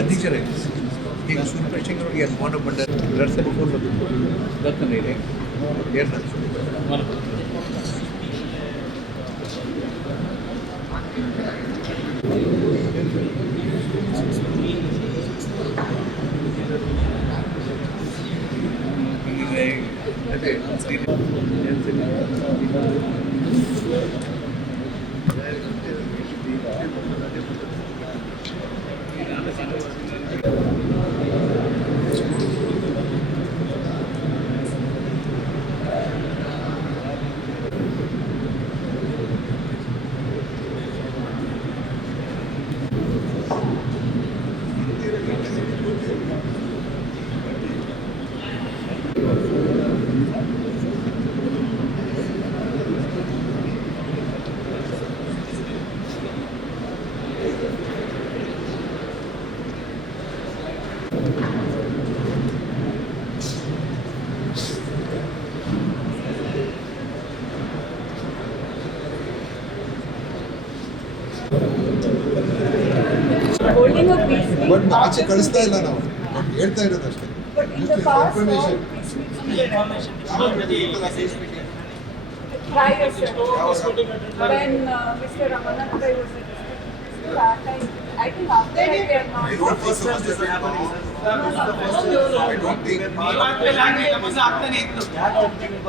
ಅಧ್ಯಕ್ಷರೇ, ಈಗ ಸೂರ್ಯಪ್ರಕಾಶ್ಗೆ ಫೋನ್ ಬಂದ ಬ್ಲಡ್ ಸೆಲ್ ಫೋನ್ ಬರ್ತಾನೆ ಇದೆ ಏನು ಅದೇ ಬಟ್ ಆಚೆ ಕಳಿಸ್ತಾ ಇಲ್ಲ ನಾವು ಹೇಳ್ತಾ ಇರೋದು ಅಷ್ಟೇ information when Mr. Ramanath was that time, I think after that we are not. I don't think so much is happening. I don't think.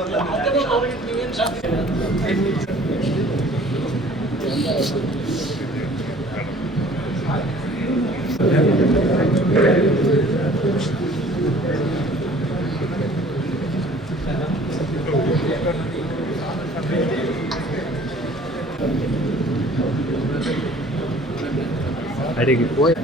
ಅಡಿಗೆ ಹೋಯ್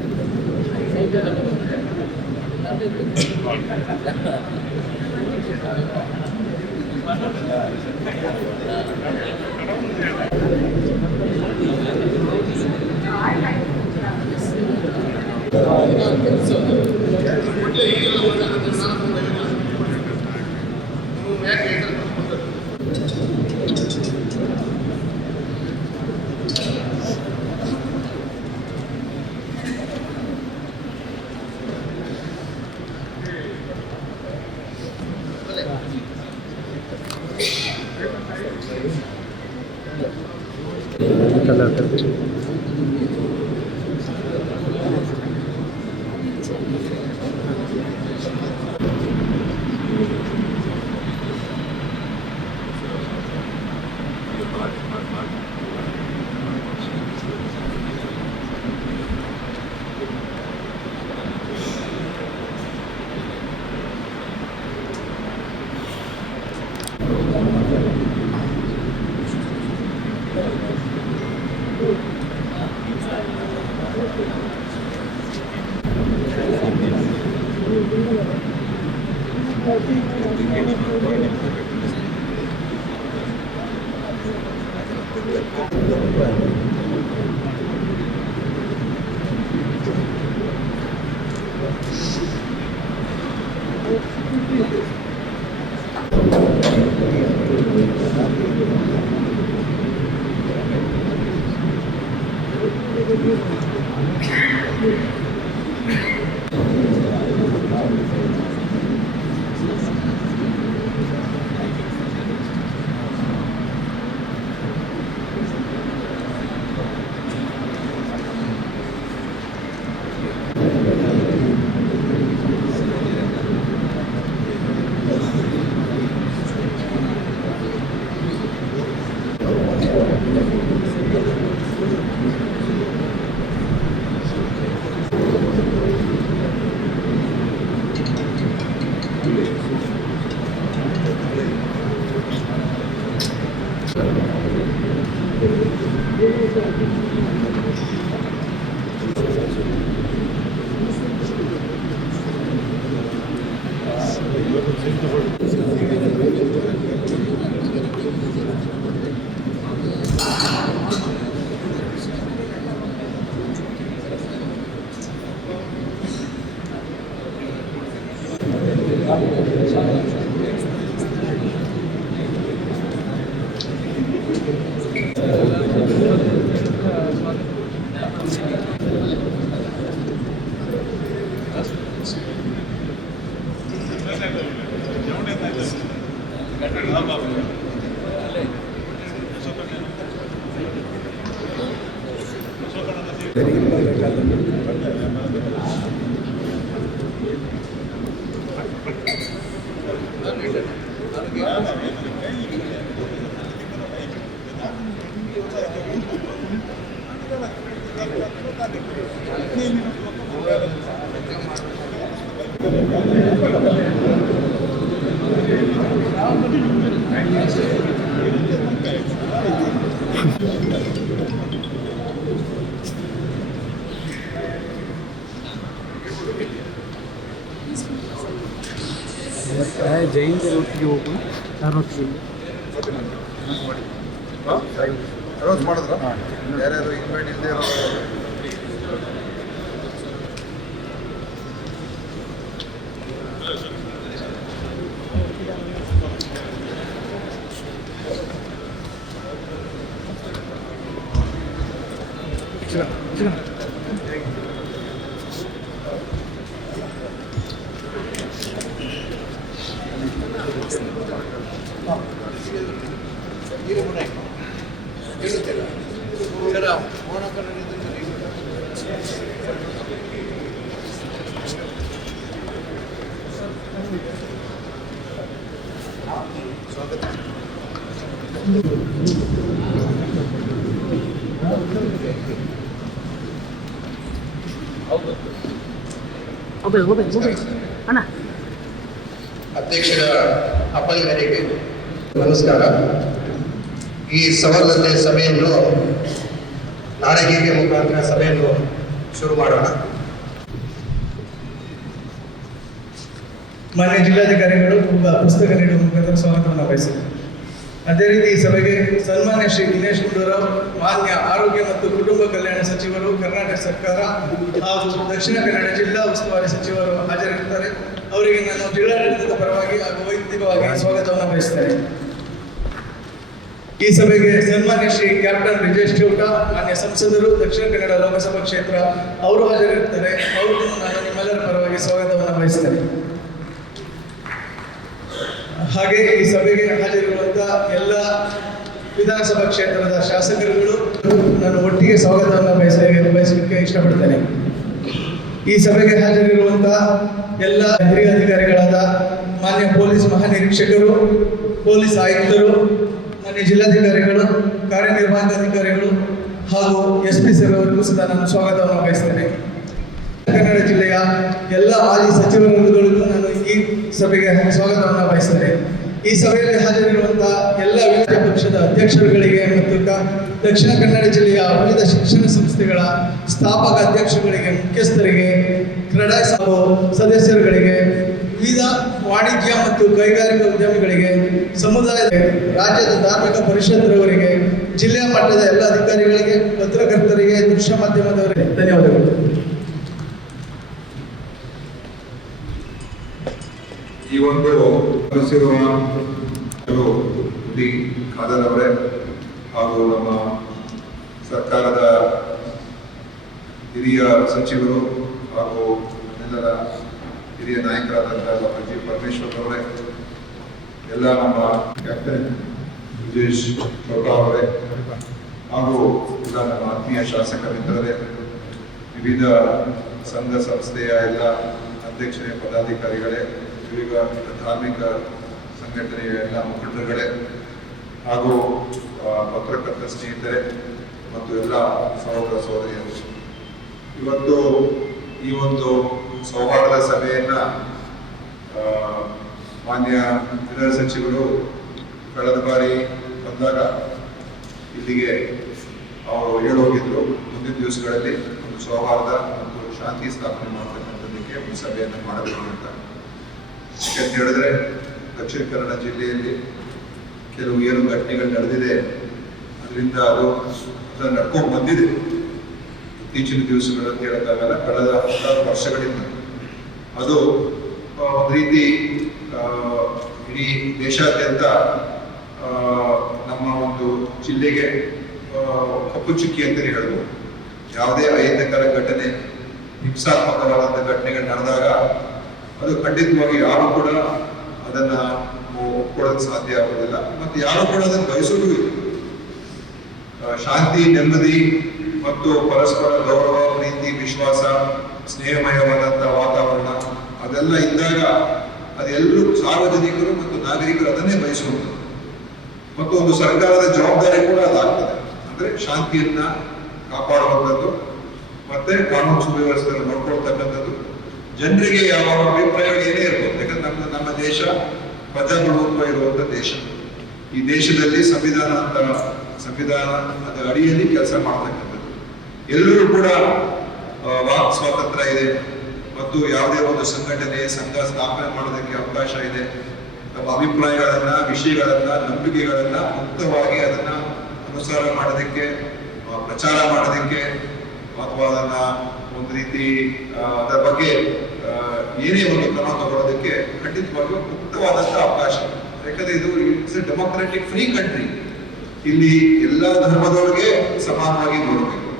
कलर करते ಜೈನ್ ಒಟ್ಟಿಗೆ ಹೋಗು ನಾನು ಅನೌನ್ಸ್ ಮಾಡಿದ್ರ ಯಾರ್ಯಾರು ಇನ್ವೈಟ್ ಇಲ್ಲದೆ ಇರೋ ಅಣ್ಣ ಅಧ್ಯಕ್ಷರ ಅಪ್ಪಣೆ ಮೇರೆಗೆ ನಮಸ್ಕಾರ. ಈ ಸವಲತ್ತೆ ಸಭೆಯನ್ನು ನಾಡಗೀಗೆ ಮುಖಾಂತರ ಸಭೆಯನ್ನು ಶುರು ಮಾಡೋಣ. ಮಾನ್ಯ ಜಿಲ್ಲಾಧಿಕಾರಿಗಳು ಪುಸ್ತಕ ನೀಡುವ ಮುಖಾಂತರ ಸ್ವಾಗತವನ್ನು ಬಯಸಿದ್ದಾರೆ. ಅದೇ ರೀತಿ ಈ ಸಭೆಗೆ ಸನ್ಮಾನ್ಯ ಶ್ರೀ ದಿನೇಶ್ ಗುಂಡೂರಾವ್ ಮಾನ್ಯ ಆರೋಗ್ಯ ಮತ್ತು ಕುಟುಂಬ ಕಲ್ಯಾಣ ಸಚಿವರು, ಕರ್ನಾಟಕ ಸರ್ಕಾರ ಹಾಗೂ ದಕ್ಷಿಣ ಕನ್ನಡ ಜಿಲ್ಲಾ ಉಸ್ತುವಾರಿ ಸಚಿವರು ಹಾಜರಿರುತ್ತಾರೆ. ಅವರಿಗೆ ನಾನು ಜಿಲ್ಲಾಡಳಿತದ ಪರವಾಗಿ ಹಾಗೂ ವೈಯಕ್ತಿಕವಾಗಿ ಸ್ವಾಗತವನ್ನು ಬಯಸುತ್ತೇನೆ. ಈ ಸಭೆಗೆ ಸನ್ಮಾನ್ಯ ಶ್ರೀ ಕ್ಯಾಪ್ಟನ್ ಬ್ರಿಜೇಶ್ ಚೌಟ, ಮಾನ್ಯ ಸಂಸದರು, ದಕ್ಷಿಣ ಕನ್ನಡ ಲೋಕಸಭಾ ಕ್ಷೇತ್ರ ಅವರು ಹಾಜರಿರುತ್ತಾರೆ. ಅವರಿಗೂ ನಾನು ನಿಮ್ಮೆಲ್ಲರ ಪರವಾಗಿ ಸ್ವಾಗತವನ್ನು ಬಯಸುತ್ತೇನೆ. ಹಾಗೆ ಈ ಸಭೆಗೆ ಹಾಜರಿರುವಂತಹ ಎಲ್ಲ ವಿಧಾನಸಭಾ ಕ್ಷೇತ್ರದ ಶಾಸಕರುಗಳು ನಾನು ಒಟ್ಟಿಗೆ ಸ್ವಾಗತವನ್ನು ಬಯಸಲಿಕ್ಕೆ ಇಷ್ಟಪಡ್ತೇನೆ. ಈ ಸಭೆಗೆ ಹಾಜರಿರುವಂತಹ ಎಲ್ಲ ಹಿರಿಯ ಅಧಿಕಾರಿಗಳಾದ ಮಾನ್ಯ ಪೊಲೀಸ್ ಮಹಾನಿರೀಕ್ಷಕರು, ಪೊಲೀಸ್ ಆಯುಕ್ತರು, ಮಾನ್ಯ ಜಿಲ್ಲಾಧಿಕಾರಿಗಳು, ಕಾರ್ಯನಿರ್ವಾಹಕ ಅಧಿಕಾರಿಗಳು ಹಾಗೂ SP ಸರ್ ಅವರಿಗೂ ಸಹ ನಾನು ಸ್ವಾಗತವನ್ನು ಬಯಸ್ತೇನೆ. ಕನ್ನಡ ಜಿಲ್ಲೆಯ ಎಲ್ಲ ಮಾಜಿ ಸಚಿವರುಗಳಿಗೂ ನಾನು ಈ ಸಭೆಗೆ ಸ್ವಾಗತವನ್ನು ಬಯಸ್ತೇನೆ. ಈ ಸಭೆಯಲ್ಲಿ ಹಾಜರಿರುವಂತಹ ಎಲ್ಲ ವಿವಿಧ ಪಕ್ಷದ ಅಧ್ಯಕ್ಷರುಗಳಿಗೆ ಮತ್ತು ದಕ್ಷಿಣ ಕನ್ನಡ ಜಿಲ್ಲೆಯ ವಿವಿಧ ಶಿಕ್ಷಣ ಸಂಸ್ಥೆಗಳ ಸ್ಥಾಪಕ ಅಧ್ಯಕ್ಷರುಗಳಿಗೆ, ಮುಖ್ಯಸ್ಥರಿಗೆ, ಕ್ರೀಡಾ ಸದಸ್ಯರುಗಳಿಗೆ, ವಿವಿಧ ವಾಣಿಜ್ಯ ಮತ್ತು ಕೈಗಾರಿಕಾ ಉದ್ಯಮಿಗಳಿಗೆ, ಸಮುದಾಯದ ರಾಜ್ಯದ ಧಾರ್ಮಿಕ ಪರಿಷತ್ತರವರಿಗೆ, ಜಿಲ್ಲೆಯ ಮಟ್ಟದ ಎಲ್ಲ ಅಧಿಕಾರಿಗಳಿಗೆ, ಪತ್ರಕರ್ತರಿಗೆ, ದೃಶ್ಯ ಮಾಧ್ಯಮದವರಿಗೆ ಧನ್ಯವಾದಗಳು. ಈ ಒಂದು ಕಲಿಸಿರುವ ಡಿ ಖಾದರ್ ಅವರೇ ಹಾಗೂ ನಮ್ಮ ಸರ್ಕಾರದ ಹಿರಿಯ ಸಚಿವರು ಹಾಗೂ ಎಲ್ಲರ ಹಿರಿಯ ನಾಯಕರಾದಂತಹ ಡಾಕ್ಟರ್ ಜಿ ಪರಮೇಶ್ವರ್ ಅವರೇ, ಎಲ್ಲ ನಮ್ಮ ಕ್ಯಾಪ್ಟನ್ ಬ್ರಿಜೇಶ್ ಚೌಟ ಅವರೇ ಹಾಗೂ ಎಲ್ಲ ನಮ್ಮ ಆತ್ಮೀಯ ಶಾಸಕ ಮಿತ್ರರೇ, ವಿವಿಧ ಸಂಘ ಸಂಸ್ಥೆಯ ಎಲ್ಲ ಅಧ್ಯಕ್ಷರೇ, ಪದಾಧಿಕಾರಿಗಳೇ, ವಿವಿಧ ಧಾರ್ಮಿಕ ಸಂಘಟನೆಯ ಎಲ್ಲ ಮುಖಂಡರುಗಳೇ ಹಾಗೂ ಪತ್ರಕರ್ತ ಸ್ನೇಹಿತರೆ ಮತ್ತು ಎಲ್ಲ ಸಹೋದರ ಸಹೋದರಿಯರು, ಇವತ್ತು ಈ ಒಂದು ಸೌಹಾರ್ದ ಸಭೆಯನ್ನು ಮಾನ್ಯ ಗೃಹ ಸಚಿವರು ಕಳೆದ ಬಾರಿ ಬಂದಾಗ ಇಲ್ಲಿಗೆ ಅವರು ಹೇಳೋಗಿದ್ರು ಮುಂದಿನ ದಿವಸಗಳಲ್ಲಿ ಒಂದು ಸೌಹಾರ್ದ ಮತ್ತು ಶಾಂತಿ ಸ್ಥಾಪನೆ ಮಾಡ್ತಕ್ಕಂಥದ್ದಕ್ಕೆ ಒಂದು ಸಭೆಯನ್ನು ಮಾಡಬೇಕು ಅಂತ. ಯಾಕಂತ ಹೇಳಿದ್ರೆ ದಕ್ಷಿಣ ಕನ್ನಡ ಜಿಲ್ಲೆಯಲ್ಲಿ ಕೆಲವು ಏನು ಘಟನೆಗಳು ನಡೆದಿದೆ, ಅದರಿಂದ ಅದನ್ನು ನಡ್ಕೊಂಡು ಬಂದಿದೆ ಇತ್ತೀಚಿನ ದಿವಸಗಳು ಅಂತ ಹೇಳೋಕ್ಕಾಗಲ್ಲ, ಕಳೆದ 10 ವರ್ಷಗಳಿಂದ ಅದು ಒಂದು ರೀತಿ ಇಡೀ ದೇಶಾದ್ಯಂತ ನಮ್ಮ ಒಂದು ಜಿಲ್ಲೆಗೆ ಕಪ್ಪು ಚುಕ್ಕಿ ಅಂತಲೇ ಹೇಳ್ಬೋದು. ಯಾವುದೇ ಅಹಿತಕರ ಘಟನೆ, ಹಿಂಸಾತ್ಮಕವಾದಂಥ ಘಟನೆಗಳು ನಡೆದಾಗ ಅದು ಖಂಡಿತವಾಗಿ ಯಾರು ಕೂಡ ಅದನ್ನ ಒಪ್ಕೊಳ್ಳೋಕೆ ಸಾಧ್ಯ ಆಗೋದಿಲ್ಲ ಮತ್ತು ಯಾರು ಕೂಡ ಅದನ್ನು ಬಯಸೋದು ಇಲ್ಲ. ಶಾಂತಿ, ನೆಮ್ಮದಿ ಮತ್ತು ಪರಸ್ಪರ ಗೌರವ, ಪ್ರೀತಿ, ವಿಶ್ವಾಸ, ಸ್ನೇಹಮಯವಾದಂಥ ವಾತಾವರಣ ಅದೆಲ್ಲ ಇದ್ದಾಗ ಅದೆಲ್ಲರೂ ಸಾರ್ವಜನಿಕರು ಮತ್ತು ನಾಗರಿಕರು ಅದನ್ನೇ ಬಯಸುವುದು ಮತ್ತು ಒಂದು ಸರ್ಕಾರದ ಜವಾಬ್ದಾರಿ ಕೂಡ ಅದಾಗ್ತದೆ. ಅಂದ್ರೆ ಶಾಂತಿಯನ್ನ ಕಾಪಾಡುವಂಥದ್ದು ಮತ್ತೆ ಕಾನೂನು ಸುವ್ಯವಸ್ಥೆಯನ್ನು ನೋಡ್ಕೊಳ್ತಕ್ಕಂಥದ್ದು. ಜನರಿಗೆ ಯಾವ ಅಭಿಪ್ರಾಯಗಳು ಏನೇ ಇರ್ಬೋದು, ಯಾಕಂದ್ರೆ ನಮ್ಮ ದೇಶ ಪ್ರಜಾಪ್ರಭುತ್ವ ಇರುವಂಥ ದೇಶ. ಈ ದೇಶದಲ್ಲಿ ಸಂವಿಧಾನ ಅದರ ಅಡಿಯಲ್ಲಿ ಕೆಲಸ ಮಾಡ್ತಕ್ಕಂಥದ್ದು. ಎಲ್ಲರೂ ಕೂಡ ವಾಕ್ ಸ್ವಾತಂತ್ರ್ಯ ಇದೆ ಮತ್ತು ಯಾವುದೇ ಒಂದು ಸಂಘಟನೆ, ಸಂಘ ಸ್ಥಾಪನೆ ಮಾಡೋದಕ್ಕೆ ಅವಕಾಶ ಇದೆ. ತಮ್ಮ ಅಭಿಪ್ರಾಯಗಳನ್ನ, ವಿಷಯಗಳನ್ನ, ನಂಬಿಕೆಗಳನ್ನ ಮುಕ್ತವಾಗಿ ಅದನ್ನ ಅನುಸಾರ ಮಾಡೋದಕ್ಕೆ, ಪ್ರಚಾರ ಮಾಡೋದಕ್ಕೆ ಅಥವಾ ಅದನ್ನ ಒಂದು ರೀತಿ ಅದರ ಬಗ್ಗೆ ಏನೇ ಒಂದು ಕ್ರಮ ತಗೊಳ್ಳೋದಕ್ಕೆ ಖಂಡಿತವಾಗಿಯೂ ಮುಕ್ತವಾದಂಥ ಅವಕಾಶ. ಯಾಕಂದ್ರೆ ಇದು it's A democratic free country. ಇಲ್ಲಿ ಎಲ್ಲ ಧರ್ಮದವರಿಗೆ ಸಮಾನವಾಗಿ ನೋಡಬೇಕು,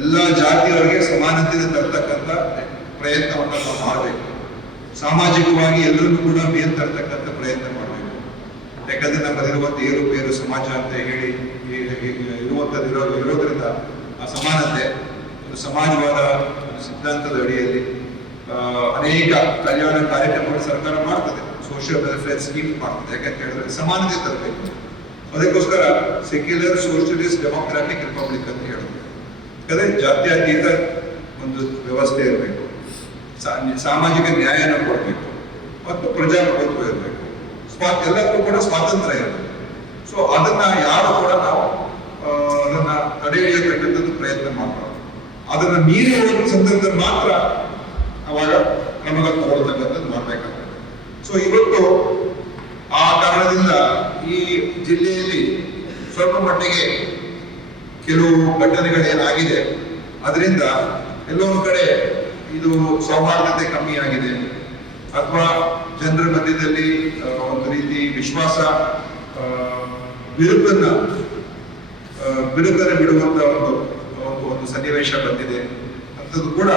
ಎಲ್ಲ ಜಾತಿಯವರಿಗೆ ಸಮಾನತೆ ತರ್ತಕ್ಕಂಥ ಪ್ರಯತ್ನವನ್ನು ನಾವು ಮಾಡಬೇಕು. ಸಾಮಾಜಿಕವಾಗಿ ಎಲ್ಲರನ್ನೂ ಕೂಡ ಮೇಲ್ ತರ್ತಕ್ಕಂಥ ಪ್ರಯತ್ನ ಮಾಡಬೇಕು. ಯಾಕಂದ್ರೆ ನಮ್ಮಲ್ಲಿರುವಂಥ ಏರುಪೇರು ಸಮಾಜ ಅಂತ ಹೇಳಿ ಇರೋದ್ರಿಂದ ಆ ಸಮಾನತೆ ಒಂದು ಸಮಾಜವಾದ ಸಿದ್ಧಾಂತದ ಅಡಿಯಲ್ಲಿ ಅನೇಕ ಕಲ್ಯಾಣ ಕಾರ್ಯಕ್ರಮಗಳು ಸರ್ಕಾರ ಮಾಡ್ತದೆ, ಸೋಷಿಯಲ್ ವೆಲ್ಫೇರ್ ಸ್ಕೀಮ್ ಮಾಡ್ತದೆ. ಯಾಕಂತ ಹೇಳಿದ್ರೆ ಸಮಾನತೆ ತರಬೇಕು. ಅದಕ್ಕೋಸ್ಕರ ಸೆಕ್ಯುಲರ್ ಸೋಷಿಯಲಿಸ್ಟ್ ಡೆಮೋಕ್ರಾಟಿಕ್ ರಿಪಬ್ಲಿಕ್ ಅಂತ ಹೇಳೋದು. ಯಾಕಂದ್ರೆ ಜಾತ್ಯತೀತ ಒಂದು ವ್ಯವಸ್ಥೆ ಇರಬೇಕು, ಸಾಮಾಜಿಕ ನ್ಯಾಯನ ಕೊಡಬೇಕು ಮತ್ತು ಪ್ರಜಾಪ್ರಭುತ್ವ ಇರಬೇಕು, ಎಲ್ಲಕ್ಕೂ ಕೂಡ ಸ್ವಾತಂತ್ರ್ಯ ಇರಬೇಕು. ಸೊ ಅದನ್ನ ಯಾರು ಕೂಡ ನಾವು ಅದನ್ನ ತಡೆ ಹಿಡಿಯತಕ್ಕಂಥದ್ದು ಪ್ರಯತ್ನ ಮಾಡಬಾರ್ದು. ಅದನ್ನ ಮೀರುವ ಸಂದರ್ಭದಲ್ಲಿ ಮಾತ್ರ ಅವಾಗ ಕ್ರಮಗಳು ತಗೊಳ್ತಕ್ಕಂಥದ್ದು ಮಾಡ್ಬೇಕಾಗ್ತದೆ. ಸೊ ಇವತ್ತು ಆ ಕಾರಣದಿಂದ ಈ ಜಿಲ್ಲೆಯಲ್ಲಿ ಸ್ವಲ್ಪ ಮಟ್ಟಿಗೆ ಕೆಲವು ಘಟನೆಗಳೇನಾಗಿದೆ, ಅದರಿಂದ ಎಲ್ಲೋ ಒಂದು ಕಡೆ ಇದು ಸೌಹಾರ್ದತೆ ಕಮ್ಮಿ ಆಗಿದೆ ಅಥವಾ ಜನರ ಮಧ್ಯದಲ್ಲಿ ಒಂದು ರೀತಿ ವಿಶ್ವಾಸ ಬಿರುಕನ್ನು ಬಿಡುವಂತ ಒಂದು ಸನ್ನಿವೇಶ ಬಂದಿದೆ ಅಂತದ್ದು ಕೂಡ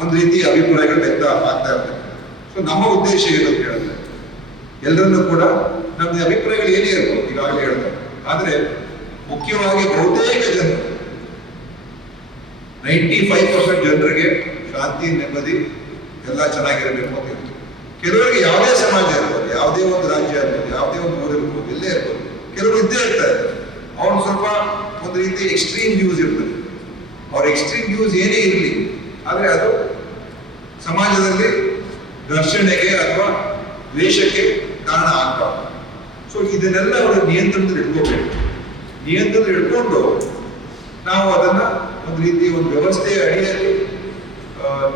ಒಂದು ರೀತಿ ಅಭಿಪ್ರಾಯಗಳು ವ್ಯಕ್ತ ಆಗ್ತಾ ಇರ್ತವೆ. ಸೊ ನಮ್ಮ ಉದ್ದೇಶ ಏನು ಅಂತ ಹೇಳಿದ್ರೆ ಎಲ್ಲರನ್ನೂ ಕೂಡ ನಮ್ದು ಅಭಿಪ್ರಾಯಗಳು ಏನೇ ಇರ್ಬೋದು, ಈಗಾಗಲೇ ಹೇಳ್ತಾರೆ, ಆದ್ರೆ ಮುಖ್ಯವಾಗಿ ಬಹುತೇಕ ಜನರು 95% ಜನರಿಗೆ ಶಾಂತಿ, ನೆಮ್ಮದಿ ಎಲ್ಲ ಚೆನ್ನಾಗಿರಬೇಕು ಅಂತ ಇರ್ತದೆ. ಕೆಲವರಿಗೆ ಯಾವುದೇ ಸಮಾಜ ಇರ್ಬೋದು, ಯಾವುದೇ ಒಂದು ರಾಜ್ಯ ಇರ್ಬೋದು, ಯಾವುದೇ ಒಂದು ಊರು ಇರ್ಬೋದು, ಎಲ್ಲೇ ಇರ್ಬೋದು, ಕೆಲವರು ಇದ್ದೇ ಇರ್ತಾರೆ. ಅವ್ರು ಸ್ವಲ್ಪ ಒಂದು ರೀತಿ ಎಕ್ಸ್ಟ್ರೀಮ್ ವ್ಯೂಸ್ ಇರ್ತದೆ. ಅವ್ರ ಎಕ್ಸ್ಟ್ರೀಮ್ ವ್ಯೂಸ್ ಏನೇ ಇರಲಿ, ಆದರೆ ಅದು ಸಮಾಜದಲ್ಲಿ ಘರ್ಷಣೆಗೆ ಅಥವಾ ದ್ವೇಷಕ್ಕೆ ಕಾರಣ ಆಗ್ಬಾರ್ದು. ಸೊ ಇದನ್ನೆಲ್ಲ ಅವರು ನಿಯಂತ್ರಣದಲ್ಲಿ ಇಟ್ಕೋಬೇಕು. ನಿಯಂತ್ರಣದಲ್ಲಿ ಇಟ್ಕೊಂಡು ನಾವು ಅದನ್ನ ಒಂದು ರೀತಿ ಒಂದು ವ್ಯವಸ್ಥೆಯ ಅಡಿಯಲ್ಲಿ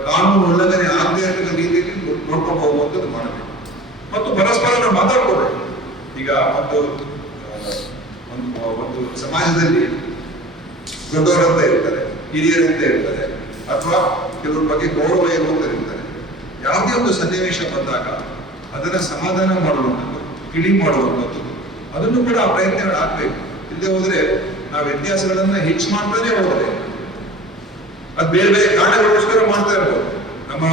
ಕಾನೂನು ಉಲ್ಲಂಘನೆ ಆಗದೆ ಇರೋ ರೀತಿಯಲ್ಲಿ ನೋಡ್ಕೊಂಡು ಹೋಗುವಂಥದ್ದು ಮಾಡಬೇಕು ಮತ್ತು ಪರಸ್ಪರ ನಾವು ಮಾತಾಡ್ಕೋಬೇಕು. ಈಗ ಒಂದು ಸಮಾಜದಲ್ಲಿ ದೊಡ್ಡವರಂತ ಇರ್ತಾರೆ, ಹಿರಿಯರಂತ ಇರ್ತಾರೆ, ಅಥವಾ ಕೆಲವ್ರ ಬಗ್ಗೆ ಗೌರವ ಇರುವಂತ ಇರ್ತಾರೆ. ಯಾವುದೇ ಒಂದು ಸನ್ನಿವೇಶ ಬಂದಾಗ ಅದನ್ನ ಸಮಾಧಾನ ಮಾಡುವಂಥದ್ದು, ತಿಳಿ ಮಾಡುವಂಥದ್ದು, ಅದನ್ನು ಕೂಡ ಆ ಪ್ರಯತ್ನಗಳು ಆಗ್ಬೇಕು. ಇಲ್ಲದೆ ಹೋದ್ರೆ ನಾವು ವ್ಯತ್ಯಾಸಗಳನ್ನ ಹೆಚ್ಚು ಮಾಡ್ತಾನೆ ಹೋದ್ರೆ ಅದು ಬೇರೆ ಬೇರೆ ಕಾರಣಗಳಿಗೋಸ್ಕರ ಮಾಡ್ತಾ ಇರ್ಬೋದು. ನಮ್ಮ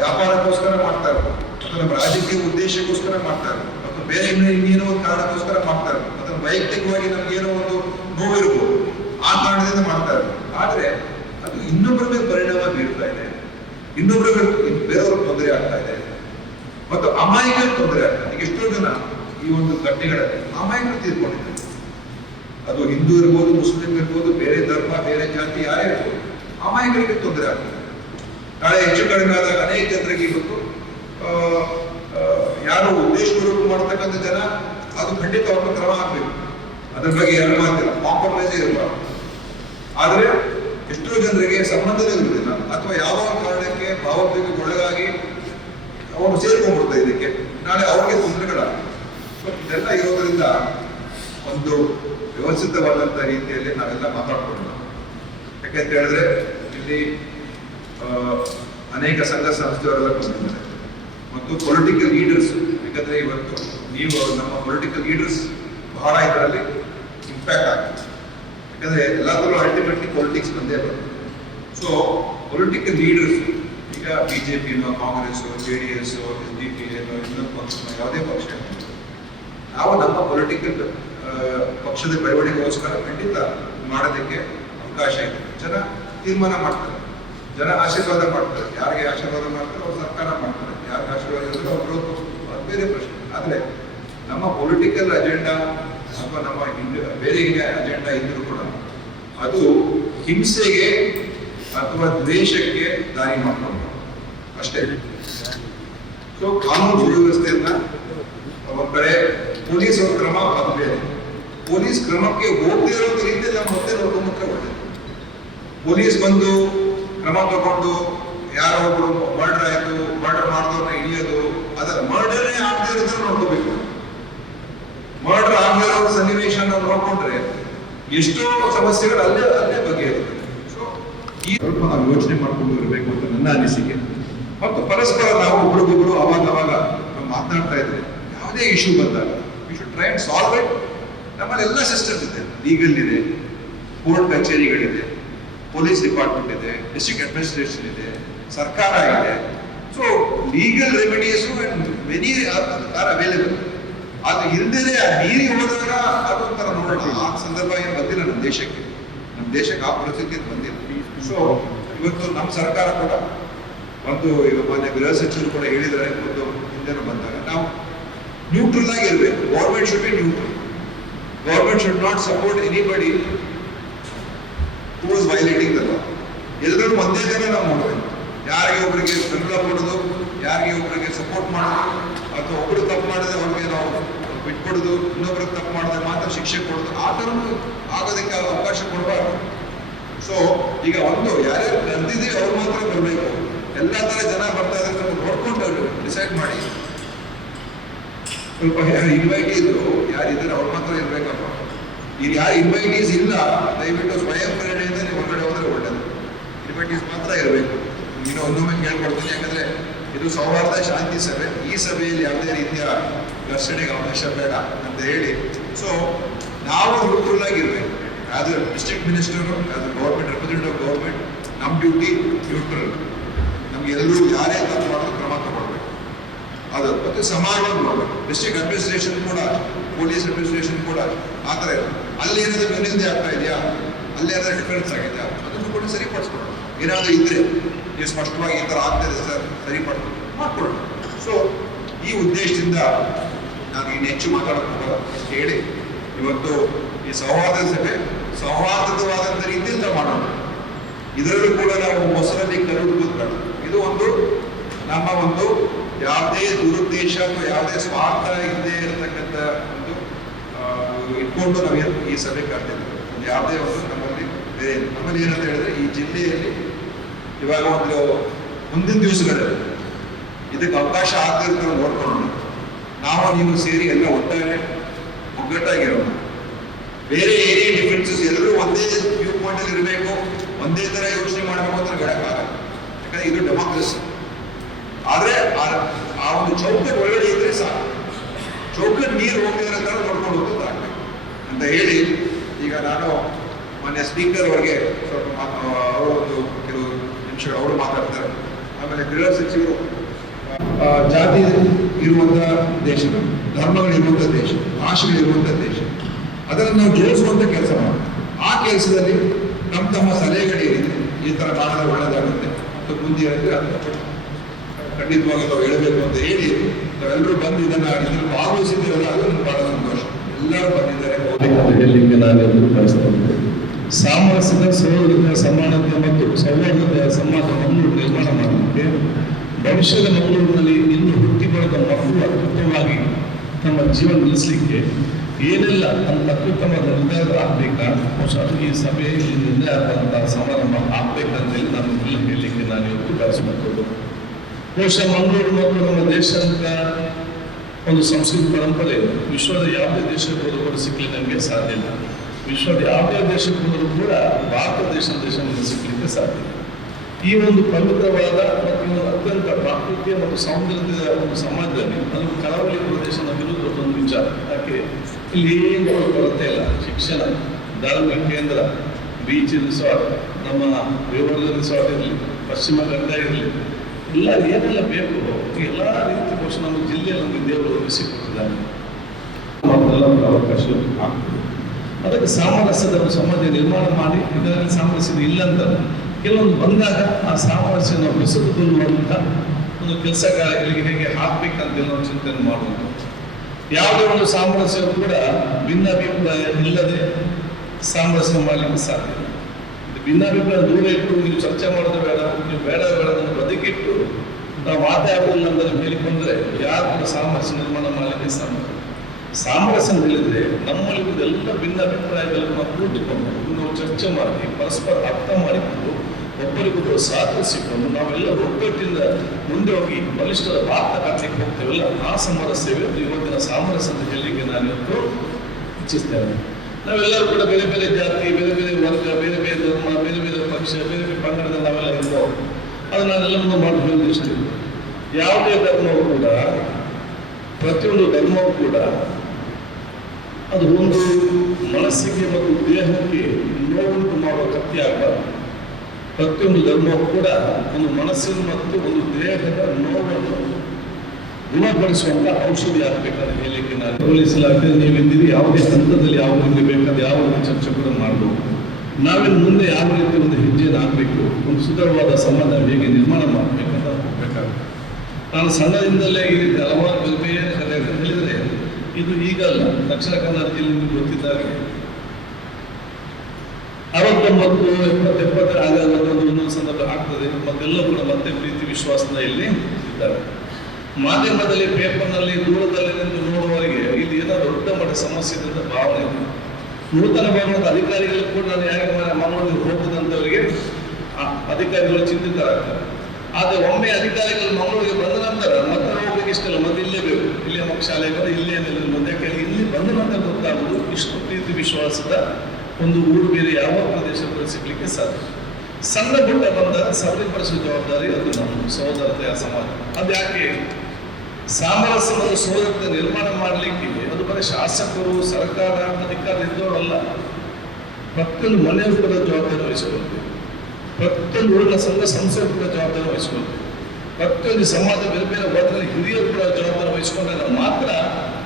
ವ್ಯಾಪಾರಕ್ಕೋಸ್ಕರ ಮಾಡ್ತಾ ಇರ್ಬೋದು, ಅಥವಾ ನಮ್ಮ ರಾಜಕೀಯ ಉದ್ದೇಶಕ್ಕೋಸ್ಕರ ಮಾಡ್ತಾ ಇರ್ಬೋದು, ಅಥವಾ ಬೇರೆ ಇನ್ನೇನೋ ಒಂದು ಕಾರಣಕ್ಕೋಸ್ಕರ ಮಾಡ್ತಾ ಇರ್ಬೋದು, ಅಥವಾ ವೈಯಕ್ತಿಕವಾಗಿ ನಮ್ಗೆ ಏನೋ ಒಂದು ನೋವಿರ್ಬೋದು, ಆ ಕಾರಣದಿಂದ ಮಾಡ್ತಾ ಇರ್ಬೋದು. ಆದ್ರೆ ಅದು ಇನ್ನೊಬ್ಬರ ಮೇಲೆ ಪರಿಣಾಮ ಬೀರ್ತಾ ಇದೆ, ಬೇರೆಯವ್ರಿಗೆ ತೊಂದರೆ ಆಗ್ತಾ ಇದೆ ಮತ್ತು ಅಮಾಯಕರಿಗೆ ತೊಂದರೆ ಆಗ್ತಾ ಇದೆ. ಎಷ್ಟೋ ಜನ ಈ ಒಂದು ಘಟನೆಗಳಲ್ಲಿ ಅಮಾಯಕರು ತೀರ್ಕೊಂಡಿದ್ದಾರೆ. ಅದು ಹಿಂದೂ ಇರ್ಬೋದು, ಮುಸ್ಲಿಂ ಇರ್ಬೋದು, ಬೇರೆ ಧರ್ಮ, ಬೇರೆ ಜಾತಿ, ಯಾರೇ ಇರ್ಬೋದು, ಅಮಾಯಕರಿಗೆ ತೊಂದರೆ ಆಗ್ತದೆ. ನಾಳೆ ಹೆಚ್ಚು ಕಡಿಮೆ ಆದಾಗ ಅನೇಕ ಜನರಿಗೆ ಇವತ್ತು ಯಾರು ಉದ್ದೇಶಪೂರ್ವಕ ಮಾಡ್ತಕ್ಕಂಥ ಜನ ಅದು ಖಂಡಿತ ಅವ್ರನ್ನ ಕ್ರಮ ಹಾಕ್ಬೇಕು. ಅದ್ರ ಬಗ್ಗೆ ಯಾರು ಮಾತಿಲ್ಲ, ಕಾಂಪ್ರಮೈಸೇ ಇರಬಾರ್ದು. ಆದರೆ ಎಷ್ಟೋ ಜನರಿಗೆ ಸಂಬಂಧನೇ ಇರುವುದಿಲ್ಲ ಅಥವಾ ಯಾವ ಕಾರಣಕ್ಕೆ ಭಾವೋದ್ವೇಗಕ್ಕೆ ಒಳಗಾಗಿ ಅವರು ಸೇರ್ಕೊಂಡ್ಬಿಡ್ತಾರೆ ಇದಕ್ಕೆ, ನಾಳೆ ಅವ್ರಿಗೆ ತೊಂದರೆಗಳಾಗ. ಇದೆಲ್ಲ ಇರೋದ್ರಿಂದ ಒಂದು ವ್ಯವಸ್ಥಿತವಾದಂಥ ರೀತಿಯಲ್ಲಿ ನಾವೆಲ್ಲ ಮಾತಾಡ್ಕೊಳ್ಳೋಣ. ಯಾಕೆಂತ ಹೇಳಿದ್ರೆ ಇಲ್ಲಿ ಅನೇಕ ಸಂಘ ಸಂಸ್ಥೆಯವರೆಲ್ಲ ಬಂದಿದ್ದಾರೆ ಮತ್ತು ಪೊಲಿಟಿಕಲ್ ಲೀಡರ್ಸ್. ಯಾಕಂದ್ರೆ ಇವತ್ತು ನೀವು ನಮ್ಮ ಪೊಲಿಟಿಕಲ್ ಲೀಡರ್ಸ್ ಬಹಳ ಇದರಲ್ಲಿ ಇಂಪ್ಯಾಕ್ಟ್ ಆಗುತ್ತೆ. ಯಾಕಂದ್ರೆ ಎಲ್ಲಾದ್ರೂ ಅಲ್ಟಿಮೇಟ್ಲಿ ಪಾಲಿಟಿಕ್ಸ್ ಬಂದೇ ಬರುತ್ತೆ. ಸೊ ಪೊಲಿಟಿಕಲ್ ಲೀಡರ್ಸ್ ಈಗ ಬಿಜೆಪಿನೋ, ಕಾಂಗ್ರೆಸ್, JDS, SDP ಇನ್ನೊಂದು ಪಕ್ಷ, ಯಾವುದೇ ಪಕ್ಷ, ನಾವು ನಮ್ಮ ಪೊಲಿಟಿಕಲ್ ಪಕ್ಷದ ಬೆಳವಣಿಗೆಗೋಸ್ಕರ ಖಂಡಿತ ಮಾಡೋದಕ್ಕೆ ಅವಕಾಶ ಇದೆ. ಜನ ತೀರ್ಮಾನ ಮಾಡ್ತಾರೆ, ಜನ ಆಶೀರ್ವಾದ ಮಾಡ್ತಾರೆ. ಯಾರಿಗೆ ಆಶೀರ್ವಾದ ಮಾಡ್ತಾರೆ ಅವ್ರು ಸರ್ಕಾರ ಮಾಡ್ತಾರೆ, ಯಾರಿಗೆ ಆಶೀರ್ವಾದ ಇದ್ರೆ ಅವರು ಬೇರೆ ಪ್ರಶ್ನೆ. ಆದರೆ ನಮ್ಮ ಪೊಲಿಟಿಕಲ್ ಅಜೆಂಡಾ ಅಥವಾ ನಮ್ಮ ಬೇರೆ ಅಜೆಂಡಾ ಇದ್ರೂ ಕೂಡ ಅದು ಹಿಂಸೆಗೆ ಅಥವಾ ದ್ವೇಷಕ್ಕೆ ದಾರಿ ಮಾಡ್ಕೊಂಡು ಅಷ್ಟೇ. ಸೊ ಕಾನೂನು ಸುವ್ಯವಸ್ಥೆಯನ್ನ ಒಂದ್ ಕಡೆ ಪೊಲೀಸ್ ಅವ್ರ ಕ್ರಮ ಬೇರೆ, ಪೊಲೀಸ್ ಕ್ರಮಕ್ಕೆ ಹೋಗದೇ ಇರೋ ರೀತಿಯಲ್ಲಿ ನಮ್ಮ ಮತ್ತೆ ನೋಡ್ಕೊಂಡ್ರೆ ಒಳ್ಳೆಯದು. ಪೊಲೀಸ್ ಬಂದು ಕ್ರಮ ತಗೊಂಡು ಯಾರೋ ಒಬ್ರು ಮರ್ಡರ್ ಆಯ್ತು, ಮರ್ಡರ್ ಮಾಡಿದವ್ರನ್ನ ಹಿಡಿಯೋದು, ಅದರ ಮರ್ಡರೇ ಆಗದೆ ಇರೋದನ್ನ ನೋಡ್ಕೋಬೇಕು. ಮರ್ಡರ್ ಆಗಿರೋ ಸನ್ನಿವೇಶ ನೋಡ್ಕೊಂಡ್ರೆ ಎಷ್ಟೋ ಸಮಸ್ಯೆಗಳು ಅಲ್ಲೇ ಬಗೆಹರುತ್ತೆ. ಸೊ ಈ ಸ್ವಲ್ಪ ನಾವು ಯೋಚನೆ ಮಾಡ್ಕೊಂಡು ಇರಬೇಕು ಅಂತ ನನ್ನ ಅನಿಸಿಕೆ. ಮತ್ತು ಪರಸ್ಪರ ನಾವು ಒಬ್ರಿಗೊಬ್ರು ಅವಾಗ ಮಾತನಾಡ್ತಾ ಇದ್ರೆ ಯಾವುದೇ ಇಶ್ಯೂ ಬಂದಾಗ we should try and solve it. ನಮ್ಮಲ್ಲಿ ಎಲ್ಲ ಸಿಸ್ಟಮ್ ಇದೆ, ಲೀಗಲ್ ಇದೆ, ಕೋರ್ಟ್ ಕಚೇರಿಗಳಿದೆ, ಪೊಲೀಸ್ ಡಿಪಾರ್ಟ್ಮೆಂಟ್ ಇದೆ, ಡಿಸ್ಟ್ರಿಕ್ಟ್ ಅಡ್ಮಿನಿಸ್ಟ್ರೇಷನ್ ಇದೆ, ಸರ್ಕಾರ ಇದೆ. So legal remedies and many are available. ಅದು ಇಲ್ಲದೇ ಮೀರಿ ಹೋದಾಗ ಅದು ಒಂಥರ ನೋಡೋಣ. ಆ ಸಂದರ್ಭ ಏನು ಬಂದಿಲ್ಲ ನಮ್ಮ ದೇಶಕ್ಕೆ ಆ ಪರಿಸ್ಥಿತಿ ಬಂದಿಲ್ಲ. ಸೊ ಇವತ್ತು ನಮ್ಮ ಸರ್ಕಾರ ಕೂಡ ಒಂದು ಮಾನ್ಯ ಗೃಹ ಸಚಿವರು ಕೂಡ ಹೇಳಿದರೆ, ಒಂದು ಹಿಂದೆ ಬಂದಾಗ ನಾವು ನ್ಯೂಟ್ರಲ್ ಆಗಿ ಇರಬೇಕು. Government should be neutral. Government should not support anybody who is violating the law. ಎಲ್ಲರೂ ಒಂದೇ ಜನ ನಾವು ಮಾಡಬೇಕು. ಯಾರಿಗೆ ಒಬ್ಬರಿಗೆ ಬೆಂಬಲ ಕೊಡೋದು, ಯಾರಿಗೆ ಒಬ್ಬರಿಗೆ ಸಪೋರ್ಟ್ ಮಾಡೋದು, ಅಥವಾ ಒಬ್ಬರು ತಪ್ಪು ಮಾಡಿದ್ರೆ ಅವ್ರಿಗೆ ನಾವು ಬಿಟ್ಕೊಡೋದು, ಇನ್ನೊಬ್ರಿಗೆ ತಪ್ಪು ಮಾಡಿದ್ರೆ ಮಾತ್ರ ಶಿಕ್ಷೆ ಕೊಡೋದು, ಆ ಥರನೂ ಆಗೋದಕ್ಕೆ ಅವಕಾಶ ಕೊಡಬಾರ್ದು. ಸೊ ಈಗ ಒಂದು ಯಾರ್ಯಾರು ನಡೆದಿದೆ ಅವ್ರು ಮಾತ್ರ ಬರಬೇಕು. ಎಲ್ಲ ಥರ ಜನ ಬರ್ತಾ ಇದ್ರೆ ನಾವು ನೋಡ್ಕೊಂಡು ಡಿಸೈಡ್ ಮಾಡಿ. ಸ್ವಲ್ಪ ಇನ್ವೈಟೀಸ್ ಯಾರಿದ್ದಾರೆ ಅವ್ರು ಮಾತ್ರ ಇರ್ಬೇಕಪ್ಪ. ಈಗ ಯಾರು ಇನ್ವೈಟೀಸ್ ಇಲ್ಲ, ದಯವಿಟ್ಟು ಸ್ವಯಂ ಪ್ರೇರಣೆಯಿಂದ ನೀವು ಹೊರಗಡೆ ಹೋದ್ರೆ ಒಳ್ಳೇದು. ಇನ್ವೈಟೀಸ್ ಮಾತ್ರ ಇರಬೇಕು. ಇನ್ನು ಒಂದೊಮ್ಮೆ ಕೇಳ್ಕೊಡ್ತೀನಿ, ಯಾಕಂದ್ರೆ ಇದು ಸೌಹಾರ್ದ ಶಾಂತಿ ಸಭೆ. ಈ ಸಭೆಯಲ್ಲಿ ಯಾವುದೇ ರೀತಿಯ ಘರ್ಷಣೆಗೆ ಅವಕಾಶ ಬೇಡ ಅಂತ ಹೇಳಿ, ಸೊ ನಾವು ನ್ಯೂಟ್ರಲ್ ಆಗಿರ್ಬೇಕು. As A district minister, as A government representative government, ನಮ್ಮ ಡ್ಯೂಟಿ ನ್ಯೂಟ್ರಲ್. ನಮ್ಗೆ ಎಲ್ಲರೂ ಯಾರೇ ತಪ್ಪು ಮಾಡೋದು ಕ್ರಮ ತಗೊಳ್ಬೇಕು. ಅದು ಮತ್ತೆ ಸಮಾನವಾಗಿ ಮಾಡಬೇಕು. ಡಿಸ್ಟ್ರಿಕ್ಟ್ ಅಡ್ಮಿನಿಸ್ಟ್ರೇಷನ್ ಕೂಡ, ಪೊಲೀಸ್ ಅಡ್ಮಿನಿಸ್ಟ್ರೇಷನ್ ಕೂಡ ಆ ಥರ ಇದೆ. ಅಲ್ಲಿ ಏನಾದರೂ ವಿನಂತಿ ಆಗ್ತಾ ಇದೆಯಾ, ಅಲ್ಲಿ ಏನಾದರೂ ಡಿಫರೆನ್ಸ್ ಆಗಿದೆಯಾ, ಅದನ್ನು ಕೂಡ ಸರಿಪಡಿಸ್ಕೊಳ್ಳೋಣ. ಏನಾದರೂ ಇದ್ರೆ ನೀವು ಸ್ಪಷ್ಟವಾಗಿ ಈ ಥರ ಆಗ್ತದೆ ಸರ್, ಮಾಡ್ಕೊಳ್ಳೋಣ. ಸೊ ಈ ಉದ್ದೇಶದಿಂದ ನಾನು ಇನ್ನು ಹೆಚ್ಚು ಮಾತಾಡೋದು ಹೇಳಿ, ಇವತ್ತು ಈ ಸೌಹಾರ್ದ ಸಭೆ ಸೌಹಾರ್ದವಾದಂಥ ರೀತಿಯಿಂದ ಮಾಡೋಣ. ಇದರಲ್ಲೂ ಕೂಡ ನಾವು ಮೊಸರಲ್ಲಿ ಕರುಳು ಕೂತ್ಕೊಳ್ಳೋಣ. ಇದು ಒಂದು ನಮ್ಮ ಒಂದು ಯಾವುದೇ ದುರುದ್ದೇಶ ಅಥವಾ ಯಾವುದೇ ಸ್ವಾರ್ಥ ಇಲ್ಲದೆ ಇರತಕ್ಕಂಥ ಒಂದು ಇಟ್ಕೊಂಡು ನಾವು ಈ ಸಭೆ ಕರೆದಿದ್ದೇವೆ. ಯಾವುದೇ ಒಂದು ನಮ್ಮಲ್ಲಿ ಏನಂತ ಹೇಳಿದ್ರೆ, ಈ ಜಿಲ್ಲೆಯಲ್ಲಿ ಇವಾಗ ಒಂದು ಮುಂದಿನ ದಿವಸಗಳಲ್ಲಿ ಇದಕ್ಕೆ ಅವಕಾಶ ಆಗ್ತಿರ್ತಾರೆ ನೋಡ್ಕೊಳ್ಳೋಣ. ನಾವು ನೀವು ಸೇರಿ ಎಲ್ಲ ಒಗ್ಗಟ್ಟಾಗಿರೋಣ. ಬೇರೆ ಏನೇ ಡಿಫ್ರೆನ್ಸಸ್ ಎಲ್ಲರೂ ಒಂದೇ ವ್ಯೂ ಪಾಯಿಂಟ್ ಅಲ್ಲಿ ಇರಬೇಕು, ಒಂದೇ ತರ ಯೋಚನೆ ಮಾಡಬೇಕು ಅಂತ ಹೇಳಕ್ಕಾಗಲ್ಲ. ಯಾಕಂದ್ರೆ ಇದು ಡೆಮಾಕ್ರಸಿ. ಆದ್ರೆ ಆ ಒಂದು ಚೌಕಟ್ಟು ಒಳಗಡೆ ಇದ್ರೆ ಸಾಕು. ಚೌಕಟ್ಟು ನೀರು ಹೋಗ್ತಿರೋ ತರ ನೋಡ್ಕೊಂಡು ಹೋಗೋದಾಗಬೇಕು ಅಂತ ಹೇಳಿ, ಈಗ ನಾನು ಮಾನ್ಯ ಸ್ಪೀಕರ್ ಅವರಿಗೆ ಸ್ವಲ್ಪ ಅವರೊಂದು ಕೆಲವು ನಿಮಿಷಗಳು ಅವರು ಮಾತಾಡ್ತಾರೆ. ಆಮೇಲೆ ಗೃಹ ಸಚಿವರು, ಜಾತಿ ಇರುವಂತ ದೇಶ, ಧರ್ಮಗಳಿರುವಂಥ ದೇಶ, ಭಾಷೆಗಳಿರುವಂಥ ದೇಶ, ಅದನ್ನು ನಾವು ಜೋಡಿಸುವಂತ ಕೆಲಸ ಮಾಡೋಣ. ಆ ಕೆಲಸದಲ್ಲಿ ತಮ್ಮ ಸಲಹೆಗಳೇನಿದೆ, ಈ ಥರ ಮಾಡಿದ್ರೆ ಒಳ್ಳೆಯದಾಗುತ್ತೆ ಅಥವಾ ಮುಂದೆ ಅಂದರೆ ಅದನ್ನು ಖಂಡಿತವಾಗಿ ನಾವು ಹೇಳಬೇಕು ಅಂತ ಹೇಳಿ ನಾವೆಲ್ಲರೂ ಬಂದು ಇದನ್ನು ಭಾಗವಹಿಸಿದ್ದೀರಲ್ಲ, ಅದು ನನಗೆ ಬಹಳ ಸಂತೋಷ. ಎಲ್ಲರೂ ಬಂದಿದ್ದಾರೆ ಹೇಳಲಿಕ್ಕೆ ನಾವೆಲ್ಲರೂ ಬಯಸ್ತೇವೆ. ಸಾಮರಸ್ಯದ, ಸೌಹಾರ್ದದ, ಸಮಾನತೆ ಮತ್ತು ಸೌಹಾರ್ದದ ಸಮಾಜವನ್ನು ನಿರ್ಮಾಣ ಮಾಡಲಿಕ್ಕೆ ಭವಿಷ್ಯದ ಮಂಗಳೂರಿನಲ್ಲಿ ಇನ್ನೂ ಜೀವನ ನಿಲ್ಲಿಸಲಿಕ್ಕೆ ಏನೆಲ್ಲ ಒಂದು ಅತ್ಯುತ್ತಮ ನಿರ್ಧಾರ ಆಗಬೇಕಾ ಬಹುಶಃ ಅದು ಈ ಸಭೆಯಲ್ಲಿ ನಿರ್ಣಯ ಆಗುವಂತಹ ಸಮಾರಂಭ ಆಗ್ಬೇಕಂತೇಳಿ ನಾನು ಎಲ್ಲ ಹೇಳಲಿಕ್ಕೆ ನಾನು ಇವತ್ತು ಬಯಸಬಹುದು. ಬಹುಶಃ ಮಂಗಳೂರು ಮತ್ತು ನಮ್ಮ ದೇಶದ ಒಂದು ಸಂಸ್ಕೃತಿ ಪರಂಪರೆ ವಿಶ್ವದ ಯಾವುದೇ ದೇಶಕ್ಕೆ ಹೋದರೂ ಕೂಡ ಸಿಕ್ಕಲಿಕ್ಕೆ ನಮಗೆ ಸಾಧ್ಯ ಇಲ್ಲ. ವಿಶ್ವದ ಯಾವುದೇ ದೇಶಕ್ಕೆ ಹೋದರೂ ಕೂಡ ಭಾರತ ದೇಶದಿಂದ ಸಿಕ್ಕಲಿಕ್ಕೆ ಸಾಧ್ಯ ಇಲ್ಲ. ಈ ಒಂದು ಪವಿತ್ರವಾದ ಮತ್ತು ಅತ್ಯಂತ ಪ್ರಾಕೃತಿಕ ಮತ್ತು ಸೌಂದರ್ಯದ ಒಂದು ಸಮಾಜದಲ್ಲಿ ಅದು ಕರಾವಳಿ ಪ್ರದೇಶ ನಮಗಿರುವುದು ಒಂದು ವಿಚಾರ. ಯಾಕೆ ಇಲ್ಲಿ ಏನು ಕೊರತೆ ಇಲ್ಲ. ಶಿಕ್ಷಣ, ಧಾರ್ಮಿಕ ಕೇಂದ್ರ, ಬೀಚ್ ರಿಸಾರ್ಟ್, ನಮ್ಮ ರಿವರ್ ರಿಸಾರ್ಟ್ ಇರಲಿ, ಪಶ್ಚಿಮ ಘಟ್ಟ ಇರಲಿ, ಎಲ್ಲ ಏನೆಲ್ಲ ಬೇಕು ಎಲ್ಲ ರೀತಿ ಬಹುಶಃ ನಮ್ಮ ಜಿಲ್ಲೆಯಲ್ಲಿ ನಮಗೆ ದೇವರು ಒದಗಿಸಿಕೊಟ್ಟಿದ್ದಾನೆ. ಮತ್ತೆಲ್ಲರಿಗೂ ಅವಕಾಶ ಆಗ್ತದೆ. ಅದಕ್ಕೆ ಸಾಮರಸ್ಯದ ಒಂದು ಸಮಾಜ ನಿರ್ಮಾಣ ಮಾಡಿ ಇದರಲ್ಲಿ ಸಾಮರಸ್ಯದ ಇಲ್ಲ ಅಂತ ಕೆಲವೊಂದು ಬಂದಾಗ ಆ ಸಾಮರಸ್ಯನ ಬೆಸೆದುಕೊಳ್ಳುವಂಥ ಒಂದು ಕೆಲಸ ಕಾರ್ಯಗಳಿಗೆ ಹೇಗೆ ಹಾಕ್ಬೇಕಂತ ನಾವು ಚಿಂತನೆ ಮಾಡುವಂಥದ್ದು. ಯಾವುದೇ ಒಂದು ಸಾಮರಸ್ಯ ಕೂಡ ಭಿನ್ನಾಭಿಪ್ರಾಯ ಇಲ್ಲದೆ ಸಾಮರಸ್ಯ ಮಾಡಲಿಕ್ಕೆ ಸಾಧ್ಯ ಇಲ್ಲ. ಭಿನ್ನಾಭಿಪ್ರಾಯ ದೂರ ಇಟ್ಟು ನೀವು ಚರ್ಚೆ ಮಾಡೋದು ಬೇಡ, ನೀವು ಬೇಡ ಅದನ್ನು ಬದುಕಿಟ್ಟು ನಾವು ಮಾತಾಡೋದಿಲ್ಲ ಅಂತ ಹೇಳಿಕೊಂಡ್ರೆ ಯಾರು ಕೂಡ ಸಾಮರಸ್ಯ ನಿರ್ಮಾಣ ಮಾಡಲಿಕ್ಕೆ ಸಾಮರಸ್ಯ ಹೇಳಿದ್ರೆ ನಮ್ಮಲ್ಲಿ ಎಲ್ಲ ಭಿನ್ನಾಭಿಪ್ರಾಯಗಳನ್ನು ನಾವು ಕೂಡಿಕೊಂಡು ನಾವು ಚರ್ಚೆ ಮಾಡಿ ಪರಸ್ಪರ ಅರ್ಥ ಮಾಡಿಕೊಂಡು ಒಬ್ಬರಿಗೊಬ್ಬರು ಸಹಕರಿಸಿಕೊಂಡು ನಾವೆಲ್ಲ ಒಗ್ಗಟ್ಟಿಂದ ಮುಂದೆ ಹೋಗಿ ಬಲಿಷ್ಠರ ಭಾರತ ಕಟ್ಟಲಿಕ್ಕೆ ಹೋಗ್ತೇವಲ್ಲ, ಆ ಸಾಮರಸ್ಯವೇ ಇವತ್ತಿನ ಸಾಮರಸ್ಯ ಅಂತ ಹೇಳಲಿಕ್ಕೆ ನಾನು ಇವತ್ತು ಇಚ್ಛಿಸ್ತೇನೆ. ನಾವೆಲ್ಲರೂ ಕೂಡ ಬೇರೆ ಬೇರೆ ಜಾತಿ, ಬೇರೆ ಬೇರೆ ವರ್ಗ, ಬೇರೆ ಬೇರೆ ಧರ್ಮ, ಬೇರೆ ಬೇರೆ ಪಕ್ಷ, ಬೇರೆ ಬೇರೆ ಪಂಗಡದಲ್ಲಿ ನಾವೆಲ್ಲ ಇರ್ಬೋದು. ಅದು ನಾನೆಲ್ಲವನ್ನು ಮಾಡಬೇಕು ಇಷ್ಟ. ಯಾವುದೇ ಧರ್ಮವೂ ಕೂಡ, ಪ್ರತಿಯೊಂದು ಧರ್ಮವೂ ಕೂಡ ಅದು ಒಂದು ಮನಸ್ಸಿಗೆ ಮತ್ತು ದೇಹಕ್ಕೆ ನೋವುಂಟು ಮಾಡುವ ಕತ್ತಿ ಆಗಬಾರ್ದು. ಪ್ರತಿಯೊಂದು ಧರ್ಮವೂ ಕೂಡ ಒಂದು ಮನಸ್ಸಿನ ಮತ್ತು ಒಂದು ದೇಹದ ನೋವನ್ನು ಗುಣಪಡಿಸುವಂತ ಔಷಧಿ ಆಗ್ಬೇಕಂತ ಹೇಳಲಿಕ್ಕೆ ನಾನು ಪೊಲೀಸ್ ಇಲಾಖೆ ನೀವಿದ್ದೀರಿ. ಯಾವುದೇ ಹಂತದಲ್ಲಿ ಯಾವ ರೀತಿ ಬೇಕಾದ ಯಾವ ರೀತಿ ಚರ್ಚೆ ಕೂಡ ಮಾಡಬಹುದು. ನಾವಿನ್ನು ಮುಂದೆ ಯಾವ ರೀತಿ ಒಂದು ಹೆಜ್ಜೆಯನ್ನು ಹಾಕಬೇಕು, ಒಂದು ಸುಂದರವಾದ ಸಮಾಜ ಹೇಗೆ ನಿರ್ಮಾಣ ಮಾಡಬೇಕಂತ ಹೋಗ್ಬೇಕಾಗುತ್ತೆ. ನಾನು ಸಣ್ಣದಿಂದಲೇ ಈ ರೀತಿ ಹಲವಾರು ಬೇರೆ ಹೇಳಿದರೆ ಇದು ಈಗಲ್ಲ, ದಕ್ಷಿಣ ಕನ್ನಡ ಜಿಲ್ಲೆ ನಿಮಗೆ ಗೊತ್ತಿದ್ದಾಗೆ 69, 70 ಆಗಾಗ ಒಂದೊಂದು ಸಂದರ್ಭ ಆಗ್ತದೆ. ಮತ್ತೆಲ್ಲ ಕೂಡ ಮತ್ತೆ ಪ್ರೀತಿ ವಿಶ್ವಾಸದ ಇಲ್ಲಿ ಇದ್ದಾರೆ. ಮಾಧ್ಯಮದಲ್ಲಿ, ಪೇಪರ್ನಲ್ಲಿ, ದೂರದಲ್ಲಿ ನಿಂತು ನೋಡುವವರಿಗೆ ಇಲ್ಲಿ ಏನೋ ದೊಡ್ಡ ಮಟ್ಟ ಸಮಸ್ಯೆ ಇದೆ ಅಂತ ಭಾವನೆ ಇದೆ. ನೂತನ ಭವನದ ಅಧಿಕಾರಿಗಳು ಕೂಡ ನಾನು ಯಾಕೆ ಮಂಗಳೂರಿಗೆ ಹೋಗುದಂತವರಿಗೆ ಅಧಿಕಾರಿಗಳು ಚಿಂತಿತರಾಗ್ತಾರೆ. ಆದರೆ ಒಮ್ಮೆ ಅಧಿಕಾರಿಗಳು ಮಂಗಳೂರಿಗೆ ಬಂದ ನಂತರ ಮತ್ತೆ ಹೋಗ್ಲಿಕ್ಕೆ ಇಷ್ಟಲ್ಲ, ಮತ್ತೆ ಇಲ್ಲೇ ಬೇಕು, ಇಲ್ಲೇ ಮಕ್ಕಳ ಶಾಲೆಗಳು ಇಲ್ಲೇ ಮುಂದೆ ಇಲ್ಲಿ ಬಂದ ನಂತರ ಗೊತ್ತಾಗುವುದು ಇಷ್ಟು ಪ್ರೀತಿ ವಿಶ್ವಾಸದ ಒಂದು ಊರು ಬೇರೆ ಯಾವ ಪ್ರದೇಶದಲ್ಲಿ ಸಿಗ್ಲಿಕ್ಕೆ ಸಾಧ್ಯ. ಸಣ್ಣ ಪುಟ್ಟ ಬಂದ ಸಬಲೀಕರಿಸುವ ಜವಾಬ್ದಾರಿ ಅದು ನಮ್ಮ ಸಹೋದರತೆಯ ಸಮಾಜ. ಅದು ಯಾಕೆ ಸಾಮರಸ್ಯ ಮತ್ತು ಸಹೋದರತೆ ನಿರ್ಮಾಣ ಮಾಡಲಿಕ್ಕೆ ಅದು ಬರೀ ಶಾಸಕರು, ಸರ್ಕಾರ, ಅಧಿಕಾರ ಇದ್ದವರಲ್ಲ. ಪ್ರತಿಯೊಂದು ಮನೆಯವರು ಕೂಡ ಜವಾಬ್ದಾರಿ ವಹಿಸಿಕೊಳ್ತೇವೆ. ಪ್ರತಿಯೊಂದು ಊರಿನ ಸಂಘ ಸಂಸ್ಥೆ ಕೂಡ ಜವಾಬ್ದಾರಿ ವಹಿಸಿಕೊಳ್ತೇವೆ. ಪ್ರತಿಯೊಂದು ಸಮಾಜ ಬೇರೆ ಬೇರೆ ವರ್ಗದಲ್ಲಿ ಹಿರಿಯರು ಕೂಡ ಜವಾಬ್ದಾರಿ ವಹಿಸಿಕೊಂಡಾಗ ಮಾತ್ರ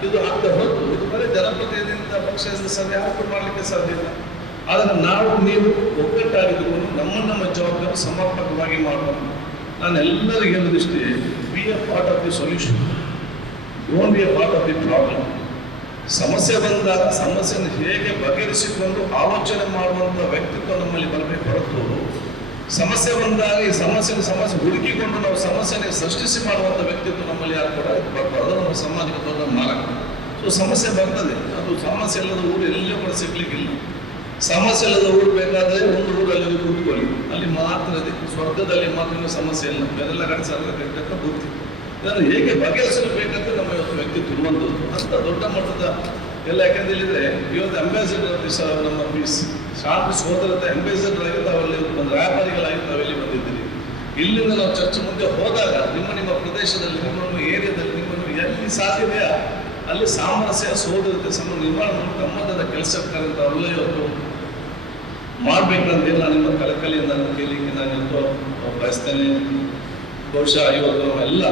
ಇದು ಆಗ್ತಾ ಹೊರತು ಇದು ಬರೀ ಜನಪ್ರತಿನಿಧಿಯಿಂದ ಪಕ್ಷದಿಂದ ಸಾಧ್ಯ ಯಾರು ಮಾಡಲಿಕ್ಕೆ ಸಾಧ್ಯ ಇಲ್ಲ. ಆದರೆ ನಾವು ನೀವು ಒಗ್ಗಟ್ಟಾಗಿದ್ದುಕೊಂಡು ನಮ್ಮ ಜವಾಬ್ದಾರಿ ಸಮರ್ಪಕವಾಗಿ ಮಾಡಬೇಕು. ನಾನು ಎಲ್ಲರಿಗೂ ಹೇಳೋದಿಷ್ಟೇ, be a part of the solution, don't be a part of the problem. ಸಮಸ್ಯೆ ಬಂದಾಗ ಸಮಸ್ಯೆಯನ್ನು ಹೇಗೆ ಬಗೆಹರಿಸಿಕೊಂಡು ಆಲೋಚನೆ ಮಾಡುವಂಥ ವ್ಯಕ್ತಿತ್ವ ನಮ್ಮಲ್ಲಿ ಬರಬೇಕು ಹೊರತು ಸಮಸ್ಯೆ ಬಂದಾಗ ಈ ಸಮಸ್ಯೆ ಹುಡುಕಿಕೊಂಡು ನಾವು ಸಮಸ್ಯೆಯನ್ನು ಸೃಷ್ಟಿಸಿ ಮಾಡುವಂಥ ವ್ಯಕ್ತಿತ್ವ ನಮ್ಮಲ್ಲಿ ಯಾರು ಕೂಡ ಬರಬಾರ್ದು. ನಮ್ಮ ಸಮಾಜಕ್ಕೆ ದೊಡ್ಡ ಮಾರಕ. ಸೊ ಸಮಸ್ಯೆ ಬರ್ತದೆ, ಅದು ಸಮಸ್ಯೆ ಇಲ್ಲದ ಊರು ಎಲ್ಲೇ ಕೂಡ ಸಿಗ್ಲಿಕ್ಕಿಲ್ಲ. ಸಮಸ್ಯೆ ಇಲ್ಲದ ಊರು ಬೇಕಾದರೆ ಒಂದು ಊರಲ್ಲಿ ಕೂತ್ಕೊಳ್ಳಿ, ಅಲ್ಲಿ ಮಾತ್ರ ಸ್ವರ್ಗದಲ್ಲಿ ಮಾತ್ರ ಸಮಸ್ಯೆ ಇಲ್ಲ, ಬೇರೆಲ್ಲ ಕಡೆ ಸರ್ಕಾರ ಬುದ್ಧಿ. ಇದನ್ನು ಹೇಗೆ ಬಗೆಹರಿಸಲು ಬೇಕಂತ ನಮ್ಮ ಇವತ್ತು ವ್ಯಕ್ತಿತ್ವ ಬಂದದ್ದು ಅಂತ ದೊಡ್ಡ ಮಟ್ಟದ ಎಲ್ಲ. ಯಾಕೆಂತ ಹೇಳಿದ್ರೆ ಇವತ್ತು ಅಂಬಾಸಿಡರ್ ನಮ್ಮ ಶಾಂತಿ ಸೋದರತೆ ಅಂಬಾಸಿಡರ್ ಆಗಿ ತಾವಲ್ಲಿ ಒಂದು ವ್ಯಾಪಾರಿಗಳಾಗಿ ತಾವೆಲ್ಲಿ ಬಂದಿದ್ದೀರಿ. ಇಲ್ಲಿಂದ ನಾವು ಚರ್ಚೆ ಮುಂದೆ ಹೋದಾಗ ನಿಮ್ಮ ಪ್ರದೇಶದಲ್ಲಿ, ನಿಮ್ಮ ಏರಿಯಾದಲ್ಲಿ, ನಿಮ್ಮನ್ನು ಎಲ್ಲಿ ಸಾಧ್ಯತೆಯಾ ಅಲ್ಲಿ ಸಾಮರಸ್ಯ ಸೋದರತೆ ನಿರ್ಮಾಣ ನಮ್ಮದಾದ ಕೆಲಸಕ್ಕಂತ ಅಲ್ಲ ಇವತ್ತು ಮಾಡಬೇಕಂತ ನಾನು ನಿಮ್ಮ ಕಳಕಳಿಯಿಂದ ಕೇಳಲಿಕ್ಕೆ ನಾನು ಇವತ್ತು ಬಯಸ್ತೇನೆ. ಬಹುಶಃ ಇವತ್ತು ಎಲ್ಲ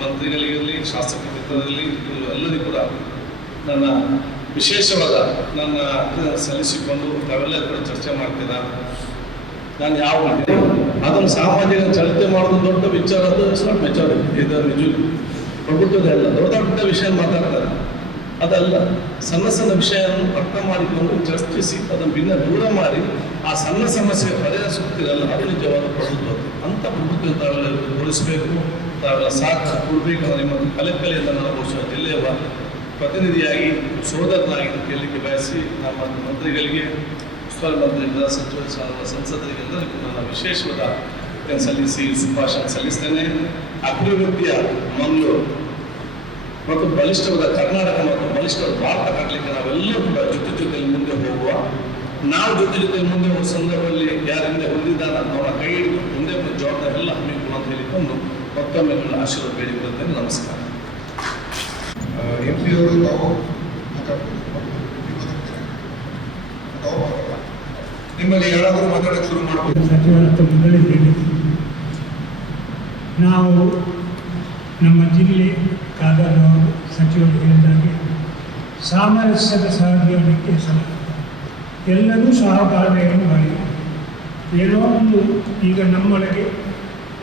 ಮಂತ್ರಿಗಳಿಗಿರಲಿ, ಶಾಸಕ ಮಿತ್ರರಲ್ಲಿ ಎಲ್ಲರಿಗೂ ಕೂಡ ನನ್ನ ವಿಶೇಷವಾದ ನನ್ನ ಸಲ್ಲಿಸಿಕೊಂಡು ತಾವೆಲ್ಲ ಕೂಡ ಚರ್ಚೆ ಮಾಡ್ತೀರಾ. ನಾನು ಯಾವ ಅದನ್ನು ಸಾಮಾಜಿಕ ಚರ್ಚೆ ಮಾಡೋದು ದೊಡ್ಡ ವಿಚಾರ, ಅದು ಸ್ವಲ್ಪ ಮೆಚಾರಿಟಿ ಇದು ನಿಜ ಪ್ರಭುತ್ವದ ಎಲ್ಲ ದೊಡ್ಡ ದೊಡ್ಡ ವಿಷಯ ಮಾತಾಡ್ತಾರೆ. ಅದಲ್ಲ, ಸಣ್ಣ ಸಣ್ಣ ವಿಷಯವನ್ನು ಅರ್ಥ ಮಾಡಿಕೊಂಡು ಚರ್ಚಿಸಿ ಅದನ್ನು ಭಿನ್ನ ದೂರ ಮಾಡಿ ಆ ಸಣ್ಣ ಸಮಸ್ಯೆ ಪರಿಹರಿಸುತ್ತಿರಲ್ಲ, ಅದು ನಿಜವಾದ ಪ್ರಭುತ್ವ. ಅಂತ ಪ್ರಭುತ್ವ ತಾವೆಲ್ಲ ಉಳಿಸಬೇಕು, ತಾವೆಲ್ಲ ಸಾಕು ಕೊಡಬೇಕು. ನಿಮ್ಮ ಕಲೆಕಲೆಯಿಂದ ನಾನು ಬಹುಶಃ ಜಿಲ್ಲೆಯ ಪ್ರತಿನಿಧಿಯಾಗಿ ಸೋದರನಾಗಿ ಕೇಳಲಿಕ್ಕೆ ಬಯಸಿ ನಮ್ಮ ಮಂತ್ರಿಗಳಿಗೆ, ಉಸ್ತುವಾರಿ ಮಂತ್ರಿಗಳ ಸಚಿವ ಸಂಸದರಿಗೆಲ್ಲರಿಗೂ ನನ್ನ ವಿಶೇಷವಾದ ಸಲ್ಲಿಸಿ ಶುಭಾಶಯ ಸಲ್ಲಿಸ್ತೇನೆ. ಅಭಿವೃದ್ಧಿಯ ಮಂದು ಮತ್ತು ಬಲಿಷ್ಠವಾದ ಕರ್ನಾಟಕ ಮತ್ತು ಬಲಿಷ್ಠವಾದ ಭಾರತ ಕಟ್ಟಲಿಕ್ಕೆ ನಾವೆಲ್ಲರೂ ಕೂಡ ಜೊತೆಯಲ್ಲಿ ಮುಂದೆ ಹೋಗುವ. ನಾವು ಜೊತೆಯಲ್ಲಿ ಮುಂದೆ ಹೋಗುವ ಸಂದರ್ಭದಲ್ಲಿ ಯಾರಿಂದ ಹೊಂದಿದ್ದಾನ ಅವರ ಕೈ ಹಿಡಿದು ಮುಂದೆ ಜವಾಬ್ದಾರಿ ಎಲ್ಲ ಹಮ್ಮಿಕೊಳ್ಳುವ ಅಂತ ಹೇಳಿಕೊಂಡು ಮತ್ತೊಮ್ಮೆ ಆಶೀರ್ವಾದ ಬೇಡಿಕೊಳ್ಳುತ್ತೇನೆ. ನಮಸ್ಕಾರ. MP ಅವರು ತಾವು ನಿಮ್ಮಲ್ಲಿ ಯಾರಾದರೂ ಮಾತಾಡಕ್ಕೆ ಶುರು ಮಾಡ್ಬೋದು. ಸಚಿವರ ಮೊದಲೇ ಹೇಳಿದೆ, ನಾವು ನಮ್ಮ ಜಿಲ್ಲೆ ಕಾದಾರವರು ಸಚಿವರು ಹೇಳಿದಾಗೆ ಸಾಮರಸ್ಯದ ಸಹಜೀವನಕ್ಕೆ ಎಲ್ಲರೂ ಸಹಬಾಳ್ವೆಯನ್ನು ಮಾಡಿ ಏನೋ ಒಂದು ಈಗ ನಮ್ಮೊಳಗೆ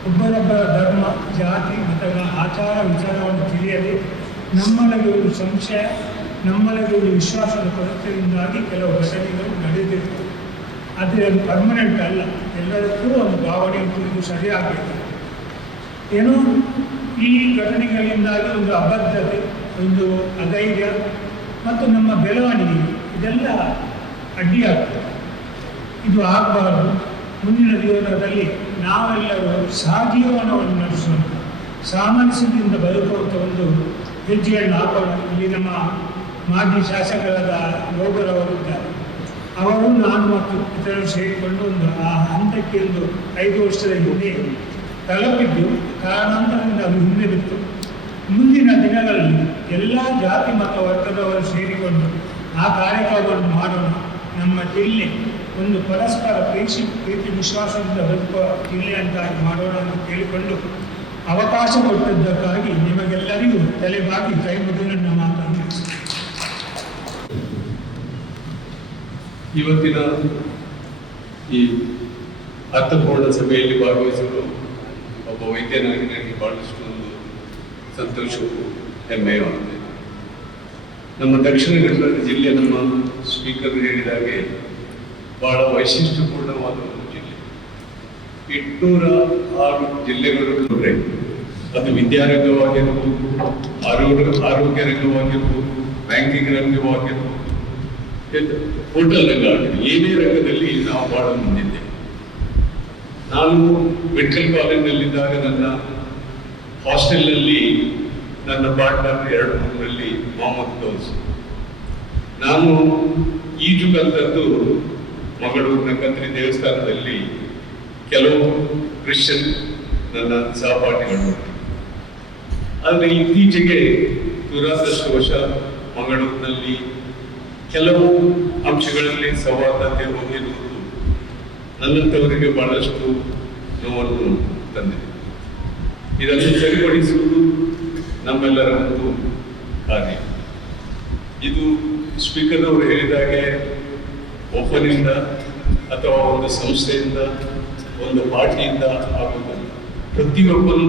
ಒಬ್ಬರೊಬ್ಬರ ಧರ್ಮ, ಜಾತಿ, ಮತಗಳ ಆಚಾರ ವಿಚಾರವನ್ನು ತಿಳಿಯದೆ ನಮ್ಮೊಳಗೆ ಒಂದು ಸಂಶಯ, ನಮ್ಮೊಳಗೆ ಒಂದು ವಿಶ್ವಾಸದ ಕೊರತೆಯಿಂದಾಗಿ ಕೆಲವು ಘಟನೆಗಳು ನಡೆದಿರ್ತವೆ. ಆದರೆ ಅದು ಪರ್ಮನೆಂಟ್ ಅಲ್ಲ, ಎಲ್ಲದಕ್ಕೂ ಒಂದು ಭಾವನೆ ಕುರಿತು ಸರಿಯಾಗಬೇಕು. ಏನೋ ಈ ಘಟನೆಗಳಿಂದಾಗಿ ಒಂದು ಅಭದ್ರತೆ, ಒಂದು ಅಧೈರ್ಯ ಮತ್ತು ನಮ್ಮ ಬೆಳವಣಿಗೆ ಇದೆಲ್ಲ ಅಡ್ಡಿಯಾಗ್ತದೆ. ಇದು ಆಗಬಾರ್ದು. ಮುಂದಿನ ಜೀವನದಲ್ಲಿ ನಾವೆಲ್ಲರೂ ಸಹಜೀವನವನ್ನು ನಡೆಸೋಣ, ಸಾಮರಸ್ಯದಿಂದ ಬದುಕುವಂಥ ಒಂದು ಹೆಜ್ಜೆಯನ್ನು ಹಾಕೋಣ. ಇಲ್ಲಿ ನಮ್ಮ ಮಾಜಿ ಶಾಸಕರಾದ ಯೋಗರವರಿದ್ದಾರೆ, ಅವರು ನಾನು ಮತ್ತು ಇತರರು ಸೇರಿಕೊಂಡು ಒಂದು ಆ ಹಂತಕ್ಕೆ ಒಂದು 5 ವರ್ಷದ ಹಿಂದೆ ತಲುಪಿದ್ದು, ಕಾರಣಾಂತರದಿಂದ ಅದು ಹಿಂದೆ ಬಿತ್ತು. ಮುಂದಿನ ದಿನಗಳಲ್ಲಿ ಎಲ್ಲ ಜಾತಿ ಮತ್ತು ವರ್ಗದವರು ಸೇರಿಕೊಂಡು ಆ ಕಾರ್ಯಕ್ರಮವನ್ನು ಮಾಡೋಣ. ನಮ್ಮ ಜಿಲ್ಲೆ ಒಂದು ಪರಸ್ಪರ ಪ್ರೀತಿ ವಿಶ್ವಾಸದಿಂದ ಬದುಕುವ ಜಿಲ್ಲೆ ಅಂತಾಗಿ ಮಾಡೋಣ ಅಂತ ಕೇಳಿಕೊಂಡು ಅವಕಾಶ ಕೊಟ್ಟಿದ್ದಕ್ಕಾಗಿ ನಿಮಗೆಲ್ಲರಿಗೂ ತಲೆಬಾಗಿ ಕೈ ಮುಗಿದು ನನ್ನ ಮಾತನ್ನು ಇವತ್ತಿನ ಈ ಅರ್ಥಪೂರ್ಣ ಸಭೆಯಲ್ಲಿ ಭಾಗವಹಿಸಲು ಒಬ್ಬ ವೈದ್ಯನಾಗಿ ನನಗೆ ಬಹಳಷ್ಟು ಒಂದು ಸಂತೋಷವು ಹೆಮ್ಮೆಯಾಗಿದೆ. ನಮ್ಮ ದಕ್ಷಿಣ ಕನ್ನಡ ಜಿಲ್ಲೆ ನಮ್ಮ ಸ್ಪೀಕರ್ ಹೇಳಿದಾಗೆ ಬಹಳ ವೈಶಿಷ್ಟ್ಯಪೂರ್ಣವಾದ ಒಂದು ಜಿಲ್ಲೆ. 806 ಜಿಲ್ಲೆಗಳು, ಅದು ವಿದ್ಯಾರಂಗವಾಗಿರ್ಬೋದು, ಆರೋಗ್ಯ ರಂಗವಾಗಿರ್ಬೋದು, ಬ್ಯಾಂಕಿಂಗ್ ರಂಗವಾಗಿರ್ಬೋದು, ಹೋಟೆಲ್ ರಂಗ ಆಗಿರ್ಬೋದು, ಏನೇ ರಂಗದಲ್ಲಿ ನಾವು ಬಹಳ ಮುಂದಿದ್ದೇವೆ. ನಾನು ಮೆಡಿಕಲ್ ಕಾಲೇಜಿನಲ್ಲಿದ್ದಾಗ ನನ್ನ ಹಾಸ್ಟೆಲ್ನಲ್ಲಿ ನನ್ನ ಪಾರ್ಟ್ನರ್ 2-3ರಲ್ಲಿ ಮೊಹಮ್ಮದ್ ಗೌಸ್. ನಾನು ಈಜು ಕಲಿತದ್ದು ಮಂಗಳೂರಿನ ಕತ್ರಿ ದೇವಸ್ಥಾನದಲ್ಲಿ ಕೆಲವು ಕ್ರಿಶ್ಚಿಯನ್ ನನ್ನ ಸಹಪಾಠಿಗಳು. ಆದರೆ ಇತ್ತೀಚೆಗೆ ದುರಾದೃಷ್ಟವಶ ಮಂಗಳೂರಿನಲ್ಲಿ ಕೆಲವು ಅಂಶಗಳಲ್ಲಿ ಸವಾಲತೆ ಹೊಂದಿರುವುದು ನನ್ನಂಥವರಿಗೆ ಬಹಳಷ್ಟು ನೋವನ್ನು ತಂದಿದೆ. ಇದನ್ನು ಸರಿಪಡಿಸುವುದು ನಮ್ಮೆಲ್ಲರ ಒಂದು ಕಾರ್ಯ. ಇದು ಸ್ಪೀಕರ್ ಅವರು ಹೇಳಿದಾಗೆ ಒಬ್ಬನಿಂದ ಅಥವಾ ಒಂದು ಸಂಸ್ಥೆಯಿಂದ, ಒಂದು ಪಾರ್ಟಿಯಿಂದ ಆಗುವುದಿಲ್ಲ. ಪ್ರತಿಯೊಬ್ಬನು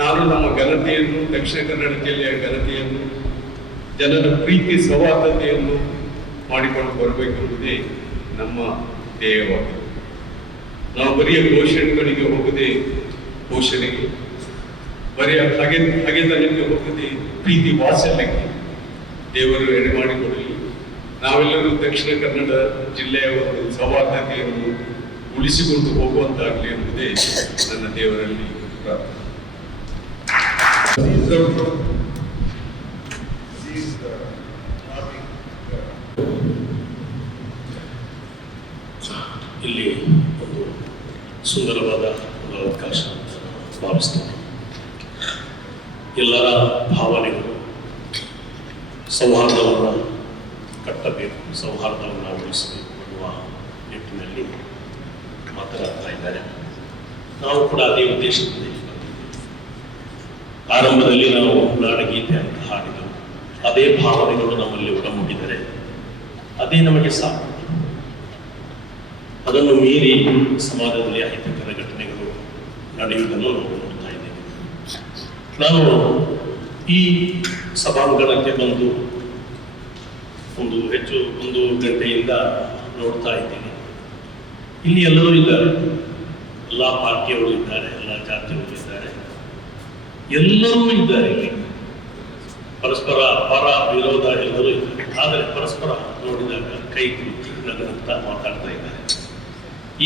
ನಾನು ನಮ್ಮ ಘನತೆಯನ್ನು, ದಕ್ಷಿಣ ಕನ್ನಡ ಜಿಲ್ಲೆಯ ಘನತೆಯನ್ನು, ಜನರ ಪ್ರೀತಿ ಸೌಹಾರ್ದತೆಯನ್ನು ಮಾಡಿಕೊಂಡು ಬರಬೇಕೆಂಬುದೇ ನಮ್ಮ ಧ್ಯೇಯವಾಗಿದೆ. ನಾವು ಬರಿಯ ಘೋಷಣೆಗಳಿಗೆ ಹೋಗದೆ ಘೋಷಣೆಗೆ, ಬರಿಯ ಹಗೆತನಕ್ಕೆ ಹೋಗದೆ ಪ್ರೀತಿ ವಾತ್ಸಲ್ಯಕ್ಕೆ ದೇವರು ಎಡೆ ಮಾಡಿಕೊಡಲಿ. ನಾವೆಲ್ಲರೂ ದಕ್ಷಿಣ ಕನ್ನಡ ಜಿಲ್ಲೆಯ ಒಂದು ಸೌಹಾರ್ದತೆಯನ್ನು ಉಳಿಸಿಕೊಂಡು ಹೋಗುವಂತಾಗಲಿ ಎಂಬುದೇ ನನ್ನ ದೇವರಲ್ಲಿ ಪ್ರಾರ್ಥನೆ. ಇಲ್ಲಿ ಒಂದು ಸುಂದರವಾದ ಒಂದು ಅವಕಾಶ ಅಂತ ಭಾವಿಸ್ತೇನೆ. ಎಲ್ಲರ ಭಾವನೆಗಳು ಸೌಹಾರ್ದವನ್ನು ಕಟ್ಟಬೇಕು, ಸೌಹಾರ್ದವನ್ನು ಉಳಿಸಬೇಕು ಅನ್ನುವ ನಿಟ್ಟಿನಲ್ಲಿ ಮಾತನಾಡ್ತಾ ಇದ್ದಾರೆ. ನಾವು ಕೂಡ ಅದೇ ಉದ್ದೇಶದಿಂದ ಆರಂಭದಲ್ಲಿ ನಾವು ನಾಡಗೀತೆ ಅಂತ ಹಾಡಿದೆವು. ಅದೇ ಭಾವನೆಗಳು ನಮ್ಮಲ್ಲಿ ಒಡಮೂಡಿದರೆ ಅದೇ ನಮಗೆ ಸಾಕು. ಅದನ್ನು ಮೀರಿ ಸಮಾಜದಲ್ಲಿ ಅಹಿತಕರ ಘಟನೆಗಳು ನಡೆಯುವುದನ್ನು ನಾವು ನೋಡ್ತಾ ಇದ್ದೇವೆ. ನಾನು ಈ ಸಭಾಂಗಣಕ್ಕೆ ಬಂದು ಒಂದು 1 ಗಂಟೆಯಿಂದ ನೋಡ್ತಾ ಇದ್ದೀನಿ. ಇಲ್ಲಿ ಎಲ್ಲರೂ ಇದ್ದಾರೆ, ಎಲ್ಲ ಪಾರ್ಟಿಯವರು ಇದ್ದಾರೆ, ಎಲ್ಲ ಜಾತಿಯವರು ಇದ್ದಾರೆ, ಎಲ್ಲರೂ ಇದ್ದಾರೆ ಇಲ್ಲಿ. ಪರಸ್ಪರ ಪರ ವಿರೋಧ ಎಲ್ಲರೂ ಇದ್ದಾರೆ. ಆದರೆ ಪರಸ್ಪರ ನೋಡಿದಾಗ ಕೈ ಕುಲುಕಿ ನಗುತ್ತಾ ಮಾತಾಡ್ತಾ ಇದ್ದಾರೆ.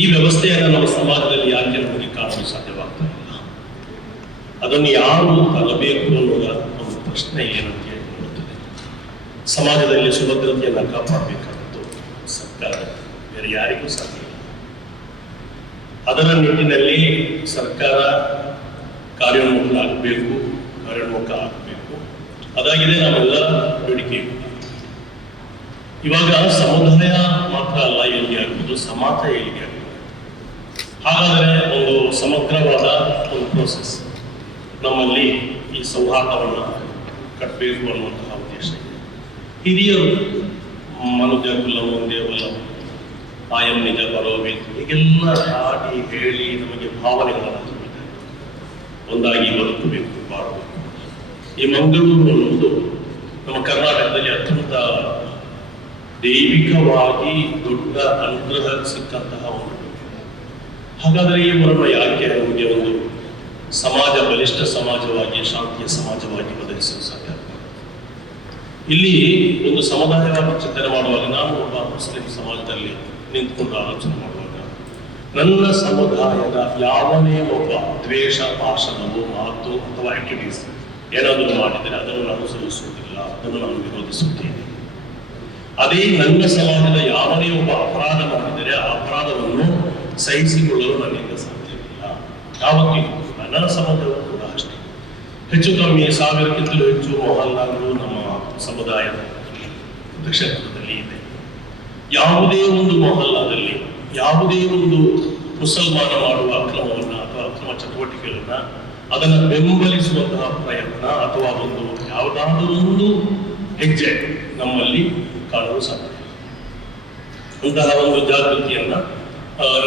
ಈ ವ್ಯವಸ್ಥೆಯನ್ನು ನಮ್ಮ ಸಮಾಜದಲ್ಲಿ ಯಾಕೆ ನಮಗೆ ಕಾಣಲು ಸಾಧ್ಯವಾಗ್ತಾ ಇಲ್ಲ? ಅದನ್ನು ಯಾರು ತರಬೇಕು ಅನ್ನೋದ ಒಂದು ಪ್ರಶ್ನೆ ಏನಂತ ನೋಡುತ್ತದೆ. ಸಮಾಜದಲ್ಲಿ ಸುಭದ್ರತೆಯನ್ನು ಕಾಪಾಡಬೇಕಾದ್ದು ಸರ್ಕಾರ, ಬೇರೆ ಯಾರಿಗೂ ಸಾಧ್ಯ ಇಲ್ಲ. ಅದರ ನಿಟ್ಟಿನಲ್ಲಿ ಸರ್ಕಾರ ಕಾರ್ಯೋನ್ಮುಖ ಆಗಬೇಕು. ಅದಾಗಿದೆ ನಮ್ಮೆಲ್ಲ ಬೇಡಿಕೆ. ಇವಾಗ ಸಮುದಾಯ ಮಾತ್ರ ಅಲ್ಲ ಏಳಿಗೆ ಆಗುವುದು, ಸಮಾಜ ಏಳಿಗೆ ಆಗುವುದು. ಹಾಗಾದರೆ ಒಂದು ಸಮಗ್ರವಾದ ಒಂದು ಪ್ರೋಸೆಸ್ ನಮ್ಮಲ್ಲಿ ಈ ಸೌಹಾರ್ದವನ್ನು ಕಟ್ಟಬೇಕು ಅನ್ನುವಂತಹ ಉದ್ದೇಶ ಇದೆ. ಹಿರಿಯರು ಮನುಜ ಕುಲಮುಂದೆ ಒಲ್ಲ ಆಯಂ ನಿಜ ಬರೋಬೇಕು ಹೀಗೆಲ್ಲ ಹಾಡಿ ಹೇಳಿ ನಮಗೆ ಭಾವನೆಗಳನ್ನು ತುಂಬಿದ್ದಾರೆ. ಒಂದಾಗಿ ಬದುಕಬೇಕು, ಬಾಳಬೇಕು. ಈ ಮಂಗಳೂರು ಅನ್ನುವುದು ನಮ್ಮ ಕರ್ನಾಟಕದಲ್ಲಿ ಅತ್ಯಂತ ದೈವಿಕವಾಗಿ ದೊಡ್ಡ ಅನುಗ್ರಹ ಸಿಕ್ಕಂತಹ ಒಂದು. ಹಾಗಾದರೆ ಈ ಊರನ್ನು ಯಾಕೆ ನಮಗೆ ಒಂದು ಸಮಾಜ, ಬಲಿಷ್ಠ ಸಮಾಜವಾಗಿ, ಶಾಂತಿಯ ಸಮಾಜವಾಗಿ ಬದಲಿಸಲು ಸಾಧ್ಯ ಆಗ್ತದೆ? ಇಲ್ಲಿ ಒಂದು ಸಮುದಾಯವಾಗಿ ಚಿಂತನೆ ಮಾಡುವಾಗ, ನಾನು ಒಬ್ಬ ಮುಸ್ಲಿಂ ಸಮಾಜದಲ್ಲಿ ನಿಂತ್ಕೊಂಡು ಆಲೋಚನೆ ಮಾಡುವಾಗ, ನನ್ನ ಸಮುದಾಯದ ಯಾವನೇ ಒಬ್ಬ ದ್ವೇಷ, ಭಾಷಣವು, ಮಾತು ಅಥವಾ ಆಕ್ಟಿವಿಟೀಸ್ ಏನಾದರೂ ಮಾಡಿದರೆ ಅದನ್ನು ನಾನು ಸಲ್ಲಿಸುವುದಿಲ್ಲ, ಅದನ್ನು ನಾನು ವಿರೋಧಿಸುತ್ತೇನೆ. ಅದೇ ನನ್ನ ಸಮಾಜದ ಯಾವನೇ ಒಬ್ಬ ಅಪರಾಧ ಮಾಡಿದರೆ ಆ ಅಪರಾಧವನ್ನು ಸಹಿಸಿಕೊಳ್ಳಲು ನನ್ನಿಂದ ಸಾಧ್ಯವಿಲ್ಲ. ಯಾವತ್ತಿಗೂ ನನ್ನ ಸಮಾಜವು ಕೂಡ ಅಷ್ಟೇ. ಹೆಚ್ಚು ಕಮ್ಮಿ 1000ಕ್ಕಿಂತಲೂ ಹೆಚ್ಚು ಮೊಹಲ್ಲಾಗಳು ನಮ್ಮ ಸಮುದಾಯದ ಕ್ಷೇತ್ರದಲ್ಲಿ ಇದೆ. ಯಾವುದೇ ಒಂದು ಮೊಹಲ್ಲಾದಲ್ಲಿ ಯಾವುದೇ ಒಂದು ಮುಸಲ್ಮಾನ ಮಾಡುವ ಅಕ್ರಮವನ್ನು ಅಥವಾ ಅಕ್ರಮ ಚಟುವಟಿಕೆಗಳನ್ನ ಅದನ್ನು ಬೆಂಬಲಿಸುವಂತಹ ಪ್ರಯತ್ನ ಅಥವಾ ಒಂದು ಯಾವುದಾದರೂ ಒಂದು ಹೆಜ್ಜೆ ನಮ್ಮಲ್ಲಿ ಕಾಣಲು ಸಾಧ್ಯ. ಅಂತಹ ಒಂದು ಜಾಗೃತಿಯನ್ನ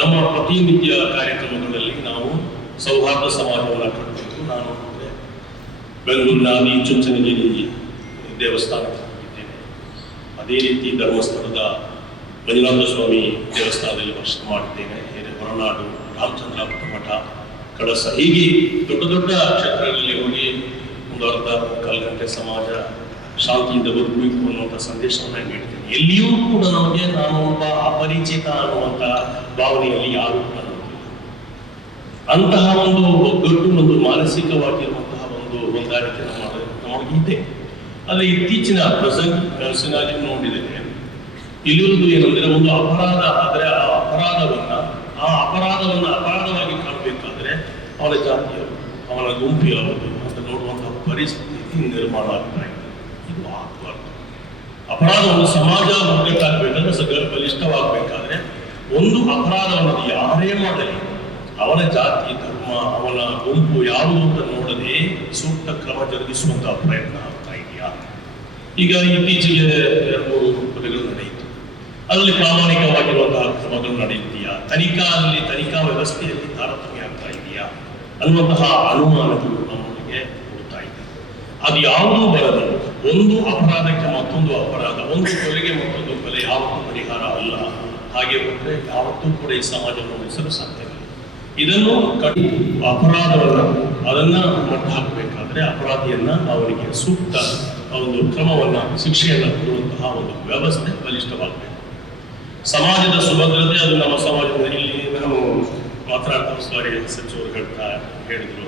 ನಮ್ಮ ಪ್ರತಿನಿತ್ಯ ಕಾರ್ಯಕ್ರಮಗಳಲ್ಲಿ ನಾವು ಸೌಹಾರ್ದ ಸಮಾಜವನ್ನು ಕಟ್ಟಬೇಕು. ನಾನು ಬೆಂಗಳೂರಿನ ಚುಂಚನಗಿರಿ ದೇವಸ್ಥಾನಕ್ಕೆ ಹೋಗಿದ್ದೇನೆ. ಅದೇ ರೀತಿ ಧರ್ಮಸ್ಥಳದ ಮಂಜುನಾಥ ಸ್ವಾಮಿ ದೇವಸ್ಥಾನದಲ್ಲಿ ವರ್ಷ ಮಾಡಿದ್ದೇನೆ. ಹೊರನಾಡು, ರಾಮಚಂದ್ರಾಪುರ ಮಠ, ಕಳಸ, ಹೀಗೆ ದೊಡ್ಡ ದೊಡ್ಡ ಕ್ಷೇತ್ರಗಳಲ್ಲಿ ಹೋಗಿ ಒಂದು ಅರ್ಧ ಮುಕ್ಕಾಲು ಗಂಟೆ ಸಮಾಜ ಶಾಂತಿಯಿಂದ ಬದುಕಬೇಕು ಅನ್ನುವಂಥ ಸಂದೇಶವನ್ನು ನೀಡ್ತೇನೆ. ಎಲ್ಲಿಯೂ ಕೂಡ ನಮಗೆ ನಾನು ಒಬ್ಬ ಅಪರಿಚಿತ ಅನ್ನುವಂಥ ಭಾವನೆಯಲ್ಲಿ ಯಾರು ಕೂಡ ಅಂತಹ ಒಂದು ಒಗ್ಗಟ್ಟು, ಒಂದು ಮಾನಸಿಕವಾಗಿರುವಂತಹ ಒಂದು ಹೊಂದಾಣಿಕೆ ನಮಗಿದೆ. ಆದರೆ ಇತ್ತೀಚಿನ ಪ್ರೆಸೆಂಟ್ ನ್ಯೂಸಿನಾಗಿ ನೋಡಿದರೆ ಇಲ್ಲಿರುವುದು ಏನಂದ್ರೆ, ಒಂದು ಅಪರಾಧ ಆದರೆ ಆ ಅಪರಾಧವನ್ನು ಅಪರಾಧವಾಗಿ ಕಾಣಬೇಕಾದ್ರೆ ಅವನ ಜಾತಿಯವರು, ಅವನ ಗುಂಪು ಯಾವುದು ಅಂತ ನೋಡುವಂತಹ ಪರಿಸ್ಥಿತಿ ನಿರ್ಮಾಣ ಆಗ್ತಾ ಇದೆ. ಇದು ಆಗಬಾರ್ದು. ಅಪರಾಧವನ್ನು ಸಮಾಜ ಒಗ್ಗಟ್ಟಾಗಬೇಕಾದ್ರೆ, ಬಲಿಷ್ಠವಾಗಬೇಕಾದ್ರೆ ಒಂದು ಅಪರಾಧವನ್ನು ಯಾರೇ ಮಾಡಲಿ ಅವನ ಜಾತಿ, ಧರ್ಮ, ಅವನ ಗುಂಪು ಯಾವುದು ಅಂತ ನೋಡದೆ ಸೂಕ್ತ ಕ್ರಮ ಜರುಗಿಸುವಂತಹ ಪ್ರಯತ್ನ ಆಗ್ತಾ ಇದೆಯಾ? ಈಗ ಇತ್ತೀಚೆಗೆ 2-3 ಕೊಲೆಗಳು ನಡೆಯಿತು. ಅದರಲ್ಲಿ ಪ್ರಾಮಾಣಿಕವಾಗಿರುವಂತಹ ಕ್ರಮಗಳು ನಡೆಯುತ್ತೀಯಾ? ತನಿಖಾ ವ್ಯವಸ್ಥೆಯಲ್ಲಿ ತಾರತಮ್ಯ ಆಗ್ತಾ ಇದೆಯಾ ಅನ್ನುವಂತಹ ಅನುಮಾನಗಳು ನಮಗೆ ಕೊಡ್ತಾ ಇದೆ. ಅದು ಯಾವುದೂ ಬರದು. ಒಂದು ಅಪರಾಧಕ್ಕೆ ಮತ್ತೊಂದು ಅಪರಾಧ, ಒಂದು ಕೊಲೆಗೆ ಮತ್ತೊಂದು ಕೊಲೆ ಯಾವತ್ತೂ ಪರಿಹಾರ ಅಲ್ಲ. ಹಾಗೆ ಬಂದರೆ ಯಾವತ್ತೂ ಕೂಡ ಈ ಸಮಾಜವನ್ನು ಉಳಿಸಲು ಸಾಧ್ಯವಿಲ್ಲ. ಇದನ್ನು ಅಪರಾಧವನ್ನ ಅದನ್ನ ಮಟ್ಟ ಹಾಕಬೇಕಾದ್ರೆ ಅಪರಾಧಿಯನ್ನ ಅವರಿಗೆ ಸೂಕ್ತ ಒಂದು ಕ್ರಮವನ್ನ, ಶಿಕ್ಷೆಯನ್ನು ಕೊಡುವಂತಹ ಒಂದು ವ್ಯವಸ್ಥೆ ಬಲಿಷ್ಠವಾಗಬೇಕು. ಸಮಾಜದ ಸುಭದ್ರತೆ, ಅದು ನಮ್ಮ ಸಮಾಜದಲ್ಲಿ ನಾವು ಮಾತನಾಡ್ತಾ ಸಚಿವರು ಹೇಳಿದ್ರು,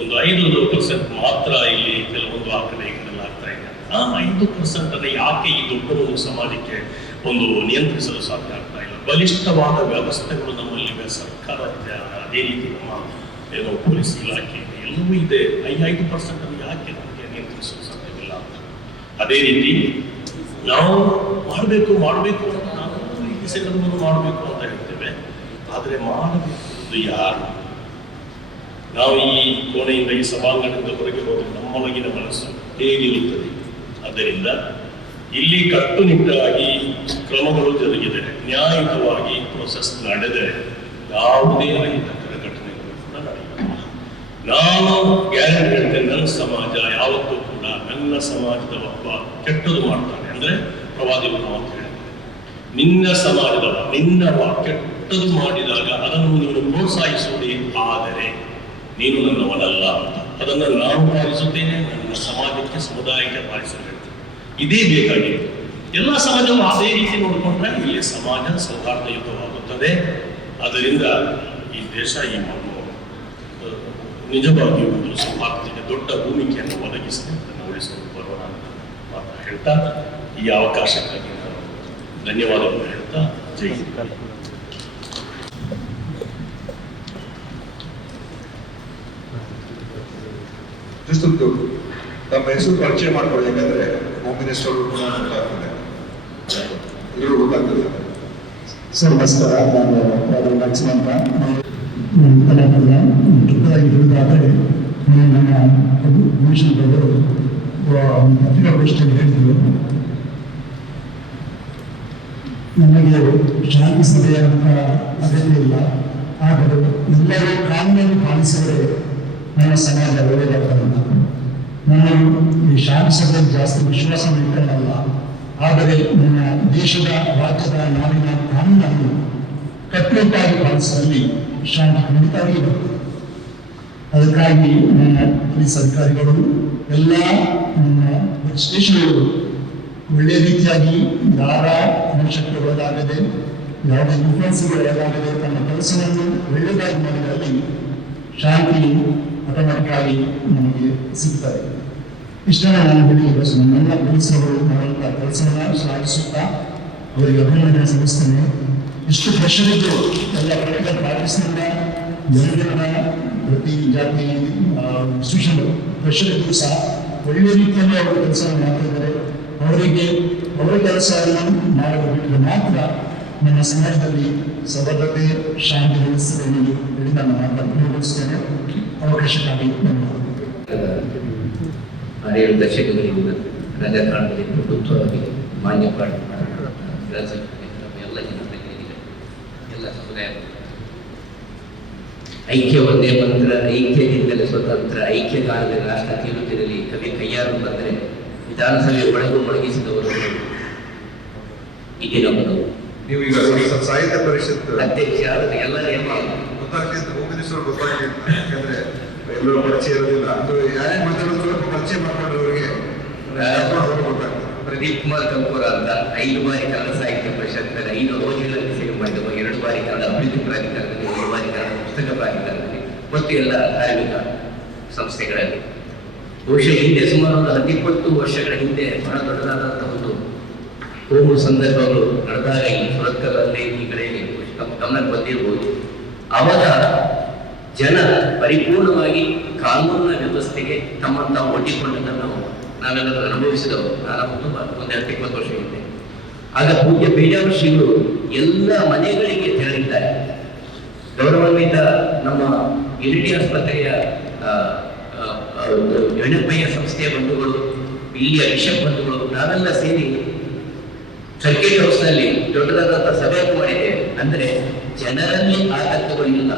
ಒಂದು 5% ಮಾತ್ರ ಇಲ್ಲಿ ಕೆಲವೊಂದು ಆಕ್ರಮಣೆಗಳೆಲ್ಲ ಆಗ್ತಾ ಇದೆ. ಆ 5% ಅನ್ನು ಯಾಕೆ ಈ ದೊಡ್ಡ ಒಂದು ಸಮಾಜಕ್ಕೆ ಒಂದು ನಿಯಂತ್ರಿಸಲು ಸಾಧ್ಯ ಆಗ್ತಾ ಇಲ್ಲ? ಬಲಿಷ್ಠವಾದ ವ್ಯವಸ್ಥೆಗಳು ನಮ್ಮಲ್ಲಿವೆ, ಸರ್ಕಾರ ಇದೆ, ಅದೇ ರೀತಿ ನಮ್ಮ ಏನೋ ಪೊಲೀಸ್ ಇಲಾಖೆ ಇದೆ, ಎಲ್ಲವೂ ಇದೆ. 5% ಅನ್ನು ಯಾಕೆ ನಮಗೆ ನಿಯಂತ್ರಿಸಲು ಸಾಧ್ಯವಿಲ್ಲ ಅಂತ. ಅದೇ ರೀತಿ ನಾವು ಮಾಡಬೇಕು ಅಂತ ನಾವು ಈ ದಿಸೆಗಳನ್ನು ಮಾಡಬೇಕು ಅಂತ ಹೇಳ್ತೇವೆ. ಆದರೆ ಮಾಡಬೇಕು ಯಾರು? ನಾವು ಈ ಕೋಣೆಯಿಂದ, ಈ ಸಭಾಂಗಣದಿಂದ ಹೊರಗೆ ಹೋದರೆ ನಮ್ಮೊಳಗಿನ ಮನಸ್ಸು ಹೇಗಿರುತ್ತದೆ? ಆದ್ದರಿಂದ ಇಲ್ಲಿ ಕಟ್ಟುನಿಟ್ಟಾಗಿ ಕ್ರಮಗಳು ಜರುಗಿದರೆ, ನ್ಯಾಯಯುತವಾಗಿ ಪ್ರೋಸೆಸ್ ನಡೆದರೆ ಯಾವುದೇ ಅಹಿತಕರ ಘಟನೆಗಳು ಕೂಡ ನಡೆಯುತ್ತಿಲ್ಲ. ನಾನು ಗ್ಯಾರಂಟಿ ಹೇಳ್ತೇನೆ, ನನ್ನ ಸಮಾಜ ಯಾವತ್ತೂ ಕೂಡ ನನ್ನ ಸಮಾಜದ ಒಬ್ಬ ಕೆಟ್ಟದು ಮಾಡ್ತಾನೆ ಅಂದ್ರೆ ಪ್ರವಾದಿಗಳು ಮಾತು ಹೇಳಿದ್ದಾರೆ, ನಿನ್ನ ಸಮಾಜದವ ನಿನ್ನವ ಕೆಟ್ಟದು ಮಾಡಿದಾಗ ಅದನ್ನು ನೀನು ಪ್ರೋತ್ಸಾಹಿಸುವುದೇ ಆದರೆ ನೀನು ನನ್ನವನಲ್ಲ ಅಂತ. ಅದನ್ನು ನಾನು ಪಾಲಿಸುತ್ತೇನೆ, ನನ್ನ ನಮ್ಮ ಸಮಾಜಕ್ಕೆ ಸಮುದಾಯಕ್ಕೆ ಪಾಲಿಸಬೇಕು. ಇದೇ ಬೇಕಾಗಿದೆ. ಎಲ್ಲ ಸಮಾಜವು ಅದೇ ರೀತಿ ನೋಡಿಕೊಂಡ್ರೆ ಇಲ್ಲಿ ಸಮಾಜ ಸೌಹಾರ್ದಯುತವಾಗುತ್ತದೆ. ಅದರಿಂದ ಈ ದೇಶ ಈ ಮಗು ನಿಜವಾಗಿ ಒಂದು ಸೌಹಾರ್ದತೆಗೆ ದೊಡ್ಡ ಭೂಮಿಕೆಯನ್ನು ಒದಗಿಸಿ ಅದನ್ನು ಉಳಿಸಲು ಬರೋಣ ಅಂತ ಹೇಳ್ತಾ ಈ ಅವಕಾಶಕ್ಕಾಗಿ ನಾನು ಧನ್ಯವಾದಗಳು ಹೇಳ್ತಾ ಜೈ ಹಿಂದ್. ಜೊತೆಗೆ ತಮ್ಮ ಹೆಸರು ಪರಿಚಯ ಮಾಡ್ಕೊಳ್ಳಿ, ಯಾಕಂದ್ರೆ ಹೋಮ್ ಮಿನಿಸ್ಟರ್ ಕೂಡ ಗೊತ್ತಾಗ್ತದೆ, ಎಲ್ಲರೂ ಗೊತ್ತಾಗ್ತದೆ. ಸರ್ ನಮಸ್ಕಾರ, ನಾನು ಲಕ್ಷ್ಮಣ ಕಲಾಪದ ದೊಡ್ಡದಾಗಿ ಹೇಳಿದಾದರೆ ನನ್ನ ಭೂಷಣಗಳು ಪತ್ರಿಕಾಗೋಷ್ಠಿಯಲ್ಲಿ ಹೇಳಿದರು, ನಮಗೆ ಶಾಂತಿ ಸಭೆಯಂತ ಅಗತ್ಯ ಇಲ್ಲ, ಆದರೆ ಎಲ್ಲರೂ ಕಾನೂನನ್ನು ಪಾಲಿಸಿದರೆ ನಮ್ಮ ಸಮಾಜ ಒಳ್ಳೆಯದಾಗಲ್ಲ. ನಾನು ಈ ಶಾಂತಿ ಸಭೆಯಲ್ಲಿ ಜಾಸ್ತಿ ವಿಶ್ವಾಸ ಇಟ್ಟಲ್ಲ, ಆದರೆ ನನ್ನ ದೇಶದ ರಾಜ್ಯದ ನಾಡಿನ ಕಾನೂನನ್ನು ಕಟ್ಟುನಿಟ್ಟಾಗಿ ಪಾಲಿಸುವಲ್ಲಿ ಶಾಂತಿ ಖಂಡಿತವಾಗಿ ಬರ್ತದೆ. ಅದಕ್ಕಾಗಿ ನನ್ನ ಪೊಲೀಸ್ ಅಧಿಕಾರಿಗಳು ಎಲ್ಲ ನನ್ನ ಸ್ಟೇಷನ್ಗಳು ಒಳ್ಳೆಯ ರೀತಿಯಾಗಿ ಯಾರ ಅವಶ್ಯಕತೆ ಒಳಗಾಗದೆ, ಯಾವುದೇ ಇನ್ಫ್ಲುಯೆನ್ಸ್ಗೆ ಒಳಗಾಗದೆ ತಮ್ಮ ಕೆಲಸವನ್ನು ಒಳ್ಳೆಯದಾಗಿ ಮಾಡಿದಲ್ಲಿ ಶಾಂತಿ ಆಟೋಮ್ಯಾಟಿಕ್ ಆಗಿ ನಮಗೆ ಸಿಗ್ತದೆ. ಇಷ್ಟನ್ನು ನಾನು ಹೇಳಿ ನನ್ನೆಲ್ಲ ಪೊಲೀಸರು ಮಾಡುವಂಥ ಕೆಲಸವನ್ನು ಶ್ಲಾಘಿಸುತ್ತಾ ಅವರಿಗೆ ಅಭಿನಂದನೆ ಸಲ್ಲಿಸ್ತೇನೆ. ಇಷ್ಟು ಪ್ರೆಷರ್ ಇದ್ದು ಎಲ್ಲ ಪೊಲಿಟಿಕಲ್ ಪಾರ್ಟೀಸ್ನಿಂದ ಜನರಿಂದ ಪ್ರತಿ ಜಾತಿ ಇನ್ಸ್ಟಿಟ್ಯೂಷನ್ ಪ್ರೆಷರ್ ಇದ್ದು ಸಹ ಒಳ್ಳೆಯ ರೀತಿಯಲ್ಲಿ ಅವರು ಕೆಲಸವನ್ನು ಮಾಡ್ತಿದ್ದಾರೆ. ಅವರ ಕೆಲಸವನ್ನು ಮಾಡಲು ಬಿಟ್ಟರೆ ಮಾತ್ರ ನಮ್ಮ ಸಮಾಜದಲ್ಲಿ ಸೌಹಾರ್ದತೆ ಶಾಂತಿ ವ್ಯವಸ್ಥೆ ಎಂದು ಹೇಳಿ ನಾನು ಮಾತನ್ನು ಪೂರ್ಣಗೊಳಿಸುತ್ತೇನೆ. ಅವಕಾಶಕ್ಕಾಗಿ ಧನ್ಯವಾದ. 6 ದಶಕಗಳಿಂದ ರಾಜಕಾರಣದಲ್ಲಿ ಪ್ರಭುತ್ವವಾಗಿ ಮಾನ್ಯಪಾಡ ಎಲ್ಲ ಜನತೆಗಳಿಗೆ ಎಲ್ಲ ಸಮುದಾಯ ಐಕ್ಯ ಒಂದೇ ಮಂತ್ರ, ಐಕ್ಯದಿಂದಲೇ ಸ್ವತಂತ್ರ, ಐಕ್ಯಗಾನದ ರಾಷ್ಟ್ರ ತೀರುತ್ತಿರಲಿ ಕವಿ ಕೈಯಾರು ಬಂದರೆ ವಿಧಾನಸಭೆ ಒಳಗೂ ಮೊಳಗಿಸಿದವರು ಈಗಿನ ನೀವು ಈಗ ಸಾಹಿತ್ಯ ಪರಿಷತ್ ಅಧ್ಯಕ್ಷ ಎಲ್ಲ ಗೊತ್ತಾಗ್ತಿದ್ದ ಹೋಮ್ ಮಿನಿಸ್ಟರ್ ಗೊತ್ತಾಗ್ತಿತ್ತು, ಯಾಕಂದ್ರೆ ಎಲ್ಲರೂ ಪರಿಚಯ ಇರೋದಿಲ್ಲ, ಅದು ಯಾರೇ ಮಾತಾಡೋದು ಪರಿಚಯ ಮಾಡ್ಕೊಂಡ್ರವರಿಗೆ ಗೊತ್ತಾಗ್ತದೆ. ಪ್ರದೀಪ್ ಕುಮಾರ್ ಕಂಪೂರ ಅಂತ 5 ಬಾರಿ ಕನ್ನಡ ಸಾಹಿತ್ಯ ಪರಿಷತ್ 5 ರೋಜಿಗಳಲ್ಲಿ ಸೇವೆ ಮಾಡಿದವರು, 2 ಬಾರಿ ಕನ್ನಡ ಅಭಿವೃದ್ಧಿ ಪ್ರಾಧಿಕಾರದಲ್ಲಿ, 1 ಬಾರಿ ಕನ್ನಡ ಪುಸ್ತಕ ಪ್ರಾಧಿಕಾರದಲ್ಲಿ ಮತ್ತು ಎಲ್ಲ ಧಾರ್ಮಿಕ ಸಂಸ್ಥೆಗಳಲ್ಲಿ. ಬಹುಶಃ ಹಿಂದೆ ಸುಮಾರು 10-20 ವರ್ಷಗಳ ಹಿಂದೆ ಬಹಳ ದೊಡ್ಡದಾದಂತಹ ಒಂದು ಹೋಗುವ ಸಂದರ್ಭಗಳು ನಡೆದಾಗ ಈ ಸುರತ್ಕಲಲ್ಲಿ ಈ ಕಡೆಯಲ್ಲಿ ಗಮನಕ್ಕೆ ಬಂದಿರಬಹುದು. ಅವಾಗ ಜನ ಪರಿಪೂರ್ಣವಾಗಿ ಕಾನೂನಿನ ವ್ಯವಸ್ಥೆಗೆ ತಮ್ಮನ್ನು ತಾವು ಒಡ್ಡಿಕೊಂಡದನ್ನು ನಾವೆಲ್ಲರೂ ಅನುಭವಿಸಿದವರು. ನಾನು ತುಂಬ ಒಂದು 20 ವರ್ಷ ಹಿಂದೆ. ಆಗ ಪೂಜ್ಯ ಬೇಜಾರು ಶ್ರೀಗಳು ಎಲ್ಲ ಮನೆಗಳಿಗೆ ತೆರಳಿದ್ದಾರೆ. ಗೌರವಾನ್ವಿತ ನಮ್ಮ ಯುನಿಟಿ ಆಸ್ಪತ್ರೆಯ ಗಣಪಯ್ಯ ಸಂಸ್ಥೆಯ ಬಂಧುಗಳು, ಇಲ್ಲಿಯ ಬಿಷಪ್ ಬಂಧುಗಳು, ನಾವೆಲ್ಲ ಸೇರಿ ಸರ್ಕಿಟ್ ಹೌಸ್ನಲ್ಲಿ ದೊಡ್ಡದಾದಂಥ ಸಭೆ ಮಾಡಿದ್ದೇವೆ. ಅಂದರೆ ಜನರಲ್ಲಿ ಆತಂಕಗಳು ಇಲ್ಲ,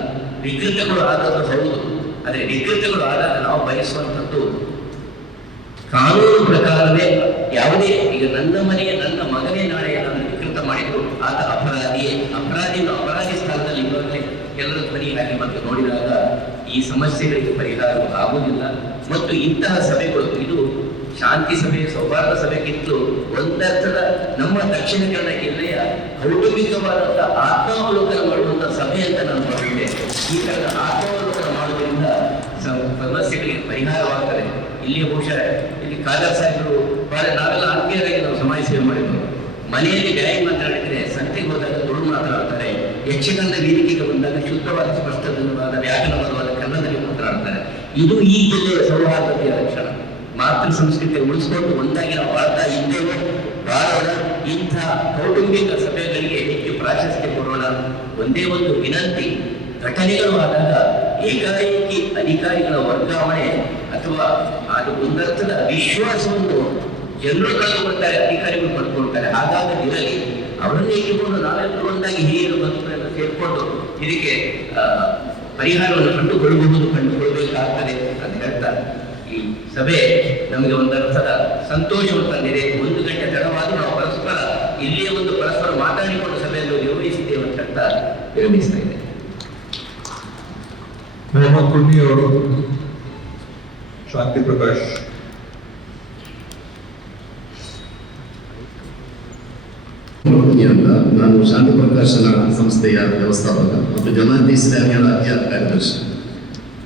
ವಿಕೃತಗಳು ಆದದ್ದು ಹೌದು, ಆದರೆ ವಿಕೃತಗಳು ಆದಾಗ ನಾವು ಬಯಸುವಂಥದ್ದು ಕಾನೂನು ಪ್ರಕಾರವೇ. ಯಾವುದೇ ಈಗ ನನ್ನ ಮನೆಯ ನನ್ನ ಮಗನೇ ನಾಳೆ ಏನಾದರೂ ವಿಕೃತ ಮಾಡಿದ್ರು ಆತ ಅಪರಾಧಿಯೇ. ಅಪರಾಧಿ ಸ್ಥಾನದಲ್ಲಿ ಇರುವಾಗಲೇ ಎಲ್ಲರ ಧ್ವನಿ ಹಾಕಿ ಮತ್ತು ನೋಡಿದಾಗ ಈ ಸಮಸ್ಯೆಗಳಿಗೆ ಪರಿಹಾರ ಆಗುವುದಿಲ್ಲ. ಮತ್ತು ಇಂತಹ ಸಭೆಗಳು ಇದು ಶಾಂತಿ ಸಭೆ, ಸೌಹಾರ್ದ ಸಭೆಗಿಂತಲೂ ಒಂದರ್ಥದ ನಮ್ಮ ದಕ್ಷಿಣ ಕನ್ನಡ ಜಿಲ್ಲೆಯ ಕೌಟುಂಬಿಕವಾದಂಥ ಆತ್ಮಾವಲೋಕನ ಮಾಡುವಂಥ ಸಭೆ ಅಂತ ನಾನು ನೋಡಿದ್ದೆ. ಈ ಥರದ ಆತ್ಮಾವಲೋಕನ ಮಾಡೋದ್ರಿಂದ ಸಮಸ್ಯೆಗಳಿಗೆ ಪರಿಹಾರವಾಗ್ತದೆ. ಇಲ್ಲಿಯ ಬಹುಶಃ ಇಲ್ಲಿ ಖಾದರ್ ಸಾಹೇಬರು ಬಹಳ ನಾವೆಲ್ಲ ಆತ್ಮೀಯರಾಗಿ ನಾವು ಸಮಾಜ ಸೇವೆ ಮಾಡಿದ್ರು. ಮನೆಯಲ್ಲಿ ನ್ಯಾಯ ಮಾತನಾಡಿದರೆ ಸಂತೆಗೆ ಹೋದಾಗ ತುಳು ಮಾತನಾಡ್ತಾರೆ, ಯಕ್ಷಗಾನದ ವೇದಿಕೆಗೆ ಬಂದಾಗ ಶುದ್ಧವಾದ ಸ್ಪಷ್ಟವಾದ ವ್ಯಾಕರಣವಾದ ಕನ್ನಡದಲ್ಲಿ ಮಾತನಾಡ್ತಾರೆ. ಇದು ಈ ಜಿಲ್ಲೆಯ ಸೌಹಾರ್ದತೆಯ ಲಕ್ಷಣ. ಮಾತೃ ಸಂಸ್ಕೃತಿ ಉಳಿಸಿಕೊಂಡು ಒಂದಾಗಿ ನಾವು ಬಾಳ್ತಾ ಇದ್ದೇವೆ, ಬಾಳೋಣ. ಇಂಥ ಕೌಟುಂಬಿಕ ಸಭೆಗಳಿಗೆ ಹೆಚ್ಚು ಪ್ರಾಶಸ್ತ್ಯ ಕೊಡೋಣ. ಒಂದೇ ಒಂದು ವಿನಂತಿ, ಘಟನೆಗಳು ಆದಾಗ ಏಕಾಏಕಿ ಅಧಿಕಾರಿಗಳ ವರ್ಗಾವಣೆ ಅಥವಾ ಅದು ಒಂದರ್ಥದ ವಿಶ್ವಾಸವನ್ನು ಜನರು ಕಳೆದುಕೊಳ್ತಾರೆ, ಅಧಿಕಾರಿಗಳು ಪಡ್ಕೊಳ್ತಾರೆ. ಹಾಗಾಗದಿರಲಿ, ಅವರನ್ನೇ ಇಟ್ಟುಕೊಂಡು ನಾವೆಲ್ಲರೂ ಒಂದಾಗಿ ಹಿರಿಯರು ಬಂಧುಗಳೆಲ್ಲ ಸೇರಿಕೊಂಡು ಇದಕ್ಕೆ ಪರಿಹಾರವನ್ನು ಕಂಡುಕೊಳ್ಬೇಕಾಗ್ತದೆ ಅಂತ ಹೇಳ್ತಾ ಈ ಸಭೆ ನಮಗೆ ಒಂದರ್ಥದ ಸಂತೋಷವನ್ನು ತಂದಿದೆ. 1 ಗಂಟೆ ತಡವಾದರೂ ನಾವು ಪರಸ್ಪರ ಇಲ್ಲಿಯೇ ಒಂದು ಪರಸ್ಪರ ಮಾತಾಡಿಕೊಂಡು ಸಭೆಯನ್ನು ನಿರ್ವಹಿಸಿದ್ದೇವೆ ಅಂತ ವಿರಮಿಸ್ತಾ ಇದೆ. ಮೊಹಮ್ಮದ್ ಕುನ್ನಿ ಅವರು, ಶಾಂತಿ ಪ್ರಕಾಶ್ ನಾನು ಶಾಂತಿ ಪ್ರಕಾಶನ ಸಂಸ್ಥೆಯ ವ್ಯವಸ್ಥಾಪಕ ಮತ್ತು ಜಮಾಅತ್ ಇಸ್ಲಾಮಿಯ ರಾಜ್ಯ ಕಾರ್ಯದರ್ಶಿ.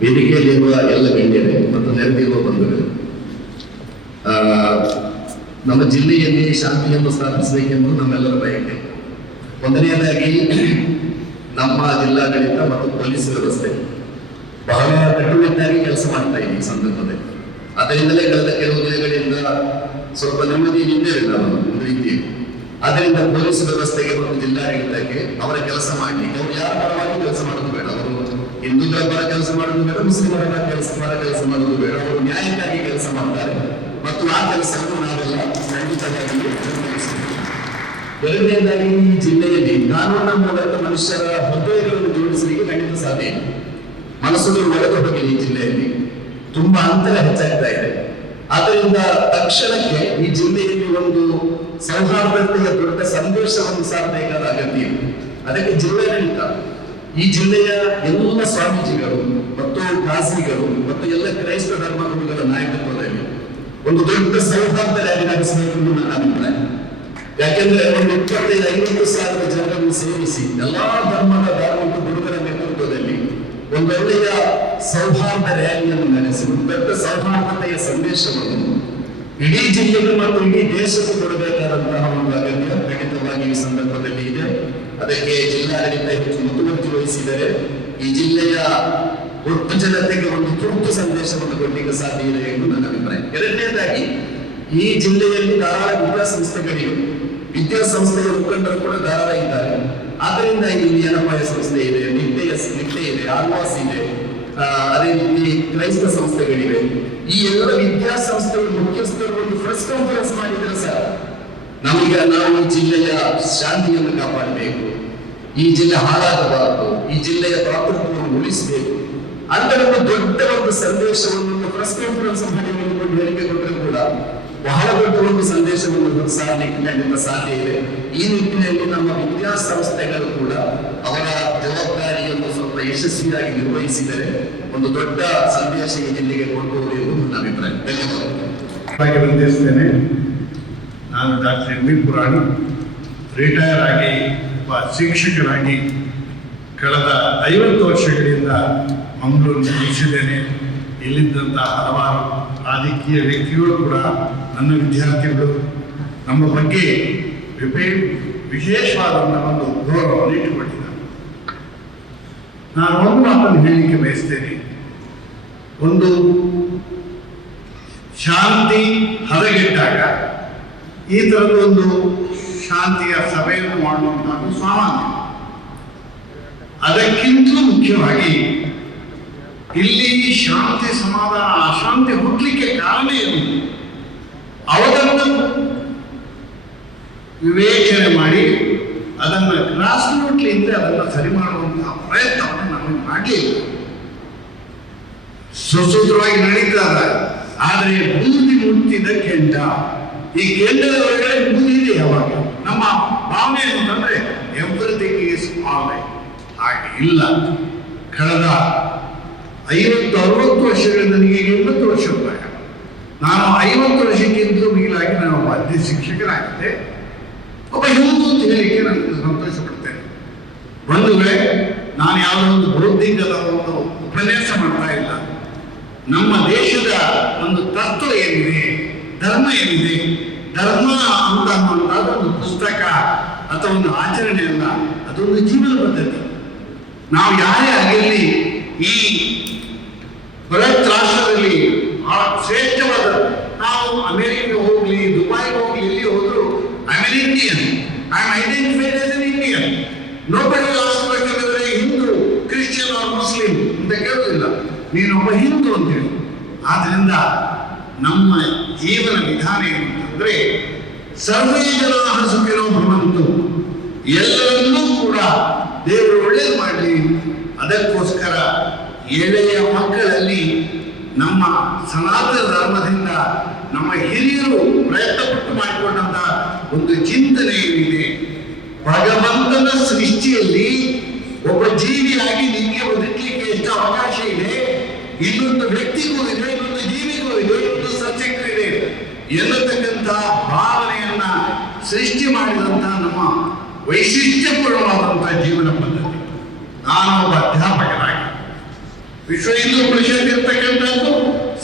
ವೇದಿಕೆಯಲ್ಲಿರುವ ಎಲ್ಲ ಗಣ್ಯರೇ ಮತ್ತು ನೆರೆದಿರುವ ಬಂಧುಗಳು, ನಮ್ಮ ಜಿಲ್ಲೆಯಲ್ಲಿ ಶಾಂತಿಯನ್ನು ಸ್ಥಾಪಿಸಬೇಕೆಂದು ನಮ್ಮೆಲ್ಲರ ಬಯಕೆ. ಮೊದಲನೆಯದಾಗಿ ನಮ್ಮ ಜಿಲ್ಲಾಡಳಿತ ಮತ್ತು ಪೊಲೀಸ್ ವ್ಯವಸ್ಥೆ ಬಹಳ ಕಟ್ಟುನಿಟ್ಟಾಗಿ ಕೆಲಸ ಮಾಡ್ತಾ ಇದೆ ಈ ಸಂದರ್ಭದಲ್ಲಿ. ಅದರಿಂದಲೇ ಕಳೆದ ಕೆಲವು ದಿನಗಳಿಂದ ಸ್ವಲ್ಪ ನೆಮ್ಮದಿಯಿಂದ ನಾವು ಒಂದು ರೀತಿ. ಆದ್ದರಿಂದ ಪೊಲೀಸ್ ವ್ಯವಸ್ಥೆಗೆ ಮತ್ತು ಜಿಲ್ಲಾಡಳಿತಕ್ಕೆ ಅವರ ಕೆಲಸ ಮಾಡಲಿಕ್ಕೆ, ಅವರು ಯಾರ ಪರವಾಗಿ ಕೆಲಸ ಮಾಡೋದು ಬೇಡ, ಅವರು ಹಿಂದೂಗಳ ಪರ ಕೆಲಸ ಮಾಡೋದು ಬೇಡ, ಮುಸ್ಲಿಮರ ಪರ ಕೆಲಸ ಮಾಡೋದು ಬೇಡ, ಅವರು ನ್ಯಾಯಕ್ಕಾಗಿ ಕೆಲಸ ಮಾಡ್ತಾರೆ ಮತ್ತು ಆ ಕೆಲಸವನ್ನು ನಾವೆಲ್ಲ ಖಂಡಿತವಾಗಿ ನಿರ್ವಹಿಸಬೇಕು. ಎರಡನೇದಾಗಿ ಈ ಜಿಲ್ಲೆಯಲ್ಲಿ ಕಾನೂನಿನ ಮೂಲಕ ಮನುಷ್ಯರ ಹೃದಯಗಳನ್ನು ಜೋಡಿಸಲಿಕ್ಕೆ ಖಂಡಿತ ಸಾಧ್ಯ ಇಲ್ಲ. ಮನಸ್ಸುಗಳು ಒಳಗೆ ಹೋಗಿದೆ ಈ ಜಿಲ್ಲೆಯಲ್ಲಿ, ತುಂಬಾ ಅಂತರ ಹೆಚ್ಚಾಗ್ತಾ ಇದೆ. ಆದ್ದರಿಂದ ತಕ್ಷಣಕ್ಕೆ ಈ ಜಿಲ್ಲೆಯಲ್ಲಿ ಒಂದು ಸೌಹಾರ್ದತೆಯ ದೊಡ್ಡ ಸಂದೇಶವನ್ನು ಸಾರಬೇಕಾದ ಅಗತ್ಯ ಇದೆ. ಅದಕ್ಕೆ ಜಿಲ್ಲಾಡಳಿತ, ಈ ಜಿಲ್ಲೆಯ ಎಲ್ಲ ಸ್ವಾಮೀಜಿಗಳು ಮತ್ತು ಖಾಸಗಿಗಳು ಮತ್ತು ಎಲ್ಲ ಕ್ರೈಸ್ತ ಧರ್ಮಗುರುಗಳ ನಾಯಕತ್ವದಲ್ಲಿ ಒಂದು ದೊಡ್ಡ ಸೌಹಾರ್ದ ರ್ಯಾಲಿ ನಡೆಸಬೇಕು ಎಂದು ನನ್ನ ಅಭಿಪ್ರಾಯ. ಯಾಕೆಂದ್ರೆ ಒಂದು 25,000-50,000 ಜನರನ್ನು ಸೇರಿಸಿ ಎಲ್ಲಾ ಧಾರ್ಮಿಕ ಗುರುಗಳ ನೇತೃತ್ವದಲ್ಲಿ ಒಂದೊಳ್ಳೆಯ ಸೌಹಾರ್ದ ರ್ಯಾಲಿಯನ್ನು ನಡೆಸಿ ಒಂದು ದೊಡ್ಡ ಸೌಹಾರ್ದತೆಯ ಸಂದೇಶವನ್ನು ಇಡೀ ಜಿಲ್ಲೆಗೆ ಮತ್ತು ಇಡೀ ದೇಶಕ್ಕೂ ಕೊಡಬೇಕಾದಂತಹ ಒಂದು ಅಗತ್ಯ ಖಂಡಿತವಾಗಿ ಈ ಸಂದರ್ಭದಲ್ಲಿ ಇದೆ. ಅದಕ್ಕೆ ಜಿಲ್ಲಾಡಳಿತ ಹೆಚ್ಚು ಮುತುವರ್ಜಿ ವಹಿಸಿದರೆ ಈ ಜಿಲ್ಲೆಯ ಒಟ್ಟು ಜನತೆಗೆ ಒಂದು ತುರ್ತು ಸಂದೇಶವನ್ನು ಕೊಡಲಿಕ್ಕೆ ಸಾಧ್ಯ ಇದೆ ಎಂದು ನನ್ನ ಅಭಿಪ್ರಾಯ. ಎರಡನೇದಾಗಿ, ಈ ಜಿಲ್ಲೆಯಲ್ಲಿ ಧಾರಾಳ ವಿದ್ಯಾಸಂಸ್ಥೆಯ ಮುಖಂಡರು ಕೂಡ ಧಾರಾಳ ಇದ್ದಾರೆ. ಆದ್ದರಿಂದ ಇಲ್ಲಿ ಅನಪಾಯ ಸಂಸ್ಥೆ ಇದೆ, ನಿಟ್ಟೆ ಇದೆ, ಆಳ್ವಾಸ್ ಇದೆ, ಅದೇ ರೀತಿ ಕ್ರೈಸ್ತ ಸಂಸ್ಥೆಗಳಿವೆ. ಈ ಎಲ್ಲ ವಿದ್ಯಾಸಂಸ್ಥೆಗಳ ಮುಖ್ಯಸ್ಥರು ಒಂದು ಪ್ರೆಸ್ ಕಾನ್ಫರೆನ್ಸ್ ಮಾಡಿದ್ರೆ ಸರ್, ನಾವು ಈ ಜಿಲ್ಲೆಯ ಶಾಂತಿಯನ್ನು ಕಾಪಾಡಬೇಕು, ಈ ಜಿಲ್ಲೆ ಹಾಳಾಗಬಾರದು, ಈ ಜಿಲ್ಲೆಯ ಪ್ರಾಕೃತವನ್ನು ಉಳಿಸಬೇಕು ಅಂತ ಒಂದು ದೊಡ್ಡ ಒಂದು ಸಂದೇಶವನ್ನು ಪ್ರೆಸ್ ಕಾನ್ಫರೆನ್ಸ್ ಮಾಡಿ ಹೇಳಿಕೆ ಕೊಟ್ಟರೆ ಕೂಡ ಬಹಳ ದೊಡ್ಡ ಒಂದು ಸಂದೇಶವನ್ನು ಸಾರಲಿಕ್ಕೆ ಖಂಡಿತ ಸಾಧ್ಯ ಇದೆ. ಈ ನಿಟ್ಟಿನಲ್ಲಿ ನಮ್ಮ ವಿದ್ಯಾಸಂಸ್ಥೆಗಳು ಕೂಡ ಅವರ ಜವಾಬ್ದಾರಿಯನ್ನು ಸ್ವಲ್ಪ ಯಶಸ್ವಿಯಾಗಿ ನಿರ್ವಹಿಸಿದರೆ ಒಂದು ದೊಡ್ಡ ಸಂದೇಶ ಈ ಜಿಲ್ಲೆಗೆ ಕೊಡುವುದು ಎಂದು ನನ್ನ ಅಭಿಪ್ರಾಯ. ವಂದಿಸ್ತೇನೆ. ನಾನು ಡಾಕ್ಟರ್ ಎಂ ವಿ ಪುರಾಣಿ, ರಿಟೈರ್ ಆಗಿ ಶಿಕ್ಷಕರಾಗಿ ಕಳೆದ 50 ವರ್ಷಗಳಿಂದ ಮಂಗಳೂರು ನಿಲ್ಲಿಸಿದ್ದೇನೆ. ಇಲ್ಲಿದ್ದಂಥ ಹಲವಾರು ರಾಜಕೀಯ ವ್ಯಕ್ತಿಗಳು ಕೂಡ ನನ್ನ ವಿದ್ಯಾರ್ಥಿಗಳು ನಮ್ಮ ಬಗ್ಗೆ ವಿಶೇಷವಾದ ಒಂದು ಗೌರವವನ್ನು ಇಟ್ಟುಕೊಂಡಿದ್ದಾರೆ. ನಾನು ಒಂದು ಮಾತನ್ನು ಹೇಳಲಿಕ್ಕೆ ಬಯಸ್ತೇನೆ. ಒಂದು ಶಾಂತಿ ಹದಗೆಟ್ಟಾಗ ಈ ಥರದ ಒಂದು ಶಾಂತಿಯ ಸಭೆಯನ್ನು ಮಾಡುವಂಥದ್ದು ಸಾಮಾನ್ಯ. ಅದಕ್ಕಿಂತಲೂ ಮುಖ್ಯವಾಗಿ ಇಲ್ಲಿ ಶಾಂತಿ ಸಮಾಧಾನ ಅಶಾಂತಿ ಹುಟ್ಟಲಿಕ್ಕೆ ಕಾರಣ ಏನು, ಅವರನ್ನು ವಿವೇಚನೆ ಮಾಡಿ ಅದನ್ನು ಗ್ರಾಸ್ ರೂಟ್ಲಿಂದ ಅದನ್ನು ಸರಿ ಮಾಡುವಂತಹ ಪ್ರಯತ್ನವನ್ನು ನಾವು ಮಾಡಲಿಲ್ಲ. ಸುಸೂತ್ರವಾಗಿ ನಡೀತದ, ಆದರೆ ಬೂದಿ ಮುಟ್ಟಿದ ಕೆಂಡ, ಈ ಕೆಂಡದ ಒಳಗಡೆ ಬೂದಿ ಇದೆ. ಯಾವಾಗ ನಮ್ಮ ಭಾವನೆ ಅಂತಂದ್ರೆ ಎವ್ರಿಥಿಂಗ್ ಈಸ್ ಆಲ್ ರೈಟ್, ಹಾಗೆ ಇಲ್ಲ. ಕಳೆದ 50-60 ವರ್ಷಗಳಿಂದ ನನಗೆ 80 ವರ್ಷ ಪ್ರಾಯ. ನಾನು 50 ವರ್ಷಕ್ಕಿಂತಲೂ ಮೀಲಾಗಿ ನಾನು ವಾದ್ಯ ಶಿಕ್ಷಕರಾಗಿದ್ದೆ. ಒಬ್ಬ ಹಿಂದೂ ಅಂತ ಹೇಳಿಕ್ಕೆ ನನಗೆ ಸಂತೋಷ ಪಡ್ತೇನೆ. ಬಂಧುಗಳೇ, ನಾನು ಯಾವುದೋ ಒಂದು ಬೌದ್ಧಿಕದ ಒಂದು ಉಪನ್ಯಾಸ ಮಾಡ್ತಾ ಇಲ್ಲ. ನಮ್ಮ ದೇಶದ ಒಂದು ತತ್ವ ಏನಿದೆ, ಧರ್ಮ ಏನಿದೆ, ಧರ್ಮ ಅಂತ ಅನ್ನುವಂಥದ್ದು ಒಂದು ಪುಸ್ತಕ ಅಥವಾ ಒಂದು ಆಚರಣೆ ಅಲ್ಲ, ಅದೊಂದು ಜೀವನ ಪದ್ಧತಿ. ನಾವು ಯಾರೇ ಆಗಿರಲಿ, ಈ ಬೃಹತ್ ರಾಷ್ಟ್ರದಲ್ಲಿ ಶ್ರೇಷ್ಠವಾದ, ನಾವು ಅಮೆರಿಕ ಹೋಗ್ಲಿ, ದುಬೈಗೆ ಹೋಗ್ಲಿ, ಎಲ್ಲಿ ಹೋದ್ರು American, I am identified as an Indian. Nobody ರಾಷ್ಟ್ರಬೇಕಂದ್ರೆ ಹಿಂದೂ, ಕ್ರಿಶ್ಚಿಯನ್ ಆರ್ ಮುಸ್ಲಿಂ ಅಂತ ಕೇಳೋದಿಲ್ಲ, ನೀನೊಬ್ಬ ಹಿಂದೂ ಅಂತೇಳಿ. ಆದ್ರಿಂದ ನಮ್ಮ ಜೀವನ ವಿಧಾನ ಏನಂತಂದ್ರೆ ಸರ್ವೇ ಜನಾಃ ಸುಖಿನೋ ಭವಂತು, ಎಲ್ಲರನ್ನೂ ಕೂಡ ದೇವರು ಒಳ್ಳೇದು ಮಾಡಲಿ. ಅದಕ್ಕೋಸ್ಕರ ಎಳೆಯ ಮಕ್ಕಳಲ್ಲಿ ನಮ್ಮ ಸನಾತನ ಧರ್ಮದಿಂದ ನಮ್ಮ ಹಿರಿಯರು ಪ್ರಯತ್ನಪಟ್ಟು ಮಾಡಿಕೊಂಡಂತ ಒಂದು ಚಿಂತನೆ ಏನಿದೆ, ಭಗವಂತನ ಸೃಷ್ಟಿಯಲ್ಲಿ ಒಬ್ಬ ಜೀವಿಯಾಗಿ ನಿಮಗೆ ಬದುಕಲಿಕ್ಕೆ ಎಷ್ಟು ಅವಕಾಶ ಇದೆ, ಇನ್ನೊಂದು ವ್ಯಕ್ತಿಗೂ ಇದೆ, ಇನ್ನೊಂದು ಜೀವಿಗೂ ಇದೆ, ಇನ್ನೊಂದು ಸಸ್ಯಕ್ಕೂ ಇದೆ ಎನ್ನತಕ್ಕಂಥ ಭಾವನೆಯನ್ನ ಸೃಷ್ಟಿ ಮಾಡಿದಂತಹ ನಮ್ಮ ವೈಶಿಷ್ಟ್ಯಪೂರ್ಣವಾದಂತಹ ಜೀವನ ಪದ್ಧತಿ. ನಾನು ಒಬ್ಬ ಅಧ್ಯಾಪಕನಾಗಿ ವಿಶ್ವ ಹಿಂದೂ ಪರಿಷತ್ ಇರ್ತಕ್ಕಂಥದ್ದು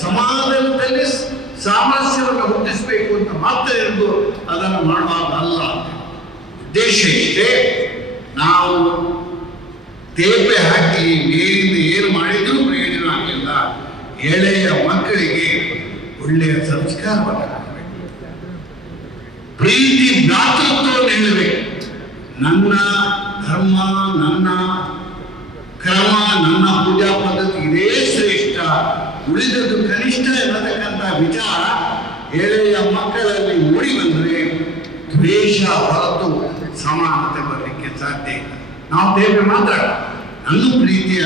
ಸಮಾಜದಲ್ಲಿ ಸಾಮರಸ್ಯವನ್ನು ಹುಟ್ಟಿಸಬೇಕು ಅಂತ ಮಾತ್ರ ಇದ್ದು ಅದನ್ನು ಮಾಡುವುದಲ್ಲ. ಉದ್ದೇಶ ಇಷ್ಟೇ, ನಾವು ತೇಪೆ ಹಾಕಿ ಮೇಲಿಂದ ಏನು ಮಾಡಿದ್ರೂ ಪ್ರಯೋಜನ ಆಗಲಿಲ್ಲ. ಎಳೆಯ ಮಕ್ಕಳಿಗೆ ಒಳ್ಳೆಯ ಸಂಸ್ಕಾರವನ್ನು ಕೊಡಬೇಕು, ಪ್ರೀತಿ ಭ್ರಾತೃತ್ವವನ್ನು ಹೇಳಬೇಕು. ನನ್ನ ಧರ್ಮ, ನನ್ನ ಕ್ರಮ, ನನ್ನ ಪೂಜಾ ಪದ್ಧತಿ ಇದೇ ಶ್ರೇಷ್ಠ, ಉಳಿದದ್ದು ಕನಿಷ್ಠ ಎನ್ನತಕ್ಕಂಥ ವಿಚಾರ ಎಳೆಯ ಮಕ್ಕಳಲ್ಲಿ ಮೂಡಿ ಬಂದರೆ ದ್ವೇಷ ಹೊರತು ಸಮಾನತೆ ಬರಲಿಕ್ಕೆ ಸಾಧ್ಯ ಇಲ್ಲ. ನಾವು ದೇವರ ಮಾತ್ರ ನನ್ನ ಪ್ರೀತಿಯ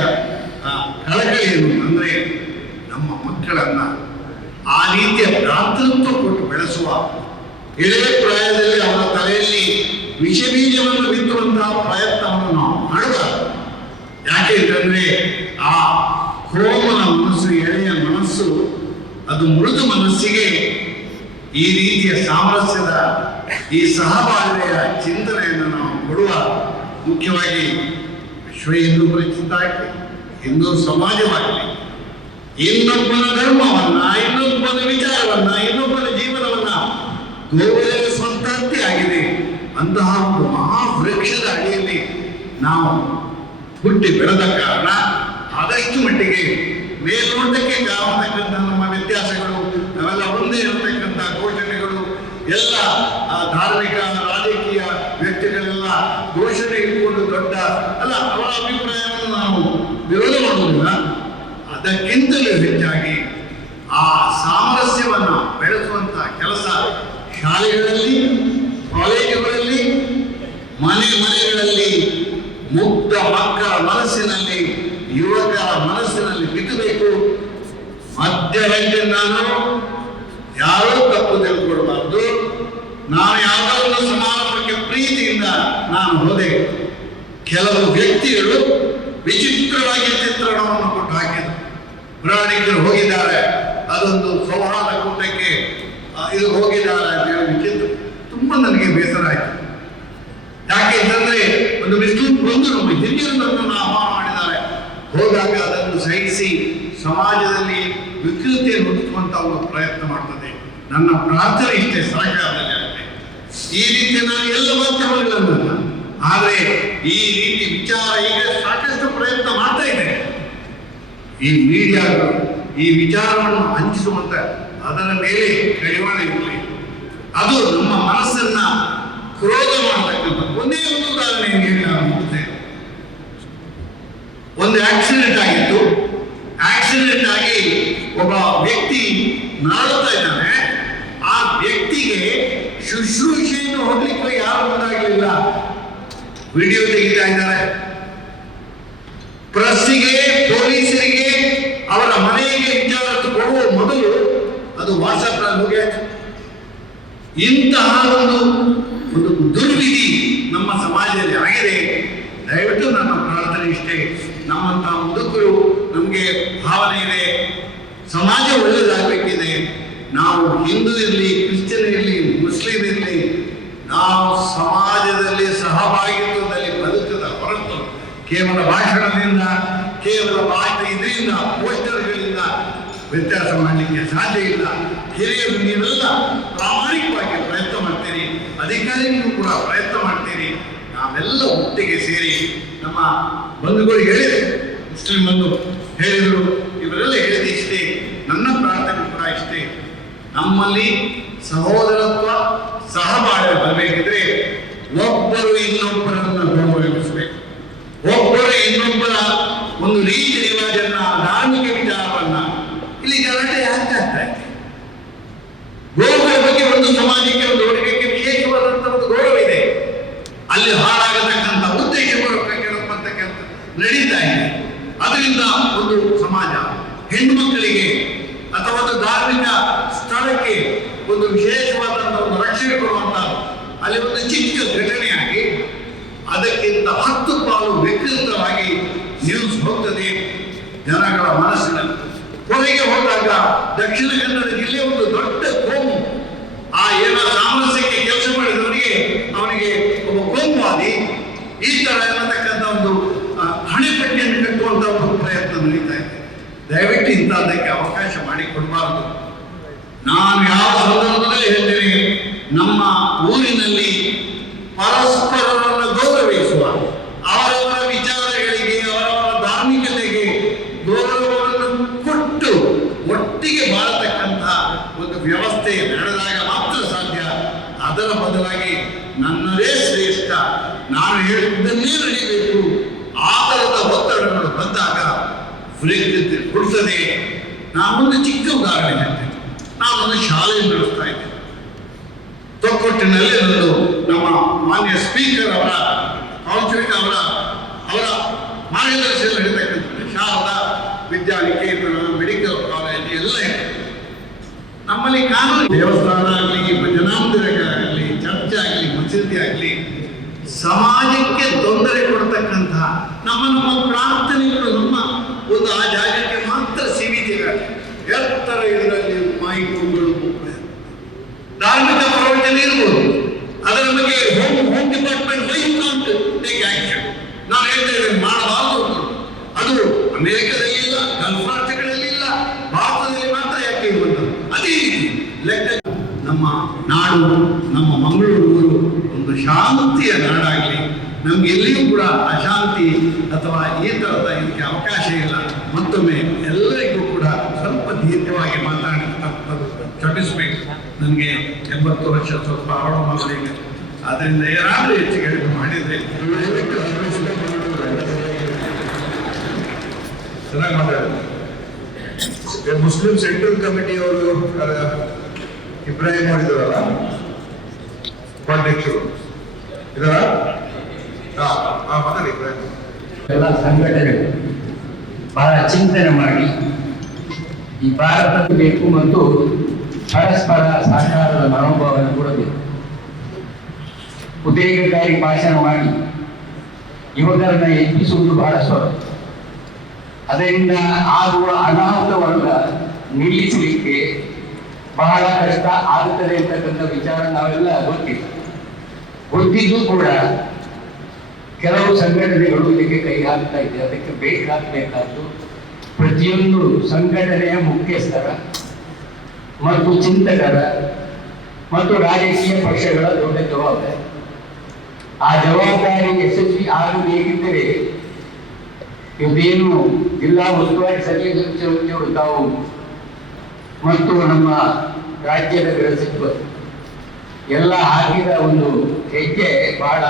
ಕಳಕಳಿಯನ್ನು ಅಂದರೆ ನಮ್ಮ ಮಕ್ಕಳನ್ನ ಆ ರೀತಿಯ ಭ್ರಾತೃತ್ವ ಕೊಟ್ಟು ಬೆಳೆಸುವ, ಎಳೆಯ ಪ್ರಾಯದಲ್ಲಿ ಅವರ ತಲೆಯಲ್ಲಿ ವಿಷ ಬೀಜವನ್ನು ಬಿತ್ತುವಂತಹ ಪ್ರಯತ್ನವನ್ನು ನಾವು ಮಾಡಬಾರದು. ಯಾಕೆಂತಂದ್ರೆ ಆ ಕೋಮಲ ಮನಸ್ಸು, ಎಳೆಯ ಮನಸ್ಸು, ಅದು ಮೃದು ಮನಸ್ಸಿಗೆ ಈ ರೀತಿಯ ಸಾಮರಸ್ಯದ ಈ ಸಹಬಾಳ್ವೆಯ ಚಿಂತನೆಯನ್ನು ನಾವು ಕೊಡುವ. ಮುಖ್ಯವಾಗಿ ವಿಶ್ವ ಹಿಂದೂ ಪರಿಷತ್ ಆಗಲಿ, ಹಿಂದೂ ಸಮಾಜವಾಗಲಿ, ಇನ್ನೊಬ್ಬನ ಧರ್ಮವನ್ನ, ಇನ್ನೊಬ್ಬನ ವಿಚಾರವನ್ನ, ಇನ್ನೊಬ್ಬನ ಜೀವನವನ್ನ ಗೌರವಿಸುವಂತಹದ್ದೇ ಆಗಿದೆ. ಅಂತಹ ಒಂದು ಮಹಾವೃಕ್ಷದ ಅಡಿಯಲ್ಲಿ ನಾವು ಹುಟ್ಟಿ ಬೆಳೆದ ಕಾರಣ ಆದಷ್ಟು ಮಟ್ಟಿಗೆ ಮೇಲ್ನೋಟಕ್ಕೆ ಕಾಣತಕ್ಕಂಥ ನಮ್ಮ ವ್ಯತ್ಯಾಸಗಳು, ನಾವೆಲ್ಲ ಒಂದೇ ಇರತಕ್ಕಂಥ ಘೋಷಣೆಗಳು ಎಲ್ಲ ಧಾರ್ಮಿಕ ರಾಜಕೀಯ ವ್ಯಕ್ತಿಗಳೆಲ್ಲ ಘೋಷಣೆ ಇಟ್ಕೊಂಡು ದೊಡ್ಡ ಅಲ್ಲ, ಅವರ ಅಭಿಪ್ರಾಯವನ್ನು ನಾವು ವಿರೋಧ ಮಾಡುವುದಿಲ್ಲ. ಅದಕ್ಕಿಂತಲೂ ಹೆಚ್ಚಾಗಿ ಆ ಸಾಮರಸ್ಯವನ್ನು ಬೆಳೆಸುವಂತಹ ಕೆಲಸ ಶಾಲೆಗಳಲ್ಲಿ, ಕಾಲೇಜುಗಳಲ್ಲಿ, ಮನೆಗಳಲ್ಲಿ ಮುಗ್ಧ ಮಕ್ಕಳ ಮನಸ್ಸಿನಲ್ಲಿ, ಯುವಕರ ಮನಸ್ಸಿನಲ್ಲಿ ಬಿತ್ತಬೇಕು. ಮಧ್ಯಗಂಟೆ ನಾನು ಯಾರೂ ತಪ್ಪು ತಿಳ್ಕೊಳ್ಬಾರ್ದು. ನಾನು ಯಾವುದಾದ್ರೂ ಸಮಾರಂಭಕ್ಕೆ ಪ್ರೀತಿಯಿಂದ ನಾನು ಹೋದೆ, ಕೆಲವು ವ್ಯಕ್ತಿಗಳು ವಿಚಿತ್ರವಾಗಿ ಚಿತ್ರಣವನ್ನು ಕೊಟ್ಟು ಹಾಕಿದರು. ಪ್ರಯಾಣಿಕರು ಹೋಗಿದ್ದಾರೆ, ಅದೊಂದು ಸೌಹಾರ್ದ ಕೂಟಕ್ಕೆ ಇದು ಹೋಗಿದ್ದಾರೆ ಅಂತ ಹೇಳಿ ವಿಚಿತ್ರ, ತುಂಬಾ ನನಗೆ ಬೇಸರ ಆಯಿತು. ಯಾಕೆ ಅಂತಂದ್ರೆ ಒಂದು ವಿಷ್ಣು ಬಂದು ನಮ್ಮ ಹಿರಿಯರನ್ನು ಆಹ್ವಾನ ಮಾಡಿದ್ದಾರೆ, ಹೋದಾಗ ಅದನ್ನು ಸಹಿಸಿ ಸಮಾಜದಲ್ಲಿ ವಿಕೃತಿಯನ್ನು ಹುಟ್ಟಿಸುವಂತ ಒಂದು ಪ್ರಯತ್ನ ಮಾಡ್ತದೆ. ನನ್ನ ಪ್ರಾರ್ಥನೆ ಇಷ್ಟೇ, ಸಹಕಾರದಲ್ಲಿ ಆಗುತ್ತೆ. ಈ ರೀತಿ ನಾನು ಎಲ್ಲ ಮಾಧ್ಯಮಗಳನ್ನ, ಆದರೆ ಈ ರೀತಿ ವಿಚಾರ ಈಗ ಸಾಕಷ್ಟು ಪ್ರಯತ್ನ ಮಾಡ್ತಾ ಇದ್ದೇನೆ. ಈ ಮೀಡಿಯಾಗಳು ಈ ವಿಚಾರವನ್ನು ಹಂಚಿಸುವಂತ ಅದರ ಮೇಲೆ ಕಡಿವಾಣ ಇರಲಿ. ಅದು ನಮ್ಮ ಮನಸ್ಸನ್ನ ಕ್ರೋಧ ಮಾಡತಕ್ಕಂಥ ಒಂದೇ ಒಂದು ಉದಾಹರಣೆ ಹೇಳಿ ನಾನು ಮುಗಿಸ್ತೇನೆ. ಒಂದು ಆಕ್ಸಿಡೆಂಟ್ ಆಗಿತ್ತು. ಆಕ್ಸಿಡೆಂಟ್ ಆಗಿ ಒಬ್ಬ ವ್ಯಕ್ತಿ ನರಳುತ್ತಾ ಇದ್ದಾನೆ. ಆ ವ್ಯಕ್ತಿಗೆ ಶುಶ್ರೂಷೆಯನ್ನು ಹೋಗ್ಲಿಕ್ಕೆ ಯಾರು ಮುಂದಾಗಲಿಲ್ಲ. ವಿಡಿಯೋ ತೆಗಿತಾ ಇದ್ದಾರೆ. ಪ್ರೆಸ್ಸಿಗೆ, ಪೊಲೀಸರಿಗೆ, ಅವರ ಮನೆಗೆ ವಿಚಾರ ಕೊಡುವ ಮೊದಲು ಅದು ವಾಟ್ಸಪ್ ನಲ್ಲಿ ಇಂತಹ ಒಂದು ದುರ್ವಿಧಿ ನಮ್ಮ ಸಮಾಜದಲ್ಲಿ ಆಗಿದೆ. ದಯವಿಟ್ಟು ನನ್ನ ಪ್ರಾರ್ಥನೆ ಇಷ್ಟೇ, ನಮ್ಮಂತಹ ಮುದುಕರು, ನಮಗೆ ಭಾವನೆ ಇದೆ, ಸಮಾಜ ಒಳ್ಳೆಯದಾಗಬೇಕಿದೆ. ನಾವು ಹಿಂದೂ ಇರಲಿ, ಕ್ರಿಶ್ಚಿಯನ್ ಇರಲಿ, ಮುಸ್ಲಿಂ ಇರಲಿ, ನಾವು ಸಮಾಜದಲ್ಲಿ ಸಹಭಾಗಿತ್ವದಲ್ಲಿ ಬದುಕದ ಹೊರತು ಕೇವಲ ಭಾಷಣದಿಂದ, ಕೇವಲ ಇದರಿಂದ, ಪೋಸ್ಟರ್ಗಳಿಂದ ವ್ಯತ್ಯಾಸ ಮಾಡಲಿಕ್ಕೆ ಸಾಧ್ಯ ಇಲ್ಲ. ಹಿರಿಯರು ನೀವೆಲ್ಲ ಪ್ರಾಮಾಣಿಕವಾಗಿ ಪ್ರಯತ್ನ ಮಾಡ್ತೀರಿ, ಅಧಿಕಾರಿಗಳು ಕೂಡ ಪ್ರಯತ್ನ ಮಾಡ್ತೀರಿ. ನಾವೆಲ್ಲ ಒಟ್ಟಿಗೆ ಸೇರಿ ನಮ್ಮ ಬಂಧುಗಳು ಹೇಳಿದರು, ಮುಸ್ಲಿಂ ಬಂಧು ಹೇಳಿದರು, ಇವರೆಲ್ಲ ಹೇಳಿದ ಇಷ್ಟೇ. ನನ್ನ ಪ್ರಾರ್ಥನೆ ಕೂಡ ಇಷ್ಟೇ, ನಮ್ಮಲ್ಲಿ ಸಹೋದರತ್ವ, ಸಹಬಾಳ್ವೆ ಬರಬೇಕಿದ್ರೆ ಒಬ್ಬರು ಇನ್ನೊಬ್ಬರನ್ನು ಗೌರವಿಸಬೇಕು. ಒಬ್ಬರು ಇನ್ನೊಬ್ಬರ ಒಂದು ರೀತಿ ರಿವಾಜನ್ನ, ಧಾರ್ಮಿಕ ವಿಚಾರವನ್ನ, ಇಲ್ಲಿ ಗಲಾಟೆ ಆಗ್ತಾ ಇದೆ. ಗೌರವದ ಬಗ್ಗೆ ಒಂದು ಸಮಾಜಕ್ಕೆ, ಒಂದು ವರ್ಗಕ್ಕೆ ವಿಶೇಷವಾದಂತಹ ಒಂದು ಗೌರವ ಇದೆ. ಅಲ್ಲಿ ಹಾಳಾಗತಕ್ಕಂಥ ಉದ್ದೇಶಪೂರ್ವಕಂತ ನಡೀತಾ ಇದೆ. ಅದರಿಂದ ಒಂದು ಸಮಾಜ ಹೆಣ್ಣು ಮಕ್ಕಳಿಗೆ ಅಥವಾ ಒಂದು ಧಾರ್ಮಿಕ ಸ್ಥಳಕ್ಕೆ ಒಂದು ವಿಶೇಷವಾದಂತಹ ಒಂದು ರಕ್ಷಣೆ ಕೊಡುವಂತಹದ್ದು, ಅಲ್ಲಿ ಒಂದು ಚಿಕ್ಕ ಘಟನೆಯಾಗಿ ಅದಕ್ಕಿಂತ 10 ಪಾಲು ವಿಕೃತವಾಗಿ ನ್ಯೂಸ್ ಹೋಗ್ತದೆ ಜನಗಳ ಮನಸ್ಸಿನಲ್ಲಿ. ಕೊನೆಗೆ ಹೋದಾಗ ದಕ್ಷಿಣ ಕನ್ನಡ ಜಿಲ್ಲೆ ಒಂದು ದೊಡ್ಡ ಕೋಮು, ಆ ಏನೋ ಸಾಮರಸ್ಯಕ್ಕೆ ಕೆಲಸ ಮಾಡಿದವನಿಗೆ ಅವನಿಗೆ ಒಬ್ಬ ಕೋಮುವಾದಿ ಊರಿನಲ್ಲಿ ಪರಸ್ಪರರನ್ನು ಗೌರವಿಸುವ, ಅವರವರ ವಿಚಾರಗಳಿಗೆ, ಅವರವರ ಧಾರ್ಮಿಕತೆಗೆ ಗೌರವವನ್ನು ಕೊಟ್ಟು ಒಟ್ಟಿಗೆ ಬಾಳತಕ್ಕಂಥ ಒಂದು ವ್ಯವಸ್ಥೆ ನಡೆದಾಗ ಮಾತ್ರ ಸಾಧ್ಯ. ಅದರ ಬದಲಾಗಿ ನನ್ನದೇ ಶ್ರೇಷ್ಠ, ನಾನು ಹೇಳಿದ್ದನ್ನೇ ನಡೀಬೇಕು, ಆ ಥರದ ಒತ್ತಡಗಳು ಬಂದಾಗ ವೃತ್ತಿಗೆ ಕೊಡ್ತದೆ. ನಾನೊಂದು ಚಿಕ್ಕ ಉದಾಹರಣೆ ಹೇಳ್ತೇನೆ. ನಾನೊಂದು ಶಾಲೆ ನಡೆಸ್ತಾ ಇದ್ದೆ. ತೊಕ್ಕೊಟ್ಟಿನಲ್ಲಿ ಒಂದು ನಮ್ಮ ಮಾನ್ಯ ಸ್ಪೀಕರ್ ಅವರ ಅವರ ಮಾರ್ಗದರ್ಶನ ನಡೀತಕ್ಕಂಥ ಶಾರದಾ ವಿದ್ಯಾನಿಕೇತನ, ಮೆಡಿಕಲ್ ಕಾಲೇಜ್ ಎಲ್ಲ ಇದೆ. ನಮ್ಮಲ್ಲಿ ಕಾನೂನು ದೇವಸ್ಥಾನ ಆಗಲಿ, ಭಜನಾಂತರಗಳಾಗಲಿ, ಚರ್ಚ್ ಆಗಲಿ, ಮಸೀದಿ ಆಗಲಿ, ಸಮಾಜಕ್ಕೆ ತೊಂದರೆ ಕೊಡ್ತಕ್ಕಂಥ ನಮ್ಮ ಪ್ರಾರ್ಥನೆಗಳು ನಮ್ಮ ಒಂದು ಆ ಜಾಗಕ್ಕೆ ಮಾತ್ರ ಸೀಮಿತವಾಗಿ ಎತ್ತರ ಇದರಲ್ಲಿ ಮೈಕುಗಳು ಧಾರ್ಮಿಕ ಪ್ರವಚನ ಇರ್ಬೋದು. ಅದರ ಬಗ್ಗೆ ಹೋಮ್ ಡಿಪಾರ್ಟ್ಮೆಂಟ್ ಟೇಕ್ ಆಕ್ಷನ್. ನಾವು ಹೇಳ್ತಾ ಇದ್ದೇವೆ ಮಾಡಬಾರದು. ಅದು ಅಮೆರಿಕದಲ್ಲಿ ಇಲ್ಲ, ಗಲ್ಫ್ ರಾಷ್ಟ್ರಗಳಲ್ಲಿ ಇಲ್ಲ, ಭಾರತದಲ್ಲಿ ಮಾತ್ರ ಯಾಕೆ ಇರುವುದು. ಅದೇ ರೀತಿ ಲೆಕ್ಕ ನಮ್ಮ ನಾಡು, ನಮ್ಮ ಮಂಗಳೂರು ಊರು ಒಂದು ಶಾಂತಿಯ ನಾಡಾಗಲಿ. ನಮ್ಗೆ ಎಲ್ಲಿಯೂ ಕೂಡ ಅಶಾಂತಿ ಅಥವಾ ಈ ಥರದ ಇದಕ್ಕೆ ಅವಕಾಶ ಇಲ್ಲ. ಮತ್ತೊಮ್ಮೆ ಎಲ್ಲರಿಗೂ ಕೂಡ ಸ್ವಲ್ಪ ದೀರ್ಘವಾಗಿ ಮಾತಾಡತಕ್ಕಂಥದ್ದು ಕ್ಷಮಿಸಬೇಕು. ನನಗೆ 80 ವರ್ಷ ಸ್ವಲ್ಪ ಆರೋಪ ಮಾಡಲಿಲ್ಲ. ಆದ್ದರಿಂದ ಏನಾದರೂ ಹೆಚ್ಚಿಗೆ ಹೇಳಿಕೆ ಮಾಡಿದರೆ ಚೆನ್ನಾಗಿ ಮಾತಾಡಿದ್ರು. ಮುಸ್ಲಿಂ ಸೆಂಟ್ರಲ್ ಕಮಿಟಿಯವರು ಇಬ್ರಾಹಿಂ ಮಾಡಿದಾರಲ್ಲ, ಉಪಾಧ್ಯಕ್ಷರು ಇದರ ಮಾತಾಡಿ. ಇಬ್ರಾಹಿಂ ಎಲ್ಲ ಸಂಘಟನೆಗಳು ಬಹಳ ಚಿಂತನೆ ಮಾಡಿ ಈ ಭಾರತ ಬೇಕು ಮತ್ತು ಪರಸ್ಪರ ಸಹಕಾರದ ಮನೋಭಾವನೆ ಕೊಡಬೇಕು. ಉದ್ರೇಕಕಾರಿ ಭಾಷಣ ಮಾಡಿ ಯುವಕರನ್ನ ಎಬ್ಬಿಸುವುದು ಬಹಳ ಸ್ವರ. ಅದರಿಂದ ಆಗುವ ಅನಾಹುತವನ್ನು ನಿಲ್ಲಿಸಲಿಕ್ಕೆ ಬಹಳ ಕಷ್ಟ ಆಗುತ್ತದೆ ಅಂತಕ್ಕಂಥ ವಿಚಾರ ನಾವೆಲ್ಲ ಗೊತ್ತಿದ್ದು ಕೂಡ ಕೆಲವು ಸಂಘಟನೆಗಳು ಇದಕ್ಕೆ ಕೈ ಹಾಕ್ತಾ ಇದೆ. ಅದಕ್ಕೆ ಬೇಕಾಗಬೇಕಾದ್ದು ಪ್ರತಿಯೊಂದು ಸಂಘಟನೆಯ ಮುಖ್ಯಸ್ಥರ ಮತ್ತು ಚಿಂತಕರ ಮತ್ತು ರಾಜಕೀಯ ಪಕ್ಷಗಳ ದೊಡ್ಡ ಜವಾಬ್ದಾರಿ. ಆ ಜವಾಬ್ದಾರಿ ಯಶಸ್ವಿ ಆಗಬೇಕಿದ್ದರೆ ಇದೇನು ಜಿಲ್ಲಾ ಉಸ್ತುವಾರಿ ಸಚಿವರು ತಾವು ಮತ್ತು ನಮ್ಮ ರಾಜ್ಯದ ಗೃಹ ಸಚಿವರು ಎಲ್ಲ ಹಾಕಿದ ಒಂದು ಹೆಜ್ಜೆ ಬಹಳ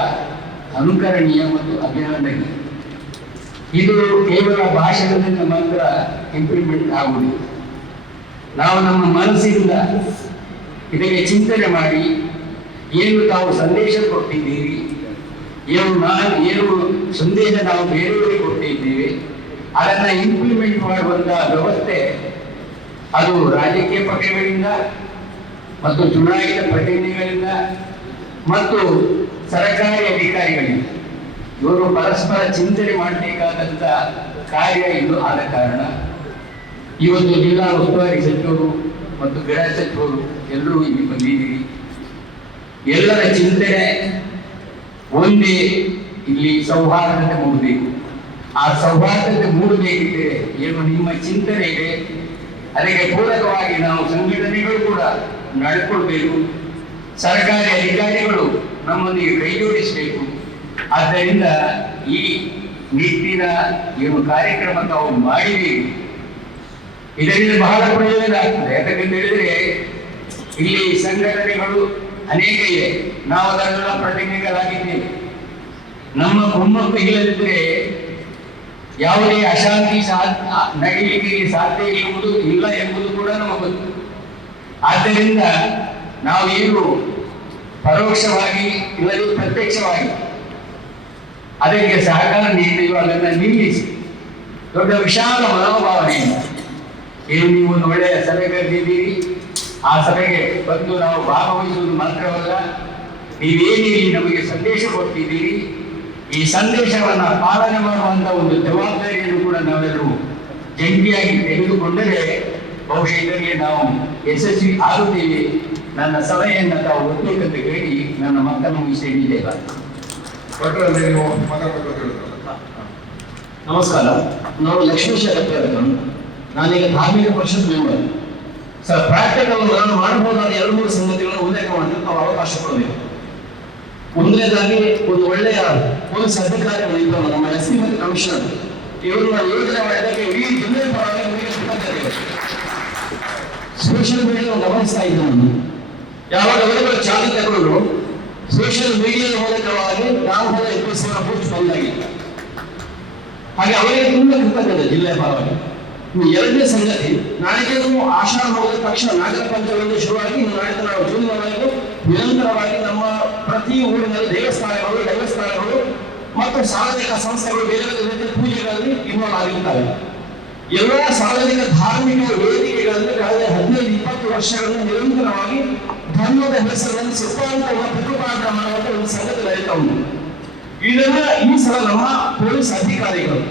ಅನುಕರಣೀಯ ಮತ್ತು ಅಭಿನಂದನೀಯ. ಇದು ಕೇವಲ ಭಾಷಣದಿಂದ ಮಾತ್ರ ಇಂಪ್ಲಿಮೆಂಟ್ ಆಗುವುದಿಲ್ಲ. ನಾವು ನಮ್ಮ ಮನಸ್ಸಿಂದ ಇದಕ್ಕೆ ಚಿಂತನೆ ಮಾಡಿ ಏನು ತಾವು ಸಂದೇಶ ಕೊಟ್ಟಿದ್ದೀರಿ, ಏನು ಸಂದೇಶ ನಾವು ಬೇರೆಯವರಿಗೆ ಕೊಟ್ಟಿದ್ದೇವೆ, ಅದನ್ನು ಇಂಪ್ಲಿಮೆಂಟ್ ಮಾಡುವಂತಹ ವ್ಯವಸ್ಥೆ ಅದು ರಾಜಕೀಯ ಪಕ್ಷಗಳಿಂದ ಮತ್ತು ಚುನಾಯಿತ ಪ್ರತಿನಿಧಿಗಳಿಂದ ಮತ್ತು ಸರ್ಕಾರಿ ಅಧಿಕಾರಿಗಳಿಂದ ಇವರು ಪರಸ್ಪರ ಚಿಂತನೆ ಮಾಡಬೇಕಾದಂಥ ಕಾರ್ಯ ಇದು. ಆದ ಕಾರಣ ಇವತ್ತು ಜಿಲ್ಲಾ ಉಸ್ತುವಾರಿ ಸಚಿವರು ಮತ್ತು ಗೃಹ ಸಚಿವರು ಎಲ್ಲರೂ ಇಲ್ಲಿ ಬಂದಿದ್ದೀರಿ. ಎಲ್ಲರ ಚಿಂತನೆ ಒಂದೇ, ಇಲ್ಲಿ ಸೌಹಾರ್ದತೆ ಮೂಡಬೇಕು. ಆ ಸೌಹಾರ್ದತೆ ಮೂಡಬೇಕಿದ್ರೆ ಏನು ನಿಮ್ಮ ಚಿಂತನೆ ಇದೆ ಅದಕ್ಕೆ ಪೂರಕವಾಗಿ ನಾವು ಸಂಘಟನೆಗಳು ಕೂಡ ನಡ್ಕೊಳ್ಬೇಕು. ಸರ್ಕಾರಿ ಅಧಿಕಾರಿಗಳು ನಮ್ಮೊಂದಿಗೆ ಕೈ ಜೋಡಿಸಬೇಕು. ಆದ್ದರಿಂದ ಈ ನಿಟ್ಟಿನ ಏನು ಕಾರ್ಯಕ್ರಮ ತಾವು ಮಾಡಿದ್ದೀರಿ ಇದರಿಂದ ಬಹಳ ಪ್ರಯೋಜನ ಆಗ್ತದೆ. ಯಾಕಂತ ಹೇಳಿದ್ರೆ ಇಲ್ಲಿ ಸಂಘಟನೆಗಳು ಅನೇಕ ಇದೆ, ನಾವು ಅದನ್ನೆಲ್ಲ ಪ್ರತಿನಿಧಿಗಳಾಗಿದ್ದೇವೆ. ನಮ್ಮ ಕುಮ್ಮಕ್ಕು ಇಲ್ಲದಿದ್ದರೆ ಯಾವುದೇ ಅಶಾಂತಿ ನಡೀಲಿಕ್ಕೆ ಸಾಧ್ಯ ಇಲ್ಲ ಎಂಬುದು ಕೂಡ ನಮಗೆ ಗೊತ್ತು. ಆದ್ದರಿಂದ ನಾವೇನು ಪರೋಕ್ಷವಾಗಿ ಇಲ್ಲದೆ ಪ್ರತ್ಯಕ್ಷವಾಗಿ ಅದಕ್ಕೆ ಸಹಕಾರ ನೀಡುವ ಅದನ್ನು ನಿಲ್ಲಿಸಿ ದೊಡ್ಡ ವಿಶಾಲ ಮನೋಭಾವನೆಯಿಂದ ಏನು ನೀವು ಒಂದು ಒಳ್ಳೆಯ ಸಭೆ ಕರೆದಿದ್ದೀರಿ. ಆ ಸಭೆಗೆ ಬಂದು ನಾವು ಭಾಗವಹಿಸುವುದು ಮಾತ್ರವಲ್ಲ, ನೀವೇನಿಲ್ಲಿ ನಮಗೆ ಸಂದೇಶ ಕೊಟ್ಟಿದ್ದೀರಿ, ಈ ಸಂದೇಶವನ್ನು ಪಾಲನೆ ಮಾಡುವಂಥ ಒಂದು ಜವಾಬ್ದಾರಿಯನ್ನು ಕೂಡ ನಾವೆಲ್ಲರೂ ಜಂಟಿಯಾಗಿ ತೆಗೆದುಕೊಂಡರೆ ಬಹುಶಃ ಇದರಲ್ಲಿ ನಾವು ಯಶಸ್ವಿ ಆಗುತ್ತೇವೆ. ನನ್ನ ಸಭೆಯನ್ನು ತಾವು ಒಪ್ಪಬೇಕಂತ ಹೇಳಿ ನನ್ನ ಮಕ್ಕಳನ್ನು ಮುಗಿಸಿದ್ದೇವೆ. ನಮಸ್ಕಾರ, ನಾನು ಲಕ್ಷ್ಮೀ ಶರತ್ ನಾನೀಗ ಧಾರ್ಮಿಕ ಪರಿಷತ್ ಮೆಂಬರ್. ಸರ್, ಪ್ರಾಕ್ಟಿಕಲ್ ನಾನು ಮಾಡಬಹುದಾದ 2-3 ಸಂಗತಿಗಳನ್ನು ಉಲ್ಲೇಖ ಮಾಡಲಿಕ್ಕೆ ನಾವು ಅವಕಾಶ ಕೊಡಬೇಕು. ಹೀಗಾಗಿ ಒಂದು ಒಳ್ಳೆಯ ಪೊಲೀಸ್ ಅಧಿಕಾರಿಗಳು ಇಬ್ಬರು ನಮ್ಮ SP ಮತ್ತು ಕಮಿಷನರ್ ಇವರನ್ನ ಯೋಜನೆ ಮಾಡಿದಾಗ ಇಡೀ ಜಿಲ್ಲೆ ಪರವಾಗಿ ಸೋಷಿಯಲ್ ಮೀಡಿಯಾ ಗಮನಿಸ್ತಾ ಇದ್ದೆ ನಾನು. ಯಾವಾಗ ಅವರುಗಳ ಚಾಲಿ ತಗೊಂಡು ಸೋಷಿಯಲ್ ಮೀಡಿಯಾದ ಮೂಲಕವಾಗಿ ನಾವು 20,000 ಪೋಸ್ಟ್ ಬಂದಾಗಿಲ್ಲ. ಹಾಗೆ ಅವರಿಗೆ ತುಂಬಾ ಕೃತಜ್ಞತೆ ಜಿಲ್ಲೆಯ ಪರವಾಗಿ. ಎರಡನೇ ಸಂಗತಿ, ನಾಳೆಗೆ ಆಷಾಢ ಹೋದ ತಕ್ಷಣ ನಾಗರ ಪಂಚಮಿಯಿಂದ ಶುರುವಾಗಿ ನಾಡಿದ ನಾವು ಜೂನ್ವರೆಗೂ ನಿರಂತರವಾಗಿ ನಮ್ಮ ಪ್ರತಿ ಊರಿನಲ್ಲಿ ದೇವಸ್ಥಾನಗಳು ಮತ್ತು ಸಾರ್ವಜನಿಕ ಸಂಸ್ಥೆಗಳು ಬೇರೆ ಬೇರೆ ರೀತಿಯ ಪೂಜೆಗಳಲ್ಲಿ ಇನ್ವಾಲ್ವ್ ಆಗಿರ್ತಾರೆ. ಎಲ್ಲ ಸಾರ್ವಜನಿಕ ಧಾರ್ಮಿಕ ವೇದಿಕೆಗಳಲ್ಲಿ ಕಳೆದ 15-20 ವರ್ಷಗಳಿಂದ ನಿರಂತರವಾಗಿ ಧರ್ಮದ ಹೆಸರಿನಲ್ಲಿ ಸಿದ್ಧಾಂತವನ್ನು ಪ್ರತಿಪಾದನೆ ಮಾಡುವಂತ ಒಂದು ಸಂಗತಿ ನಡೀತಾ ಉಂಟು. ಇದನ್ನ ಈ ಸಲ ನಮ್ಮ ಪೊಲೀಸ್ ಅಧಿಕಾರಿಗಳು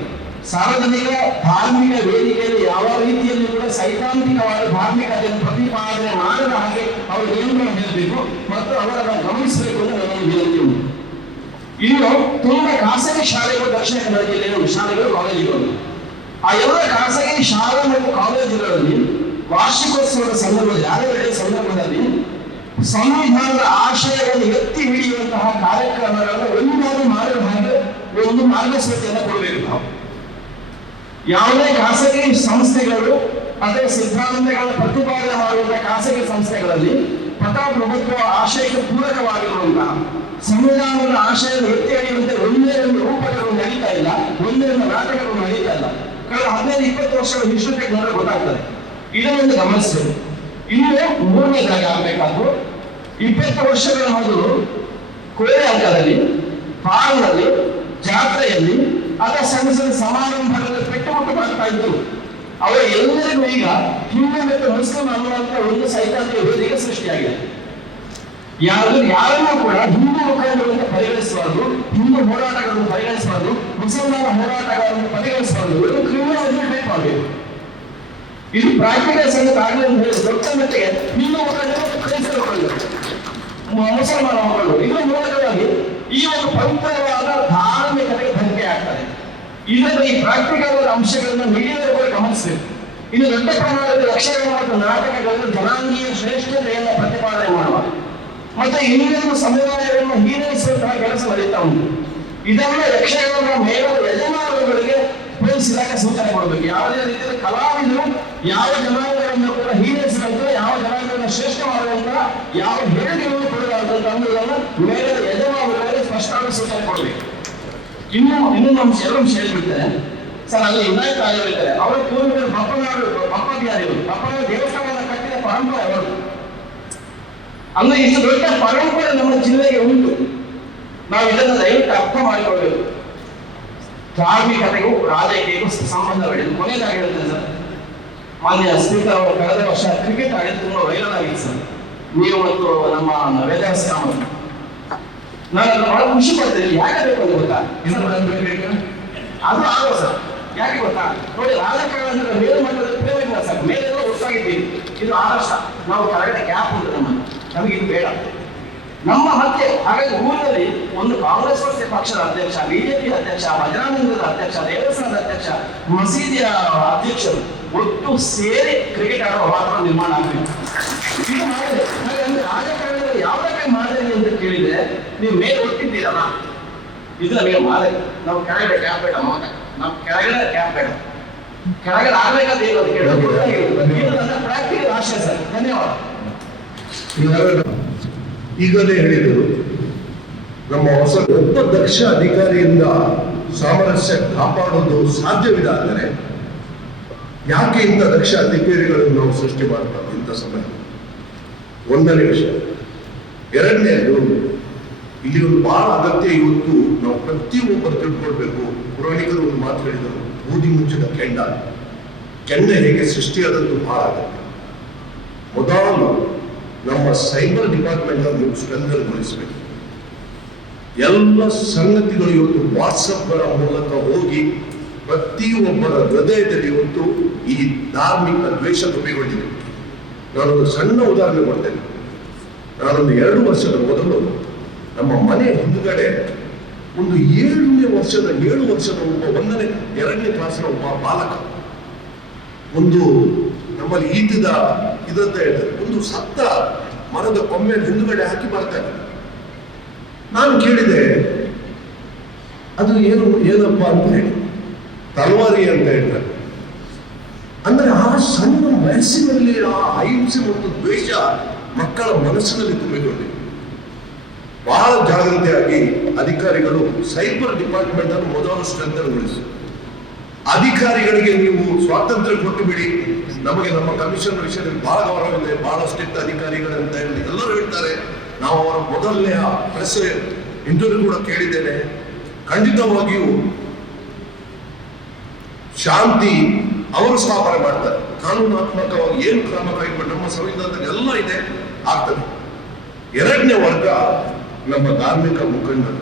ಸಾರ್ವಜನಿಕ ಧಾರ್ಮಿಕ ವೇದಿಕೆಯಲ್ಲಿ ಯಾವ ರೀತಿಯಲ್ಲಿ ಕೂಡ ಸೈದ್ಧಾಂತಿಕವಾದ ಧಾರ್ಮಿಕತೆಯನ್ನು ಪ್ರತಿಪಾದನೆ ಮಾಡದ ಹಾಗೆ ಅವರು ನಿಯಂತ್ರಣ ಹೇಳಬೇಕು ಮತ್ತು ಅವರನ್ನು ಗಮನಿಸಬೇಕು ಅಂತ ನನ್ನ ವಿನಂತಿ ಉಂಟು. ಇನ್ನು ತುಂಬಾ ಖಾಸಗಿ ಶಾಲೆಗಳು ದಕ್ಷಿಣ ಕನ್ನಡ ಜಿಲ್ಲೆಯ ಶಾಲೆಗಳು ಕಾಲೇಜುಗಳು, ಆ ಎಲ್ಲ ಖಾಸಗಿ ಶಾಲಾ ಮತ್ತು ಕಾಲೇಜುಗಳಲ್ಲಿ ವಾರ್ಷಿಕೋತ್ಸವದ ಸಂದರ್ಭದಲ್ಲಿ ಯಾವ್ಯಾವ ಸಂದರ್ಭದಲ್ಲಿ ಸಂವಿಧಾನದ ಆಶಯವನ್ನು ಎತ್ತಿ ಹಿಡಿಯುವಂತಹ ಕಾರ್ಯಕ್ರಮಗಳನ್ನು ಒಂದಾಗಿ ಮಾಡುವ ಹಾಗೆ ಒಂದು ಮಾರ್ಗಸೂಚಿಯನ್ನು ಕೊಡಬೇಕು. ನಾವು ಯಾವುದೇ ಖಾಸಗಿ ಸಂಸ್ಥೆಗಳು ಅಥವಾ ಸಿದ್ಧಾಂತಗಳ ಪ್ರತಿಪಾದನೆ ಮಾಡುವಂತಹ ಖಾಸಗಿ ಸಂಸ್ಥೆಗಳಲ್ಲಿ ಪ್ರಜಾಪ್ರಭುತ್ವ ಆಶಯಕ್ಕೆ ಪೂರಕವಾಗಿರುವಂತಹ ಸಂವಿಧಾನದ ಆಶಯದ ಎತ್ತಿ ಹಿಡಿಯುವಂತೆ ಒಂದೇ ಒಂದು ರೂಪಕಗಳು ನಡೀತಾ ಇಲ್ಲ, ಒಂದೇ ಒಂದು ನಾಟಕಗಳು ನಡೀತಾ ಇಲ್ಲ. ಕಳೆದ 15-20 ವರ್ಷಗಳ ಹಿಸ್ಟರಿ ನೋಡಿದ್ರೆ ಗೊತ್ತಾಗ್ತದೆ. ಇದನ್ನೊಂದು ಗಮನಿಸಬೇಕು. ಇನ್ನು ಮೂರನೇದಾಗಿ ಆಗಬೇಕಾದ್ರು 20 ವರ್ಷಗಳ ಮೊದಲು ಕೋರೆ ಅಂಕದಲ್ಲಿ, ಪಾಲ್ನಲ್ಲಿ, ಜಾತ್ರೆಯಲ್ಲಿ ಅಥವಾ ಸಣ್ಣ ಸಣ್ಣ ಸಮಾರಂಭಗಳಲ್ಲಿ ಪೆಟ್ಟುಮುಟ್ಟು ಮಾಡ್ತಾ ಇದ್ರು. ಅವರು ಎಲ್ಲರಿಗೂ ಈಗ ಹಿಂದೂ ಮತ್ತು ಮುಸ್ಲಿಂ ಅನ್ನುವಂತ ಒಂದು ಸೈದ್ಧಾಂತಿಕ ವೇದಿಕೆ ಸೃಷ್ಟಿಯಾಗಿದೆ. ಯಾರನ್ನೂ ಕೂಡ ಹಿಂದೂ ಮುಖಂಡರು ಅಂತ ಪರಿಗಣಿಸಬಾರ್ದು, ಹಿಂದೂ ಹೋರಾಟಗಳನ್ನು ಪರಿಗಣಿಸಬಾರ್ದು, ಮುಸಲ್ಮಾನ ಹೋರಾಟಗಾರರನ್ನು ಪರಿಗಣಿಸಬಾರ್ದು, ಇವರು ಕ್ರಿಮಿನಲ್ ಅಡ್ಮಿಟ್ ಮಾಡಬೇಕು. ಇದು ಪ್ರಾಕ್ಟಿಕಲ್ ಸಂಗತಿ ಆಗಲಿ ಅಂತ ಹೇಳಿ ದೊಡ್ಡ ಮಟ್ಟಿಗೆ ಹಿಂದೂ ಮುಖಂಡರು ಕ್ರೈಸ್ತರ ಮುಖಂಡರು, ಮುಸಲ್ಮಾನ ಮುಖಂಡರು ಇದರ ಮೂಲಕವಾಗಿ ಈ ಒಂದು ಪವಿತ್ರವಾದ ಧಾರ್ಮಿಕತೆಗೆ ಧಕ್ಕೆ ಆಗ್ತದೆ. ಇದರ ಈ ಪ್ರಾಕ್ಟಿಕಲ್ ಅಂಶಗಳನ್ನು ಮೀಡಿಯಾದವರು ಗಮನಿಸಬೇಕು. ಇನ್ನು ದೊಡ್ಡ ಪ್ರಮಾಣದಲ್ಲಿ ಯಕ್ಷಗಾನ ಮತ್ತು ನಾಟಕಗಳಲ್ಲಿ ಜನಾಂಗೀಯ ಶ್ರೇಷ್ಠತೆಯನ್ನು ಪ್ರತಿಪಾದನೆ ಮಾಡುವ ಮತ್ತೆ ಇನ್ನೊಂದು ಸಮುದಾಯವನ್ನು ಹೀನೈಸುವಂತಹ ಕೆಲಸ ನಡೀತಾ ಉಂಟು. ಇದನ್ನ ಯಕ್ಷಗಾನ ಮೇಳದ ಯಜಮಾನರುಗಳಿಗೆ ಪೊಲೀಸ್ ಇಲಾಖೆ ಸೂಚನೆ ಕೊಡಬೇಕು. ಯಾವುದೇ ರೀತಿಯ ಕಲಾವಿದರು ಯಾವ ಜನಾಂಗಗಳನ್ನು ಕೂಡ ಹೀನೈಸುವಂತ, ಯಾವ ಜನಾಂಗವನ್ನು ಶ್ರೇಷ್ಠ ಮಾಡುವಂತಹ ಯಾವ ಹೇಳಿಕೆಗಳನ್ನು ಕೊಡಬಾರದಂತ ಅನ್ನೋದನ್ನು ಮೇಳದ ಯಜಮಾನರುಗಳಿಗೆ ಸ್ಪಷ್ಟವಾದ ಸೂಚನೆ ಕೊಡಬೇಕು. ಇನ್ನೊಂದು ಅಂಶ ಹೇಳ್ಬಿಡ್ತಾರೆ ಸರ್, ಅಲ್ಲಿ ವಿನಾಯಕ ಆಯೋಗಿದ್ದಾರೆ. ಅವರ ಪೂರ್ವಿಕರು ಬಪ್ಪದಿಯಾರಿಗಳು. ಬಪ್ಪನ ದೇವಸ್ಥಾನವನ್ನು ಕಟ್ಟಿದ ಪರಂಪರೆ ಅವರು. ಅಂದ್ರೆ ಇಷ್ಟು ದೊಡ್ಡ ಪರಂಪರೆ ನಮ್ಮ ಜಿಲ್ಲೆಗೆ ಉಂಟು. ನಾವು ಇದನ್ನು ದಯವಿಟ್ಟು ಅರ್ಥ ಮಾಡಿಕೊಳ್ಬೇಕು. ಧಾರ್ಮಿಕತೆಗೂ ರಾಜಕೀಯಕ್ಕೂ ಸಂಬಂಧಗಳಿದೆ. ಕೊನೆಯದಾಗಿ ಹೇಳ್ತೇನೆ ಸರ್, ಮಾನ್ಯ ಸ್ಪೀಕರ್ ಅವರು ಕಳೆದ ವರ್ಷ ಕ್ರಿಕೆಟ್ ಆಡಿದ್ದು ತುಂಬಾ ವೈರಲ್ ಆಗಿತ್ತು ಸರ್. ನೀವು ಮತ್ತು ನಮ್ಮ ವೇದವ್ಯಾಸ ಕಾಮತ್, ನಾನು ಅದನ್ನು ಬಹಳ ಖುಷಿ ಪಡ್ತೇನೆ. ಯಾಕೆ ಬೇಕು ಅಂತ ಗೊತ್ತಾ? ಅದು ಆಗ ಸರ್, ಯಾಕೆ ಗೊತ್ತಾ? ನೋಡಿ, ರಾಜಕಾರಣ ಅಂದ್ರೆ ಮೇಲ್ಮಟ್ಟದ ಪ್ರೇಮ ಸರ್, ಮೇಲೆಲ್ಲ ಒಟ್ಟಾಗಿದ್ದೀವಿ. ಇದು ಆದರ್ಶ. ನಾವು ಕೆಳಗಡೆ ಗ್ಯಾಪ್ ಉಂಟು ನಮಗೆ ಇದು ಬೇಡ. ನಮ್ಮ ಮತ್ತೆ ಹಾಗಾಗಿ ಊರಿನಲ್ಲಿ ಒಂದು ಕಾಂಗ್ರೆಸ್ ಪಕ್ಷದ ಅಧ್ಯಕ್ಷ, ಬಿಜೆಪಿ ಅಧ್ಯಕ್ಷ, ಭಜನಾನಂದದ ಅಧ್ಯಕ್ಷ, ದೇವಸ್ಥಾನದ ಅಧ್ಯಕ್ಷ, ಮಸೀದಿಯ ಅಧ್ಯಕ್ಷರು ಒಟ್ಟು ಸೇರಿ ಕ್ರಿಕೆಟ್ ಆಡುವ ವಾತಾವರಣ ನಿರ್ಮಾಣ ಆಗಬೇಕು. ಇದು ಮಾಡಿದೆ. ಹಾಗೆ ರಾಜಕಾರಣದಲ್ಲಿ ಯಾವುದಕ್ಕೆ ಮಾಡಿದೆ ಅಂತ ಕೇಳಿದ್ರೆ, ನೀವು ಮೇಲೆ ಒಟ್ಟಿದ್ದೀರಲ್ಲ, ಇದನ್ನ ಮೇಲೆ ಮಾಡಿ. ನಾವು ಕೆಳಗಡೆ ಕ್ಯಾಪ್ ಬೇಡ, ನಾವು ಕೆಳಗಡೆ ಕ್ಯಾಪ್ ಬೇಡ, ಕೆಳಗಡೆ ಆಗ್ಬೇಕಂತ ಹೇಳೋದು ಕೇಳೋದು ನನ್ನ ಪ್ರಾಕ್ಟಿಕಲ್ ಆಶಯ ಸರ್. ಧನ್ಯವಾದ. ಈಗಲೇ ಹೇಳಿದರು, ನಮ್ಮ ಹೊಸ ಒಬ್ಬ ದಕ್ಷ ಅಧಿಕಾರಿಯಿಂದ ಸಾಮರಸ್ಯ ಕಾಪಾಡೋದು ಸಾಧ್ಯವಿದೆ. ಆದರೆ ಯಾಕೆ ಇಂಥ ದಕ್ಷ ಅಧಿಕಾರಿಗಳನ್ನು ನಾವು ಸೃಷ್ಟಿ ಮಾಡಬಾರ್ದು ಇಂಥ ಸಮಯ? ಒಂದನೇ ವಿಷಯ. ಎರಡನೇದು, ಇಲ್ಲಿ ಒಂದು ಬಹಳ ಅಗತ್ಯ. ಇವತ್ತು ನಾವು ಪ್ರತಿಯೊಬ್ಬರು ತಿಳ್ಕೊಳ್ಬೇಕು. ಪುರಾಣಿಕರು ಒಂದು ಮಾತು ಹೇಳಿದರು, ಬೂದಿ ಮುಚ್ಚಿದ ಕೆಂಡ ಹೇಗೆ ಸೃಷ್ಟಿಯಾದದ್ದು ಬಹಳ ಅಗತ್ಯ. ಮೊದಲು ನಮ್ಮ ಸೈಬರ್ ಡಿಪಾರ್ಟ್ಮೆಂಟ್ ಅನ್ನು ಸ್ಟ್ರೆಂಥನ್ಗೊಳಿಸಬೇಕು. ಎಲ್ಲ ಸಂಗತಿಗಳು ಇವತ್ತು ವಾಟ್ಸಪ್ಗಳ ಮೂಲಕ ಹೋಗಿ ಪ್ರತಿಯೊಬ್ಬರ ಹೃದಯದಲ್ಲಿ ಇವತ್ತು ಈ ಧಾರ್ಮಿಕ ದ್ವೇಷ ತುಂಬಿಕೊಂಡಿದೆ. ನಾನೊಂದು ಸಣ್ಣ ಉದಾಹರಣೆ ಕೊಡ್ತೇನೆ. ನಾನೊಂದು 2 ವರ್ಷದ ಮೊದಲು ನಮ್ಮ ಮನೆ ಹಿಂದುಗಡೆ ಒಂದು 7 ವರ್ಷದ ಒಬ್ಬ 1ನೇ 2ನೇ ಕ್ಲಾಸಿನ ಒಬ್ಬ ಬಾಲಕ, ಒಂದು ನಮ್ಮಲ್ಲಿ ಈತದ ಇದಂತ ಹೇಳ್ತಾರೆ, ಒಂದು ಸತ್ತ ಮರದ ಕೊಂಬೆ ಹಿಂದುಗಡೆ ಹಾಕಿ ಬರ್ತಾರೆ. ನಾನು ಕೇಳಿದೆ ಅದು ಏನಪ್ಪ ಅಂತ ಹೇಳಿ, ತಲವಾರಿ ಅಂತ ಹೇಳ್ತಾರೆ. ಅಂದ್ರೆ ಆ ಸಣ್ಣ ವಯಸ್ಸಿನಲ್ಲಿ ಆ ಅಹಿಂಸೆ ಮತ್ತು ದ್ವೇಷ ಮಕ್ಕಳ ಮನಸ್ಸಿನಲ್ಲಿ ತುಂಬಿಕೊಂಡಿದೆ. ಬಹಳ ಜಾಗೃತಿಯಾಗಿ ಅಧಿಕಾರಿಗಳು ಸೈಬರ್ ಡಿಪಾರ್ಟ್ಮೆಂಟ್ ಅನ್ನು ಮೊದಲು ಸ್ಟ್ರೆಂಥನ್ಗೊಳಿಸಿ, ಅಧಿಕಾರಿಗಳಿಗೆ ನೀವು ಸ್ವಾತಂತ್ರ್ಯ ಕೊಟ್ಟು ಬಿಡಿ, ನಮಗೆ ನಮ್ಮ ಕಮಿಷನ್ ವಿಷಯದಲ್ಲಿ ಬಹಳ ಗೌರವ ಇದೆ, ಬಹಳ ಸ್ಟ್ರಿಕ್ಟ್ ಅಧಿಕಾರಿಗಳಂತ ಹೇಳಿ ಎಲ್ಲರೂ ಹೇಳ್ತಾರೆ. ನಾವು ಅವರ ಮೊದಲನೆಯ ಪ್ರೆಸ್ ಇಂಟರ್ವ್ಯೂ ಕೂಡ ಕೇಳಿದ್ದೇನೆ. ಖಂಡಿತವಾಗಿಯೂ ಶಾಂತಿ ಅವರು ಸ್ಥಾಪನೆ ಮಾಡ್ತಾರೆ. ಕಾನೂನಾತ್ಮಕವಾಗಿ ಏನು ಕ್ರಮ ಕೈಗೊಂಡು ನಮ್ಮ ಸಂವಿಧಾನದಲ್ಲಿ ಎಲ್ಲ ಇದೆ, ಆಗ್ತದೆ. ಎರಡನೇ ವರ್ಗ ನಮ್ಮ ಧಾರ್ಮಿಕ ಮುಖಂಡರು.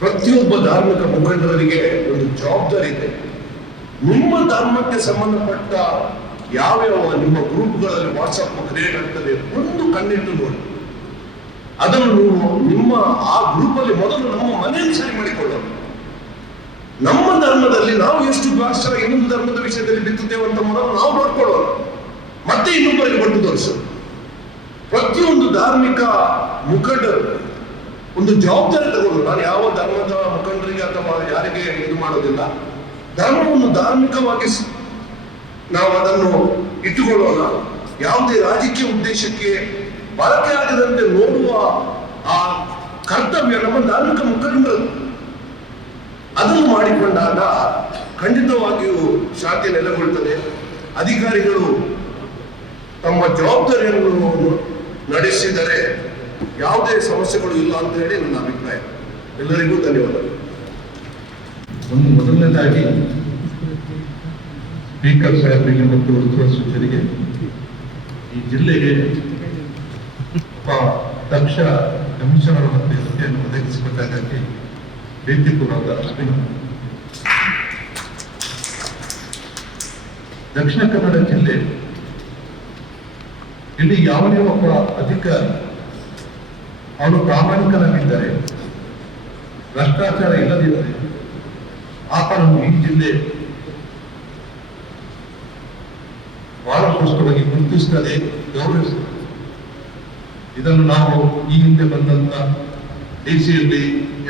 ಪ್ರತಿಯೊಬ್ಬ ಧಾರ್ಮಿಕ ಮುಖಂಡರಿಗೆ ಒಂದು ಜವಾಬ್ದಾರಿ ಇದೆ. ನಿಮ್ಮ ಧರ್ಮಕ್ಕೆ ಸಂಬಂಧಪಟ್ಟ ಯಾವ್ಯಾವ ನಿಮ್ಮ ಗ್ರೂಪ್ಗಳಲ್ಲಿ ವಾಟ್ಸಪ್ ಕ್ರಿಯೇಟ್ ಆಗ್ತದೆ, ಒಂದು ಕಣ್ಣಿಟ್ಟು ನೋಡಿ. ಅದನ್ನು ನೀವು ನಿಮ್ಮ ಆ ಗ್ರೂಪಲ್ಲಿ ಮೊದಲು ನಮ್ಮ ಮನೆಯನ್ನು ಸರಿ ಮಾಡಿಕೊಳ್ಳೋಣ. ನಮ್ಮ ಧರ್ಮದಲ್ಲಿ ನಾವು ಎಷ್ಟು ದ್ವಾಕ್ಷರ ಇನ್ನೊಂದು ಧರ್ಮದ ವಿಷಯದಲ್ಲಿ ಬಿತ್ತುತ್ತೇವೆ ಅಂತ ಮೊದಲು ನಾವು ನೋಡ್ಕೊಳ್ಳೋಣ, ಮತ್ತೆ ಇನ್ನೊಬ್ಬರಿಗೆ ಕೊಟ್ಟು ತೋರಿಸೋಣ. ಪ್ರತಿಯೊಂದು ಧಾರ್ಮಿಕ ಮುಖಂಡರು ಒಂದು ಜವಾಬ್ದಾರಿ ತಗೊಂಡು, ನಾನು ಯಾವ ಧರ್ಮದ ಮುಖಂಡರಿಗೆ ಅಥವಾ ಯಾರಿಗೆ ಇದು ಮಾಡೋದಿಲ್ಲ, ಧರ್ಮವನ್ನು ಧಾರ್ಮಿಕವಾಗಿ ನಾವು ಅದನ್ನು ಇಟ್ಟುಕೊಳ್ಳೋಣ. ಯಾವುದೇ ರಾಜಕೀಯ ಉದ್ದೇಶಕ್ಕೆ ಬಳಕೆ ಆಗದಂತೆ ನೋಡುವ ಆ ಕರ್ತವ್ಯ ನಮ್ಮ ಧಾರ್ಮಿಕ ಮುಖಂಡರು. ಅದನ್ನು ಮಾಡಿಕೊಂಡಾಗ ಖಂಡಿತವಾಗಿಯೂ ಶಾಂತಿ ನೆಲೆಗೊಳ್ಳುತ್ತದೆ. ಅಧಿಕಾರಿಗಳು ತಮ್ಮ ಜವಾಬ್ದಾರಿಯನ್ನು ನಡೆಸಿದರೆ ಯಾವುದೇ ಸಮಸ್ಯೆಗಳು ಇಲ್ಲ ಅಂತ ಹೇಳಿ ನನ್ನ ಅಭಿಪ್ರಾಯ. ಎಲ್ಲರಿಗೂ ಧನ್ಯವಾದಗಳು. ಒಂದು ಮೊದಲನೇದಾಗಿ ಸ್ಪೀಕರ್ ಸಾಹೇಬರಿಗೆ ಮತ್ತು ಉಸ್ತುವಾರಿ ಸಚಿವರಿಗೆ, ಈ ಜಿಲ್ಲೆಗೆ ಒಬ್ಬ ದಕ್ಷ ಕಮಿಷನರ್ ಮತ್ತು ಇದನ್ನು ಒದಗಿಸಿಕೊಟ್ಟದಕ್ಕೆ ಪ್ರೀತಿಪೂರ್ವಕ ಅಭಿನಂದನೆ. ದಕ್ಷಿಣ ಕನ್ನಡ ಜಿಲ್ಲೆ ಇಲ್ಲಿ ಯಾವುದೇ ಒಬ್ಬ ಅಧಿಕಾರಿ ಅವನು ಪ್ರಾಮಾಣಿಕನಾಗಿದ್ದರೆ, ಭ್ರಷ್ಟಾಚಾರ ಇಲ್ಲದಿದ್ದರೆ ಆತನನ್ನು ಈ ಜಿಲ್ಲೆ ಬಹಳ ಸ್ಪಷ್ಟವಾಗಿ ಗುರುತಿಸುತ್ತದೆ, ಗೌರವಿಸುತ್ತದೆ. ಇದನ್ನು ನಾವು ಈ ಹಿಂದೆ ಬಂದಂತ DC ಯಲ್ಲಿ,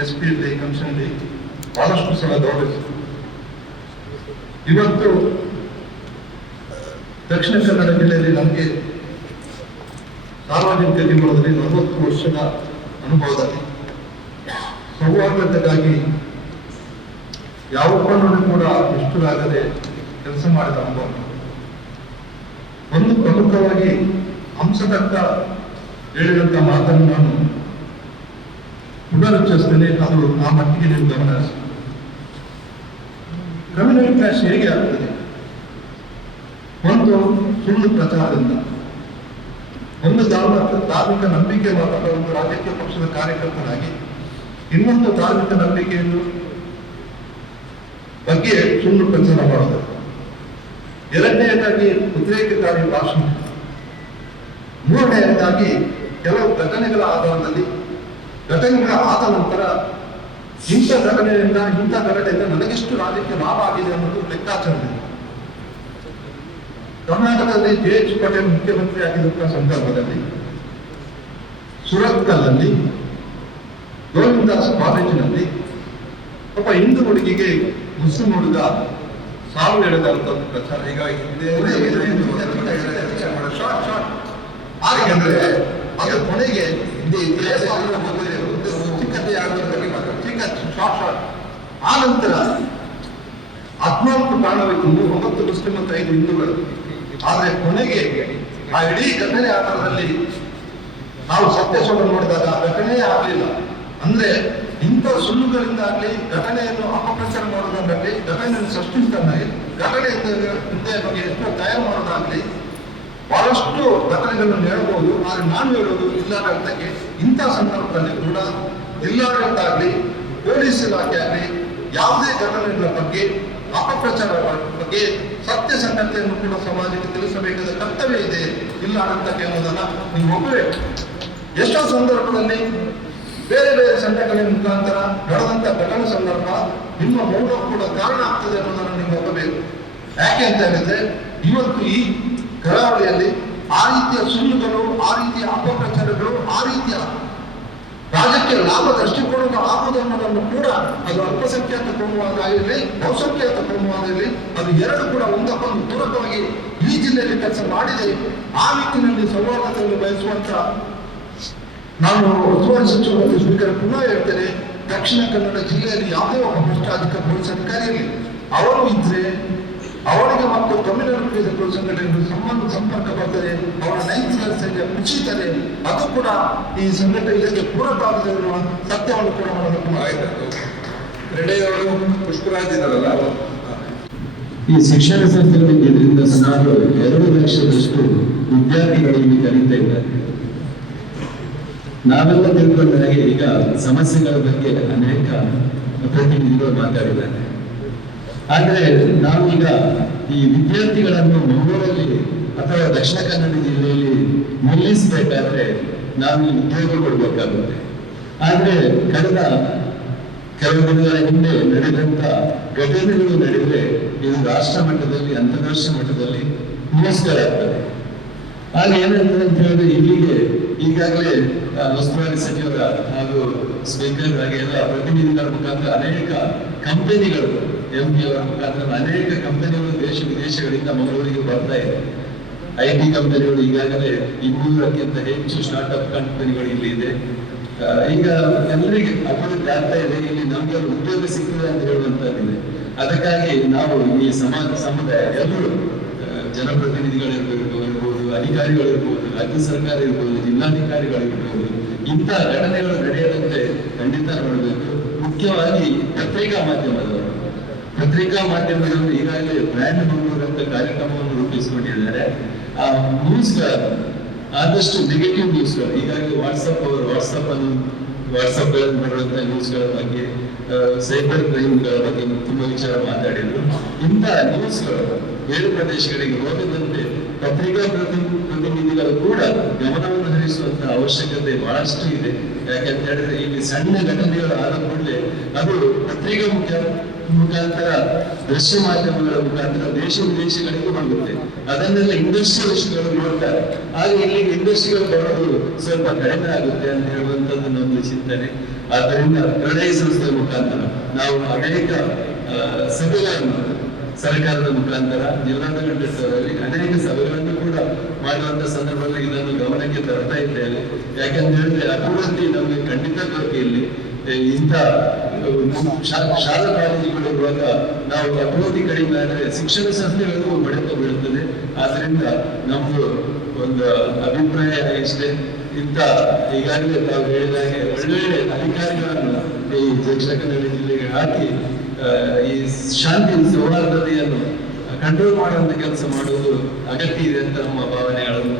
SP ಯಲ್ಲಿ, ಕಮಿಷನ್ ಯಲ್ಲಿ ಬಹಳಷ್ಟು ಸಲ ಗೌರವಿಸುತ್ತದೆ. ಇವತ್ತು ದಕ್ಷಿಣ ಕನ್ನಡ ಜಿಲ್ಲೆಯಲ್ಲಿ ನಮಗೆ ಸಾರ್ವಜನಿಕ ಜೀವನದಲ್ಲಿ 40 ವರ್ಷದ ಅನುಭವದಲ್ಲಿ ಸೌಹಾರ್ದತೆಗಾಗಿ ಯಾವ ಒಬ್ಬರನ್ನು ಕೂಡ ನಿಷ್ಠುರಾಗದೆ ಕೆಲಸ ಮಾಡಿದ ಅನುಭವ. ಒಂದು ಪ್ರಮುಖವಾಗಿ ಹಂಸದತ್ತ ಹೇಳಿದಂತ ಮಾತನ್ನು ನಾನು ಪುನರುಚ್ಚರಿಸ್ತೇನೆ. ಅದು ಆ ಮಟ್ಟಿಗೆ ನೀವು ಗಮನ ಹರಿಸಿ. ಕ್ರಿಮಿನಲ್ ಕ್ಲಾಶ್ ಹೇಗೆ ಆಗ್ತದೆ? ಒಂದು ಸುಳ್ಳು ಪ್ರಚಾರದಿಂದ, ಒಂದು ಧಾರ್ಮಿಕ ನಂಬಿಕೆ ಮಾತ್ರ ಒಂದು ರಾಜಕೀಯ ಪಕ್ಷದ ಕಾರ್ಯಕರ್ತನಾಗಿ ಇನ್ನೊಂದು ಧಾರ್ಮಿಕ ನಂಬಿಕೆಯನ್ನು ಬಗ್ಗೆ ಸುಳ್ಳು ಪ್ರಚಾರ ಮಾಡೋದು. ಎರಡನೆಯದಾಗಿ ಉದ್ರೇಕಕಾರಿ ಭಾಷಣ. ಮೂರನೆಯದಾಗಿ ಕೆಲವು ಘಟನೆಗಳ ಆಧಾರದಲ್ಲಿ, ಘಟನೆಗಳ ಆದ ನಂತರ ಇಂಥ ಘಟನೆಯಿಂದ ನನಗೆಷ್ಟು ರಾಜ್ಯಕ್ಕೆ ಲಾಭ ಆಗಿದೆ ಅನ್ನೋದು ಲೆಕ್ಕಾಚಾರವಿದೆ. ಕರ್ನಾಟಕದಲ್ಲಿ JH ಪಟೇಲ್ ಮುಖ್ಯಮಂತ್ರಿ ಆಗಿದ್ದ ಸಂದರ್ಭದಲ್ಲಿ ಸುರತ್ಕಲ್ನಲ್ಲಿ ಗೋವಿಂದಾಸ್ ಕಾಲೇಜಿನಲ್ಲಿ ಒಬ್ಬ ಹಿಂದೂ ಹುಡುಗಿಗೆ ಮುಸ್ಲಿಂ ಹುಡುಗ ಸಾವು ಹೇಳಿದಂತ ಪ್ರಚಾರ ಈಗ ಯಾಕಂದ್ರೆ ಅದು ಕೊನೆಗೆ ಆ ನಂತರ 14 ಪ್ರಾಣವಿತ್ತು, 9 ಮುಸ್ಲಿಂ ಮತ್ತು 5 ಹಿಂದೂಗಳು. ಆದ್ರೆ ಕೊನೆಗೆ ಆ ಇಡೀ ಘಟನೆ ಆಧಾರದಲ್ಲಿ ನಾವು ಸತ್ಯಾಸೋಧ ನೋಡಿದಾಗ ಘಟನೆಯೇ ಆಗಲಿಲ್ಲ. ಅಂದ್ರೆ ಇಂಥ ಸುಳ್ಳುಗಳಿಂದಾಗ್ಲಿ, ಘಟನೆಯನ್ನು ಅಪಪ್ರಚಾರ ಮಾಡೋದಾಗ್ಲಿ, ಘಟನೆಯನ್ನು ಸೃಷ್ಟಿಸಿದಾಗಲಿ, ಘಟನೆಯಿಂದ ಬಗ್ಗೆ ಎಷ್ಟೋ ತಯಾರು ಮಾಡೋದಾಗ್ಲಿ, ಬಹಳಷ್ಟು ಘಟನೆಗಳನ್ನು ಹೇಳ್ಬೋದು. ಆದ್ರೆ ನಾನು ಹೇಳೋದು ಜಿಲ್ಲಾಡಳಿತಕ್ಕೆ ಇಂಥ ಸಂದರ್ಭದಲ್ಲಿ ಕೂಡ ಜಿಲ್ಲಾಡಳಿತ ಆಗಲಿ, ಪೊಲೀಸ್ ಇಲಾಖೆ ಆಗಲಿ ಯಾವುದೇ ಘಟನೆಗಳ ಬಗ್ಗೆ, ಅಪಪ್ರಚಾರ ಬಗ್ಗೆ ಸತ್ಯಸಂಧತೆಯನ್ನು ಕೂಡ ಸಮಾಜಕ್ಕೆ ತಿಳಿಸಬೇಕಾದ ಕರ್ತವ್ಯ ಇದೆ ಜಿಲ್ಲಾಡಳಿತಕ್ಕೆ ಅನ್ನೋದನ್ನ ನೀವು ಒಬ್ಬರೇ. ಎಷ್ಟೋ ಸಂದರ್ಭದಲ್ಲಿ ಬೇರೆ ಬೇರೆ ಸಂಘಟನೆ ಮುಖಾಂತರ ನಡೆದಂತ ಘಟನೆ ಸಂದರ್ಭ ನಿಮ್ಮ ಮೌನ ಕೂಡ ಕಾರಣ ಆಗ್ತದೆ ಅನ್ನೋದನ್ನು ನೀವು ಒಪ್ಪಬೇಕು. ಯಾಕೆ ಅಂತ ಹೇಳಿದ್ರೆ ಇವತ್ತು ಈ ಕರಾವಳಿಯಲ್ಲಿ ಆ ರೀತಿಯ ಸುಳ್ಳುಗಳು, ಆ ರೀತಿಯ ಅಪಪ್ರಚಾರಗಳು, ಆ ರೀತಿಯ ರಾಜಕೀಯ ಲಾಭ ದೃಷ್ಟಿಕೋನದ ಆಮೋದನವನ್ನು ಕೂಡ ಅದು ಅಲ್ಪಸಂಖ್ಯಾತ ಕೋಮುವಾದಾಗಲಿ ಬಹುಸಂಖ್ಯಾತ ಕೋಮುವಾದಾಗಲಿ ಅದು ಎರಡು ಕೂಡ ಒಂದಕ್ಕೊಂದು ಪೂರಕವಾಗಿ ಈ ಜಿಲ್ಲೆಯಲ್ಲಿ ಕೆಲಸ ಮಾಡಿದೆ. ಆ ನಿಟ್ಟಿನಲ್ಲಿ ಸಂವಾದದಲ್ಲಿ ಬಯಸುವಂತ ನಾನು ಉಸ್ತುವಾರಿ ಸಚಿವರು ಮತ್ತು ಸ್ಪೀಕರ್ ಪುನಃ ಹೇಳ್ತೇನೆ, ದಕ್ಷಿಣ ಕನ್ನಡ ಜಿಲ್ಲೆಯಲ್ಲಿ ಯಾವುದೇ ಒಬ್ಬ ಭ್ರಷ್ಟ ಪೊಲೀಸ್ ಅಧಿಕಾರಿಯಲ್ಲಿ ಅವರು ಇದ್ರೆ ಅವರಿಗೆ ಮತ್ತು ತಮಿಳುನಾಡು ಪೊಲೀಸ್ ಸಂಘಟನೆಗಳು ಸಂಪರ್ಕ ಬರ್ತದೆ, ಅವರ ನೈತಿಕ ಕುಸಿತಾರೆ. ಅದು ಕೂಡ ಈ ಸಂಘಟನೆ ಇದಕ್ಕೆ ಪೂರಕವಾಗಿರುವ ಸತ್ಯವನ್ನು ಕೂಡ ಮಾಡಬೇಕು. ರೆಡ್ಡಿಯವರು ಪುಷ್ಪರಾಜ್ ಇದ್ದಾರಲ್ಲ, ಈ ಶಿಕ್ಷಣ ಸಂಸ್ಥೆಗಳಿಗೆ ಇದರಿಂದ ಸುಮಾರು 2 ಲಕ್ಷದಷ್ಟು ವಿದ್ಯಾರ್ಥಿಗಳು ಇಲ್ಲಿ ಕಲಿತಾ ಇದ್ದಾರೆ. ನಾವೆಲ್ಲ ತಿಳ್ಕೊಂಡ ಹಾಗೆ ಈಗ ಸಮಸ್ಯೆಗಳ ಬಗ್ಗೆ ಅನೇಕ ಪ್ರತಿನಿಧಿಗಳು ಮಾತಾಡಿದ್ದಾರೆ. ಆದ್ರೆ ನಾವೀಗ ಈ ವಿದ್ಯಾರ್ಥಿಗಳನ್ನು ಮಂಗಳೂರಲ್ಲಿ ಅಥವಾ ದಕ್ಷಿಣ ಕನ್ನಡ ಜಿಲ್ಲೆಯಲ್ಲಿ ನಿಲ್ಲಿಸಬೇಕಾದ್ರೆ ನಾವು ಉದ್ಯೋಗ ಕೊಡಬೇಕಾಗುತ್ತೆ. ಆದ್ರೆ ಕಳೆದ ಕೆಲವು ದಿನಗಳ ಹಿಂದೆ ನಡೆದಂತ ಘಟನೆಗಳು ನಡೆದರೆ ಇದು ರಾಷ್ಟ್ರ ಮಟ್ಟದಲ್ಲಿ ಅಂತಾರಾಷ್ಟ್ರೀಯ ಮಟ್ಟದಲ್ಲಿ ನ್ಯೂಸ್ಗಳಾಗ್ತದೆ. ಆಗ ಏನಾಗ್ತದೆ ಅಂತ ಹೇಳಿದ್ರೆ ಇಲ್ಲಿಗೆ ಈಗಾಗಲೇ ಉಸ್ತುವಾರಿ ಸಚಿವರ ಹಾಗೂ ಸ್ಪೀಕರ್ ಹಾಗೆ ಎಲ್ಲ ಪ್ರತಿನಿಧಿಗಳ ಮುಖಾಂತರ ಅನೇಕ ಕಂಪನಿಗಳು MP ಅವರ ಮುಖಾಂತರ ಅನೇಕ ಕಂಪನಿಗಳು ದೇಶ ವಿದೇಶಗಳಿಂದ ಮಂಗಳೂರಿಗೆ ಬರ್ತಾ ಇದೆ. IT ಕಂಪನಿಗಳು ಈಗಾಗಲೇ 200ಕ್ಕಿಂತ ಹೆಚ್ಚು ಸ್ಟಾರ್ಟ್ಅಪ್ ಕಂಪನಿಗಳು ಇಲ್ಲಿ ಇದೆ. ಈಗ ಎಲ್ಲರಿಗೆ ಅಭಿವೃದ್ಧಿ ಆಗ್ತಾ ಇದೆ. ಇಲ್ಲಿ ನಮ್ಗೆ ಉದ್ಯೋಗ ಸಿಗ್ತದೆ ಅಂತ ಹೇಳುವಂತದ್ದಿದೆ. ಅದಕ್ಕಾಗಿ ನಾವು ಈ ಸಮುದಾಯ ಎಲ್ಲರೂ ಜನಪ್ರತಿನಿಧಿಗಳಿರ್ಬೋದು, ಅಧಿಕಾರಿಗಳಿರ್ಬೋದು, ರಾಜ್ಯ ಸರ್ಕಾರ ಇರ್ಬೋದು, ಜಿಲ್ಲಾಧಿಕಾರಿಗಳಿರ್ಬೋದು, ಇಂಥ ಘಟನೆಗಳು ನಡೆಯದಂತೆ ಖಂಡಿತ ನೋಡಬೇಕು. ಮುಖ್ಯವಾಗಿ ಪತ್ರಿಕಾ ಮಾಧ್ಯಮದವರು ಈಗಾಗಲೇ ಬ್ರ್ಯಾಂಡ್ ಮಂಗಳೂರು ಅಂತ ಕಾರ್ಯಕ್ರಮವನ್ನು ರೂಪಿಸಿಕೊಂಡಿದ್ದಾರೆ. ಆ ನ್ಯೂಸ್ಗಳನ್ನು ಆದಷ್ಟು ನೆಗೆಟಿವ್ ನ್ಯೂಸ್ಗಳು ಈಗಾಗಲೇ ವಾಟ್ಸಪ್ಗಳಲ್ಲಿ ಬರುವಂತಹ ನ್ಯೂಸ್ಗಳ ಬಗ್ಗೆ, ಸೈಬರ್ ಕ್ರೈಮ್ಗಳ ಬಗ್ಗೆ ತುಂಬಾ ವಿಚಾರ ಮಾತಾಡಿದ್ರು. ಇಂಥ ನ್ಯೂಸ್ಗಳು ಬೇರೆ ಪ್ರದೇಶಗಳಿಗೆ ಹೋಗದಂತೆ ಪತ್ರಿಕಾ ಪ್ರತಿನಿಧಿಗಳು ಕೂಡ ಗಮನವನ್ನು ಹರಿಸುವಂತಹ ಅವಶ್ಯಕತೆ ಬಹಳಷ್ಟು ಇದೆ. ಯಾಕಂತ ಹೇಳಿದ್ರೆ ಇಲ್ಲಿ ಸಣ್ಣ ಘಟನೆಗಳು ಆದ ಕೂಡಲೇ ಅದು ಪತ್ರಿಕಾ ಮುಖಾಂತರ ದೃಶ್ಯ ಮಾಧ್ಯಮಗಳ ಮುಖಾಂತರ ದೇಶ ವಿದೇಶಗಳಿಗೂ ಹೋಗುತ್ತೆ. ಅದನ್ನೆಲ್ಲ ಇಂಡಸ್ಟ್ರಿಯಲಿಸ್ಟ್ಗಳು ನೋಡ್ತಾರೆ. ಹಾಗೆ ಇಲ್ಲಿ ಇಂಡಸ್ಟ್ರಿಗಳು ಬರೋದು ಸ್ವಲ್ಪ ಕಡಿಮೆ ಆಗುತ್ತೆ ಅಂತ ಹೇಳುವಂತದ್ದು ನಮ್ಮದು ಚಿಂತನೆ. ಆದ್ದರಿಂದ ಕ್ರೀಡಾ ಸಂಸ್ಥೆ ಮುಖಾಂತರ ನಾವು ಅನೇಕ ಸಭೆಗಳನ್ನು ಸರ್ಕಾರದ ಮುಖಾಂತರ ಜಿಲ್ಲಾಡಳಿತದಲ್ಲಿ ಅನೇಕ ಸಭೆಗಳನ್ನು ಕೂಡ ಮಾಡುವಂತ ಸಂದರ್ಭದಲ್ಲಿ ಇದನ್ನು ಗಮನಕ್ಕೆ ತರ್ತಾ ಇದ್ದೇವೆ. ಯಾಕಂತ ಹೇಳಿದ್ರೆ ಅಭಿವೃದ್ಧಿ ನಮಗೆ ಖಂಡಿತ ಬೇಕು. ಇಲ್ಲಿ ಇಂಥ ಶಾಲಾ ಕಾಲೇಜುಗಳು ಇರುವಾಗ ನಾವು ಅಭಿವೃದ್ಧಿ ಕಡಿಮೆ ಆದರೆ ಶಿಕ್ಷಣ ಸಂಸ್ಥೆಗಳಿಗೂ ಬಡಿತ ಬೀಳುತ್ತದೆ. ಆದ್ರಿಂದ ನಮ್ದು ಒಂದು ಅಭಿಪ್ರಾಯ ಇಷ್ಟೇ, ಇಂಥ ಈಗಾಗಲೇ ನಾವು ಹೇಳಿದಾಗೆ ಒಳ್ಳೊಳ್ಳೆ ಅಧಿಕಾರಿಗಳನ್ನು ಈ ದಕ್ಷಿಣ ಕನ್ನಡ ಜಿಲ್ಲೆಗೆ ಹಾಕಿ ಈ ಶಾಂತಿ ಸೌಹಾರ್ದತೆಯನ್ನು ಕಂಟ್ರೋಲ್ ಮಾಡುವಂತ ಕೆಲಸ ಮಾಡುವುದು ಅಗತ್ಯ ಇದೆ ಅಂತ ನಮ್ಮ ಭಾವನೆಗಳನ್ನು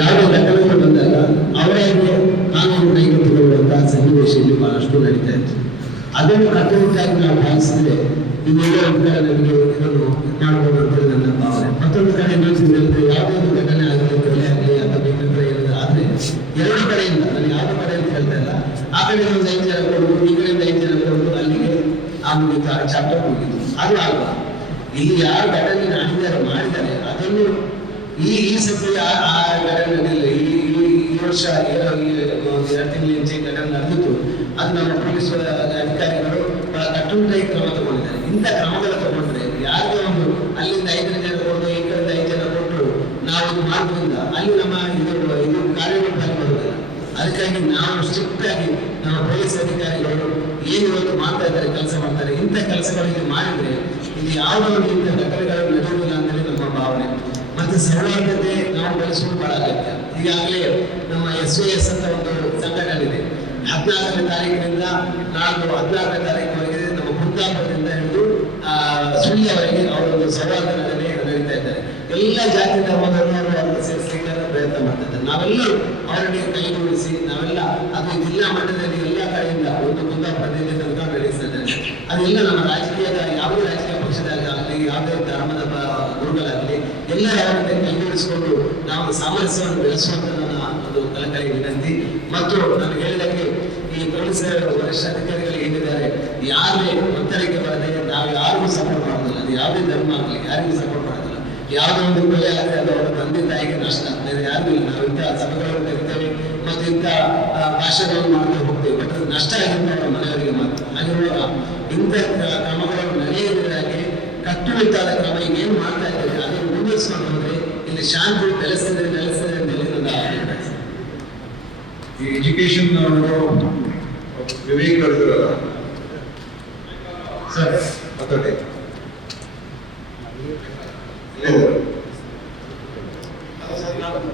ಯಾವ ಘಟನೆಗಳು ಬಂದಾಗ ಅವರಿಗೆ ಕಾನೂನು ಕೈಗೆತ್ತಿಕೊಳ್ಳುವಂತಹ ಸನ್ನಿವೇಶದಲ್ಲಿ ಬಹಳಷ್ಟು ನಡೀತಾ ಇತ್ತು. ಅದನ್ನು ಕಟ್ಟುನಿಟ್ಟಾಗಿ ನಾವು ಪಾಲಿಸಿದ್ರೆ ಇನ್ನೆಲ್ಲ ಒಂದು ಕಡೆ ನಮಗೆ ಇದನ್ನು ಮಾಡಬಹುದು ಅಂತೇಳಿ ನನ್ನ ಭಾವನೆ. ಮತ್ತೊಂದು ಕಡೆ ನಿಲ್ಲಿಸಿದ್ರೆ ಯಾವುದೇ ಒಂದು ಘಟನೆ ಆಗಲಿ, ಕೊಲೆ ಆಗಲಿ ಅಥವಾ ಬೇಕಂದ್ರೆ ಏನಾದ್ರು ಆದ್ರೆ ಎರಡು ಕಡೆಯಿಂದ, ನಾನು ಯಾವ ಕಡೆ ಅಂತ ಹೇಳ್ತಾ ಇಲ್ಲ, ಆ ಕಡೆಯಿಂದ ಒಂದು 5 ಜನ ಕೊಡುವುದು, ಈ ಕಡೆಯಿಂದ 5 ಜನ ಕೊಡುವುದು, ಅಲ್ಲಿಗೆ ಆ ಮುಗಿತು, ಆ ಚಾಪ್ಟರ್ ಮುಗಿತು. ಅದು ಆಗಲ್ಲ. ಇಲ್ಲಿ ಯಾರು ಘಟನೆ ಮಾಡಿದ್ದಾರೆ ಅದನ್ನು ಈ ಸತಿ ಆ ಘಟನೆಯಲ್ಲಿ ಈ ವರ್ಷ 2 ತಿಂಗಳ ಮುಂಚೆ ಘಟನೆ ನಡೆದಿತ್ತು. ಅದು ನಮ್ಮ ಪೊಲೀಸ್ ಅಧಿಕಾರಿಗಳು ಬಹಳ ಕಟ್ಟುನಿಟ್ಟಾಗಿ ಕ್ರಮ ತಗೊಂಡಿದ್ದಾರೆ. ಇಂಥ ಕ್ರಮಗಳು ತಗೊಂಡ್ರೆ ಯಾರಿಗೂ ಒಂದು ಅಲ್ಲಿಂದ 5 ಜನ ಕೊಟ್ಟು ಈ ಕಡೆಯಿಂದ 5 ಜನ ಕೊಟ್ಟರು ನಾವು ಇದು ಮಾಡೋದ್ರಿಂದ ಅಲ್ಲಿ ನಮ್ಮ ಇದು ಕಾರ್ಯರೂಪದಲ್ಲಿ ಬರುವುದಿಲ್ಲ. ಅದಕ್ಕಾಗಿ ನಾವು ಸ್ಟ್ರಿಕ್ಟ್ ಆಗಿ ನಮ್ಮ ಪೊಲೀಸ್ ಅಧಿಕಾರಿಗಳು ಏನು ಇವತ್ತು ಮಾಡ್ತಾ ಇದ್ದಾರೆ, ಕೆಲಸ ಮಾಡ್ತಾರೆ, ಇಂಥ ಕೆಲಸಗಳಿಗೆ ಮಾಡಿದ್ರೆ ಇಲ್ಲಿ ಯಾವುದೋ ಒಂದು ಇಂಥ ಘಟನೆಗಳು ನಡೆಯುವುದಿಲ್ಲ ಅಂತೇಳಿ ನಮ್ಮ ಭಾವನೆ. ಮತ್ತೆ ಸೌಹಾರ್ದತೆ ನಾವು ಬೆಳೆಸುವುದು ಬಹಳ ಅಗತ್ಯ. ಈಗಾಗಲೇ ನಮ್ಮ SOS ಅಂತ ಒಂದು ಸಂಘಟನೆ ಇದೆ. 14ನೇ ತಾರೀಕಿನಿಂದ ನಾಳೆ 14ನೇ ತಾರೀಕಿನವರೆಗೆ ನಮ್ಮ ಕುಂದಾಪುರದಿಂದ ಹಿಡಿದು ಸುಳ್ಳಿಯವರೆಗೆ ಅವರೊಂದು ಸೌಹಾರ್ದ ನಡನೆ ನಡೀತಾ ಇದ್ದಾರೆ. ಎಲ್ಲ ಜಾತಿ ಧರ್ಮದವರು ಅವರನ್ನು ಸೇರಿಸಲಿಕ್ಕೆ ಪ್ರಯತ್ನ ಮಾಡ್ತಾ ಇದ್ದಾರೆ. ನಾವೆಲ್ಲರೂ ಅವರಿಗೆ ಕೈಗೂಡಿಸಿ ನಾವೆಲ್ಲ ಅದು ಜಿಲ್ಲಾ ಮಟ್ಟದಲ್ಲಿ ಎಲ್ಲ ಕಡೆಯಿಂದ ಒಂದು ಕುಂದಾಪುರದಿಂದ ತನಕ ನಡೆಸ್ತಾ ಇದ್ದಾರೆ. ಅದೆಲ್ಲ ನಮ್ಮ ರಾಜಕೀಯದ ಯಾವುದೇ ರಾಜಕೀಯ ಪಕ್ಷದಾಗಲಿ ಯಾವುದೇ ಧರ್ಮದ ಗುರುಗಳಾಗಲಿ ಎಲ್ಲರ ಅವರನ್ನು ಕೈಗೂಡಿಸಿಕೊಂಡು ನಾವು ಸಾಮರಸ್ಯವನ್ನು ಬೆಳೆಸುವಂತ ನನ್ನ ಒಂದು ಕಳಕಳಿ ವಿನಂತಿ. ಮತ್ತು ನಾನು ಹೇಳಿದಂಗೆ ಈ ಪೊಲೀಸ್ ವರಿಷ್ಠ ಅಧಿಕಾರಿಗಳು ಏನಿದ್ದಾರೆ ಯಾರೇ ಒತ್ತಡಕ್ಕೆ ಬರದೆ ನಾವು ಯಾರಿಗೂ ಸಪೋರ್ಟ್ ಮಾಡೋದಿಲ್ಲ. ಅದು ಯಾವುದೇ ಧರ್ಮ ಆಗಲಿ ಯಾರಿಗೂ ಸಪೋರ್ಟ್ ಮಾಡೋದಿಲ್ಲ. ಯಾವುದೋ ಒಂದು ಕೊಲೆ ಆದರೆ ಅದು ಅವರ ತಂದೆ ತಾಯಿಗೆ ನಷ್ಟ, ಯಾರಿಗೂ ಇಲ್ಲ. ನಾವು ಇಂಥ ಸಭೆಗಳನ್ನು ಕರಿತೇವೆ. ಮತ್ತು ಇಂಥ ಭಾಷೆಗಳನ್ನು ಮಾಡ್ತಾ ಹೋಗ್ತೇವೆ. ಬಟ್ ಅದು ನಷ್ಟ ಆಗಿರುವ ಅವರ ಮನೆಯವರಿಗೆ ಮಾತ್ರ. ಹಾಗಿರುವಾಗ ಇಂಥ ಕ್ರಮಗಳನ್ನು ನಡೆಯದಿರಾಗಿ ಕಟ್ಟುನಿಟ್ಟಾದ ಕ್ರಮ ಈಗೇನು ಮಾಡ್ತಾ ಇದ್ದೇವೆ ಅದನ್ನು ಮುಂದುವರಿಸಿಕೊಂಡು ಹೋದರೆ ಇಲ್ಲಿ ಶಾಂತಿ ನೆಲೆಸ್ತದೆ ಅಂತ ಹೇಳಿ ನನ್ನ ಅಭಿಪ್ರಾಯ. ಈ ಎಜುಕೇಶನ್ ವಿವೇಕ್ ಹೇಳಿದ್ರಲ್ಲ ಸರ್ ಮಾತಾಡಿ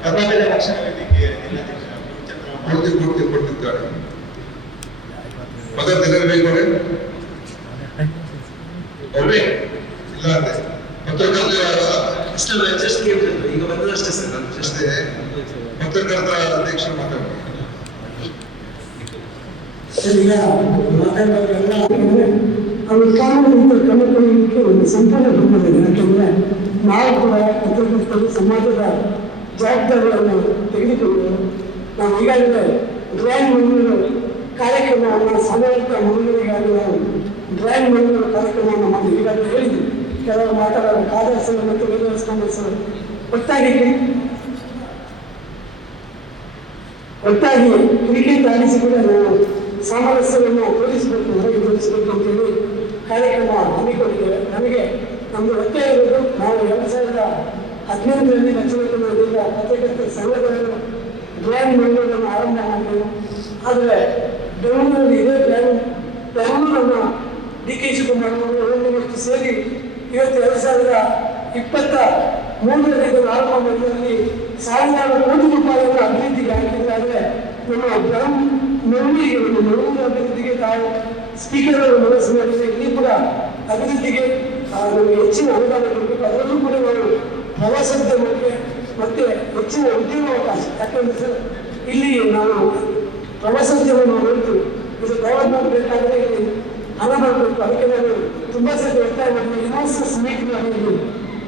ಕರ್ನಾಟಕ ರಕ್ಷಣಾ ವೇದಿಕೆ ಕೊಡ್ತಿದ್ದಾರೆ ಮಾತಾಡ್ತಿದ್ದಾರೆ ಅವ್ರೇ ಇಲ್ಲ ಅಂತೆ ಈಗ ಬಂದಷ್ಟೇ ಸರ್ ಅಷ್ಟೇ ಪತ್ರಕರ್ತರ ಅಧ್ಯಕ್ಷರು ಮಾತಾಡ್ತಾರೆ. ಈಗ ಮಾತಾಡುವಾಗೆಲ್ಲ ಅವರು ಕಾನೂನಿಂದ ಕ್ರಮಗೊಳ್ಳಲಿಕ್ಕೆ ಒಂದು ಸಂಪೂರ್ಣ ಬೆಂಬಲಿದೆ. ಯಾಕೆಂದರೆ ನಾವು ಕೂಡ ಪತ್ರಕರ್ತರು ಸಮಾಜದ ಜವಾಬ್ದಾರಿಯನ್ನು ತೆಗೆದುಕೊಂಡು ನಾವು ಈಗಾಗಲೇ ಡ್ರಾಯಿಂಗ್ ಮಂಗಳೂರು ಕಾರ್ಯಕ್ರಮವನ್ನು ಸಾಮಾಜಿಕ ಮಂಗಳೂರಿಗಾಗಿ ನಾವು ಡ್ರಾಯಿಂಗ್ ಮಂಗಳೂರು ಕಾರ್ಯಕ್ರಮವನ್ನು ಮಾಡಿ ಈಗಾಗಲೇ ಹೇಳಿದ್ವಿ. ಕೆಲವರು ಮಾತಾಡೋರು ಕಾದರ್ಸರು ಮತ್ತು ವೇದವಾಸ ಕಾಮರ್ಸರು ಒಟ್ಟಾಗಿ ಕ್ರಿಕೆಟ್ ಆಡಿಸಿ ಕೂಡ ನಾವು ಸಾಮರಸ್ಯವನ್ನು ತೋರಿಸಬೇಕು, ಹೊರಗೆ ತೋರಿಸಬೇಕು ಅಂತೇಳಿ ಕಾರ್ಯಕ್ರಮ ಹಮ್ಮಿಕೊಂಡಿದ್ದೇವೆ. ನಮಗೆ ನಮ್ಮದು ಒತ್ತಾಯ ಇರೋದು ನಾವು 2015ರಲ್ಲಿ ದಕ್ಷಿಣ ಕನ್ನಡದಿಂದ ಪತ್ರಕರ್ತರ ಸಂಘಗಳನ್ನು ಡ್ರಾಯಿಂಗ್ ಮಂಗಳೂರನ್ನು ಆರಂಭ ಮಾಡಿದೆವು. ಆದರೆ ಬೆಂಗಳೂರಲ್ಲಿ ಇದೇ ಬೆಂಗಳೂರನ್ನು DK ಶಿವಕುಮಾರ್ ಅವರು ಸೇರಿ ಇವತ್ತು 2023ರಲ್ಲಿ ಇದನ್ನು ಆರಂಭ ಮಾಡಿದಲ್ಲಿ ಸಾವಿರಾರು ಕೋಟಿ ರೂಪಾಯಿಗಳ ಅಭಿವೃದ್ಧಿಗೆ ಹಾಕಿದ್ದಾರೆ. ನಮ್ಮ ಬೆಂಗಳೂರು ಅಭಿವೃದ್ಧಿಗೆ ನಾವು ಸ್ಪೀಕರ್ ಅವರು ಮನಸ್ಸು ಮಾಡಿದರೆ ಇಲ್ಲಿ ಕೂಡ ಅಭಿವೃದ್ಧಿಗೆ ನಮಗೆ ಹೆಚ್ಚಿನ ಅನುದಾನ ಕೊಡಬೇಕು. ಅದರಲ್ಲೂ ಕೂಡ ನಾವು ಪ್ರವಾಸೋದ್ಯಮಕ್ಕೆ ಮತ್ತೆ ಹೆಚ್ಚಿನ ಉದ್ಯೋಗಾವಕಾಶ, ಯಾಕಂದ್ರೆ ಸರ್ ಇಲ್ಲಿ ನಾವು ಪ್ರವಾಸೋದ್ಯಮವನ್ನು ಹೊರತು ಇದು ಡೆವಲಪ್ಮೆಂಟ್ ಬೇಕಾದರೆ ಇಲ್ಲಿ ಹಣ ಮಾಡಬೇಕು. ಅದಕ್ಕೆ ನಾನು ತುಂಬ ಸರಿ ಒತ್ತಾಯ ಮಾಡಿದೆ. ಯುನಿವರ್ಸಸ್ ಮೀಟಿಂಗ್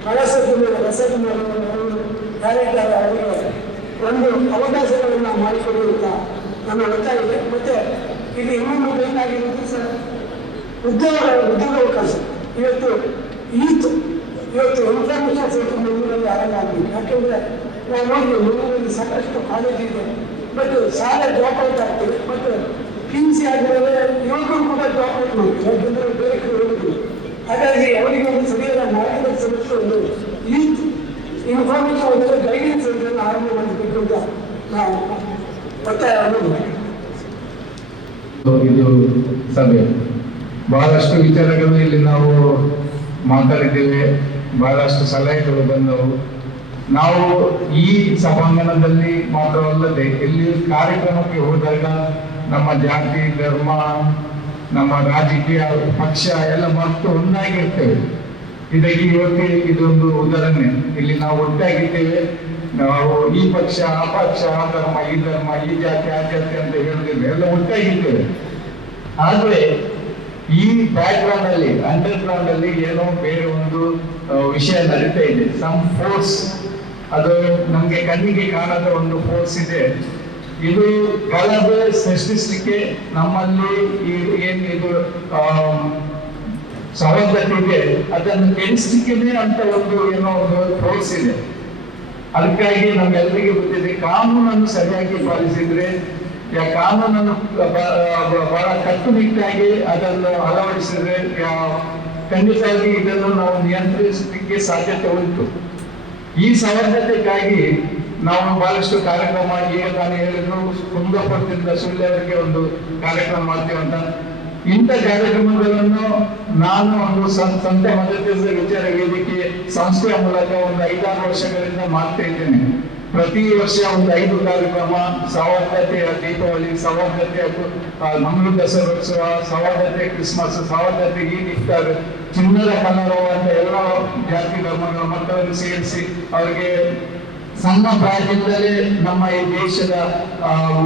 ಪ್ರವಾಸೋದ್ಯಮ ರಸೋದ್ಯಮಗಳು ಯಾರಿದ್ದಾರೆ ಅವರಿಗೆ ಒಂದು ಅವಕಾಶಗಳನ್ನು ಮಾಡಿಕೊಡಿ ಅಂತ ನನ್ನ ಒತ್ತಾಯ ಇದೆ. ಮತ್ತೆ ಇಲ್ಲಿ ಇನ್ನೊಂದು ಬೇಕಾಗಿರೋದು ಸರ್ ಉದ್ಯೋಗಾವಕಾಶ. ಇವತ್ತು ಇನ್ಫಾರ್ಮೇಶನ್ ಸೆಂಟರ್ ಮಂಗಳೂರಲ್ಲಿ ಆರಂಭ ಆಗಬೇಕು. ಯಾಕೆಂದರೆ ನಾವು ನೋಡಿ ಮಂಗಳೂರಲ್ಲಿ ಸಾಕಷ್ಟು ಕಾಲೇಜ್ ಇದೆ, ಬಟ್ ಶಾಲೆ ಡ್ರಾಪ್ ಔಟ್ ಆಗ್ತದೆ. ಮತ್ತು PUC ಆದಮೇಲೆ ಯುವಕರು ಕೂಡ ಡ್ರಾಪ್ ಔಟ್ ಮಾಡ್ತಾರೆ, ಯಾಕೆಂದರೆ ಬೇರೆ ಕಡೆ ಹೋಗುದಿಲ್ಲ. ಹಾಗಾಗಿ ಅವರಿಗೆ ಒಂದು ಸರಿಯಾದ ಮಾರ್ಗದರ್ಶನ ಒಂದು ಯೂತ್ ಇನ್ಫಾರ್ಮೇಶನ್ ಒಂದು ಗೈಡೆನ್ಸ್ ಸೆಂಟರನ್ನು ಆರಂಭ ಮಾಡಬೇಕು ಅಂತ ನಾವು ಒತ್ತಾಯವನ್ನು ಇದು ಸಭೆ ಬಹಳಷ್ಟು ವಿಚಾರಗಳು ಇಲ್ಲಿ ನಾವು ಮಾತಾಡಿದ್ದೇವೆ, ಬಹಳಷ್ಟು ಸಲಹೆಗಳು ಬಂದವು. ನಾವು ಈ ಸಭಾಂಗಣದಲ್ಲಿ ಮಾತ್ರವಲ್ಲದೆ ಎಲ್ಲಿ ಕಾರ್ಯಕ್ರಮಕ್ಕೆ ಹೋದಾಗ ನಮ್ಮ ಜಾತಿ, ಧರ್ಮ, ನಮ್ಮ ರಾಜಕೀಯ ಪಕ್ಷ ಎಲ್ಲ ಮತ್ತು ಒಂದಾಗಿರ್ತೇವೆ. ಇದಕ್ಕೆ ಇವತ್ತು ಇದೊಂದು ಉದಾಹರಣೆ. ಇಲ್ಲಿ ನಾವು ಒಟ್ಟಾಗಿದ್ದೇವೆ. ನಾವು ಈ ಪಕ್ಷ, ಆ ಪಕ್ಷ, ಆ ಧರ್ಮ, ಈ ಧರ್ಮ, ಈ ಜಾತಿ, ಆ ಜಾತಿ ಅಂತ ಹೇಳುದಿಲ್ಲ, ಎಲ್ಲ ಒಟ್ಟಾಗಿದ್ದೇವೆ. ಆದರೆ ಈ ಬ್ಯಾಕ್ಗ್ರೌಂಡ್ ಅಲ್ಲಿ, ಅಂಡರ್ಗ್ರೌಂಡ್ ಅಲ್ಲಿ ಏನೋ ಬೇರೆ ಒಂದು ವಿಷಯ ನಡೀತಾ ಇದೆ. ಸಮ್ ಫೋರ್ಸ್, ಅದು ನಮ್ಗೆ ಕಣ್ಣಿಗೆ ಕಾಣದ ಒಂದು ಫೋರ್ಸ್ ಇದೆ. ಇದು ಗಲಭೆ ಸೃಷ್ಟಿಸಲಿಕ್ಕೆ ನಮ್ಮಲ್ಲಿ ಏನಿದು ಸವಲತ್ತು ಇದೆ ಅದನ್ನು ಕೆಡಿಸಲಿಕ್ಕೆ ಅಂತ ಒಂದು ಏನೋ ಒಂದು ಫೋರ್ಸ್ ಇದೆ. ಅದಕ್ಕಾಗಿ ನಮ್ಗೆಲ್ಲರಿಗೂ ಗೊತ್ತಿದೆ, ಕಾನೂನನ್ನು ಸರಿಯಾಗಿ ಪಾಲಿಸಿದ್ರೆ, ಕಾನೂನನ್ನು ಬಹಳ ಕಟ್ಟುನಿಟ್ಟಾಗಿ ಅದನ್ನು ಅಳವಡಿಸಿದ್ರೆ ಖಂಡಿತವಾಗಿ ಇದನ್ನು ನಾವು ನಿಯಂತ್ರಿಸಲಿಕ್ಕೆ ಸಾಧ್ಯತೆ ಉಂಟು. ಈ ಸಮರ್ಥತೆಗಾಗಿ ನಾವು ಬಹಳಷ್ಟು ಕಾರ್ಯಕ್ರಮ, ಈಗ ನಾನು ಹೇಳಿದ್ರು ಕುಂದಾಪುರದಿಂದ ಸುಳ್ಳಿಯವರಿಗೆ ಒಂದು ಕಾರ್ಯಕ್ರಮ ಮಾಡ್ತೇವೆ ಅಂತ. ಇಂಥ ಕಾರ್ಯಕ್ರಮಗಳನ್ನು ನಾನು ಒಂದು ಸಂತ ಮದರಸ ವಿಚಾರ ವೇದಿಕೆ ಸಂಸ್ಥೆಯ ಮೂಲಕ ಒಂದು 5-6 ವರ್ಷಗಳಿಂದ ಮಾಡ್ತಾ ಇದ್ದೇನೆ. ಪ್ರತಿ ವರ್ಷ ಒಂದು 5 ಕಾರ್ಯಕ್ರಮ, ಸೌಹಾರ್ದತೆಯ ದೀಪಾವಳಿ, ಸೌಹಾರ್ದತೆಯ ಮಂಗಳೂರು ದಸರೋತ್ಸವ, ಸೌಹಾರ್ದತೆ ಕ್ರಿಸ್ಮಸ್, ಸೌಹಾರ್ದತೆ ಈದ್ ಇಫ್ತಾರ್, ಚಿನ್ನದ ಕಲರವ ಅಂತ ಎಲ್ಲ ಜಾತಿ ಧರ್ಮಗಳ ಮಕ್ಕಳನ್ನು ಸೇರಿಸಿ ಅವರಿಗೆ ಸಣ್ಣ ಪ್ರಾಯದಿಂದಲೇ ನಮ್ಮ ಈ ದೇಶದ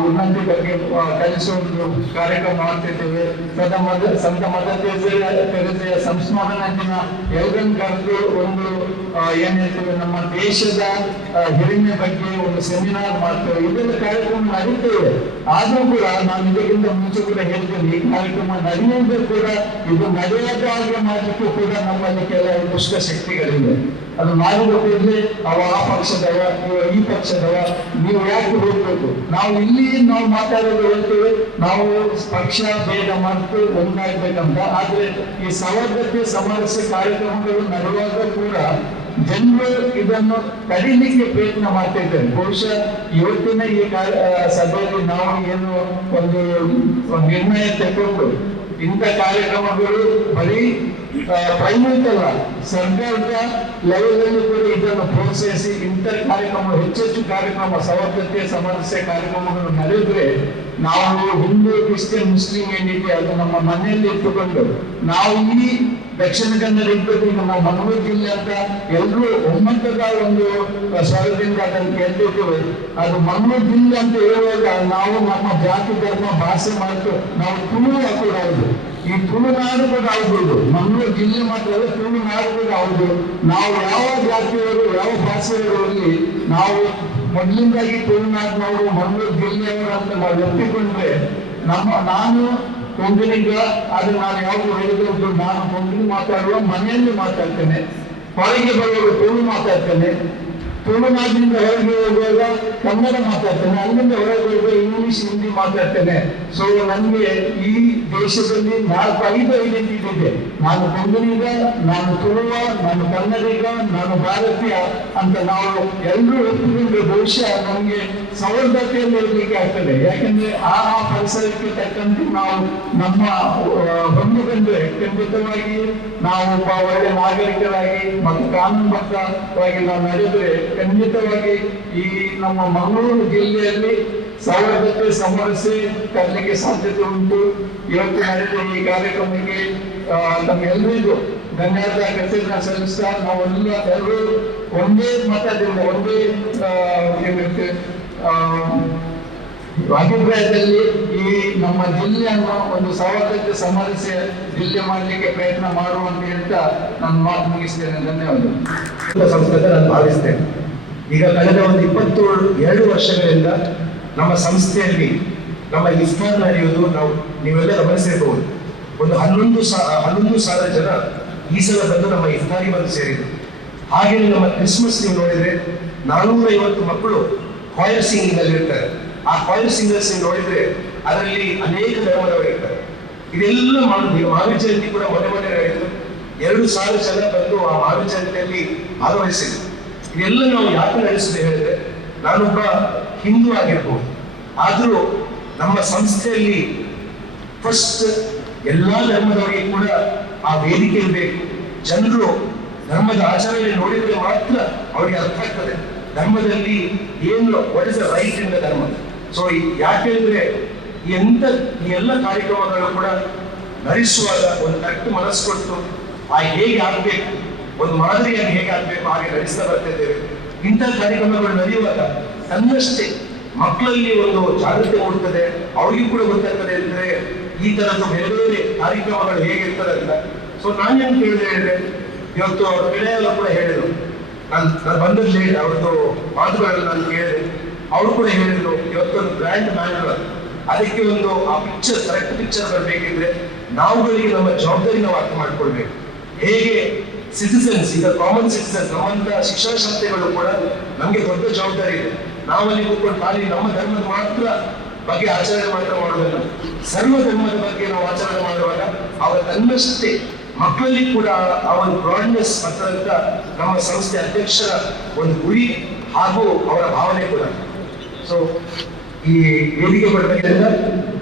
ಉನ್ನತಿ ಬಗ್ಗೆ ಕಲಿಸುವ ಒಂದು ಕಾರ್ಯಕ್ರಮ ಮಾಡ್ತಿದ್ದೇವೆ. ಸಂತ ಮದರ್ ತೆರೆಸೆಯ ಸಂಸ್ಮರಣ ದಿನ ಎಲ್ಲರನ್ನು ಕರೆದು ಒಂದು ಏನ್ ಹೇಳ್ತೇವೆ ನಮ್ಮ ದೇಶದ ಹಿರಿಮೆ ಬಗ್ಗೆ ಒಂದು ಸೆಮಿನಾರ್ ಮಾಡ್ತೇವೆ, ಇದೆಲ್ಲ ಕಾರ್ಯಕ್ರಮ ನಡೀತೇವೆ. ಆದ್ರೂ ಕೂಡ ನಾನು ಇದಕ್ಕಿಂತ ಮುಂಚೆ ಕೂಡ ಹೇಳ್ತೇನೆ, ಈ ಕಾರ್ಯಕ್ರಮ ನಡೆಯುವುದು ಕೂಡ ಇದು ನಡೆಯದ ಹಾಗೆ ಮಾಡಲಿಕ್ಕೂ ಕೂಡ ನಮ್ಮಲ್ಲಿ ಕೆಲವು ದುಷ್ಟ ಶಕ್ತಿಗಳಿವೆ. ಅದು ಮಾಡಿದ ಕೂಡಲೇ ಅವ ಆ ಪಕ್ಷದವ, ಇವ ಈ ಪಕ್ಷದವ, ನೀವು ಯಾಕೆ ಹೋಗ್ಬೇಕು? ನಾವು ಇಲ್ಲಿ ನಾವು ಮಾತಾಡೋದು ಹೇಳ್ತೇವೆ, ನಾವು ಪಕ್ಷ ಭೇದ ಮಾಡ್ತು ಒಂದಾಗ್ಬೇಕಂತ. ಆದ್ರೆ ಈ ಸೌಹಾರ್ದತೆ ಸಮರಸ್ಯ ಕಾರ್ಯಕ್ರಮಗಳು ನಡೆಯುವಾಗ ಕೂಡ ಜನರು ಇದನ್ನು ತಡಿಲಿಕ್ಕೆ ಪ್ರಯತ್ನ ಮಾಡ್ತಾ ಇದ್ದಾರೆ. ಬಹುಶಃ ಇವತ್ತಿನ ಈ ಸಭೆಯಲ್ಲಿ ನಾವು ಏನು ಒಂದು ನಿರ್ಣಯ ತಗೊಂಡು ಇಂಥ ಕಾರ್ಯಕ್ರಮಗಳು ಬರೀ ಪ್ರೈವೇಟ್ ಅಲ್ಲ, ಸರ್ಕಾರದ ಲೆವೆಲ್ ಅಲ್ಲಿ ಕೂಡ ಇದನ್ನು ಪ್ರೋತ್ಸಾಹಿಸಿ ಇಂಥ ಕಾರ್ಯಕ್ರಮ ಹೆಚ್ಚೆಚ್ಚು ಕಾರ್ಯಕ್ರಮ ಸೌಹಾರ್ದತೆ ಸಮರಸ್ಯ ಕಾರ್ಯಕ್ರಮಗಳು ನಡೆದ್ರೆ ನಾವು ಹಿಂದೂ ಕ್ರಿಶ್ಚಿಯನ್ ಮುಸ್ಲಿಂ ಏನಿದೆ ಅದು ನಮ್ಮ ಮನೆಯಲ್ಲಿ ಇಟ್ಟುಕೊಂಡು ನಾವು ಈ ದಕ್ಷಿಣ ಕನ್ನಡ ಇದ್ದದ್ದು ಈಗ ನಾವು ಮಂಗಳೂರು ಜಿಲ್ಲೆ ಅಂತ ಎಲ್ಲರೂ ಒಮ್ಮತದ ಒಂದು ಸ್ವರದಿಂದ ಅದನ್ನು ಕೇಳ್ತಿದ್ದೇವೆ. ಅದು ಮಂಗಳೂರು ಜಿಲ್ಲೆ ಅಂತ ಹೇಳುವಾಗ ನಾವು ನಮ್ಮ ಜಾತಿ ಧರ್ಮ ಭಾಷೆ ಮಾಡ್ತು ನಾವು ತುಳು ಕೂಡ ಹೌದು, ಈ ತುಳುನಾಡು ಕೂಡ ಹೌದು. ಮಂಗಳೂರು ಜಿಲ್ಲೆ ಮಾತ್ರ ಅಲ್ಲ, ತುಳುನಾಡು ಕೂಡ ಹೌದು. ನಾವು ಯಾವ ಜಾತಿಯವರು ಯಾವ ಭಾಷೆಯವರಲ್ಲಿ ನಾವು ಮೊದಲಿಂದಾಗಿ ತುಳುನಾಡಿನವರು ಮಂಗಳೂರು ಜಿಲ್ಲೆಯವರು ಅಂತ ನಾವು ಒಪ್ಪಿಕೊಂಡ್ರೆ ನಾನು ಕೊಂಕಣಿಗ, ಅದು ನಾನು ಯಾವುದು ಹೇಳಿದ್ರು ನಾನು ಕೊಂಕಣಿ ಮಾತಾಡುವ ಮನೆಯಲ್ಲಿ ಮಾತಾಡ್ತೇನೆ, ಹೊರಗೆ ಬರುವಾಗ ತುಳು ಮಾತಾಡ್ತೇನೆ, ತುಳುನಾಡಿನಿಂದ ಹೊರಗೆ ಹೋಗುವಾಗ ಕನ್ನಡ ಮಾತಾಡ್ತೇನೆ, ಅಲ್ಲಿಂದ ಹೊರಗೆ ಹೋಗುವಾಗ ಇಂಗ್ಲಿಷ್ ಹಿಂದಿ ಮಾತಾಡ್ತೇನೆ. ಸೊ ನನಗೆ ಈ ದೇಶದಲ್ಲಿ 4-5 ಐಡೆಂಟಿಟಿ ಇದೆ. ನಾನು ಕೊಂಕಣಿಗ, ನಾನು ತುಳುವ, ನಾನು ಕನ್ನಡಿಗ, ನಾನು ಭಾರತೀಯ ಅಂತ ನಾವು ಎಲ್ಲರೂ ಒಪ್ಪಿಕೊಂಡ್ರೆ ಬಹುಶಃ ನಮಗೆ ಸೌಹಾರ್ದತೆಯಲ್ಲಿ ಇರಲಿಕ್ಕೆ ಆಗ್ತದೆ. ಯಾಕಂದ್ರೆ ಆ ಪರಿಸರಕ್ಕೆ ತಕ್ಕಂತೆ ನಾವು ನಮ್ಮ ಹೊಂದಿಕೊಂಡ್ರೆ ಖಂಡಿತವಾಗಿ ನಾವು ಒಬ್ಬ ಒಳ್ಳೆ ನಾಗರಿಕರಾಗಿ ಮತ್ತು ಕಾನೂನುಬದ್ಧವಾಗಿ ನಾವು ನಡೆದರೆ ಖಂಡಿತವಾಗಿ ಈ ನಮ್ಮ ಮಂಗಳೂರು ಜಿಲ್ಲೆಯಲ್ಲಿ ಸೌಹಾರ್ದತೆ ಸಮರಸ್ಯೆ ತರಲಿಕ್ಕೆ ಸಾಧ್ಯತೆ ಉಂಟು. ಇವತ್ತು ನಡೆದ ಈ ಕಾರ್ಯಕ್ರಮಕ್ಕೆ ತಮ್ಮೆಲ್ಲರಿಗೂ ಧನ್ಯವಾದ ಕೃತಜ್ಞತೆ ಸಲ್ಲಿಸ್ತಾ ನಾವೆಲ್ಲ ಎಲ್ಲರೂ ಒಂದೇ ಮತದಿಂದ ಒಂದೇ ಅಭಿಪ್ರಾಯದಲ್ಲಿ ಈ ನಮ್ಮ ಜಿಲ್ಲೆಯನ್ನು ಒಂದು ಸೌಹಾರ್ದತೆ ಸಮರಸ್ಯ ಜಿಲ್ಲೆ ಮಾಡಲಿಕ್ಕೆ ಪ್ರಯತ್ನ ಮಾಡುವಂತ ಹೇಳ್ತಾ ನಾನು ಮಾತು ಮುಗಿಸ್ತೇನೆ. ಧನ್ಯವಾದ. ಸಂಸ್ಥೆ ನಾನು ಭಾವಿಸ್ತೇನೆ. ಈಗ ಕಳೆದ ಒಂದು 22 ವರ್ಷಗಳಿಂದ ನಮ್ಮ ಸಂಸ್ಥೆಯಲ್ಲಿ ನಮ್ಮ ಇಫ್ತಾರ್ ನಡೆಯುವುದು ನೀವೆಲ್ಲ ಗಮನಿಸಿರಬಹುದು. ಒಂದು 11,000 ಜನ ಈ ಸಲ ಬಂದು ನಮ್ಮ ಇಫ್ತಾರಿ ಬಂದು ಸೇರಿದರು. ಹಾಗೆ ನಮ್ಮ ಕ್ರಿಸ್ಮಸ್ ನೀವು ನೋಡಿದ್ರೆ 450 ಮಕ್ಕಳು ಕಾಯರ್ ಸಿಂಗಿಂಗ್ ಅಲ್ಲಿ ಇರ್ತಾರೆ. ಆ ಕಾಯರ್ ಸಿಂಗರ್ಸ್ ನೋಡಿದ್ರೆ ಅದರಲ್ಲಿ ಅನೇಕ ಧರ್ಮದವರು ಇರ್ತಾರೆ. ಇದೆಲ್ಲ ಮಾಡುದು. ಈಗ ಮಾವಿನ ಜಯಂತಿ ಕೂಡ ಮೊನ್ನೆ ನಡೆಯಿತು. 2,000 ಜನ ಬಂದು ಆ ಮಾವಿನ ಜಯಂತಿಯಲ್ಲಿ ಭಾಗವಹಿಸಿದ್ರು. ಇದೆಲ್ಲ ನಾವು ಯಾಕೆ ನಡೆಸಿದೆ ಹೇಳಿದ್ರೆ, ನಾನೊಬ್ಬ ಹಿಂದೂ ಆಗಿರ್ಬೋದು, ಆದರೂ ನಮ್ಮ ಸಂಸ್ಥೆಯಲ್ಲಿ ಫಸ್ಟ್ ಎಲ್ಲಾ ಧರ್ಮದವರಿಗೆ ಕೂಡ ಆ ವೇದಿಕೆ ಇರಬೇಕು. ಜನರು ಧರ್ಮದ ಆಚರಣೆ ನೋಡಿದ್ರೆ ಮಾತ್ರ ಅವರಿಗೆ ಅರ್ಥ ಆಗ್ತದೆ ಧರ್ಮದಲ್ಲಿ ಏನು what is the right in the ಧರ್ಮ. ಸೊ ಯಾಕೆಂದ್ರೆ ಈ ಎಲ್ಲ ಕಾರ್ಯಕ್ರಮಗಳು ಕೂಡ ನಡೆಸುವಾಗ ಒಂದು ಕರೆಕ್ಟ್ ಮನಸ್ಸು ಕೊಟ್ಟು ಹೇಗೆ ಆಗ್ಬೇಕು, ಒಂದು ಮಾದರಿಯಾಗಿ ಹೇಗೆ ಆಗ್ಬೇಕು ಹಾಗೆ ನಡೆಸ್ತಾ ಬರ್ತಿದ್ದೇವೆ. ಇಂಥ ಕಾರ್ಯಕ್ರಮಗಳು ನಡೆಯುವಾಗ ತನ್ನಷ್ಟೇ ಮಕ್ಕಳಲ್ಲಿ ಒಂದು ಜಾಗೃತಿ ಮೂಡುತ್ತದೆ, ಅವ್ರಿಗೂ ಕೂಡ ಗೊತ್ತಾಗ್ತದೆ ಅಂದ್ರೆ ಈ ತರದ್ದು ಬೇರೆ ಬೇರೆ ಕಾರ್ಯಕ್ರಮಗಳು ಹೇಗಿರ್ತದೆ ಅಂತ. ಸೊ ನಾನೇನು ಕೇಳಿದೆ ಹೇಳಿದ್ರೆ, ಇವತ್ತು ಅವ್ರ ಪಿಳೆಯಲ್ಲ ಕೂಡ ಹೇಳಿದ್ರು, ನಾನು ಬಂದದ್ದು ಲೇಟ್, ಅವ್ರದ್ದು ಮಾತುಗಳನ್ನು ನಾನು ಕೇಳಿದೆ. ಅವರು ಕೂಡ ಹೇಳಿದ್ರು ಇವತ್ತೊಂದು ಬ್ರ್ಯಾಂಡ್ ಮ್ಯಾನ್ಯುವಲ್, ಅದಕ್ಕೆ ಒಂದು ಆ ಪಿಕ್ಚರ್ ಕರೆಕ್ಟ್ ಪಿಕ್ಚರ್ ಬರಬೇಕಿದ್ರೆ ನಾವುಗಳಿಗೆ ನಮ್ಮ ಜವಾಬ್ದಾರಿ ನಾವು ಅರ್ಥ ಮಾಡ್ಕೊಳ್ಬೇಕು. ಹೇಗೆ ಸಿಟಿಸನ್ಸ್, ಈಗ ಕಾಮನ್ ಸಿಟಿಸನ್ಸ್ ನಮ್ಮಂತ ಶಿಕ್ಷಣ ಸಂಸ್ಥೆಗಳು ಕೂಡ ನಮ್ಗೆ ದೊಡ್ಡ ಜವಾಬ್ದಾರಿ ಇದೆ. ನಾವಲ್ಲಿ ಕೂತ್ಕೊಂಡು ಖಾಲಿ ನಮ್ಮ ಧರ್ಮದ ಮಾತ್ರ ಬಗ್ಗೆ ಆಚರಣೆ ಮಾತ್ರ ಮಾಡೋದಲ್ಲ, ಸರ್ವ ಧರ್ಮದ ಬಗ್ಗೆ ನಾವು ಆಚರಣೆ ಮಾಡುವಾಗ ಅವರ ತನ್ನಷ್ಟೇ ಮಕ್ಕಳಲ್ಲಿ ಕೂಡ ಆ ಒಂದು ಬ್ರಾಡ್ನೆಸ್ ಅಂತ ನಮ್ಮ ಸಂಸ್ಥೆ ಅಧ್ಯಕ್ಷರ ಒಂದು ಗುರಿ ಹಾಗೂ ಅವರ ಭಾವನೆ ಕೂಡ. ಸೊ ಈ ವೇದಿಕೆ ಬರಬೇಕಿದ್ರಿಂದ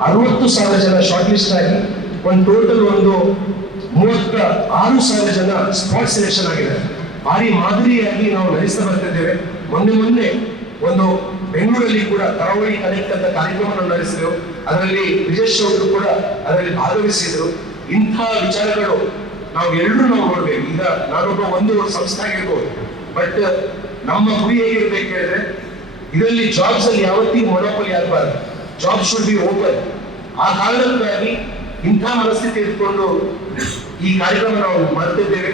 60,000 ಜನ ಶಾರ್ಟ್ ಲಿಸ್ಟ್ ಆಗಿ ಒಂದು ಟೋಟಲ್ ಒಂದು 36,000 ಜನ ಸ್ಪಾಟ್ ಸೆಲೆಕ್ಷನ್ ಆಗಿದೆ. ಭಾರಿ ಮಾದರಿಯಾಗಿ ನಾವು ನಡೆಸ್ತಾ ಬರ್ತಿದ್ದೇವೆ. ಮೊನ್ನೆ ಒಂದು ಬೆಂಗಳೂರಲ್ಲಿ ಕೂಡ ಕರಾವಳಿ ಕನೆಕ್ಟ್ ಅಂತ ಕಾರ್ಯಕ್ರಮ ನಡೆಸಿದೆವು. ಅದರಲ್ಲಿ ವಿಜೇಶ್ ಅವರು ಕೂಡ ಅದರಲ್ಲಿ ಭಾಗವಹಿಸಿದ್ರು. ಇಂಥ ವಿಚಾರಗಳು ನಾವು ಎಲ್ಲರೂ ನೋಡ್ಬೇಕು. ಈಗ ನಾನೊಬ್ಬ ಒಂದು ಸಂಸ್ಥೆ ಆಗಿರ್ಬೋದು, ಬಟ್ ನಮ್ಮ ಗುರಿ ಹೇಗಿರ್ಬೇಕು ಹೇಳಿದ್ರೆ, ಇದರಲ್ಲಿ ಜಾಬ್ಸ್ ಅಲ್ಲಿ ಯಾವತ್ತಿಗೂ ಮೊನೋಪಲಿ ಆಗಬಾರ್ದು. Job should be open. ಆ ಕಾರಣಕ್ಕಾಗಿ ಇಂಥ ಮನಸ್ಥಿತಿ ಇಟ್ಕೊಂಡು ಈ ಕಾರ್ಯಕ್ರಮ ನಾವು ಮಾಡ್ತಿದ್ದೇವೆ.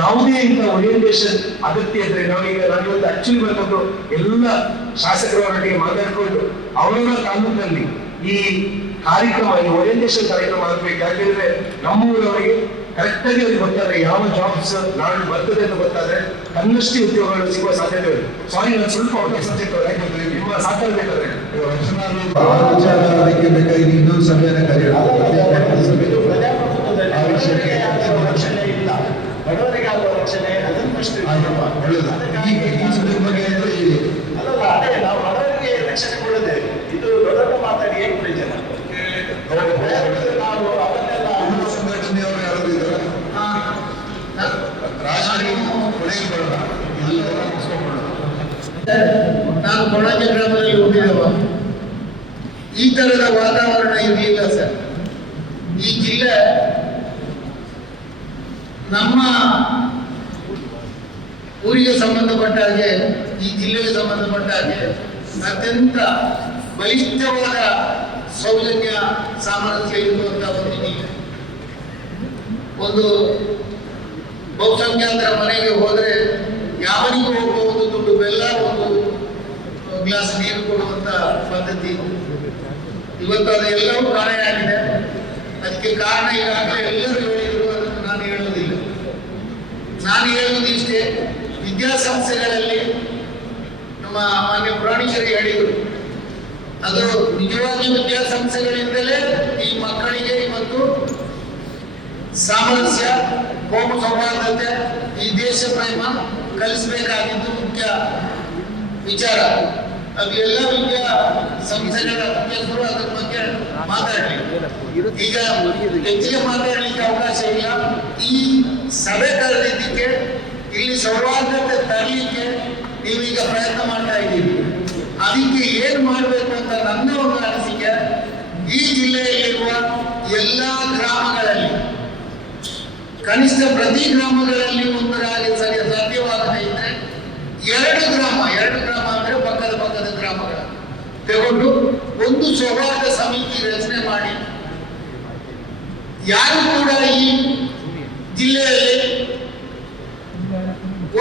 ಯಾವುದೇ ಇಂಥ ಓರಿಯೆಂಟೇಷನ್ ಅಗತ್ಯ ಇದ್ರೆ ನಾವೀಗ ನಾನು ಇವತ್ತು ಆಕ್ಚುಲಿ ಬಂದದ್ದು ಎಲ್ಲ ಶಾಸಕರವರೊಟ್ಟಿಗೆ ಮಾತಾಡಿಕೊಂಡು ಅವರ ತಾಲೂಕಲ್ಲಿ ಈ ಕಾರ್ಯಕ್ರಮ ಈ ಓರಿಯೆಂಟೇಷನ್ ಕಾರ್ಯಕ್ರಮ ಆಗಬೇಕು. ಯಾಕೆಂದ್ರೆ ನಮ್ಮೂರವರಿಗೆ ಕರೆಕ್ಟ್ ಆಗಿ ಅವ್ರಿಗೆ ಗೊತ್ತಾದ್ರೆ ಯಾವ ಜಾಬ್ಸ್ ನಾಳೆ ಬರ್ತದೆ ಅಂತ ಗೊತ್ತಾದ್ರೆ ತನ್ನಷ್ಟೇ ಉದ್ಯೋಗಗಳು ಸಿಗುವ ಸಾಧ್ಯತೆ ಇದೆ. ಸಾರಿ, ನಾನು ಸ್ವಲ್ಪ ನಿಮ್ಮ ಸಾಕಾಗಬೇಕಾದ್ರೆ ಅದಕ್ಕೆ ಬೇಕಾಗಿ ಇನ್ನೊಂದು ಸಭೆಯನ್ನ ಬಡವರಿಗೆ ಆಗುವ ರಕ್ಷಣೆ ಅದನ್ನು ಅದೇ ನಾವು ಬಡವರಿಗೆ ರಕ್ಷಣೆ ಕೊಡದೆ ಇದು ದೊಡ್ಡ ಮಾತಾಡಿ ಏನು ಪ್ರಯೋಜನ? ನಾವು ಅವನ್ನೆಲ್ಲ ಸಂಘಟನೆಯವರು ಯಾರು ಇದ್ದಾರೆ ನಾನು ಕೊಣಾಜೆ ಗ್ರಾಮದಲ್ಲಿ ಹೋಗಿದ್ದೇವ. ಈ ತರದ ವಾತಾವರಣ ಇರಲಿಲ್ಲ ಸರ್. ಈ ಜಿಲ್ಲೆ ನಮ್ಮ ಊರಿಗೆ ಸಂಬಂಧಪಟ್ಟ ಹಾಗೆ, ಈ ಜಿಲ್ಲೆಗೆ ಸಂಬಂಧಪಟ್ಟ ಹಾಗೆ ಅತ್ಯಂತ ಬಲಿಷ್ಠವಾದ ಸೌಜನ್ಯ ಸಾಮರಸ್ಯ ಇರುವಂತಹ ಒಂದು ಜಿಲ್ಲೆ. ಒಂದು ಬಹುಸಂಖ್ಯಾತರ ಮನೆಗೆ ಹೋದರೆ ಯಾವನಿಗೂ ಹೋಗುವ ಒಂದು ದುಡ್ಡು ಬೆಲ್ಲ, ಒಂದು ಗ್ಲಾಸ್ ನೀರು ಕೊಡುವಂತ ಪದ್ಧತಿ ಇವತ್ತು ಅದೆಲ್ಲವೂ ಕಾಣೆಯಾಗಿದೆ. ಅದಕ್ಕೆ ಕಾರಣ ಈಗಾಗಲೇ ಎಲ್ಲರೂ ಹೇಳಿದ್ರು, ಅದನ್ನು ನಾನು ಹೇಳುವುದಿಲ್ಲ. ನಾನು ಹೇಳುವುದು ಇಷ್ಟೇ, ವಿದ್ಯಾಸಂಸ್ಥೆಗಳಲ್ಲಿ ನಮ್ಮ ಮಾನ್ಯ ಪುರಾಣಿಕರಿಗೆ ಹೇಳಿದರು, ಅದು ನಿಜವಾಗಿ ವಿದ್ಯಾಸಂಸ್ಥೆಗಳಿಂದಲೇ ಈ ಮಕ್ಕಳಿಗೆ ಇವತ್ತು ಸಾಮರಸ್ಯ, ಕೋಮು ಸೌಹಾರ್ದತೆ, ಈ ದೇಶ ಪ್ರೇಮ ಕಲಿಸಬೇಕಾಗಿದ್ದು ಮುಖ್ಯ ವಿಚಾರ. ಅದು ಎಲ್ಲ ವಿದ್ಯಾ ಸಂಸ್ಥೆಗಳ ಮುಖ್ಯಸ್ಥರು ಅದರ ಬಗ್ಗೆ ಮಾತಾಡಲಿ. ಈಗ ಹೆಚ್ಚಿಗೆ ಮಾತಾಡಲಿಕ್ಕೆ ಅವಕಾಶ ಇಲ್ಲ. ಈ ಸಭೆ ಕರೆದಿದ್ದಕ್ಕೆ, ಇಲ್ಲಿ ಸೌಹಾರ್ದತೆ ತರಲಿಕ್ಕೆ ನೀವೀಗ ಪ್ರಯತ್ನ ಮಾಡ್ತಾ ಇದ್ದೀರಿ. ಅದಕ್ಕೆ ಏನು ಮಾಡಬೇಕು ಅಂತ ನನ್ನ ಒಂದು ಅನಿಸಿಕೆ, ಈ ಜಿಲ್ಲೆಯಲ್ಲಿರುವ ಎಲ್ಲ ಗ್ರಾಮಗಳಲ್ಲಿ ಕನಿಷ್ಠ ಪ್ರತಿ ಗ್ರಾಮಗಳಲ್ಲಿ ಒಂದರಾಗಿ ಸಾಧ್ಯವಾಗದೇ ಇದ್ರೆ ಎರಡು ಗ್ರಾಮ ಅಂದ್ರೆ ಪಕ್ಕದ ಗ್ರಾಮಗಳ ತಗೊಂಡು ಒಂದು ಸೌಹಾರ್ದ ಸಮಿತಿ ರಚನೆ ಮಾಡಿ, ಯಾರು ಕೂಡ ಈ ಜಿಲ್ಲೆಯಲ್ಲಿ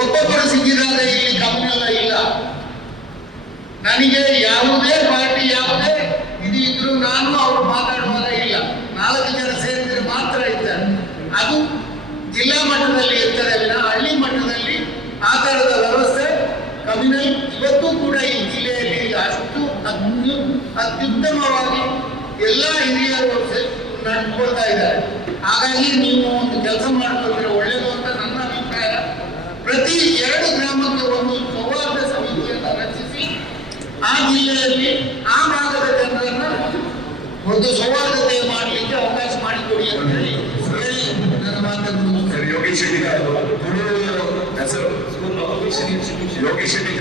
ಒಬ್ಬೊಬ್ಬರು ಸಿಕ್ಕಿದಾಗ ಇಲ್ಲಿ ಕಮ್ಯುನಲ್ ಇಲ್ಲ. ನನಗೆ ಯಾವುದೇ ಪಾರ್ಟಿ ಯಾವುದೇ ಇದು ಇದ್ರು ನಾನು ಅವರು ಮಾತಾಡುವಾಗ ಇಲ್ಲ, 4 ಜನ ಸೇರಿದ್ರೆ ಮಾತ್ರ ಇದ್ದಾರೆ. ಅದು ಜಿಲ್ಲಾ ಮಟ್ಟದಲ್ಲಿ ಇರ್ತದೆ ವಿನ ಹಳ್ಳಿ ಮಟ್ಟದಲ್ಲಿ ಆ ತರದ ವ್ಯವಸ್ಥೆ ಕಮ್ಯುನಲ್ ಇವತ್ತು ಕೂಡ ಈ ಜಿಲ್ಲೆಯಲ್ಲಿ ಅಷ್ಟು ಅತ್ಯುತ್ತಮವಾಗಿ ಎಲ್ಲ ಹಿರಿಯರು ನಡೆದುಕೊಳ್ತಾ ಇದ್ದಾರೆ. ಹಾಗಾಗಿ ನೀವು ಒಂದು ಕೆಲಸ ಮಾಡಿದ್ರೆ ಒಳ್ಳೆಯದು ಅಂತ ನನ್ನ ಅಭಿಪ್ರಾಯ. ಪ್ರತಿ 2 ಗ್ರಾಮಕ್ಕೆ ಒಂದು ಸೌಹಾರ್ದ ಸಮಿತಿಯನ್ನು ರಚಿಸಿ ಆ ಜಿಲ್ಲೆಯಲ್ಲಿ ಆ ಭಾಗದ ಜನರನ್ನ ಒಂದು ಸೌಹಾರ್ದತೆ ಮಾಡಲಿಕ್ಕೆ ಅವಕಾಶ ಮಾಡಿಕೊಡಿ ಅಂತ ಹೇಳಿ ನನ್ನ ಮಾತನ್ನು ಯೋಗೇಶ್ ಶೆಟ್ಟಿ ಹೆಸರು ಯೋಗೇಶ್ ಶೆಟ್ಟಿ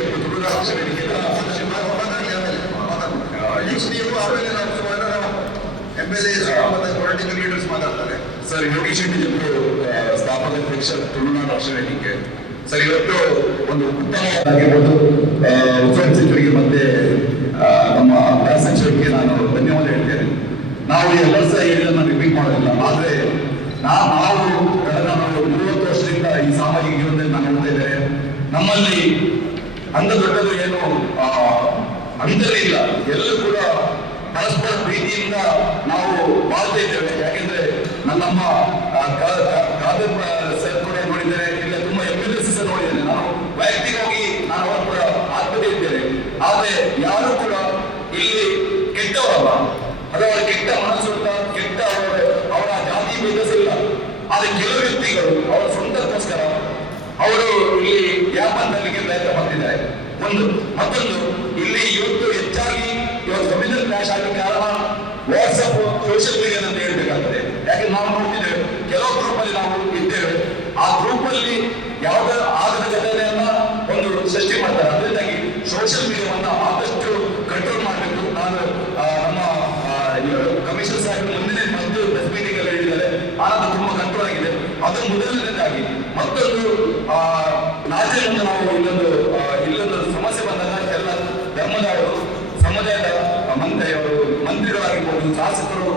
ಪೊಲಿಟಿಕಲ್ ಲೀಡರ್ಸ್ ಮಾತಾಡ್ತಾರೆ ಸರ್. ಯೋಗೇಶ್ ಶೆಟ್ಟಿ ಸ್ಥಾಪಕ ಅಧ್ಯಕ್ಷ ತುಳುನಾಡು ರಾಷ್ಟ್ರ ವೇದಿಕೆ. ಸರ್, ಇವತ್ತು ಒಂದು ಉತ್ತಮವಾಗಿರ್ಬೋದು ಉಸ್ತುವಾರಿ ಸಚಿವರಿಗೆ ಮತ್ತೆ ನಮ್ಮ ಗೃಹ ಸಚಿವರಿಗೆ ನಾನು ಧನ್ಯವಾದ ಹೇಳ್ತೇನೆ. ನಾವು ಎಲ್ಲ ಸಹ ಹೇಳಿದ್ದನ್ನು ರಿಪೀಟ್ ಮಾಡೋದಿಲ್ಲ, ಆದರೆ ನಾವು ಕಳೆದ 30 ವರ್ಷದಿಂದ ಈ ಸಾಮಾಜಿಕ ಜೀವನದಲ್ಲಿ ನಾನು ನೋಡ್ತಾ ಇದ್ದೇನೆ, ನಮ್ಮಲ್ಲಿ ಅಂದ ದೊಡ್ಡದು ಏನು ಅಂತರೇ ಇಲ್ಲ. ಎಲ್ಲರೂ ಕೂಡ ಪರಸ್ಪರ ಪ್ರೀತಿಯಿಂದ ನಾವು ಬಾಳ್ತಾ ಇದ್ದೇವೆ. ಯಾಕೆಂದ್ರೆ ನನ್ನಮ್ಮ ಸರ್ ಕೂಡ ನೋಡಿದ್ದೇನೆ, ಇಲ್ಲ ತುಂಬಾ MLAs ನೋಡಿದ್ದೇನೆ. ನಾನು ವೈಯಕ್ತಿಕವಾಗಿ ನಾನು ಅವರ ಕೂಡ ಆತ್ಮೀಯತೆ ಇದ್ದೇನೆ. ಆದ್ರೆ ಯಾರು ಕೂಡ ಇಲ್ಲಿ ಕೆಟ್ಟವರಲ್ಲ, ಅದು ಅವರ ಕೆಟ್ಟ ಮನಸ್ಸುಂಟ, ಕೆಟ್ಟ ಅವರ ಜಾತಿ ಭೇದಿಸಿಲ್ಲ. ಆದ್ರೆ ಕೆಲವು ವ್ಯಕ್ತಿಗಳು ಅವರ ಸ್ವಂತಕ್ಕೋಸ್ಕರ ಅವರು ಇಲ್ಲಿ ವ್ಯಾಪಾರದಲ್ಲಿಗೆ ಪ್ರಯತ್ನ ಮಾಡ್ತಿದ್ದಾರೆ. ಮತ್ತೊಂದು ಇಲ್ಲಿ ಇವತ್ತು ಹೆಚ್ಚಾಗಿ ಕಮ್ಯುನಲ್ ಕ್ಲಾಶ್ ಆಗಿ ಕಾರಣ ವಾಟ್ಸಪ್, ಸೋಷಿಯಲ್ ಮೀಡಿಯಾ ಅಂತ ಹೇಳ್ಬೇಕಾಗ್ತದೆ. ಯಾಕಂದ್ರೆ ನಾವು ನೋಡ್ತಿದ್ದೇವೆ, ಕೆಲವು ಗ್ರೂಪ್ ಅಲ್ಲಿ ನಾವು ಇದ್ದೇವೆ, ಆ ಗ್ರೂಪ್ ಅಲ್ಲಿ ಯಾವುದೇ ಆಗದ ಘಟನೆಯನ್ನ ಒಂದು ಸೃಷ್ಟಿ ಮಾಡ್ತಾರೆ. ಅದರಿಂದಾಗಿ ಸೋಷಿಯಲ್ ಮೀಡಿಯಾವನ್ನ ಆದಷ್ಟು ಕಂಟ್ರೋಲ್ ಮಾಡಬೇಕು. ನಾನು ನಮ್ಮ ಕಮಿಷನರ್ ಸಾಹೇಬ್ ಮುಂದಿನ ಮತ್ತು ಪ್ರೆಸ್ ಮೀಟಿಂಗ್ ಅಲ್ಲಿ ಹೇಳಿದ್ದಾರೆ, ಆನಂದ ತುಂಬಾ ಕಂಟ್ರೋಲ್ ಆಗಿದೆ. ಅದು ಮೊದಲನೇದಾಗಿ. ಮತ್ತೊಂದು ನಾಚೆಯಿಂದ ನಾವು ಇಲ್ಲೊಂದು ಸಮಸ್ಯೆ ಬಂದಾಗ ಎಲ್ಲ ಧರ್ಮದವರು, ಸಮುದಾಯದ ಮಂತ್ರಿಗಳಾಗಿರ್ಬೋದು, ಶಾಸಕರು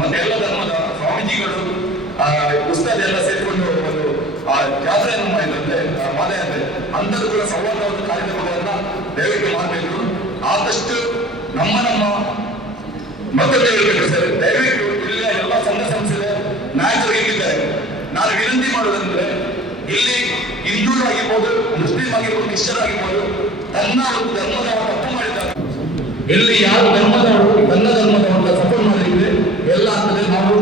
ಮತ್ತೆ ಎಲ್ಲ ಧರ್ಮದ ಸ್ವಾಮೀಜಿಗಳು, ಉಸ್ತಾದ್ ಎಲ್ಲ ಸೇರಿಕೊಂಡು ಒಂದು ಜಾತ್ರೆಯನ್ನು ಮಾಡಿದ್ರೆ ಪಾದಯಾತ್ರೆ ಅಂತದ್ದು ಕೂಡ ಸಂವಾದವಾದ ಕಾರ್ಯಕ್ರಮಗಳನ್ನ ದಯವಿಟ್ಟು ಮಾಡಬೇಕು. ಆದಷ್ಟು ನಮ್ಮ ಮತಕ್ಕೆ ಇರಬೇಕು ಸರ್. ದಯವಿಟ್ಟು ಇಲ್ಲಿನ ಎಲ್ಲ ಸಂಘ ಸಂಸ್ಥೆ ನಾಯಕರು ಇಲ್ಲಿದ್ದಾರೆ. ನಾನು ವಿನಂತಿ ಮಾಡೋದಂದ್ರೆ ಇಲ್ಲಿ ಹಿಂದೂ ಆಗಿರ್ಬೋದು, ಮುಸ್ಲಿಂ ಆಗಿರ್ಬೋದು, ಕ್ರಿಶ್ಚಿಯನ್ ಆಗಿರ್ಬೋದು, ತನ್ನ ಒಂದು ಧರ್ಮದವರು ತಪ್ಪು ಮಾಡಿದ್ದಾರೆ. ಇಲ್ಲಿ ಯಾವ ಧರ್ಮದವರು ತನ್ನ ಧರ್ಮದವನ್ನ ಸಪೋರ್ಟ್ ಮಾಡಿದ್ರೆ ಎಲ್ಲ ಆಗ್ತದೆ. ನಾವು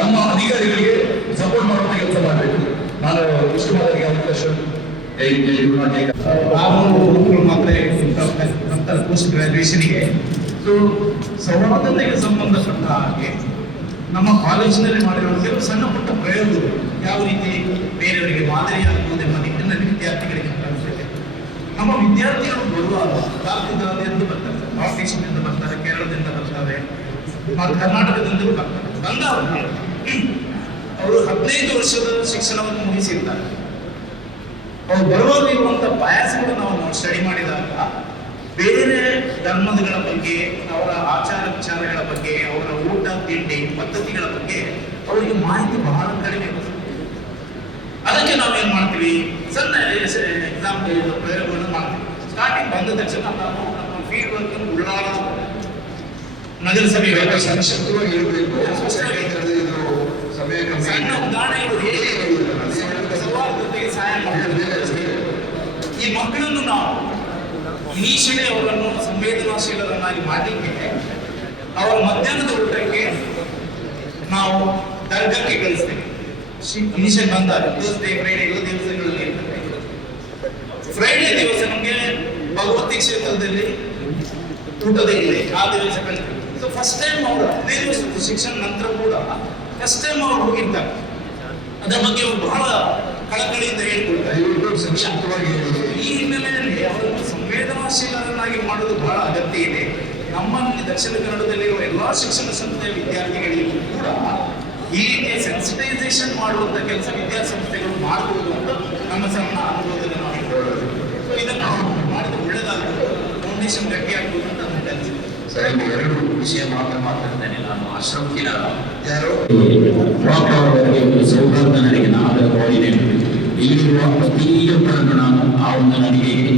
ನಮ್ಮ ಅಧಿಕಾರಿಗಳಿಗೆ ಸಪೋರ್ಟ್ ಮಾಡುವಂತ ಕೆಲಸ ಮಾಡಬೇಕು. ನಾನು ಇಷ್ಟು ಮಾತರಿಗೆ ಅವಕಾಶ ಮಕ್ಕಳು ಮಾತ್ರ ಪೋಸ್ಟ್ ಗ್ರಾಜುಯೇಷನ್ಗೆ. ಸೊ ಸಂವಾದಕ್ಕೆ ಸಂಬಂಧಪಟ್ಟ ಹಾಗೆ ನಮ್ಮ ಕಾಲೇಜಿನಲ್ಲಿ ಮಾಡಿರುವ ಕೆಲವು ಸಣ್ಣ ಪುಟ್ಟ ಪ್ರಯೋಗಗಳು ಯಾವ ರೀತಿ ಬೇರೆಯವರಿಗೆ ಮಾದರಿಯಾಗಬಹುದು ಎಂಬ ನಿಟ್ಟಿನಲ್ಲಿ ವಿದ್ಯಾರ್ಥಿಗಳಿಗೆ ಕಲಿಸಿದೆ. ನಮ್ಮ ವಿದ್ಯಾರ್ಥಿಗಳು ಬರುವಾಗ ರಾಜ್ಯದಿಂದ ಬರ್ತಾರೆ, ನಾರ್ತ್ ದೇಶದಿಂದ ಬರ್ತಾರೆ, ಕೇರಳದಿಂದ ಬರ್ತಾರೆ, ಕರ್ನಾಟಕದಿಂದಲೂ ಬರ್ತಾರೆ. ಬಂದವರು ಅವರು 15 ವರ್ಷದ ಶಿಕ್ಷಣವನ್ನು ಮುಗಿಸಿರ್ತಾರೆ. ಅವ್ರು ಬರುವಲ್ಲಿರುವಂಥ ಬಯಾಸ್ಗಳು ನಾವು ಸ್ಟಡಿ ಮಾಡಿದಾಗ ಬೇರೆ ಧರ್ಮಗಳ ಬಗ್ಗೆ, ಅವರ ಆಚಾರ ವಿಚಾರಗಳ ಬಗ್ಗೆ, ಅವರ ಊಟ ತಿಂಡಿ ಪದ್ಧತಿಗಳ ಬಗ್ಗೆ ಅವರಿಗೆ ಮಾಹಿತಿ ಬಹಳ ಕಡಿಮೆ ಇರುತ್ತೆ. ಅದಕ್ಕೆ ನಾವೇನ್ ಮಾಡ್ತೀವಿ, ಸಣ್ಣ ಎಕ್ಸಾಂಪಲ್ ಪ್ರಯೋಗವನ್ನು ಮಾಡ್ತೀವಿ. ಸ್ಟಾರ್ಟಿಂಗ್ ಬಂದ ತಕ್ಷಣ ನಾವು ನಮ್ಮ ಫೀಲ್ಡ್ ವರ್ಕ್ ಉಳ್ಳಾಳ ನಗರಸಭೆ ಸಂಕ್ಷಿಪ್ತವಾಗಿ ಇರಬೇಕು. ಸಣ್ಣ ಉದಾಹರಣೆಗಳು ಹೇಗೆ ಸೌಹಾರ್ದತೆಗೆ ಸಹಾಯ ಮಾಡ್ತಾರೆ. ಈ ಮಕ್ಕಳನ್ನು ನಾವು ಇನಿಷಿಯಲಿ ಅವರನ್ನು ಸಂವೇದನಾಶೀಲರನ್ನಾಗಿ ಮಾಡಲಿಕ್ಕೆ ಅವರ ಮಧ್ಯಾಹ್ನದ ಊಟಕ್ಕೆ ನಾವು ದರ್ಗಕ್ಕೆ ಕಳಿಸ್ತೇವೆ. ಇನಿಷಿಯಲ್ ಬಂದಾಗ ಟ್ಯೂಸ್ಡೇ, ಫ್ರೈಡೇ ಎಲ್ಲ ದಿವಸಗಳಲ್ಲಿ ಫ್ರೈಡೇ ದಿವಸ ನಮಗೆ ಭಗವತಿ ಕ್ಷೇತ್ರದಲ್ಲಿ ಊಟದ ಇದೆ, ಆ ದಿವಸ ಕಳಿಸ್ತೇವೆ. ಸೊ ಫಸ್ಟ್ ಟೈಮ್ ಅವರು 15 ವರ್ಷದ ಶಿಕ್ಷಣ ನಂತರ ಕೂಡ ಫಸ್ಟ್ ಟೈಮ್ ಅವರು ಹೋಗಿರ್ತಾರೆ. ಅದರ ಬಗ್ಗೆ ಅವರು ಬಹಳ ಕಳಕಳಿಯಿಂದ ಹೇಳ್ಕೊಳ್ತಾರೆ. ಈ ಹಿನ್ನೆಲೆಯಲ್ಲಿ ಅವರನ್ನು ಸಂವೇದನಾಶೀಲರನ್ನಾಗಿ ಮಾಡುವುದು ಬಹಳ ಅಗತ್ಯ ಇದೆ. ನಮ್ಮಲ್ಲಿ ದಕ್ಷಿಣ ಕನ್ನಡದಲ್ಲಿರುವ ಎಲ್ಲಾ ಶಿಕ್ಷಣ ಸಂಸ್ಥೆಯ ವಿದ್ಯಾರ್ಥಿಗಳಿಗೂ ಕೂಡ ಈ ರೀತಿಯ ಸೆನ್ಸಿಟೈಸೇಷನ್ ಮಾಡುವಂತ ಕೆಲಸ ವಿದ್ಯಾಸಂಸ್ಥೆಗಳು ಮಾಡಬಹುದು ಅಂತ ನಮ್ಮ ಸಣ್ಣ ಅನುಭವದಲ್ಲಿ ನಾವು ಇಟ್ಕೊಳ್ಳೋದು. ಸೊ ಇದನ್ನು ಮಾಡಿದ ಒಳ್ಳೆಯದಾಗಬಹುದು, ಫೌಂಡೇಶನ್ ಗಟ್ಟಿ ಆಗ್ಬೋದು ಅಂತ ನನಗೆ ಅನಿಸಿದೆ. ಎರಡು ವಿಷಯ ಮಾತಾಡ್ತೇನೆ ನಾನು. ಅಶ್ರಫ್ತಿನ ಯಾರು ವಾತಾವರಣಕ್ಕೆ ಒಂದು ಸೌಹಾರ್ದ ನನಗೆ ನಾವೇ ಕೋಆರ್ಡಿನೇಟರ್ ಇಲ್ಲಿರುವ ಪ್ರತಿಯೊಬ್ಬರನ್ನು ನಾನು ಆ ಒಂದು ನಡಿಗೆಗೆ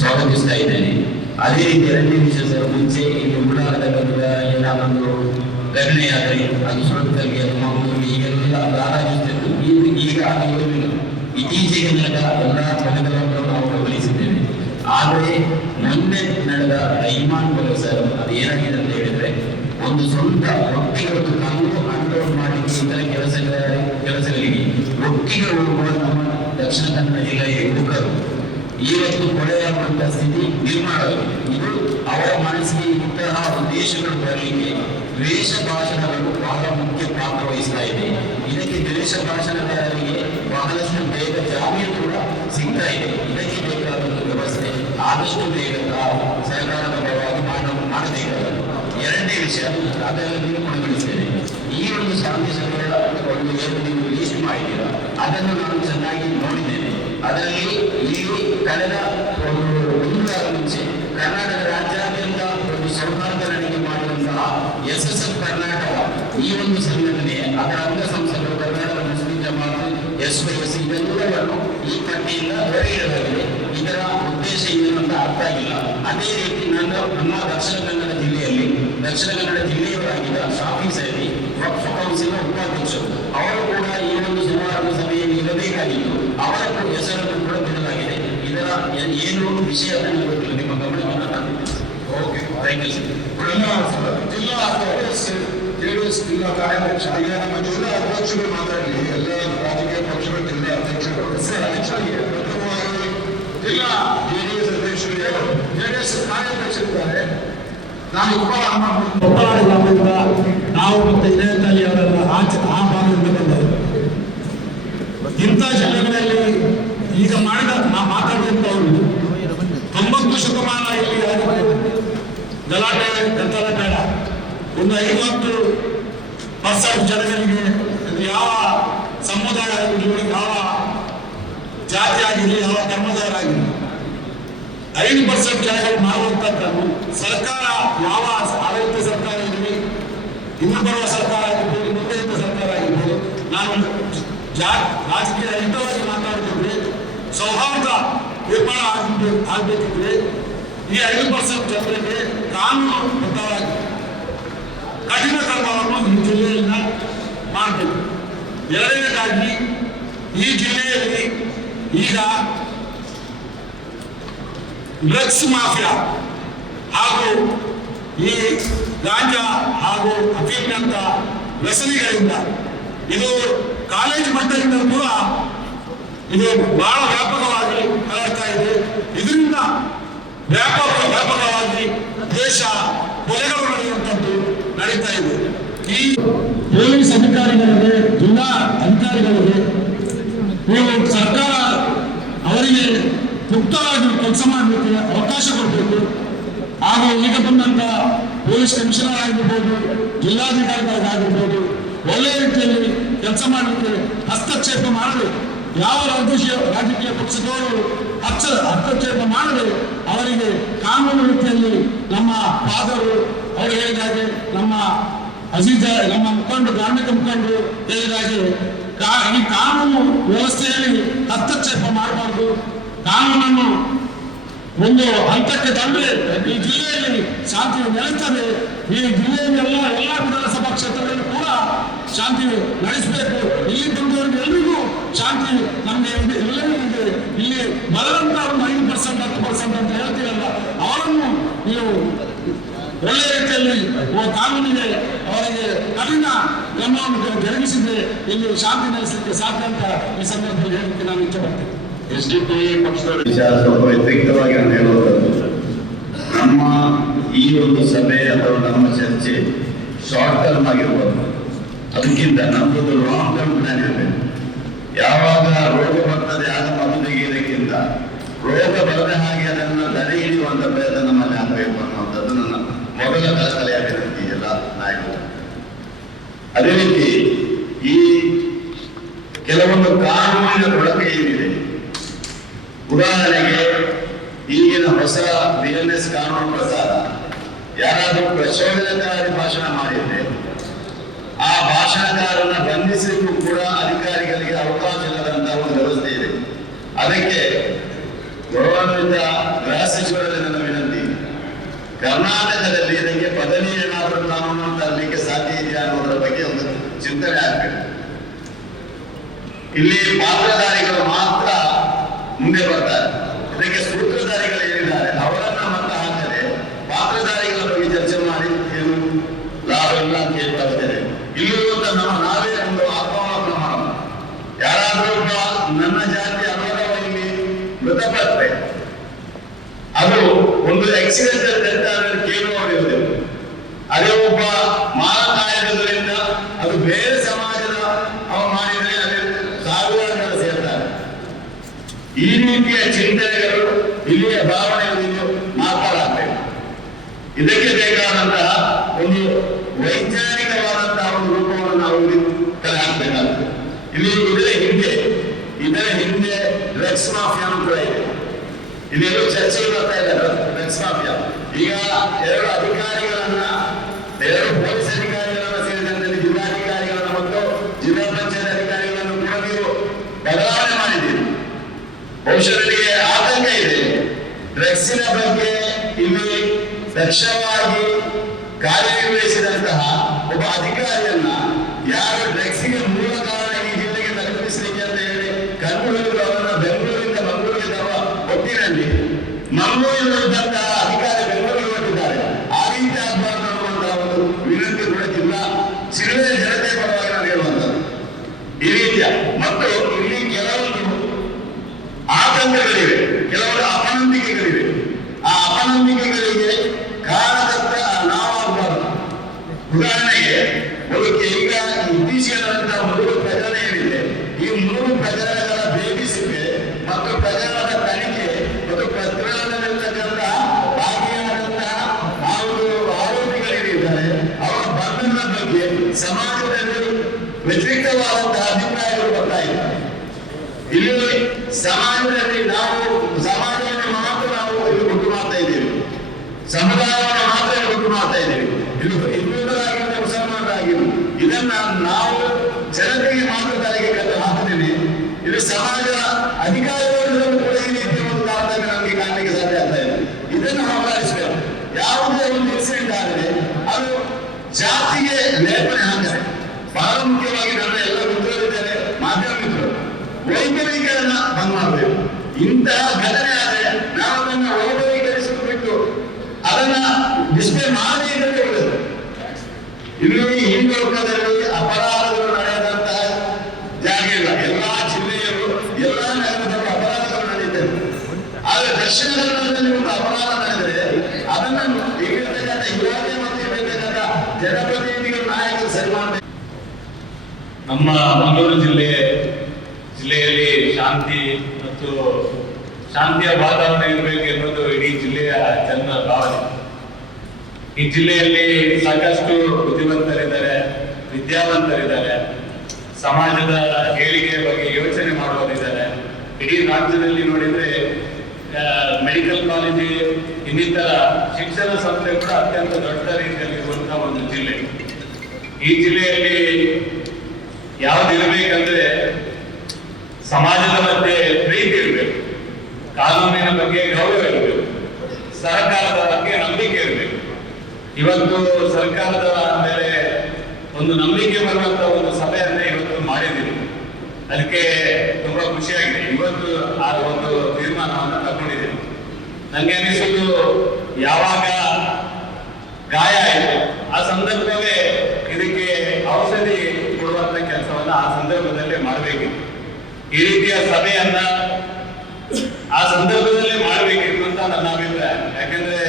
ಸ್ವಾಗತಿಸ್ತಾ ಇದ್ದೇನೆ. ಅದೇ ರೀತಿ ಎರಡನೇ ವಿಷಯ ಸರ್, ಮುಂಚೆ ಇಲ್ಲಿ ಉಳ್ಳಾರದ ಏನಾದೊಂದು ಘಟನೆಯಾದರೆ ಅದು ಸುರತ್ಕಲ್ಗೆ, ಮಂಗಳೂರು ಹೀಗೆಲ್ಲ ರಾರಾಜಿಸ್ತಿತ್ತು. ಈಗ ಅದು ಇತ್ತೀಚೆಗೆ ನಡೆದ ಎಲ್ಲ ಘಟನೆಗಳನ್ನು ನಾವು ಗಮನಿಸಿದ್ದೇವೆ. ಆದರೆ ಮೊನ್ನೆ ನಡೆದ ರೈಮಾನ್ ಕೊಲೆ ಸರ್, ಅದು ಏನಾಗಿದೆ ಅಂತ ಹೇಳಿದ್ರೆ, ಒಂದು ಸ್ವಂತ ವ್ಯಕ್ತಿಗಳನ್ನು ಕಂಟ್ರೋಲ್ ಮಾಡಲಿಕ್ಕೆ ಇತರ ಕೆಲಸಗಳಿಗೆ ಒಟ್ಟಿಗೆ ಹೋಗುವ ನಮ್ಮ ದಕ್ಷಿಣ ಕನ್ನಡ ಜಿಲ್ಲೆಯ ಯುವಕರು ಇವತ್ತು ಕೊಲೆಯಾಗುವಂತಹ ಸ್ಥಿತಿ ನಿರ್ಮಾಣ. ಇದು ಅವರ ಮನಸ್ಸಿಗೆ ಇಂತಹ ಉದ್ದೇಶಗಳು ಬರಲಿಕ್ಕೆ ದ್ವೇಷ ಭಾಷಣಗಳು ಬಹಳ ಮುಖ್ಯ ಪಾತ್ರ ವಹಿಸ್ತಾ ಇದೆ. ಇದಕ್ಕೆ ದ್ವೇಷ ಭಾಷಣಗಾರರಿಗೆ ಬಹಳಷ್ಟು ಬೇಗ ಜಾಮೀನು ಕೂಡ ಸಿಗ್ತಾ ಇದೆ. ಇದಕ್ಕೆ ಬೇಕಾದಂತಹ ವ್ಯವಸ್ಥೆ ಆದಷ್ಟು ಬೇಗ ಸರ್ಕಾರದ ಪರವಾಗಿ ಮಾಡಬೇಕಾದ. ಎರಡನೇ ವಿಷಯ, ಅದನ್ನು ನಿರ್ಮಾಣಗೊಳಿಸ್ತೇನೆ. ಈ ಒಂದು ಸಂದೇಶಗಳ ಒಂದು ಏನು ನೀವು ಲೀಸ್ಟ್ ಮಾಡಿದ್ದೀರ ಅದನ್ನು ನಾನು ಚೆನ್ನಾಗಿ ನೋಡಿದ್ದೇನೆ. ಅದರಲ್ಲಿ ಇಲ್ಲಿ ಕಳೆದ ಒಂದು ವಾರ ಮುಂಚೆ ಕರ್ನಾಟಕ ರಾಜ್ಯಾದ್ಯಂತ ಒಂದು ಸೌಹಾರ್ದ ನಡಿಗೆ ಮಾಡುವಂತಹ SSF ಕರ್ನಾಟಕ ಈ ಒಂದು ಸಂಘಟನೆ, ಅದರ ಅಂಗಸಂಸ್ಥೆಗಳು ಕರ್ನಾಟಕ ಮುಸ್ಲಿಂ ಜಮಾತ್, SYS ಇವೆಲ್ಲವನ್ನು ಈ ಪಟ್ಟಿಯಿಂದ ಹೊರಗಿಡಲಾಗಿದೆ. ಇದರ ಉದ್ದೇಶ ಏನು ಅಂತ ಅರ್ಥ ಆಗಿಲ್ಲ. ಅದೇ ರೀತಿ ನಮ್ಮ ದಕ್ಷಿಣ ಕನ್ನಡ ಜಿಲ್ಲೆಯವರಾಗಿದ್ದ ಶಾಫಿ ಸೈದಿ ವಕ್ಫ್ ಕೌನ್ಸಿಲ್ ಉಪಾಧ್ಯಕ್ಷರು, ಅವರು ಕೂಡ ಈ ಒಂದು ಸೌಹಾರ್ದ ಸಭೆಯಲ್ಲಿ ಇರಬೇಕಾಗಿತ್ತು. ಅವರ ಹೆಸರನ್ನು ಕೂಡ ಬಿಡಲಾಗಿದೆ. ಇದರ ಏನು ವಿಷಯ ಗೊತ್ತಿಲ್ಲ, ನಿಮ್ಮ ಗಮನವನ್ನು ತಂದಿದ್ದೇನೆ. Okay, thank you sir. ಜಿಲ್ಲಾ ಜೆಡಿಎಸ್ ಜಿಲ್ಲಾ ಕಾರ್ಯಾಧ್ಯಕ್ಷ, ಈಗ ನಮ್ಮ ಜಿಲ್ಲಾ ಅಧ್ಯಕ್ಷರು ಮಾತಾಡಲಿ. ಎಲ್ಲ ರಾಜಕೀಯ ಪಕ್ಷಗಳ ಜಿಲ್ಲಾ ಅಧ್ಯಕ್ಷರು ಪ್ರಥಮವಾಗಿ ಜಿಲ್ಲಾ ಜೆಡಿಎಸ್ ಅಧ್ಯಕ್ಷರು, ಜೆಡಿಎಸ್ ಕಾರ್ಯಾಧ್ಯಕ್ಷರಿದ್ದಾರೆ. ನಾನು ಕೊಪ್ಪಳ ಗ್ರಾಮದಿಂದ ನಾವು ಮತ್ತೆ ಹಿರೇತಲ್ಲಿ ಅವರೆಲ್ಲ ಆ ಭಾಗದಿಂದ ಬಂದರು. ಇಂಥ ಜಿಲ್ಲೆಗಳಲ್ಲಿ ಈಗ ಮಾಡಿದ ಮಾತಾಡಿದಂಥವರು 90 ಶತಮಾನ ಇಲ್ಲಿ ಗಲಾಟೆ ಗದ್ದಲ ಬೇಡ. ಒಂದು 50% ಜನಗಳಿಗೆ ಯಾವ ಸಮುದಾಯ ಆಗಿರಲಿ, ಯಾವ ಜಾತಿ ಆಗಿರಲಿ, ಯಾವ ಧರ್ಮದವರಾಗಿರಲಿ 5% ಜನಗಳು ಮಾಡುವಂಥದ್ದನ್ನು ಸರ್ಕಾರ, ಯಾವ ಆಡಳಿತ ಸರ್ಕಾರ ಇರಲಿ, ಇನ್ನು ಬರುವ ಸರ್ಕಾರ ಆಗಿರ್ಬೋದು, ಮುಂದೆ ಇದ್ದ ಸರ್ಕಾರ ಆಗಿರ್ಬೋದು, ನಾನು ರಾಜಕೀಯ ಹಿತವಾಗಿ ಮಾತಾಡ್ತಿದ್ರೆ, ಸೌಹಾರ್ದ ನಿರ್ಮಾಣ ಆಗಬೇಕಿದ್ರೆ ಈ 5% ಜನರಿಗೆ ಕಾನೂನು ಬದ್ಧವಾಗಿ ಕಠಿಣ ಕ್ರಮವನ್ನು ಈ ಜಿಲ್ಲೆಯಿಂದ ಮಾಡಬೇಕು. ಎರಡನೇದಾಗಿ ಈ ಜಿಲ್ಲೆಯಲ್ಲಿ ಈಗ ಡ್ರಗ್ಸ್ ಮಾಫಿಯಾ ಹಾಗೂ ಈ ಗಾಂಜಾ ಹಾಗೂ ಅಫೀಮ್ನಂತ ವ್ಯಸನಿಗಳಿಂದ ಇದು ಕಾಲೇಜು ಮಟ್ಟದಿಂದ ಕೂಡ ಇದು ಬಹಳ ವ್ಯಾಪಕವಾಗಿ ಹರಡ್ತಾ ಇದೆ. ಇದರಿಂದ ವ್ಯಾಪಕವಾಗಿ ದೇಶ ಕೊಲೆಗಳು ನಡೆಯುವಂಥದ್ದು ನಡೀತಾ ಇದೆ. ಈ ಪೊಲೀಸ್ ಅಧಿಕಾರಿಗಳಿಗೆ, ಜಿಲ್ಲಾ ಅಧಿಕಾರಿಗಳಿಗೆ ನೀವು ಸರ್ಕಾರ ಅವರಿಗೆ ಮುಕ್ತವಾಗಿ ಕೆಲಸ ಮಾಡಲಿಕ್ಕೆ ಅವಕಾಶ ಕೊಡಬೇಕು. ಹಾಗೂ ಈಗ ಬಂದಂತ ಪೊಲೀಸ್ ಕಮಿಷನರ್ ಆಗಿರ್ಬೋದು, ಜಿಲ್ಲಾಧಿಕಾರಿಗಳಾಗಿರ್ಬೋದು, ಒಳ್ಳೆಯ ರೀತಿಯಲ್ಲಿ ಕೆಲಸ ಮಾಡಲಿಕ್ಕೆ ಹಸ್ತಕ್ಷೇಪ ಮಾಡದೆ, ಯಾವ ರಾಜಕೀಯ ಪಕ್ಷದವರು ಹಸ್ತಕ್ಷೇಪ ಮಾಡದೆ ಅವರಿಗೆ ಕಾನೂನು ರೀತಿಯಲ್ಲಿ ನಮ್ಮ ಫಾದರು ಅವರು ಹೇಳಿದಾಗೆ, ನಮ್ಮ ನಮ್ಮ ಮುಖಂಡರು, ಧಾರ್ಮಿಕ ಮುಖಂಡರು ಹೇಳಿದಾಗೆ ಈ ಕಾನೂನು ವ್ಯವಸ್ಥೆಯಲ್ಲಿ ಹಸ್ತಕ್ಷೇಪ ಮಾಡಬಾರ್ದು. ಕಾನೂನನ್ನು ಒಂದು ಹಂತಕ್ಕೆ ತಂದರೆ ಈ ಜಿಲ್ಲೆಯಲ್ಲಿ ಶಾಂತಿ ನೆಲೆಸ್ತದೆ. ಈ ಜಿಲ್ಲೆಯಲ್ಲಿ ಎಲ್ಲ ವಿಧಾನಸಭಾ ಕ್ಷೇತ್ರಗಳಲ್ಲಿ ಕೂಡ ಶಾಂತಿ ನಡೆಸಬೇಕು. ಇಲ್ಲಿ ಬಂದವರಿಗೆ ಎಲ್ರಿಗೂ ಶಾಂತಿ ನಮಗೆ ಎಲ್ಲರಿಗೂ ಇದೆ. ಇಲ್ಲಿ ಬರದಂತ ಒಂದು 5% 10% ಅಂತ ಹೇಳ್ತೀರಲ್ಲ, ಅವರನ್ನು ನೀವು ಒಳ್ಳೆಯ ರೀತಿಯಲ್ಲಿ ಕಾನೂನಿಗೆ ಅವರಿಗೆ ಕಠಿಣ ಕ್ರಮವನ್ನು ಜರುಗಿಸಿದ್ರೆ ಇಲ್ಲಿ ಶಾಂತಿ ನೆಲೆಸಲಿಕ್ಕೆ ಸಾಧ್ಯ ಅಂತ ಈ ಸಂದರ್ಭದಲ್ಲಿ ಹೇಳಲಿಕ್ಕೆ ನಾನು ಇಷ್ಟಪಡ್ತೇನೆ. SDP ಪಕ್ಷದ ವಿಚಾರ ಸ್ವಲ್ಪ ವ್ಯತಿರಿಕ್ತವಾಗಿ ನಾನು ಹೇಳುವಂಥದ್ದು, ನಮ್ಮ ಈ ಒಂದು ಸಭೆ ಅಥವಾ ನಮ್ಮ ಚರ್ಚೆ ಶಾರ್ಟ್ ಟರ್ಮ್ ಆಗಿರ್ಬೋದು, ಅದಕ್ಕಿಂತ ನಮ್ಮದು ಲಾಂಗ್ ಟರ್ಮ್ ಪ್ಲಾನ್ ಇರಬೇಕು. ಯಾವಾಗ ರೋಗ ಬರ್ತದೆ ಆಗ ಮದುವೆಗಿದ್ದಕ್ಕಿಂತ ರೋಗ ಬರದ ಹಾಗೆ ಅದನ್ನು ತಡೆ ಹಿಡಿಯುವಂಥ ಪ್ರಯತ್ನ ನಮ್ಮಲ್ಲಿ ಆಗಬೇಕು ಅನ್ನುವಂಥದ್ದು ನನ್ನ ಮೊದಲ ಕಳಕಳಿಯ ವಿನಂತಿ ಎಲ್ಲ ನಾಯಕರು. ಅದೇ ರೀತಿ ಈ ಕೆಲವೊಂದು ಕಾನೂನಿನ ಕೊಳಕೆ ಏನಿದೆ, ಉದಾಹರಣೆಗೆ ಈಗಿನ ಹೊಸ BNS ಕಾನೂನು ಪ್ರಕಾರ ಯಾರಾದರೂ ಪ್ರಚೋದನಕಾರಿ ಭಾಷಣ ಮಾಡಿದ್ರೆ ಆ ಭಾಷಣಕಾರನ ಬಂಧಿಸಲಿಕ್ಕೂ ಕೂಡ ಅಧಿಕಾರಿಗಳಿಗೆ ಅವಕಾಶ ಇಲ್ಲದಂತಹ ಒಂದು ವ್ಯವಸ್ಥೆ ಇದೆ. ಅದಕ್ಕೆ ಗೌರವಾನ್ವಿತ ಗೃಹ ಸಚಿವರಲ್ಲಿ ನನ್ನ ವಿನಂತಿ, ಕರ್ನಾಟಕದಲ್ಲಿ ಇದಕ್ಕೆ ಬದಲಿ ಏನಾದರೂ ಕಾನೂನು ತರಲಿಕ್ಕೆ ಸಾಧ್ಯ ಇದೆಯಾ ಅನ್ನೋದರ ಬಗ್ಗೆ ಒಂದು ಚಿಂತನೆ ಆಗಬೇಕು. ಇಲ್ಲಿ ಪಾತ್ರಧಾರಿಗಳು ಮಾತ್ರ ಮುಂದೆ ಬರ್ತಾರೆ. ಇದಕ್ಕೆ ಸೂತ್ರಧಾರಿಗಳು ಏನಿದ್ದಾರೆ ಅವರನ್ನ ಮತ ಹಾಕದೆ ಪಾತ್ರಧಾರಿಗಳ ಬಗ್ಗೆ ಚರ್ಚೆ ಮಾಡಿ ಏನು ಲಾಭ ಇಲ್ಲ ಅಂತ ಹೇಳ್ತಾ ಇದ್ದೇನೆ. ಇಲ್ಲಿರುವಂತ ನಾವೇ ಒಂದು ಆತ್ಮಾವಲೋಕನ ಮಾಡೋಣ. ಯಾರಾದ್ರೂ ನನ್ನ ಜಾತಿ ಅನುಭವದಲ್ಲಿ ಮೃತಪಟ್ಟರೆ ಅದು ಒಂದು ಆಕ್ಸಿಡೆಂಟಲ್ ಡೆತ್ ಆದ್ರೆ ಕೇಳುವವರಿರುವುದಿಲ್ಲ. ಅದೇ ಒಬ್ಬ ಮಾನಕಾಯಕದಿಂದ ಅದು ಬೇರೆ ಸಮಾಜದ ಅವ ಮಾಡಿದ್ರೆ ಅಲ್ಲಿ ಸಾವಿರಾರು ಜನ ಸೇರ್ತಾರೆ. ಈ ರೀತಿಯ ಚಿಂತನೆಗಳು ಇಲ್ಲಿಯ ಭಾವನೆಗಳು ಮಾತಾಡಬೇಕು. ಇದಕ್ಕೆ ಬೇಕಾದಂತಹ ಒಂದು ವೈಜ್ಞಾನಿಕವಾದಂತಹ ಒಂದು ರೂಪವನ್ನು ನಾವು ಕಲೆ ಹಾಕಬೇಕಾಗ್ತದೆ. ಇಲ್ಲಿ ಇದರ ಹಿಂದೆ ಡ್ರಗ್ಸ್ ಮಾಫಿಯಾ ಕೂಡ ಇದೆ. ಇದೆಲ್ಲೂ ಚರ್ಚೆ ಬರ್ತಾ ಇಲ್ಲ. ಡ್ರಗ್ಸ್ ಮಾಫಿಯಾ ಈಗ ಎರಡು ಪೊಲೀಸ್ ಅಧಿಕಾರಿಗಳನ್ನ ಸೇರಿದಂತೆ ಜಿಲ್ಲಾಧಿಕಾರಿಗಳನ್ನ ಮತ್ತು ಜಿಲ್ಲಾ ಪಂಚಾಯತ್ ಅಧಿಕಾರಿಗಳನ್ನು ಕೂಡ ನೀವು ಬದಲಾವಣೆ ಮಾಡಿದ್ದೀರಿ. ಬಹುಶಃ ನನಗೆ ಆತಂಕ ಇದೆ. ಡ್ರಗ್ಸಿನ ಬಗ್ಗೆ ಇಲ್ಲಿ ದಕ್ಷವಾಗಿ ಕಾರ್ಯನಿರ್ವಹಿಸಿದಂತಹ ಒಬ್ಬ ಅಧಿಕಾರಿಯನ್ನ ಯಾರು ಡ್ರಗ್ಸಿಗೆ ಮೂಲ ಕಾರಣ ಈ ಜಿಲ್ಲೆಗೆ ತಲುಪಿಸಲಿಕ್ಕೆ ಅಂತ ಹೇಳಿ ಕರ್ನಾಟಕದ ಅವರನ್ನ ಬೆಂಗಳೂರಿಂದ ಮಂಗಳೂರಿಗೆ ತರುವ ಹೊತ್ತಿನಲ್ಲಿ ಮಂಗಳೂರಿನಂತಹ ಅಧಿಕಾರಿ ಬೆಂಗಳೂರಿಗೆ ಹೊರಟಿದ್ದಾರೆ. ಆ ರೀತಿ ಆಗಬಾರ್ದು ಅನ್ನುವಂತಹ ಒಂದು ವಿನಂತಿ ಕೂಡ ಜಿಲ್ಲಾ ಸಿರಿವೆ ಜನತೆ ಪರವಾಗಿ ನಾನು ಹೇಳುವಂಥದ್ದು ಈ ರೀತಿಯ. ಮತ್ತು ಇಲ್ಲಿ ಕೆಲವೊಂದು ಆತಂಕಗಳಿವೆ, ಕೆಲವೊಂದು ಅಪನಂಬಿಕೆಗಳಿವೆ. ಆ ಅಪನಂಬಿಕೆಗಳಿಗೆ ಕಾರಣಕರ್ತ ನಾವಾಗಬಾರದು. ಉದಾಹರಣೆಗೆ ಈಗ ಇತ್ತೀಚೆಗಿನ 3 ಪ್ರಕರಣ ಏನಿದೆ, ಈ 3 ಪ್ರಕರಣಗಳ ಬೇಡಿಸಿಕೆ ಮತ್ತು ಪ್ರಕರಣದ ತನಿಖೆ ಮತ್ತು ಪ್ರಕರಣದಲ್ಲಿರ್ತಕ್ಕಂಥ ಭಾಗಿಯಾದಂತಹ ಆರೋಪಿಗಳಿದ್ದಾರೆ ಅವರ ಬಂಧನದ ಬಗ್ಗೆ ಸಮಾಜದಲ್ಲಿ ವ್ಯತಿರಿಕ್ತವಾದಂತಹ ಅಭಿಪ್ರಾಯಗಳು ಬರ್ತಾ ಇದ್ದಾರೆ. ಇಲ್ಲಿ ಸಮಾಜದಲ್ಲಿ ಸಮಾಜವನ್ನು ಮಾತ್ರ ನಾವು ಇಲ್ಲಿ ಗೊತ್ತು ಮಾಡ್ತಾ ಇದ್ದೇವೆ, ಸಮುದಾಯವನ್ನು ಮಾತ್ರ ಗೊತ್ತು ಮಾಡ್ತಾ ಇದ್ದೇವೆ. ಇಲ್ಲಿ ಹಿಂದೂಗಳಾಗಿರ್ಬೋದು, ಮುಸಲ್ಮಾನರಾಗಿರ್ಬೋದು, ಇದನ್ನ ನಾವು ಜನತೆಗೆ ಮಾತ್ರ ತಲೆಗೆ ಹಾಕುತ್ತಿಲ್ಲ. ಜಾತಿಗೆ ಲೇಪನೆ ಹಾಕ್ತಾರೆ. ಬಹಳ ಮುಖ್ಯವಾಗಿ ನನ್ನ ಎಲ್ಲ ಮಿತ್ರರಿದ್ದಾರೆ, ಮಾಧ್ಯಮ ಮಿತ್ರರು, ವೈಭವೀಕರಣ ಬಂದ್ ಮಾಡಬೇಕು. ಇಂತಹ ಘಟನೆ ಆದರೆ ನಾವು ಅದನ್ನ ವೈಭವೀಕರಿಸಲು ಬಿಟ್ಟು ಅದನ್ನ ಡಿಸ್ಪ್ಲೇ ಮಾಡದೇ ಇದ್ದರೆ ಒಳ್ಳೆಯದು. ಇಲ್ಲಿ ಈ ಲೋಕದಲ್ಲಿ ಅಪರಾಧಗಳು ನಡೆಯದಂತಹ ಜಾಗ ಇಲ್ಲ. ಎಲ್ಲಾ ಜಿಲ್ಲೆಯಲ್ಲೂ ಎಲ್ಲಾ ನಗರದಲ್ಲೂ ಅಪರಾಧಗಳು ನಡೆಯುತ್ತವೆ. ಆದರೆ ದಕ್ಷಿಣ ಕನ್ನಡದಲ್ಲಿ ಒಂದು ಅಪರಾಧ ನಡೆದರೆ ಅದನ್ನು ಇಲ್ಲಿರ್ತಕ್ಕಂಥ ಯುವತೆ ಮತ್ತು ಇಲ್ಲಿರ್ತಕ್ಕಂಥ ಜನಪ್ರತಿನಿಧಿಗಳು, ನಾಯಕರು ಸರಿ ಮಾಡಬೇಕು. ನಮ್ಮ ಮಂಗಳೂರು ಜಿಲ್ಲೆಯಲ್ಲಿ ಶಾಂತಿಯ ವಾತಾವರಣ ಇರಬೇಕು ಎನ್ನುವುದು ಇಡೀ ಜಿಲ್ಲೆಯ ಜನರ ಭಾವನೆ. ಈ ಜಿಲ್ಲೆಯಲ್ಲಿ ಸಾಕಷ್ಟು ಬುದ್ಧಿವಂತರಿದ್ದಾರೆ, ವಿದ್ಯಾವಂತರಿದ್ದಾರೆ, ಸಮಾಜದ ಏಳಿಗೆಯ ಬಗ್ಗೆ ಯೋಚನೆ ಮಾಡುವವರಿದ್ದಾರೆ. ಇಡೀ ರಾಜ್ಯದಲ್ಲಿ ನೋಡಿದ್ರೆ ಮೆಡಿಕಲ್ ಕಾಲೇಜು, ಇನ್ನಿತರ ಶಿಕ್ಷಣ ಸಂಸ್ಥೆ ಕೂಡ ಅತ್ಯಂತ ದೊಡ್ಡ ರೀತಿಯಲ್ಲಿ ಇರುವಂತಹ ಒಂದು ಜಿಲ್ಲೆ. ಈ ಜಿಲ್ಲೆಯಲ್ಲಿ ಯಾವ್ದಿರ್ಬೇಕಂದ್ರೆ ಸಮಾಜದ ಮಧ್ಯೆ ಪ್ರೀತಿ ಇರಬೇಕು, ಕಾನೂನಿನ ಬಗ್ಗೆ ಗೌರವ ಇರಬೇಕು, ಸರ್ಕಾರದ ಬಗ್ಗೆ ನಂಬಿಕೆ ಇರಬೇಕು. ಇವತ್ತು ಸರ್ಕಾರದ ಮೇಲೆ ಒಂದು ನಂಬಿಕೆ ಬರುವಂತ ಒಂದು ಸಭೆಯನ್ನ ಇವತ್ತು ಮಾಡಿದ್ದೀವಿ. ಅದಕ್ಕೆ ತುಂಬಾ ಖುಷಿಯಾಗಿದೆ. ಇವತ್ತು ಆ ಒಂದು ತೀರ್ಮಾನವನ್ನು ತಗೊಂಡಿದ್ದೀವಿ. ನನಗೆ ಅನಿಸುವುದು, ಯಾವಾಗ ಗಾಯ ಆಯಿತು ಆ ಸಂದರ್ಭವೇ ಇದಕ್ಕೆ ಔಷಧಿ ಕೊಡುವಂತ ಕೆಲಸವನ್ನ ಆ ಸಂದರ್ಭದಲ್ಲೇ ಮಾಡಬೇಕಿತ್ತು. ಈ ರೀತಿಯ ಸಭೆಯನ್ನ ಆ ಸಂದರ್ಭದಲ್ಲೇ ಮಾಡಬೇಕಿತ್ತು ಅಂತ ನನ್ನ ಅಭಿಪ್ರಾಯ. ಯಾಕಂದ್ರೆ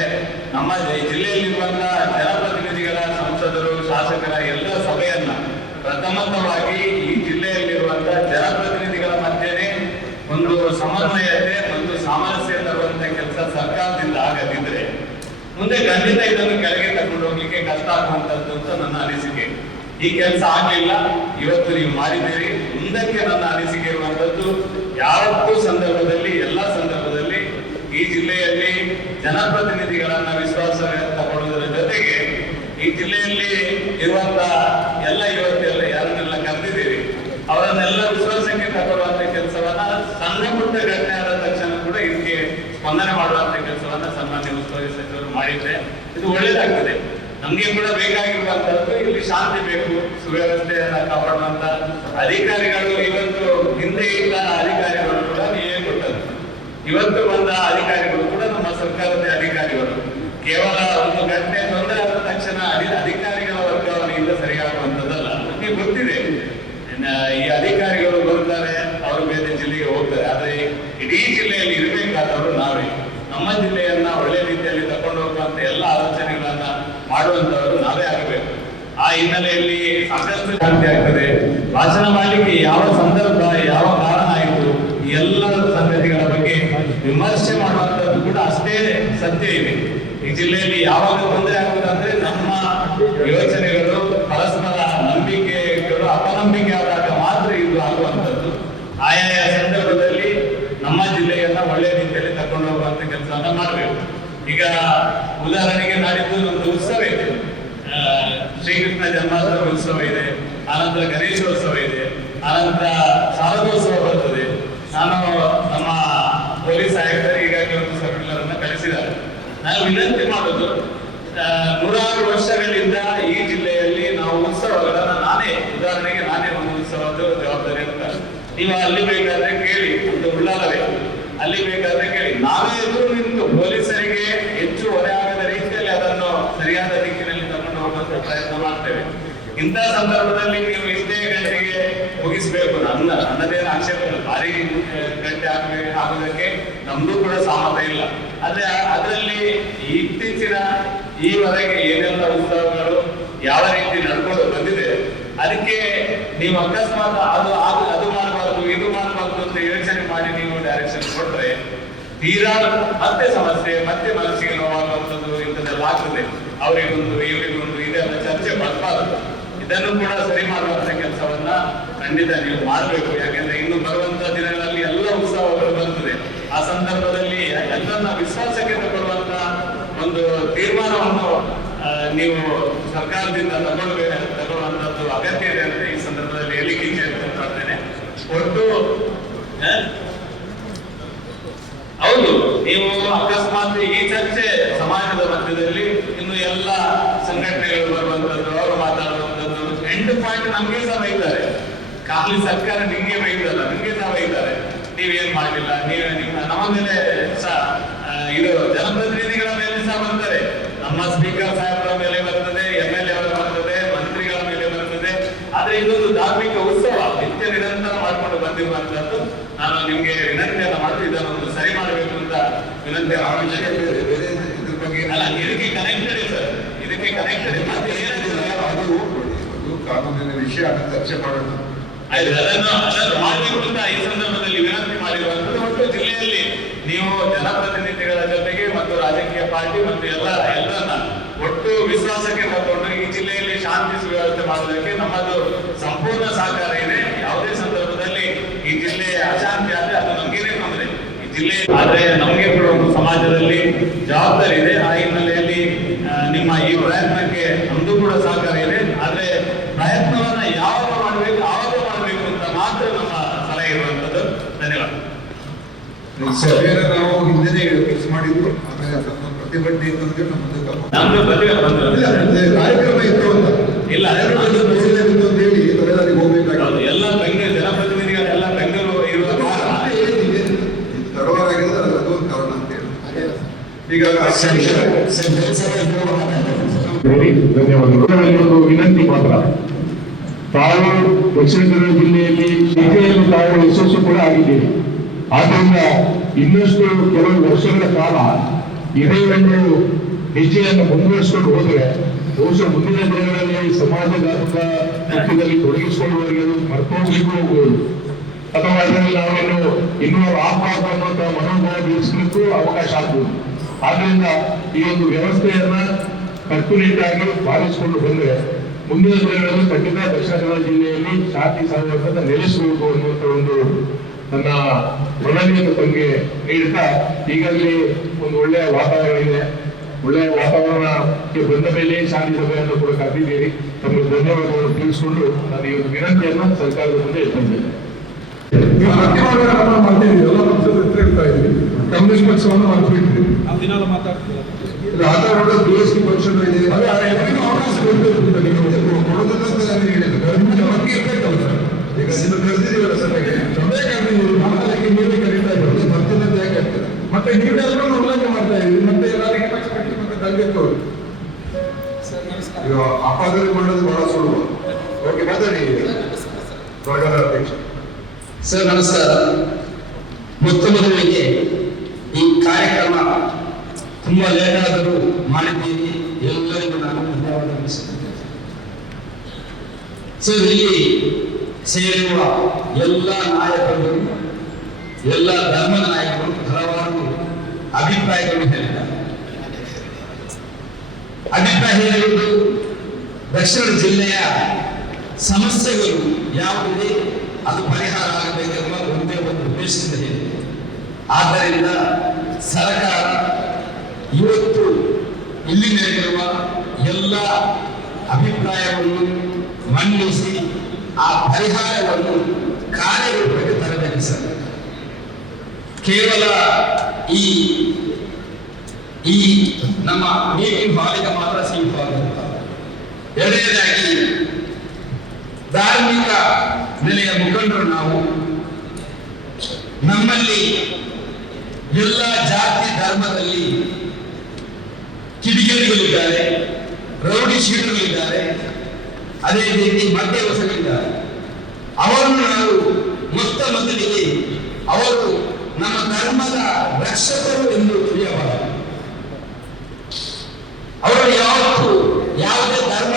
ನಮ್ಮ ಜಿಲ್ಲೆಯಲ್ಲಿರುವಂತಹ ಜನಪ್ರತಿನಿಧಿಗಳ, ಸಂಸದರು, ಶಾಸಕರ ಎಲ್ಲ ಸಭೆಯನ್ನ ಪ್ರಥಮವಾಗಿ ಈ ಜಿಲ್ಲೆಯಲ್ಲಿರುವಂತಹ ಜನಪ್ರತಿನಿಧಿಗಳ ಮಧ್ಯೆನೇ ಒಂದು ಸಮನ್ವಯತೆ ಮತ್ತು ಸಾಮರಸ್ಯ ತರುವಂತ ಕೆಲಸ ಸರ್ಕಾರದಿಂದ ಆಗದಿದ್ರೆ ಮುಂದೆ ಖಂಡಿತ ಇದನ್ನು ಕೆಳಗೆ ತಗೊಂಡು ಹೋಗ್ಲಿಕ್ಕೆ ಕಷ್ಟ ಆಗುವಂತದ್ದು ಅಂತ ನನ್ನ ಅನಿಸಿಕೆ. ಈ ಕೆಲಸ ಆಗ್ಲಿಲ್ಲ, ಇವತ್ತು ನೀವು ಮಾಡಿದ್ದೀರಿ. ಮುಂದಕ್ಕೆ ನನ್ನ ಅನಿಸಿಕೆ ಇರುವಂತದ್ದು, ಯಾವತ್ತೂ ಸಂದರ್ಭದಲ್ಲಿ, ಎಲ್ಲ ಸಂದರ್ಭದಲ್ಲಿ ಈ ಜಿಲ್ಲೆಯಲ್ಲಿ ಜನಪ್ರತಿನಿಧಿಗಳನ್ನ ವಿಶ್ವಾಸ ತಗೊಳ್ಳುವುದರ ಜೊತೆಗೆ ಈ ಜಿಲ್ಲೆಯಲ್ಲಿ ಇರುವಂತಹ ಇವತ್ತೆಲ್ಲ ಯಾರನ್ನೆಲ್ಲ ಕರೆದಿದ್ದೀರಿ ಅವರನ್ನೆಲ್ಲ ವಿಶ್ವಾಸಕ್ಕೆ ತಗೊಳ್ಳುವಂತ ಕೆಲಸವನ್ನ, ಸಣ್ಣ ಪುಟ್ಟ ಘಟನೆ ಆದ ತಕ್ಷಣ ಕೂಡ ಇದಕ್ಕೆ ಸ್ಪಂದನೆ ಮಾಡುವಂತ ಕೆಲಸವನ್ನ ಸನ್ಮಾನ್ಯ ಉಸ್ತುವಾರಿ ಸಚಿವರು ಮಾಡಿದ್ರೆ ಇದು ಒಳ್ಳೇದಾಗ್ತದೆ. ನಮ್ಗೆ ಕೂಡ ಬೇಕಾಗಿರುವಂತದ್ದು ಇಲ್ಲಿ ಶಾಂತಿ ಬೇಕು, ಸುವ್ಯವಸ್ಥೆಯನ್ನ ಕಾಪಾಡುವಂತ ಅಧಿಕಾರಿಗಳು. ಇವತ್ತು ಹಿಂದೆ ಇದ್ದ ಅಧಿಕಾರಿಗಳು ಕೂಡ ನೀವೇ ಕೊಟ್ಟದ್ದು, ಇವತ್ತು ಬಂದ ಅಧಿಕಾರಿಗಳು ಕೂಡ ನಮ್ಮ ಸರ್ಕಾರದ ಅಧಿಕಾರಿಗಳು. ಕೇವಲ ಒಂದು ಘಟನೆ ತೊಂದರೆ ಆದ ತಕ್ಷಣ ಅಧಿಕಾರಿಗಳ ವರ್ಗಾವಣೆಯಿಂದ ಸರಿಯಾಗುವಂತದ್ದಲ್ಲ. ನಿಮಗೆ ಗೊತ್ತಿದೆ, ಈ ಅಧಿಕಾರಿಗಳು ಬರ್ತಾರೆ, ಅವರು ಬೇರೆ ಜಿಲ್ಲೆಗೆ ಹೋಗ್ತಾರೆ. ಆದ್ರೆ ಇಡೀ ಜಿಲ್ಲೆಯಲ್ಲಿ ಇರಬೇಕಾದವರು ನಾವೇ. ನಮ್ಮ ಜಿಲ್ಲೆಯನ್ನ ಒಳ್ಳೆ ರೀತಿಯಲ್ಲಿ ತಕೊಂಡು ಹೋಗುವಂತ ಎಲ್ಲ ಆಲೋಚನೆಗಳನ್ನ ಮಾಡುವಂತವರು ನಾವೇ ಆಗಬೇಕು. ಆ ಹಿನ್ನೆಲೆಯಲ್ಲಿ ಸಾಕಷ್ಟು ಶಾಂತಿ ಆಗ್ತದೆ. ಭಾಷಣ ಮಾಡಲಿಕ್ಕೆ ಯಾವ ಸಂದರ್ಭ, ಯಾವ ಕಾರಣ ಆಯಿತು, ಈ ಎಲ್ಲ ಸಂಗತಿಗಳ ಬಗ್ಗೆ ವಿಮರ್ಶೆ ಮಾಡುವಂತದ್ದು ಕೂಡ ಅಷ್ಟೇ ಸತ್ಯ ಇದೆ. ಈ ಜಿಲ್ಲೆಯಲ್ಲಿ ಯಾವಾಗ ತೊಂದರೆ ಆಗುವುದಂದ್ರೆ ನಮ್ಮ ಯೋಚನೆಗಳು, ಪರಸ್ಪರ ನಂಬಿಕೆಗಳು ಅಪನಂಬಿಕೆ ಆದಾಗ ಮಾತ್ರ ಇದು ಆಗುವಂಥದ್ದು. ಆಯಾಯ ಸಂದರ್ಭದಲ್ಲಿ ನಮ್ಮ ಜಿಲ್ಲೆಯನ್ನ ಒಳ್ಳೆ ರೀತಿಯಲ್ಲಿ ತಕೊಂಡು ಹೋಗುವಂತ ಕೆಲಸವನ್ನ ಮಾಡಬೇಕು. ಈಗ ಉದಾಹರಣೆಗೆ ನಾಡಿದ್ದು ಒಂದು ಉತ್ಸವ ಇದೆ, ಶ್ರೀಕೃಷ್ಣ ಜನ್ಮಾಷ್ಟಮಿ ಉತ್ಸವ ಇದೆ, ಆನಂತರ ಗಣೇಶೋತ್ಸವ ಇದೆ, ಆನಂತರ ಶಾರದೋತ್ಸವ ಬರ್ತದೆ. ನಾನು ನಮ್ಮ ಪೊಲೀಸ್ ಆಯುಕ್ತರು ಈಗಾಗಲೇ ಒಂದು ಸರ್ಕ್ಯುಲರ್ ಅನ್ನ ಕಳಿಸಿದ್ದಾರೆ. ನಾನು ವಿನಂತಿ ಮಾಡೋದು, 100 ವರ್ಷಗಳಿಂದ ಈ ಜಿಲ್ಲೆಯಲ್ಲಿ ನಾವು ಉತ್ಸವಗಳನ್ನ ಉದಾಹರಣೆಗೆ ನಾನೇ ಒಂದು ಉತ್ಸವದ ಜವಾಬ್ದಾರಿ ಅಂತ. ನೀವು ಅಲ್ಲಿ ಬೇಕಾದ್ರೆ ಕೇಳಿ, ಒಂದು ಉಳ್ಳಾಲವೇ, ಅಲ್ಲಿ ಬೇಕಾದ್ರೆ ಕೇಳಿ. ನಾವೇ ಎದುರು ನಿಂತು ಪೊಲೀಸರಿಗೆ ಹೆಚ್ಚು ಹೊರೆ ಆಗದ ರೀತಿಯಲ್ಲಿ ಅದನ್ನು ಸರಿಯಾದ ದಿಕ್ಕಿನಲ್ಲಿ ತಗೊಂಡು ಹೋಗುವಂತ ಪ್ರಯತ್ನ ಮಾಡ್ತೇವೆ. ಇಂಥ ಸಂದರ್ಭದಲ್ಲಿ ನೀವು ಇಷ್ಟೇ ಗಂಟೆಗೆ ಮುಗಿಸ್ಬೇಕು, ನನ್ನದೇನು ಆಕ್ಷೇಪ ಇಲ್ಲ. ಭಾರಿ ಗಂಟೆ ಆಗುವುದಕ್ಕೆ ನಮ್ದು ಕೂಡ ಸಹಮತ ಇಲ್ಲ. ಆದ್ರೆ ಅದರಲ್ಲಿ ಇತ್ತೀಚಿನ ಈವರೆಗೆ ಏನೆಲ್ಲ ಉತ್ಸವಗಳು ಯಾವ ರೀತಿ ನಡ್ಕೊಂಡು ಬಂದಿದೆ, ಅದಕ್ಕೆ ನೀವು ಅಕಸ್ಮಾತ್ ಅದು ಮಾಡಬಾರ್ದು, ಇದು ಮಾಡಬಾರ್ದು ಅಂತ ಯೋಚನೆ ಮಾಡಿ ನೀವು ಡೈರೆಕ್ಷನ್ ಕೊಟ್ರೆ ತೀರಾ ಮತ್ತೆ ಸಮಸ್ಯೆ, ಮತ್ತೆ ಮನಸ್ಸಿಗೆ ನೋವಾಗುವಂಥದ್ದು ಇಂಥದ್ದೆಲ್ಲ ಆಗ್ತದೆ. ಅವರಿಗೊಂದು ಇವರಿಗೊಂದು ಇದೆಲ್ಲ ಚರ್ಚೆ ಬರಬಾರದು. ಇದನ್ನು ಕೂಡ ಸರಿ ಮಾಡುವಂತ ಕೆಲಸವನ್ನ ಖಂಡಿತ ನೀವು ಮಾಡಬೇಕು. ಯಾಕಂದ್ರೆ ಇನ್ನು ಬರುವಂತ ದಿನಗಳಲ್ಲಿ ಎಲ್ಲ ಉತ್ಸವಗಳು ಬರ್ತದೆ. ಆ ಸಂದರ್ಭದಲ್ಲಿ ಎಲ್ಲರನ್ನ ವಿಶ್ವಾಸಕ್ಕೆ ತಗೊಳ್ಳುವಂತ ಒಂದು ತೀರ್ಮಾನವನ್ನು ನೀವು ಸರ್ಕಾರದಿಂದ ತಗೊಳ್ಳುವಂತದ್ದು ಅಗತ್ಯ ಇದೆ ಅಂತ ಈ ಸಂದರ್ಭದಲ್ಲಿ ಹೇಳಿಕೆ ಮಾಡ್ತೇನೆ. ಒಟ್ಟು ಹೌದು, ನೀವು ಅಕಸ್ಮಾತ್ ಈ ಚರ್ಚೆ ಸಮಾಜದ ಮಧ್ಯದಲ್ಲಿ ಇನ್ನು ಎಲ್ಲ ಸಂಘಟನೆಗಳು ಬರುವಂತದ್ದು, ಅವರು ಮಾತಾಡುವಂಥದ್ದು, 8 ಪಾಯಿಂಟ್ ನಮ್ಗೆ ಸಹ ಬೈತಾರೆ. ಖಾಲಿ ಸರ್ಕಾರ ನಿಮ್ಗೆ ಬೈದಲ್ಲ, ನಿಮ್ಗೆ ಸಹ ಬೈತಾರೆ. ನೀವೇನ್ ಮಾಡಿಲ್ಲ, ನೀವು ನಮ್ಮ ಮೇಲೆ ಸಹ ಇದು ಜನಪ್ರತಿನಿಧಿಗಳ ಮೇಲೆ ಸಹ ಬರ್ತದೆ, ನಮ್ಮ ಸ್ಪೀಕರ್ ಸಾಹೇಬರ ಮೇಲೆ ಬರ್ತದೆ, MLA ಅವರ ಬರ್ತದೆ, ಮಂತ್ರಿಗಳ ಮೇಲೆ ಬರ್ತದೆ. ಆದ್ರೆ ಇದೊಂದು ಧಾರ್ಮಿಕ ಉತ್ಸವ ನಿತ್ಯ ನಿರಂತರ ಮಾಡ್ಕೊಂಡು ಬಂದಿರುವಂತದ್ದು. ನಾನು ನಿಮ್ಗೆ ವಿನಂತಿಯನ್ನ ಮಾಡಿ ಇದನ್ನೊಂದು ಸರಿ ಮಾಡಬೇಕು ಅಂತ ವಿನಂತಿ ಅಲ್ಲ, ಇದಕ್ಕೆ ಕನೆಕ್ಟೆಡ್ ಸರ್, ಇದಕ್ಕೆ ಕನೆಕ್ಟೆಡ್ ಮತ್ತೆ ಅದು ಕಾನೂನಿನ ವಿಷಯ ಚರ್ಚೆ ಮಾಡೋದು. ಅದನ್ನು ಮಾಡಬೇಕು ಅಂತ ಈ ಸಂದರ್ಭದಲ್ಲಿ ವಿನಂತಿ ಮಾಡಿರುವಂತದ್ದು. ಒಟ್ಟು ಜಿಲ್ಲೆಯಲ್ಲಿ ನೀವು ಜನಪ್ರತಿನಿಧಿಗಳ ಜೊತೆಗೆ ಮತ್ತು ರಾಜಕೀಯ ಪಾರ್ಟಿ ಮತ್ತು ಎಲ್ಲರನ್ನ ಒಟ್ಟು ವಿಶ್ವಾಸಕ್ಕೆ ತಗೊಂಡು ಈ ಜಿಲ್ಲೆಯಲ್ಲಿ ಶಾಂತಿ ಸುವ್ಯವಸ್ಥೆ ಮಾಡೋದಕ್ಕೆ ನಮ್ಮದು ಸಂಪೂರ್ಣ ಸಹಕಾರ ಇದೆ. ಯಾವುದೇ ಸಂದರ್ಭದಲ್ಲಿ ಈ ಜಿಲ್ಲೆ ಅಶಾಂತಿ ಆದ್ರೆ ಅದು ನಮಗೇನೆ ತೊಂದರೆ. ಈ ಜಿಲ್ಲೆ ಆದ್ರೆ ನಮಗೆ ಕೂಡ ಒಂದು ಸಮಾಜದಲ್ಲಿ ಜವಾಬ್ದಾರಿ ಇದೆ. ಆ ಹಿನ್ನೆಲೆಯಲ್ಲಿ ನಿಮ್ಮ ಈ ಪ್ರಯತ್ನಕ್ಕೆ ನಮ್ದು ಕೂಡ ಸಹಕಾರ ಇದೆ. ಆದ್ರೆ ಪ್ರಯತ್ನವನ್ನ ಯಾವಾಗ ಮಾಡಬೇಕು ಆವಾಗ ಮಾಡಬೇಕು ಅಂತ ಮಾತ್ರ ನಮ್ಮ ಸಲಹೆ ಇರುವಂತದ್ದು. ಧನ್ಯವಾದ. ಈ ಸಭೆಯನ್ನು ನಾವು ಹಿಂದೆನೇ ಫಿಕ್ಸ್ ಮಾಡಿದ್ರು. ಆಮೇಲೆ ಪ್ರತಿಭಟನೆ ಇತ್ತು ಅಂದ್ರೆ ನಮ್ದು ಕಾರ್ಯಕ್ರಮ ಇತ್ತು ಅಂತ ಇಲ್ಲ, ಅಂತ ಹೇಳಿ ತಲೆದಾರಿಗೆ ಹೋಗ್ಬೇಕಾಗಿ ಎಲ್ಲ ಬೆಂಗಳೂರು ಜನಪ್ರತಿನಿಧಿಗಳೆಲ್ಲ ಬೆಂಗಳೂರು ಇರುವ ತಡವಾಗಿದೆ, ಅದೊಂದು ಕಾರಣ ಅಂತ ಹೇಳಿ. ಈಗ ಧನ್ಯವಾದಗಳು. ವಿನಂತಿ ಮಾತ್ರ, ತಾವು ದಕ್ಷಿಣ ಕನ್ನಡ ಜಿಲ್ಲೆಯಲ್ಲಿ ಶಿಕ್ಷೆಯನ್ನು ತಾವು ಯಶಸ್ಸು ಕೂಡ ಆಗಿದ್ದೀರಿ. ಆದ್ದರಿಂದ ಇನ್ನಷ್ಟು ಕೆಲವು ವರ್ಷಗಳ ಕಾಲ ಇದೇ ಒಂದು ಹೆಜ್ಜೆಯನ್ನು ಮುಂದುವರಿಸಿಕೊಂಡು ಹೋದರೆ ಬಹುಶಃ ಮುಂದಿನ ದಿನಗಳಲ್ಲಿ ಸಮಾಜಘಾತಕ ಕೃತ್ಯದಲ್ಲಿ ತೊಡಗಿಸಿಕೊಳ್ಳುವವರಿಗೆ ಅದು ಮರ್ತೋಗ್ಲಿಕ್ಕೂ ಹೋಗಬಹುದು, ಅಥವಾ ಇದರಲ್ಲಿ ನಾವೇನು ಇನ್ನೂ ಆಗಬಾರ್ದು ಅನ್ನುವಂತಹ ಮನೋಭಾವ ಬೆಳೆಸಲಿಕ್ಕೂ ಅವಕಾಶ ಆಗ್ಬೋದು. ಆದ್ರಿಂದ ಈ ಒಂದು ವ್ಯವಸ್ಥೆಯನ್ನ ಕಟ್ಟುನಿಟ್ಟಾಗಿ ಪಾಲಿಸಿಕೊಂಡು ಬಂದರೆ ಮುಂದಿನ ದಿನಗಳಲ್ಲಿ ಖಂಡಿತ ದಕ್ಷಿಣ ಕನ್ನಡ ಜಿಲ್ಲೆಯಲ್ಲಿ ಶಾಂತಿ ಸಹವಾಸ ನೆಲೆಸಬೇಕು ಅನ್ನುವಂಥ ಒಂದು ನನ್ನ ಮನವಿಯನ್ನು ತಮಗೆ ನೀಡುತ್ತಾ, ಈಗಾಗಲೇ ಒಂದು ಒಳ್ಳೆಯ ವಾತಾವರಣ ಇದೆ. ಒಳ್ಳೆಯ ವಾತಾವರಣಕ್ಕೆ ಬಂದ ಮೇಲೆ ಶಾಂತಿ ಸಭೆಯನ್ನು ಕೂಡ ಕರೆದಿದ್ದೀರಿ. ತಮಗೆ ಧನ್ಯವಾದಗಳನ್ನು ತಿಳಿಸಿಕೊಂಡು ನಾನು ಈ ಒಂದು ವಿನಂತಿಯನ್ನು ಸರ್ಕಾರದ ಮುಂದೆ ಇಟ್ಟಿದ್ದೇನೆ. ಎಲ್ಲ ಪಕ್ಷದ ಹೆಸರು ಇರ್ತಾ ಇದ್ವಿ, ಕಮ್ಯುನಿಸ್ಟ್ ಪಕ್ಷವನ್ನು ಮಾಡ್ತಿದ್ವಿ. ಆಧಾರ BSP ಪಕ್ಷ ಇದೆ, ಅವಕಾಶ ಕೊಡೋದಂತ ಈಗ ನೀವು ಕರೆದಿದ್ದೀವಲ್ಲ ಸಭೆಗೆ, ಸಭೆ ಕರೆದಿದ್ದೀವಿ, ಮಾತಾಡಕ್ಕೆ ನೀವೇ ಕರೀತಾ ಇರೋದು, ಬರ್ತಿದ್ದಂತೆ ಯಾಕೆ ಆಗ್ತದೆ? ಮತ್ತೆ ನೀವೆಲ್ಲರೂ ಉಲ್ಲಂಘನೆ ಮಾಡ್ತಾ ಇದ್ದೀವಿ, ಮತ್ತೆ ಎಲ್ಲರಿಗೆ ಪಕ್ಷ ಕಟ್ಟಿ ಮತ್ತೆ ತಗ್ಗಕ್ಕೆ ಈಗ ಅಪಾದನೆ ಮಾಡೋದು ಬಹಳ ಸುಲಭ. ಓಕೆ, ಮಾತಾಡಿ ವರ್ಗದ ಅಧ್ಯಕ್ಷ. ಸರ್ ನಮಸ್ಕಾರ. ಮೊದಲಿಗೆ ಈ ಕಾರ್ಯಕ್ರಮ ತುಂಬಾ ಲೇಟ್ ಆದರೂ ಮಾಡಿದ್ದೀರಿ, ಎಲ್ಲರಿಗೂ ನಾನು ಧನ್ಯವಾದ ತಿಳಿಸುತ್ತೇನೆ. ಸರ್, ಇಲ್ಲಿ ಸೇರುವ ಎಲ್ಲ ನಾಯಕರು, ಎಲ್ಲ ಧರ್ಮ ನಾಯಕರು ಹಲವಾರು ಅಭಿಪ್ರಾಯಗಳು ಹೇಳಿದ್ದಾರೆ. ಅಭಿಪ್ರಾಯ ಹೇಳುವುದು ದಕ್ಷಿಣ ಜಿಲ್ಲೆಯ ಸಮಸ್ಯೆಗಳು ಯಾವುದಿದೆ ಅದು ಪರಿಹಾರ ಆಗಬೇಕೆಂಬ ಒಂದೇ ಒಂದು ಉದ್ದೇಶದಿಂದ ಹೇಳಿದೆ. ಆದ್ದರಿಂದ ಸರ್ಕಾರ ಇವತ್ತು ಇಲ್ಲಿ ನಡೆದಿರುವ ಎಲ್ಲ ಅಭಿಪ್ರಾಯವನ್ನು ಮಂಡಿಸಿ ಆ ಪರಿಹಾರವನ್ನು ಕಾರ್ಯರೂಪಕ್ಕೆ ತರಬೇಕು ಸರ್. ಕೇವಲ ಈ ನಮ್ಮ ಮೀಟಿಂಗ್ ಹಾಲಿಗೆ ಮಾತ್ರ ಸೀಮಿತವಾಗುತ್ತ. ಎರಡನೇದಾಗಿ ಧಾರ್ಮಿಕ ನೆಲೆಯ ಮುಖಂಡರು ನಾವು, ನಮ್ಮಲ್ಲಿ ಎಲ್ಲ ಜಾತಿ ಧರ್ಮದಲ್ಲಿ ಕಿಡಿಗೇಡಿಗಳಿದ್ದಾರೆ, ರೌಡಿ ಶೀಟರ್ಗಳಿದ್ದಾರೆ, ಅದೇ ರೀತಿ ಮಧ್ಯವಸಗಳಿದ್ದಾರೆ. ಅವರನ್ನು ನಾವು ಮೊದಲಿಗೆ ಅವರು ನಮ್ಮ ಧರ್ಮದ ರಕ್ಷಕರು ಎಂದು ತಿಳಿಯಬಾರದು. ಅವರು ಯಾವತ್ತು ಯಾವುದೇ ಧರ್ಮ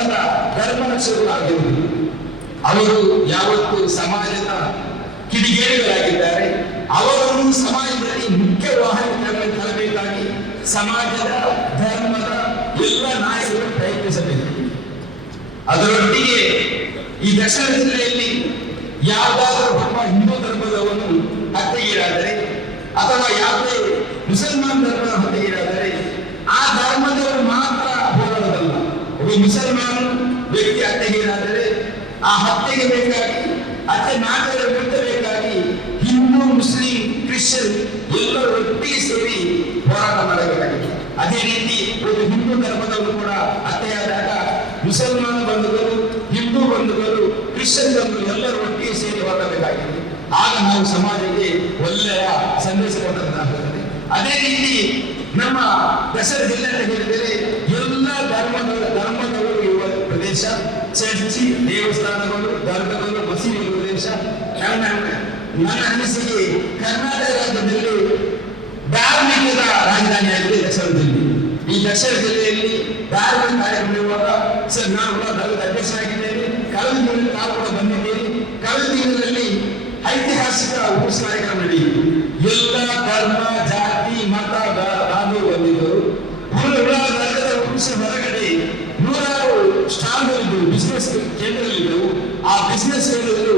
ರಕ್ಷಕರಾಗಿರುವುದಿಲ್ಲ. ಅವರು ಯಾವತ್ತು ಸಮಾಜದ ಕಿಡಿಗೇಡಿಗಳಾಗಿದ್ದಾರೆ. ಅವರನ್ನು ಸಮಾಜದಲ್ಲಿ ಮುಖ್ಯ ವಾಹಿನಿಗಳನ್ನು ತರಬೇಕಾಗಿ ಸಮಾಜದ ಧರ್ಮದ ಎಲ್ಲ ನಾಯಕರು ಪ್ರಯತ್ನಿಸಬೇಕು. ಅದರೊಟ್ಟಿಗೆ ಈ ದಕ್ಷಿಣ ಜಿಲ್ಲೆಯಲ್ಲಿ ಯಾವುದಾದರೂ ಒಬ್ಬ ಹಿಂದೂ ಧರ್ಮದವನು ಹತ್ಯೆಗೀಡಾದರೆ ಅಥವಾ ಯಾವುದೇ ಮುಸಲ್ಮಾನ್ ಧರ್ಮದ ಹತ್ಯೆಗೀಡಾದರೆ ಆ ಧರ್ಮದವರು ಮಾತ್ರ ಹೋರಾಡೋದಲ್ಲ. ಒಬ್ಬ ಮುಸಲ್ಮಾನ್ ವ್ಯಕ್ತಿ ಹತ್ಯೆಗೀಡಾದರೆ ಆ ಹತ್ಯೆಗೆ ಬೇಕಾಗಿ ಹತ್ಯೆ ನಾಟಕ ಬೇಕಾಗಿ ಹಿಂದೂ, ಮುಸ್ಲಿಂ, ಕ್ರಿಶ್ಚಿಯನ್ ಎಲ್ಲರೂ ಒಟ್ಟಿಗೆ ಸೇರಿ ಹೋರಾಟ ಮಾಡಬೇಕಾಗಿದೆ. ಅದೇ ರೀತಿ ಒಂದು ಹಿಂದೂ ಧರ್ಮದವರು ಕೂಡ ಹತ್ಯೆಯಾದಾಗ ಮುಸಲ್ಮಾನ ಬಂಧುಗಳು, ಹಿಂದೂ ಬಂಧುಗಳು, ಕ್ರಿಶ್ಚಿಯನ್ ಬಂಧುಗಳು ಎಲ್ಲರೂ ಒಟ್ಟಿಗೆ ಸೇರಿ ಹೊರಡಬೇಕಾಗಿದೆ. ಆಗ ನಾವು ಸಮಾಜಕ್ಕೆ ಒಳ್ಳೆಯ ಸಂದೇಶ ಕೊಟ್ಟಂತಾಗುತ್ತದೆ. ಅದೇ ರೀತಿ ನಮ್ಮ ದಸರಾ ಜಿಲ್ಲೆ ಅಂತ ಹೇಳಿದರೆ ಎಲ್ಲ ಧರ್ಮದವರು ಇರುವ ಪ್ರದೇಶ, ಚರ್ಚಿ, ದೇವಸ್ಥಾನಗಳು, ದರ್ಗಗಳು, ಮಸೀದಿ ಪ್ರದೇಶ. ನನ್ನ ಅನಿಸಿಕೆ ಕರ್ನಾಟಕ ರಾಜ್ಯದಲ್ಲಿ ಧಾರ್ಮಿಕದ ರಾಜಧಾನಿಯಾಗಿದೆ ದಸರಾ ಜಿಲ್ಲೆ. ಈ ದಸರಾ ಜಿಲ್ಲೆಯಲ್ಲಿ ಧಾರ್ಮಿಕ ಕಾರ್ಯಕ್ರಮ ಇರುವಾಗ ಸರ್ ನಾನು ದಳದ ಅಧ್ಯಕ್ಷರಾಗಿದ್ದೇನೆ. ಕಳೆದ ತಿಂಗಳಲ್ಲಿ ನಾವು ಕೂಡ ಬಂದಿದ್ದೇನೆ. ಕಳೆದ ತಿಂಗಳಲ್ಲಿ ಐತಿಹಾಸಿಕ ಉರುಸು ಕಾರ್ಯಕ್ರಮ ನಡೆಯಿತು. ಎಲ್ಲ ಧರ್ಮ, ಜಾತಿ, ಮತ ಬಾಂಧವರು ಬಂದಿದ್ದರು. ನಗರದ ಉರುಸು ಹೊರಗಡೆ 100 ಸ್ಟಾಲ್ಗಳಿದ್ದವು, ಬಿಸಿನೆಸ್ ಕೇಂದ್ರಗಳಿದ್ದವು. ಆ ಬಿಸಿನೆಸ್ ಕೇಂದ್ರಗಳು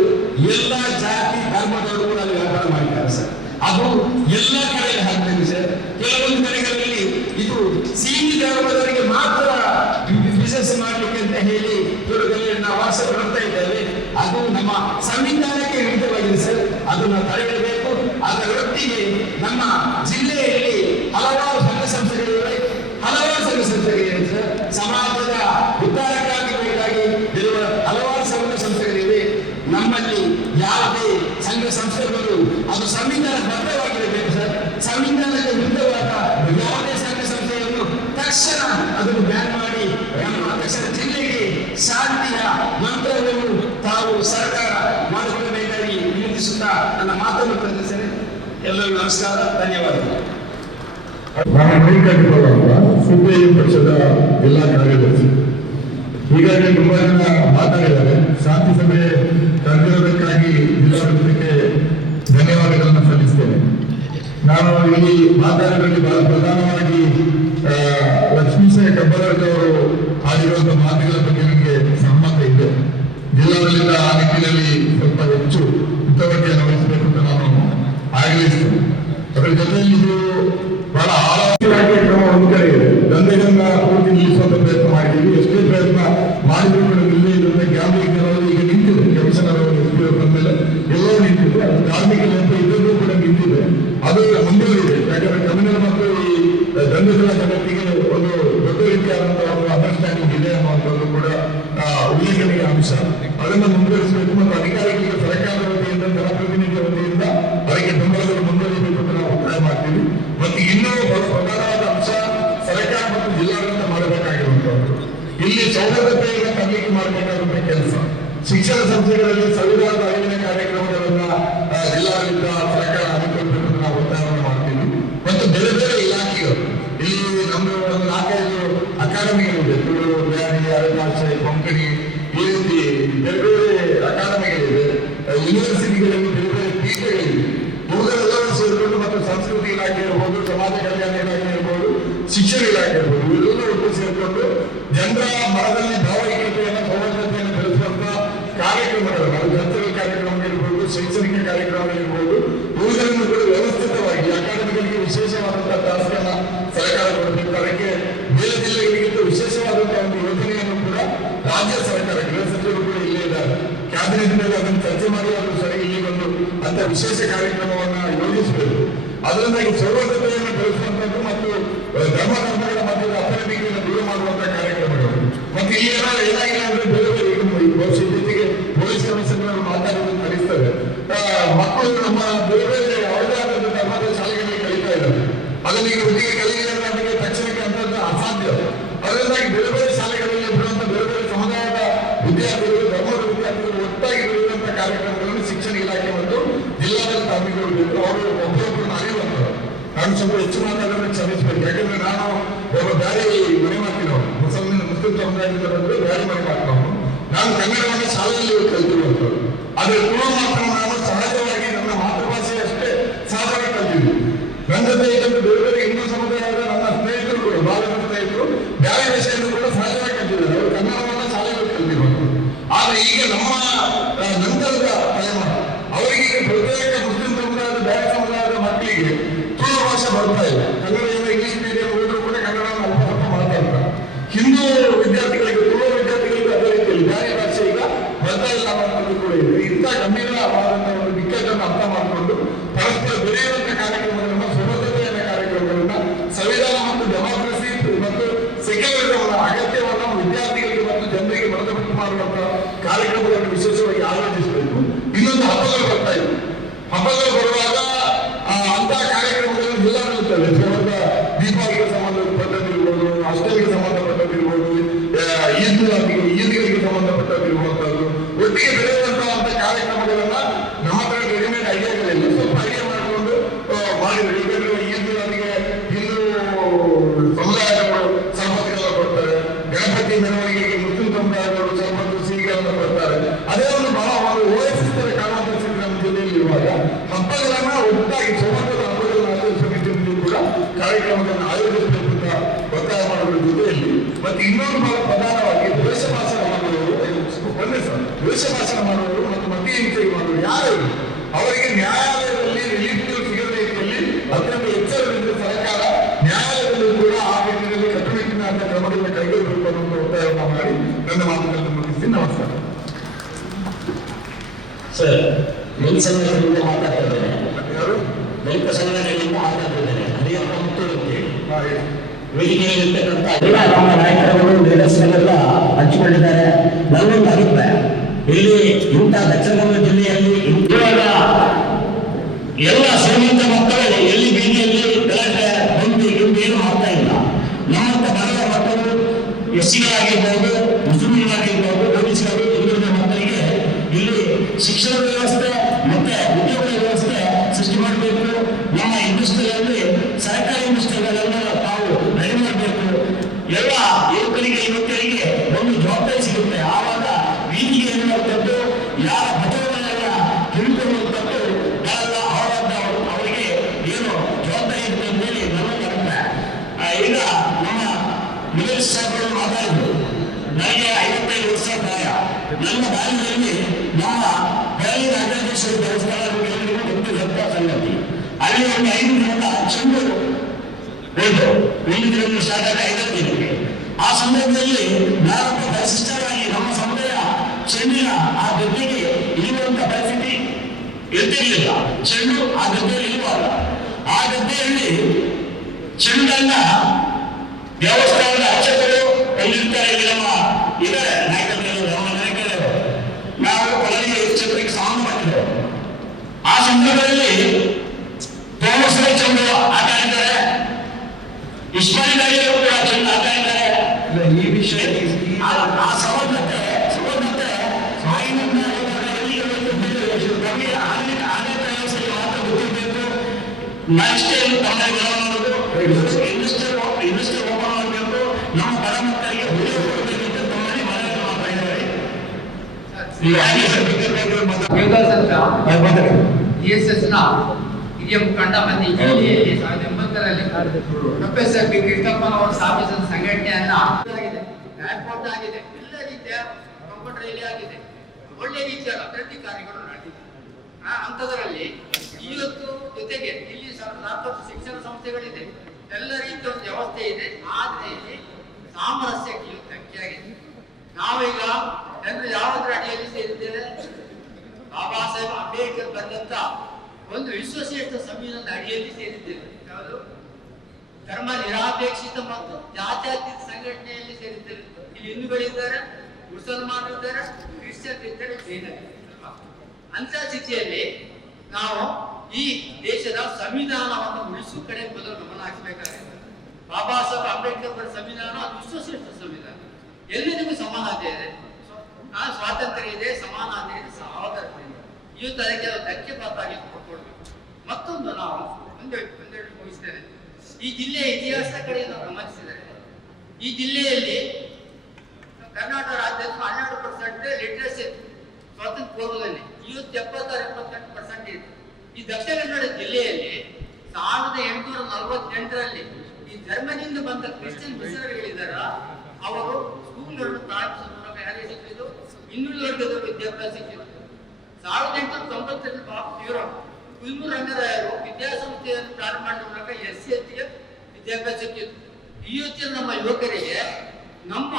ಎಲ್ಲ ಜಾತಿ ಧರ್ಮದವರು ಕೂಡ ಅಲ್ಲಿ ವ್ಯಾಪಾರ ಮಾಡಿದ್ದಾರೆ ಸರ್. ಅದು ಎಲ್ಲ ಕಡೆಯಲ್ಲಿ ಹಾಕಬೇಕು ಸರ್. ಕೆಲವೊಂದು ಕಡೆಗಳಲ್ಲಿ ಇದು ಸೀಮಿತ ಧರ್ಮದವರಿಗೆ ಮಾತ್ರ ಬಿಸಿನೆಸ್ ಮಾಡಲಿಕ್ಕೆ ಅಂತ ಹೇಳಿ ಇವರುಗಳಲ್ಲಿ ನಾವು ವಾಸ ಮಾಡ್ತಾ ಇದ್ದೇವೆ. ಅದು ನಮ್ಮ ಸಂವಿಧಾನಕ್ಕೆ ವಿರುದ್ಧವಾಗಿದೆ ಸರ್. ಅದನ್ನು ತಡೆಯಬೇಕು. ಅದರ ಒಟ್ಟಿಗೆ ನಮ್ಮ ಜಿಲ್ಲೆಯಲ್ಲಿ ಹಲವಾರು ಸಂಘ ಸಂಸ್ಥೆಗಳಿವೆ, ಸರ್. ಸಮಾಜದ ಉದ್ಧಾರಕ್ಕಾಗಿ ಬೇಕಾಗಿ ಇರುವ ಹಲವಾರು ಸಂಘ ಸಂಸ್ಥೆಗಳಿವೆ. ನಮ್ಮಲ್ಲಿ ಯಾವುದೇ ಸಂಘ ಸಂಸ್ಥೆಗಳು ಅದು ಸಂವಿಧಾನ ಬದ್ಧವಾಗಿರಬೇಕು ಸರ್. ಸಂವಿಧಾನಕ್ಕೆ ವಿರುದ್ಧವಾದ ಯಾವುದೇ ಸಂಘ ಸಂಸ್ಥೆಯನ್ನು ತಕ್ಷಣ ಅದನ್ನು ಬ್ಯಾನ್ ಮಾಡಿ ನಮ್ಮ ದಕ್ಷಿಣ ಜಿಲ್ಲೆಗೆ ಶಾಂತಿಯ ಮಂತ್ರವನ್ನು ತಾವು ಸರ್ಕಾರ ಮಾಡಿಕೊಳ್ಳಬೇಕಾಗಿ ವಿನಂತಿಸುತ್ತಾ ನನ್ನ ಮಾತನ್ನು ಪ್ರದರ್ಶನೆ. ಎಲ್ಲರಿಗೂ ನಮಸ್ಕಾರ, ಧನ್ಯವಾದಗಳು. ನಾನು ಮಣಿಕಂಠ ಸಿಪಿಐ ಪಕ್ಷದ ಜಿಲ್ಲಾ ಕಾರ್ಯದರ್ಶಿ. ಈಗಾಗಲೇ ತುಂಬಾ ಜನ ಮಾತಾಡಿದ್ದಾರೆ. ಶಾಂತಿ ಸಭೆ ಕರೆದಿರೋದಕ್ಕಾಗಿ ಜಿಲ್ಲಾಡಳಿತಕ್ಕೆ ಧನ್ಯವಾದಗಳನ್ನು ಸಲ್ಲಿಸ್ತೇನೆ. ನಾನು ಇಲ್ಲಿ ಮಾತಾಡೋದ್ರಲ್ಲಿ ಬಹಳ ಪ್ರಧಾನವಾಗಿ ಲಕ್ಷ್ಮೀಶಯ ಕಬ್ಬರಾಜ್ ಅವರು ಆಡಿರುವಂತಹ ಮಾತುಗಳ ಬಗ್ಗೆ ನನಗೆ ಸಹಮತ ಇದೆ. ಜಿಲ್ಲಾಡಳಿತ ಆ ನಿಟ್ಟಿನಲ್ಲಿ ಸ್ವಲ್ಪ ಹೆಚ್ಚು ಮುತುವರ್ಜಿಯನ್ನು ವಹಿಸಬೇಕು ಅಂತ ನಾನು ಆಗ್ರಹಿಸ್ತೇನೆ. ಅದರ ಜೊತೆಯಲ್ಲಿ ಇದು ಬಹಳ ಆಳವಾಗಿ ಕ್ರಮ ಒಂದು ಕಡೆ ಇದೆ. ದಂಧೆಗಳನ್ನ ಪೂರ್ತಿ ನಿಲ್ಲಿಸುವಂತ ಪ್ರಯತ್ನ ಮಾಡಿದ್ದೀವಿ. ಎಷ್ಟೇ ಪ್ರಯತ್ನ ಮಾಡಿದ್ರು ಕೂಡ ನಿಲ್ಲೇ ಇರುತ್ತೆ. ಗ್ಯಾಮ್ಲಿಂಗ್ ಈಗ ನಿಂತಿದೆ. ಕಮಿಷನರ್ ಅವರು ಬಂದ್ಮೇಲೆ ಎಲ್ಲೋ ನಿಂತಿದೆ. ಅದು ಧಾರ್ಮಿಕ ನೆನಪು ಇದ್ದರೂ ಕೂಡ ನಿಂತಿದೆ. ಅದು ಮುಂದುವರಿದೆ. ಯಾಕಂದ್ರೆ ಕ್ರಿಮಿನಲ್ ಮತ್ತು ಈ ದಂಧೆಗಳ ಜಗತ್ತಿಗೆ ಒಂದು ದೊಡ್ಡ ರೀತಿಯಾದಂತಹ ಒಂದು ಅಂಡರ್ಸ್ಟ್ಯಾಂಡಿಂಗ್ ಇದೆ ಅನ್ನುವಂಥದ್ದು ಕೂಡ ಉಲ್ಲೇಖನೀಯ ಅಂಶ. ಅದನ್ನು ಮುಂದುವರಿಸಬೇಕು ಮತ್ತು ಅಧಿಕಾರಿಗಳಿಗೆ ಸರ್ಕಾರದ ವತಿಯಿಂದ, ಜನಪ್ರತಿನಿಧಿಯ ವತಿಯಿಂದ ಅದಕ್ಕೆ ಬೆಂಬಲಗಳು ಮುಂದುವರಿಬೇಕು ಅಂತ ನಾವು ಒತ್ತಾಯ ಮಾಡ್ತೀವಿ. ಮತ್ತು ಇನ್ನೂ ಪ್ರಧಾನವಾದ ಅಂಶ ಸರ್ಕಾರ ಮತ್ತು ಜಿಲ್ಲಾಡಳಿತ ಮಾಡಬೇಕಾಗಿರುವಂತದ್ದು. ಇಲ್ಲಿ ಸೌಲಭ್ಯತೆಯನ್ನು ತರಲಿಕ್ಕೆ ಮಾಡಬೇಕಾದಂತಹ ಕೆಲಸ. ಶಿಕ್ಷಣ ಸಂಸ್ಥೆಗಳಲ್ಲಿ ಸಂವಿಧಾನದ ಅರಿವಿನ ಕಾರ್ಯಕ್ರಮಗಳನ್ನ ಜಿಲ್ಲಾಡಳಿತ ಸರ್ಕಾರ ಹಮ್ಮಿಕೊಳ್ಬೇಕು ಅಂತ ನಾವು ಒತ್ತಾಯವನ್ನು ಮಾಡ್ತೀವಿ. ಮತ್ತು ಬೇರೆ ಬೇರೆ ಇಲಾಖೆಗಳು, ಇಲ್ಲಿ ನಮ್ಮ ಒಂದು 4-5 ಅಕಾಡೆಮಿಗಳಿದೆ. ತುಳು, ಬ್ಯಾರಿ, ಅರಣ್ಯಾಶ್ರಯ, ಕೊಂಕಣಿ, ಈ ರೀತಿ ಬೇರೆ ಬೇರೆ ಅಕಾಡೆಮಿಗಳಿವೆ. ಯೂನಿವರ್ಸಿಟಿಗಳಲ್ಲಿ ಬೇರೆ ಬೇರೆ ಪೀಠಗಳಿವೆ. ಇವುಗಳೆಲ್ಲರೂ ಸೇರಿಕೊಂಡು ಮತ್ತು ಸಂಸ್ಕೃತಿ ಇಲಾಖೆ ಇರ್ಬೋದು, ಸಮಾಜ ಕಲ್ಯಾಣ ಇಲಾಖೆ ಇರ್ಬೋದು, ಶಿಕ್ಷಣ ಇಲಾಖೆ ಇರ್ಬೋದು, ಇವೆಲ್ಲರೂ ಒಟ್ಟು ಸೇರಿಕೊಂಡು ಜನರ ಮನದಲ್ಲಿ ಭಾವೈಕ್ಯತೆಯನ್ನು, ಸೌಹಾರ್ದತೆಯನ್ನು ಬೆಳೆಸುವಂತ ಕಾರ್ಯಕ್ರಮಗಳು, ಕಲ್ಚರಲ್ ಕಾರ್ಯಕ್ರಮಗಳಿರ್ಬೋದು, ಶೈಕ್ಷಣಿಕ ಕಾರ್ಯಕ್ರಮಗಳಿರ್ಬೋದು, ಇವುಗಳನ್ನು ಕೂಡ ವ್ಯವಸ್ಥಿತವಾಗಿ ಅಕಾಡೆಮಿಗಳಿಗೆ ವಿಶೇಷವಾದಂತಹ ಟಾಸ್ಕನ್ನು ಸರ್ಕಾರ ಕೊಡಬೇಕು. ಅದಕ್ಕೆ ಬೇರೆ ಜಿಲ್ಲೆಗಳಿಗಿಂತ ವಿಶೇಷವಾದಂತಹ ಒಂದು ಯೋಜನೆಯನ್ನು ಕೂಡ ರಾಜ್ಯ ಸರ್ಕಾರ, ಗೃಹ ಸಚಿವರು ಕೂಡ ಇಲ್ಲೇ ಇದ್ದಾರೆ. ಕ್ಯಾಬಿನೆಟ್ ಮೇಲೆ ಅದನ್ನು ಚರ್ಚೆ ಮಾಡಿ ಅದು ಸರಿ ಇಲ್ಲಿ ಒಂದು ಅಂತ ವಿಶೇಷ ಕಾರ್ಯಕ್ರಮವನ್ನು ಯೋಜಿಸಬೇಕು. ಅದರಿಂದಾಗಿ ಸೌಹಾರ್ದತೆಯನ್ನು ಬೆಳೆಸುವಂತದ್ದು ಮತ್ತು ಧರ್ಮಗಳ ಮಧ್ಯದ ಅಪನಂಬಿಕೆಯನ್ನು ದೂರ ಮಾಡುವಂತಹ ಕಾರ್ಯಕ್ರಮಗಳು. ಮತ್ತು ಇಲ್ಲಿ ಏನಾಗಿಲ್ಲ ಅಂದ್ರೆ ಬೇರೆ ಬೇರೆ ಜೊತೆಗೆ ಪೊಲೀಸ್ ಕಮಿಷನರ್ ಮಾತಾಡೋದನ್ನು ಕಲಿಸ್ತೇವೆ. ಮಕ್ಕಳು ನಮ್ಮ ಬೇರೆ ಬೇರೆ ಯಾವುದೇ ಆದ ಧರ್ಮದ ಶಾಲೆಗಳಲ್ಲಿ ಕಲಿತಾ ಇದ್ದಾರೆ. ಅದನ್ನ ಈಗ ಒಟ್ಟಿಗೆ ಕಲಿಯುವುದಕ್ಕೆ ತಕ್ಷಣಕ್ಕೆ ಅಂತದ್ದು ಅಸಾಧ್ಯ. ಅದರಿಂದಾಗಿ ಬೇರೆ ಬೇರೆ ಶಾಲೆಗಳಲ್ಲಿ ಬಿಡುವಂತ ಬೇರೆ ಬೇರೆ ಸಮುದಾಯದ ವಿದ್ಯಾರ್ಥಿಗಳು, ಧರ್ಮದ ವಿದ್ಯಾರ್ಥಿಗಳು ಒಟ್ಟಾಗಿ ಬೆಳೆಯುವಂತಹ ಕಾರ್ಯಕ್ರಮಗಳನ್ನು ಶಿಕ್ಷಣ ಇಲಾಖೆ ಮತ್ತು ಜಿಲ್ಲಾಡಳಿತ ಹಮ್ಮಿಕೊಳ್ಳಬೇಕು. ಅವರು ಒಬ್ಬರೊಬ್ಬರನ್ನ ಅರಿಯುವಂಥದ್ದು. ನಾನು ಸ್ವಲ್ಪ ಹೆಚ್ಚು ಮಾತಾಡೋದನ್ನು ಕ್ಷಮಿಸಬೇಕು. ಯಾಕಂದ್ರೆ ನಾನು ಒಬ್ಬ ಬ್ಯಾರಿ ಮನೆ ಮಾಡ್ತೀನವನು, ಮುಸ್ಲಿಂ ಸಮುದಾಯದಿಂದ ಬಂದ್ರೆ ಬ್ಯಾರಿ ಮನೆ ಮಾಡ್ತೀನವನು. ನಾನು ಕನ್ನಡವನ್ನು ಶಾಲೆಯಲ್ಲಿ ಕಲಿತಿರುವಂಥದ್ದು. ಆದರೆ ತುಳು ಮಾತ್ರ ನಾನು ಸಹಜವಾಗಿ ನನ್ನ ಮಾತೃಭಾಷೆ ಅಷ್ಟೇ ಸಹಜವಾಗಿ ಕಲಿತಿದ್ದೆ. ನನ್ನ ಜೊತೆ ಇದನ್ನು ಬೇರೆ ಬೇರೆ ಹಿಂದೂ ಸಮುದಾಯದ ನನ್ನ ಸ್ನೇಹಿತರು ಕೂಡ, ಬಾಲಕ ಸ್ನೇಹಿತರು ಬ್ಯಾರಿ ಭಾಷೆಯನ್ನು ಕೂಡ ಸಹಜವಾಗಿ ಕಲಿತಿದ್ದಾರೆ. ಅವರು ಕನ್ನಡವನ್ನು ಶಾಲೆಯಲ್ಲಿ ಕಲಿತಿರುವಂಥದ್ದು. ಆದರೆ ಈಗ ನಮ್ಮ ನಂತರದ ತಲೆಮಾರು ಅವರಿಗೆ ಪ್ರತ್ಯೇಕ ಮುಸ್ಲಿಂ ಸಮುದಾಯದ, ಬ್ಯಾರಿ ಸಮುದಾಯದ ಮಕ್ಕಳಿಗೆ ತುಳು ಭಾಷೆ ಬರ್ತಾ ಇಲ್ಲ. ಕನ್ನಡ ಇಂಗ್ಲಿಷ್ ಮೀಡಿಯಂ ಹೋದರೂ ಕೂಡ ಕನ್ನಡವನ್ನು ಅಲ್ಪ ಸ್ವಲ್ಪ ಮಾತಾಡ್ತಾರೆ. ಹಿಂದೂ ವಿದ್ಯಾರ್ಥಿಗಳಿಗೆ, ತುಳು ವಿದ್ಯಾರ್ಥಿಗಳಿಗೆ ಅದೇ ರೀತಿಯಲ್ಲಿ ಬ್ಯಾರಿ ಭಾಷೆ ಈಗ ಬರ್ತಾ ಇಲ್ಲ ಅನ್ನೋದು ಕೂಡ ಇದೆ. ಇಂಥ ಗಂಭೀರವಾದಂತಹ ಒಂದು ಬಿಕ್ಕಟ್ಟು ಮಾಡುವಂತ ಕಾರ್ಯಕ್ರಮಗಳನ್ನು ವಿಶೇಷವಾಗಿ ಆಯೋಜಿಸಬೇಕು. ಇನ್ನೊಂದು ಹಬ್ಬಗಳು ಬರ್ತಾ ಇವೆ. ಹಬ್ಬಗಳು ಬರುವಾಗ ಅಂತ ಕಾರ್ಯಕ್ರಮಗಳನ್ನು ಎಲ್ಲ ನಿಲ್ತವೆ. ದೀಪಾವಳಿಗೆ ಸಂಬಂಧಪಟ್ಟದಿರ್ಬೋದು, ಅಷ್ಟಮಿಗೆ ಸಂಬಂಧಪಟ್ಟದಿರ್ಬೋದು, ಈದ್ಗಳಿಗೆ ಸಂಬಂಧಪಟ್ಟದಿರುವಂತದ್ದು, ಒಟ್ಟಿಗೆ ಬೆಳೆಯುವಂತಹ ಕಾರ್ಯಕ್ರಮಗಳನ್ನ ನಮ್ಮ ಹತ್ರ ರೆಡಿಮೇಡ್ ಐಡಿಯಾಗಳಿಲ್ಲ, ಸ್ವಲ್ಪ ಐಡಿಯಾ ಮಾಡಿಕೊಂಡು ಮಾಡಿದ್ರು. ಈದ್ಗಳಿಗೆ ಹಿಂದೂ ಸಮುದಾಯದವರು ಸಂಪತ್ತಿಗೆಲ್ಲ ಕೊಡ್ತಾರೆ, ಗಣಪತಿ ಮೆರವಣಿಗೆಗೆ ಮುಸ್ಲಿಂ ಸಮುದಾಯದವರು ಸಂಪತ್ತು ಸಿಹಿಗಳನ್ನು ಕೊಡ್ತಾರೆ. ಅದೇ ಒಂದು ಬಹಳ ಒಂದು ಓಎಸ್ಎಸ್ ತರ ಕಾಣುವಂತ ನಮ್ಮ ಜಿಲ್ಲೆಯಲ್ಲಿ ಇರುವಾಗ ಹಬ್ಬಗಳನ್ನ ಒಟ್ಟಾಗಿ ಸೌಹಾರ್ದದ ಹಬ್ಬಗಳನ್ನು ಆಚರಿಸಬೇಕೆಂದು ಕೂಡ ಕಾರ್ಯಕ್ರಮಗಳನ್ನು ಆಯೋಜಿಸಬೇಕು ಅಂತ ಒತ್ತಾಯ ಮಾಡುವ ಜೊತೆಯಲ್ಲಿ ಮತ್ತೆ ಇನ್ನೊಂದು ಬಹಳ ಪ್ರಧಾನವಾಗಿ ದ್ವೇಷ ಭಾಷಣ ಮಾಡುವವರು, ಒಂದೇ ಸರ್ ದ್ವೇಷ ಭಾಷಣ ಮಾಡುವವರು ಮತ್ತು ಮಧ್ಯ ಹಿಂಸೆ ಮಾಡುವವರು ಯಾರು ಅವರಿಗೆ ನ್ಯಾಯಾಲಯದಲ್ಲಿ ರಿಲೀಫ್ ಸಿಗದ ರೀತಿಯಲ್ಲಿ ಅತ್ಯಂತ ಎಚ್ಚರದಿಂದ ಸರ್ಕಾರ ನ್ಯಾಯಾಲಯದಲ್ಲೂ ಕೂಡ ಆ ನಿಟ್ಟಿನಲ್ಲಿ ಕಟ್ಟುನಿಟ್ಟಿನ ಕ್ರಮಗಳನ್ನು ಕೈಗೊಳ್ಳಬೇಕು ಅನ್ನೋ ಒತ್ತಾಯವನ್ನು ಮಾಡಿ ನನ್ನ ಮಾತುಗಳನ್ನು ಮುಗಿಸಿ ನಮಸ್ಕಾರ. ಸರ್, ದಲಿತ ಸಂಘಟನೆಯಿಂದ ಮಾತಾಡ್ತಾ ಇದ್ದೇನೆ. ದಲಿತ ಸಂಘಟನೆಯಿಂದ ಮಾತಾಡ್ತಾ ಇದ್ದೇನೆ. ಹರಿಯಪ್ಪ ಮುತ್ತೂರು ವೇದಿಕೆಯಲ್ಲಿರ್ತಕ್ಕಂಥ ಎಲ್ಲ ನಮ್ಮ ನಾಯಕರುಗಳು ಲೀಡರ್ಸ್ಗಳೆಲ್ಲ ಹಂಚಿಕೊಂಡಿದ್ದಾರೆ. ನನ್ನೊಂದು ಅಭಿಪ್ರಾಯ, ಇಲ್ಲಿ ಇಂಥ ದಕ್ಷಿಣ ಕನ್ನಡ ಜಿಲ್ಲೆಯಲ್ಲಿ ಇವಾಗ ಎಲ್ಲ ಶ್ರೀಮಂತ ಮಕ್ಕಳು ಎಲ್ಲಿ ಬೀದಿಯಲ್ಲಿ ಗಲಾಟೆ ಬಂದು ಏನು ಮಾಡ್ತಾ ಇಲ್ಲ. ನಮ್ಮಂತ ಬಡವ ಮಕ್ಕಳು ಎಸ್ಸಿಗಳಾಗಿರ್ಬೋದು, ಮುಸ್ಲಿಮರಾಗಿರ್ಬೋದು, ಓಬಿಸಿಗಳು, ಹಿಂದುಳಿದ ಮಕ್ಕಳಿಗೆ ಇಲ್ಲಿ ಶಿಕ್ಷಣ ವ್ಯವಸ್ಥೆ ಮತ್ತೆ ಉದ್ಯೋಗ ವ್ಯವಸ್ಥೆ ಸೃಷ್ಟಿ ಮಾಡಬೇಕು. ನಮ್ಮ ಇಂಡಸ್ಟ್ರಿಯಲ್ಲಿ ಸರ್ಕಾರಿ ಇಂಡಸ್ಟ್ರಿಗಳನ್ನು ತಾವು ರೆಡಿ ಮಾಡಬೇಕು. ಎಲ್ಲ ಯುವಕರಿಗೆ ಯುವತಿಯರಿಗೆ ಒಂದು ಜವಾಬ್ದಾರಿ ಸಿಗುತ್ತೆ. ಆವಾಗ ಬೀದಿಗೆ ಎನ್ನುವಂಥದ್ದು ಯಾರ ಬಡವರನ್ನ ತಿಳ್ಕೊಳ್ಳುವಂಥದ್ದು ಎಲ್ಲ ಅವರಿಗೆ ಏನು ಜವಾಬ್ದಾರಿ ಇರುತ್ತೆ ಅಂತೇಳಿ ನನ್ನ ಅಭಿಪ್ರಾಯ. ಈಗ ನಮ್ಮ ಮಿನಿಸ್ಟರ್ ಸಾಹೇಬರು ಮಾತಾಡಿದ್ರು, ನನಗೆ 55 ವರ್ಷ ಪ್ರಾಯ. ನನ್ನ ಬಾಲ್ಯದಲ್ಲಿ ನಮ್ಮ ಬೆಳಗ್ಗೆ ರಾಜರಾಜೇಶ್ವರಿ ದೇವಸ್ಥಾನ ಒಂದು ದೊಡ್ಡ ಸಂಗತಿ. ಅಲ್ಲಿ ಒಂದು 5 ದಿನದ ಚೆಂಡು ಹೋಯ್ತು. 1 ದಿನ ಸ್ಟಾರ್ಟ್ ಆಗಿ 5 ದಿನಕ್ಕೆ. ಆ ಸಂದರ್ಭದಲ್ಲಿ ನಾನೊಬ್ಬ ಪರಿಶಿಷ್ಟರಾಗಿ ನಮ್ಮ ಸಮುದಾಯ ಚೆಂಡಿನ ಆ ಗದ್ದೆಗೆ ಇರುವಂತ ಪರಿಸ್ಥಿತಿ ಇರ್ತಿರ್ಲಿಲ್ಲ. ಚೆಂಡು ಆ ಗದ್ದೆಯಲ್ಲಿ ಇರುವಾಗ ಆ ಗದ್ದೆಯಲ್ಲಿ ಚೆಂಡನ್ನ ದೇವಸ್ಥಾನದ ಅರ್ಚಕರು ಹೊಂದಿರ್ತಾರೆ. ನಮ್ಮ ಇದ್ದಾರೆ ನಾಯಕರು, ನಮ್ಮ ನಾಯಕರು ನಾವು ಕೊನೆಗೆ ಕ್ಷೇತ್ರಕ್ಕೆ ಸಾಮಾನು ಮಾಡಿದ್ದೇವೆ. ಆ ಸಂದರ್ಭದಲ್ಲಿ ಥೋಮಸ್ ಚೆಂಡು ಆಟ ಆಡಿದ್ದಾರೆ, ಇಸ್ಮಾಯಿಲ್ ಅಲಿಯವರು ಕೂಡ ಚೆಂಡು ಆಟ ಆಡಿದ್ದಾರೆ. ಈ ವಿಷಯ ಆ ಸಮರ್ಥತೆ ನಾಷ್ಟೇ ಇಂಡಸ್ಟ್ರಿ ಓಪನ್ ಮಾಡಬೇಕು, ನಮ್ಮ ಬಡ ಮಕ್ಕಳಿಗೆ ಉದ್ಯೋಗ ಕೊಡಬೇಕು ಅಂತ ತಮ್ಮಲ್ಲಿ ಮನವಿ ಮಾಡ್ತಾ ಇದ್ದಾರೆ. DSS ನ ಹಿರಿಯ ಮುಖಂಡ ಮತ್ತು ಈ ಜಿಲ್ಲೆಯಲ್ಲಿ 1980ರಲ್ಲಿ ಪ್ರೊಫೆಸರ್ ಬಿ ಕೃಷ್ಣಪ್ಪನವರು ಸ್ಥಾಪಿಸಿದ ಸಂಘಟನೆಯನ್ನ ಏರ್ಪೋರ್ಟ್ ಆಗಿದೆ, ಎಲ್ಲ ರೀತಿಯ ಕಂಪ್ಯೂಟರ್ ಆಗಿದೆ, ಒಳ್ಳೆ ರೀತಿಯ ಅಭಿವೃದ್ಧಿ ಕಾರ್ಯಗಳು ನಡೆದಿದೆ. ಅಂಥದ್ರಲ್ಲಿ ಇವತ್ತು ಜೊತೆಗೆ ಇಲ್ಲಿ 40 ಶಿಕ್ಷಣ ಸಂಸ್ಥೆಗಳಿದೆ, ಎಲ್ಲ ರೀತಿಯ ಒಂದು ವ್ಯವಸ್ಥೆ ಇದೆ. ಆದ್ರೆ ಇಲ್ಲಿ ಸಾಮರಸ್ಯಕ್ಕೆ ಧಕ್ಕೆಯಾಗಿದೆ. ನಾವೀಗ ಜನರು ಯಾವುದರ ಅಡಿಯಲ್ಲಿ ಸೇರಿದ್ದೇವೆ? ಬಾಬಾ ಸಾಹೇಬ್ ಅಂಬೇಡ್ಕರ್ ಬಂದಂತ ಒಂದು ವಿಶ್ವಶ್ರೇಷ್ಠ ಸಂವಿಧಾನದ ಅಡಿಯಲ್ಲಿ ಸೇರಿದ್ದೇವೆ. ಯಾವುದು? ಧರ್ಮ ನಿರಾಪೇಕ್ಷಿತ ಮತ್ತು ಜಾತ್ಯತೀತ ಸಂಘಟನೆಯಲ್ಲಿ ಸೇರಿದ್ದೇವೆ. ಇಲ್ಲಿ ಹಿಂದೂಗಳಿದ್ದಾರೆ, ಮುಸಲ್ಮಾನರು ಇದ್ದಾರೆ, ಕ್ರಿಶ್ಚಿಯನ್ ಇದ್ದಾರೆ, ಜೈನರು. ಅಂತ ಸ್ಥಿತಿಯಲ್ಲಿ ನಾವು ಈ ದೇಶದ ಸಂವಿಧಾನವನ್ನು ಉಳಿಸುವ ಕಡೆ ಮೊದಲು ಗಮನ ಹಾಕಬೇಕಾಗಿದೆ. ಬಾಬಾ ಸಾಹೇಬ್ ಅಂಬೇಡ್ಕರ್ ಬರೆದ ಸಂವಿಧಾನ ಅದು ವಿಶ್ವಶ್ರೇಷ್ಠ ಸಂವಿಧಾನ. ಎಲ್ಲಿ ನಿಮಗೆ ಸಮಾನತೆ ಇದೆ, ಸ್ವಾತಂತ್ರ್ಯ ಇದೆ, ಸಮಾನತೆ ಇದೆ, ಸಹೋದರತೆ ಇದೆ. ಇವತ್ತು ಅದಕ್ಕೆ ಧಕ್ಕೆ ಪಾತಾಗಿ ಕೊಡ್ಕೊಳ್ಬೇಕು. ಮತ್ತೊಂದು ನಾವು ಒಂದೆರಡು ಮುಗಿಸ್ತೇನೆ. ಈ ಜಿಲ್ಲೆಯ ಇತಿಹಾಸದ ಕಡೆ ನಾವು ಗಮನಿಸಿದರೆ, ಈ ಜಿಲ್ಲೆಯಲ್ಲಿ ಕರ್ನಾಟಕ ರಾಜ್ಯದ 12% ಲಿಟ್ರಸಿ ಸ್ವಾತಂತ್ರ್ಯ ಪೂರ್ವದಲ್ಲಿ, ಇವತ್ತು 76-78% ಇದೆ. ಈ ದಕ್ಷಿಣ ಕನ್ನಡ ಜಿಲ್ಲೆಯಲ್ಲಿ 1848ರಲ್ಲಿ ಈ ಜರ್ಮನಿಯಿಂದ ಬಂದ ಕ್ರಿಶ್ಚಿಯನ್ ಮಿಷನರಿಗಳಿದ್ದಾರ, ಅವರು ಸ್ಕೂಲ್ಗಳನ್ನು ಪ್ರಾರಂಭಿಸಿದ ಮೂಲಕ ಯಾರಿಗೆ ಸಿಕ್ಕಿದ್ದು? ಇನ್ನೂರು ವರ್ಗದ ವಿದ್ಯಾಭ್ಯಾಸ ಸಿಕ್ಕಿದ್ದು. 1890ರಲ್ಲಿ ಬಾಬು ಯುರೋಪ್ ಕುಲ್ಮೂರು ರಂಗರಾಯರು ವಿದ್ಯಾಸಂಸ್ಥೆಯನ್ನು ಪ್ರಾರಂಭ ಮಾಡಿದ ಮೂಲಕ SC ST ವಿದ್ಯಾಭ್ಯಾಸ ಸಿಕ್ಕಿದ್ದು. ಇವತ್ತಿನ ನಮ್ಮ ಯುವಕರಿಗೆ ನಮ್ಮ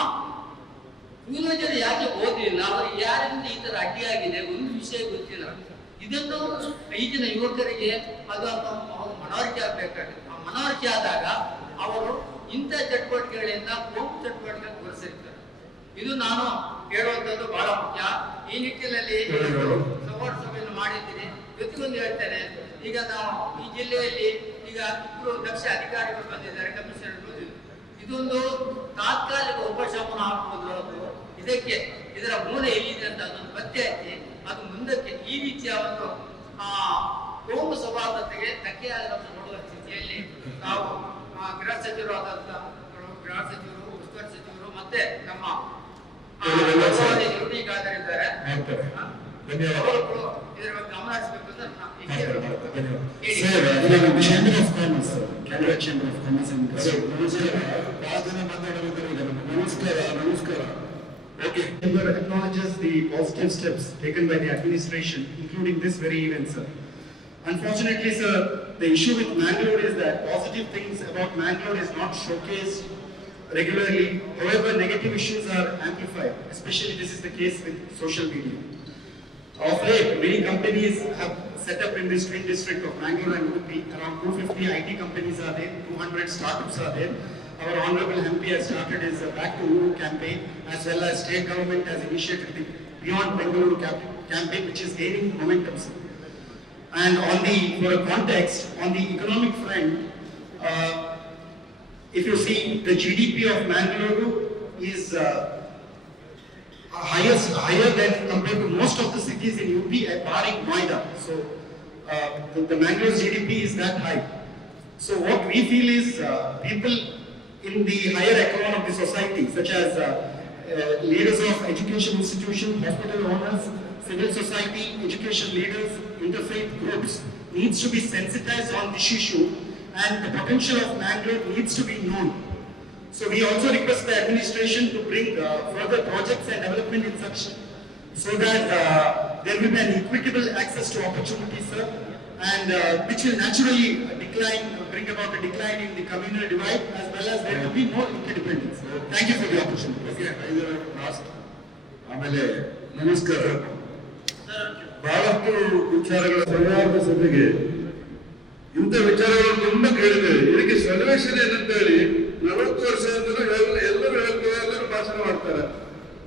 ಪೂರ್ವಜರು ಯಾಕೆ ಓದಿಲ್ಲ, ಅವರಿಗೆ ಯಾರಿಂದ ಈ ತರ ಅಡ್ಡಿಯಾಗಿದೆ ಒಂದು ವಿಷಯ ಗೊತ್ತಿಲ್ಲ. ಇದನ್ನು ಈಗಿನ ಯುವಕರಿಗೆ ಅದು ಅವರು ಮನವರಿಕೆ ಆಗಬೇಕಾಗುತ್ತೆ. ಆ ಮನವರಿಕೆ ಆದಾಗ ಅವರು ಇಂಥ ಚಟುವಟಿಕೆಗಳಿಂದ ಕೋಮು ಚಟುವಟಿಕೆ ತೋರಿಸಿರ್ತಾರೆ. ಇದು ನಾನು ಹೇಳುವಂಥದ್ದು ಬಹಳ ಮುಖ್ಯ. ಈ ನಿಟ್ಟಿನಲ್ಲಿ ಸಂವಾದ ಸಭೆಯನ್ನು ಮಾಡಿದ್ದೀನಿ. ಜೊತೆಗೊಂದು ಹೇಳ್ತೇನೆ, ಈಗ ನಾವು ಈ ಜಿಲ್ಲೆಯಲ್ಲಿ ಈಗ 2 ದಕ್ಷ ಅಧಿಕಾರಿಗಳು ಬಂದಿದ್ದಾರೆ, ಕಮಿಷನರ್. ಇದೊಂದು ತಾತ್ಕಾಲಿಕ ಉಪಶಮನ ಹಾಕುವುದು. ಇದರ ಮೂಲ ಎಲ್ಲಿದೆ ಅಂತ ಅದನ್ನು ಪತ್ತೆ ಹಚ್ಚಿ ಅದು ಮುಂದಕ್ಕೆ ಈ ರೀತಿಯ ಒಂದು ಕೋಮು ಸೌಹಾರ್ದತೆಗೆ ಧಕ್ಕೆಯಾದ ನೋಡುವ ಸ್ಥಿತಿಯಲ್ಲಿ ನಾವು ಗೃಹ ಸಚಿವರಾದಂಥ ಉಸ್ತುವಾರಿ ಸಚಿವರು ಮತ್ತೆ ನಮ್ಮ ಯುವತಿಗಾದರಿದ್ದಾರೆ ಅವರು ಇದರ ಬಗ್ಗೆ ಗಮನ ಹರಿಸಬೇಕು ಅಂತ Okay. Chamber acknowledges the positive steps taken by the administration, including this very event, sir. Unfortunately, sir, the issue with Mangalore is that positive things about Mangalore is not showcased regularly. However, negative issues are amplified. Especially this is the case with social media. Of late, many companies have set up in this twin district of Mangalore and Udupi. Around 250 IT companies are there, 200 startups are there. Our Honorable MP has started his Back to Uru campaign, as well as state government has initiated the Beyond Bengaluru campaign, which is gaining momentum. And for a context, on the economic front, if you see, the GDP of Mangaluru is higher than compared to most of the cities in UP, barring Noida. So the Mangalore's GDP is that high. So what we feel is people in the higher echelon of the society, such as leaders of education institutions, hospital owners, civil society, education leaders, interfaith groups, needs to be sensitized on this issue, and the potential of Mangalore needs to be known. So we also request the administration to bring further projects and development in such, so that there will be an equitable access to opportunities, sir, and which will naturally bring about a decline in the communal divide, as well as there will be more interdependence. Thank you for the opportunity. Okay, ಆಮೇಲೆ ನಮಸ್ಕಾರ. ಬಹಳಷ್ಟು ವಿಚಾರಗಳ ಸಂವಾದ ಸಭೆಗೆ ಇಂಥ ವಿಚಾರಗಳು ತುಂಬಾ ಕೇಳಿದ್ದೇವೆ. ಇದಕ್ಕೆ ಸೊಲ್ಯೂಷನ್ ಏನಂತ ಹೇಳಿ 40 ವರ್ಷದಿಂದ ಎಲ್ಲರೂ ಹೇಳ್ತಾರೆ, ಎಲ್ಲರೂ ಭಾಷಣ ಮಾಡ್ತಾರೆ.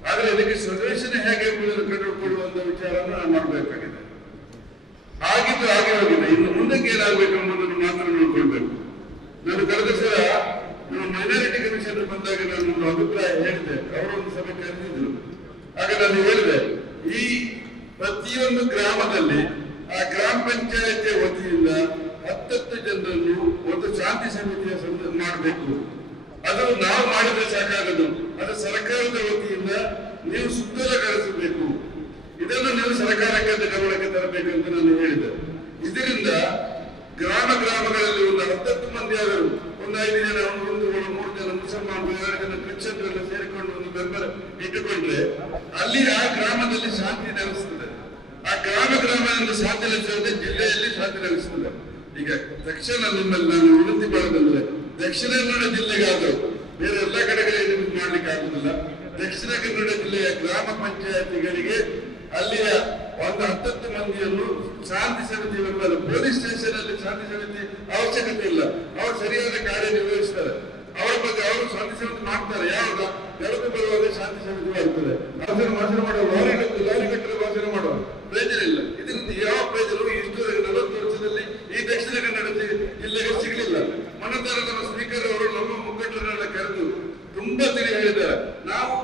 ಆದ್ರೆ ಇದಕ್ಕೆ ಸೊಲ್ಯೂಷನ್ ಹೇಗೆ ಕಂಡುಕೊಳ್ಳುವಂತ ವಿಚಾರನ ಮಾಡಬೇಕಾಗಿದೆ. ಆಗಿದ್ದು ಹಾಗೆ ಹೋಗಿದೆ. ಇನ್ನು ಮುಂದಕ್ಕೆ ಏನಾಗಬೇಕು ಎಂಬುದನ್ನು ಮಾತ್ರ ನೋಡ್ಕೊಳ್ಬೇಕು. ನಾನು ಕಳೆದ ಸಲ ಮೈನಾರಿಟಿ ಕಮಿಷನ್ ಬಂದಾಗ ನಾನು ಒಂದು ಅಭಿಪ್ರಾಯ ಹೇಳಿದೆ. ಅವರೊಂದು ಸಭೆ ಕರೆದಿದ್ರು. ಆಗ ನಾನು ಹೇಳಿದೆ, ಈ ಪ್ರತಿಯೊಂದು ಗ್ರಾಮದಲ್ಲಿ ಆ ಗ್ರಾಮ ಪಂಚಾಯತಿ ವತಿಯಿಂದ 10 ಜನರನ್ನು ಒಂದು ಶಾಂತಿ ಸಮಿತಿಯ ಮಾಡಬೇಕು. ಅದು ನಾವು ಮಾಡಿದ್ರೆ ಸಾಕಾಗದು, ಅದು ಸರ್ಕಾರದ ವತಿಯಿಂದ ನೀವು ಸುತ್ತಲಗೊಳಿಸಬೇಕು. ಇದನ್ನು ನೀವು ಸರ್ಕಾರಕ್ಕೆ ಗಮನಕ್ಕೆ ತರಬೇಕು ಅಂತ ನಾನು ಹೇಳಿದೆ. ಇದರಿಂದ ಗ್ರಾಮಗಳಲ್ಲಿ ಒಂದು 10 ಮಂದಿ ಆದರೂ ಒಂದು 5 ಜನ, 3 ಜನ ಮುಸಲ್ಮಾನರು, 2 ಜನ ಕ್ರಿಶ್ಚಿಯನ್ರೆಲ್ಲ ಸೇರಿಕೊಂಡು ಒಂದು ಬೆಂಬಲ ಇಟ್ಟುಕೊಂಡ್ರೆ ಅಲ್ಲಿ ಆ ಗ್ರಾಮದಲ್ಲಿ ಶಾಂತಿ ನೆಲೆಸ್ತದೆ. ಆ ಗ್ರಾಮದಿಂದ ಶಾಂತಿ ನೆಲೆಸಿದ್ರೆ ಜಿಲ್ಲೆಯಲ್ಲಿ ಶಾಂತಿ ನೆಲೆಸ್ತದೆ. ಈಗ ತಕ್ಷಣ ನಿಮ್ಮಲ್ಲಿ ನಾನು ವಿನಂತಿ ಮಾಡೋದಂದ್ರೆ, ದಕ್ಷಿಣ ಕನ್ನಡ ಜಿಲ್ಲೆಗಾದರೂ ಬೇರೆ ಎಲ್ಲ ಕಡೆಗಳಿಗೆ ಮಾಡ್ಲಿಕ್ಕೆ ಆಗುದಿಲ್ಲ. ದಕ್ಷಿಣ ಕನ್ನಡ ಜಿಲ್ಲೆಯ ಗ್ರಾಮ ಪಂಚಾಯತಿಗಳಿಗೆ ಅಲ್ಲಿಯ ಒಂದು 10 ಮಂದಿಯನ್ನು ಶಾಂತಿ ಸಮಿತಿ ಮೆಂಬರ್, ಪೊಲೀಸ್ ಸ್ಟೇಷನ್ ಅಲ್ಲಿ ಶಾಂತಿ ಸಮಿತಿ ಅವಶ್ಯಕತೆ ಇಲ್ಲ, ಅವರು ಸರಿಯಾದ ಕಾರ್ಯನಿರ್ವಹಿಸ್ತಾರೆ. ಅವರ ಬಗ್ಗೆ ಅವರು ಶಾಂತಿ ಸಮಿತಿ ಮಾಡ್ತಾರೆ. ಯಾವಾಗ ಬೆಳಕು ಬರುವಾಗ ಶಾಂತಿ ಸಮಿತಿ ಮಾಡ್ತಾರೆ. ಭಾಷಣ ಮಾಡುವ ಲಾರಿ ಕಟ್ಟರೆ ಭಾಷಣ ಮಾಡುವ ಪ್ರಯೋಜನ ಇಲ್ಲ. ಇದರಿಂದ ಯಾವ ಪ್ರಯೋಜನವೂ ಇಷ್ಟು 40 ವರ್ಷದಲ್ಲಿ ಈ ದಕ್ಷಿಣ ಕನ್ನಡ ಜಿಲ್ಲೆಗೆ ಸಿಗಲಿಲ್ಲ. ಮನದಾರ ನಮ್ಮ ಸ್ಪೀಕರ್ ಅವರು ನಮ್ಮ ಮುಖಂಡರನ್ನೆಲ್ಲ ಕರೆದು ತುಂಬಾ ತಿಳಿ ಹೇಳಿದ್ದಾರೆ. ನಾವು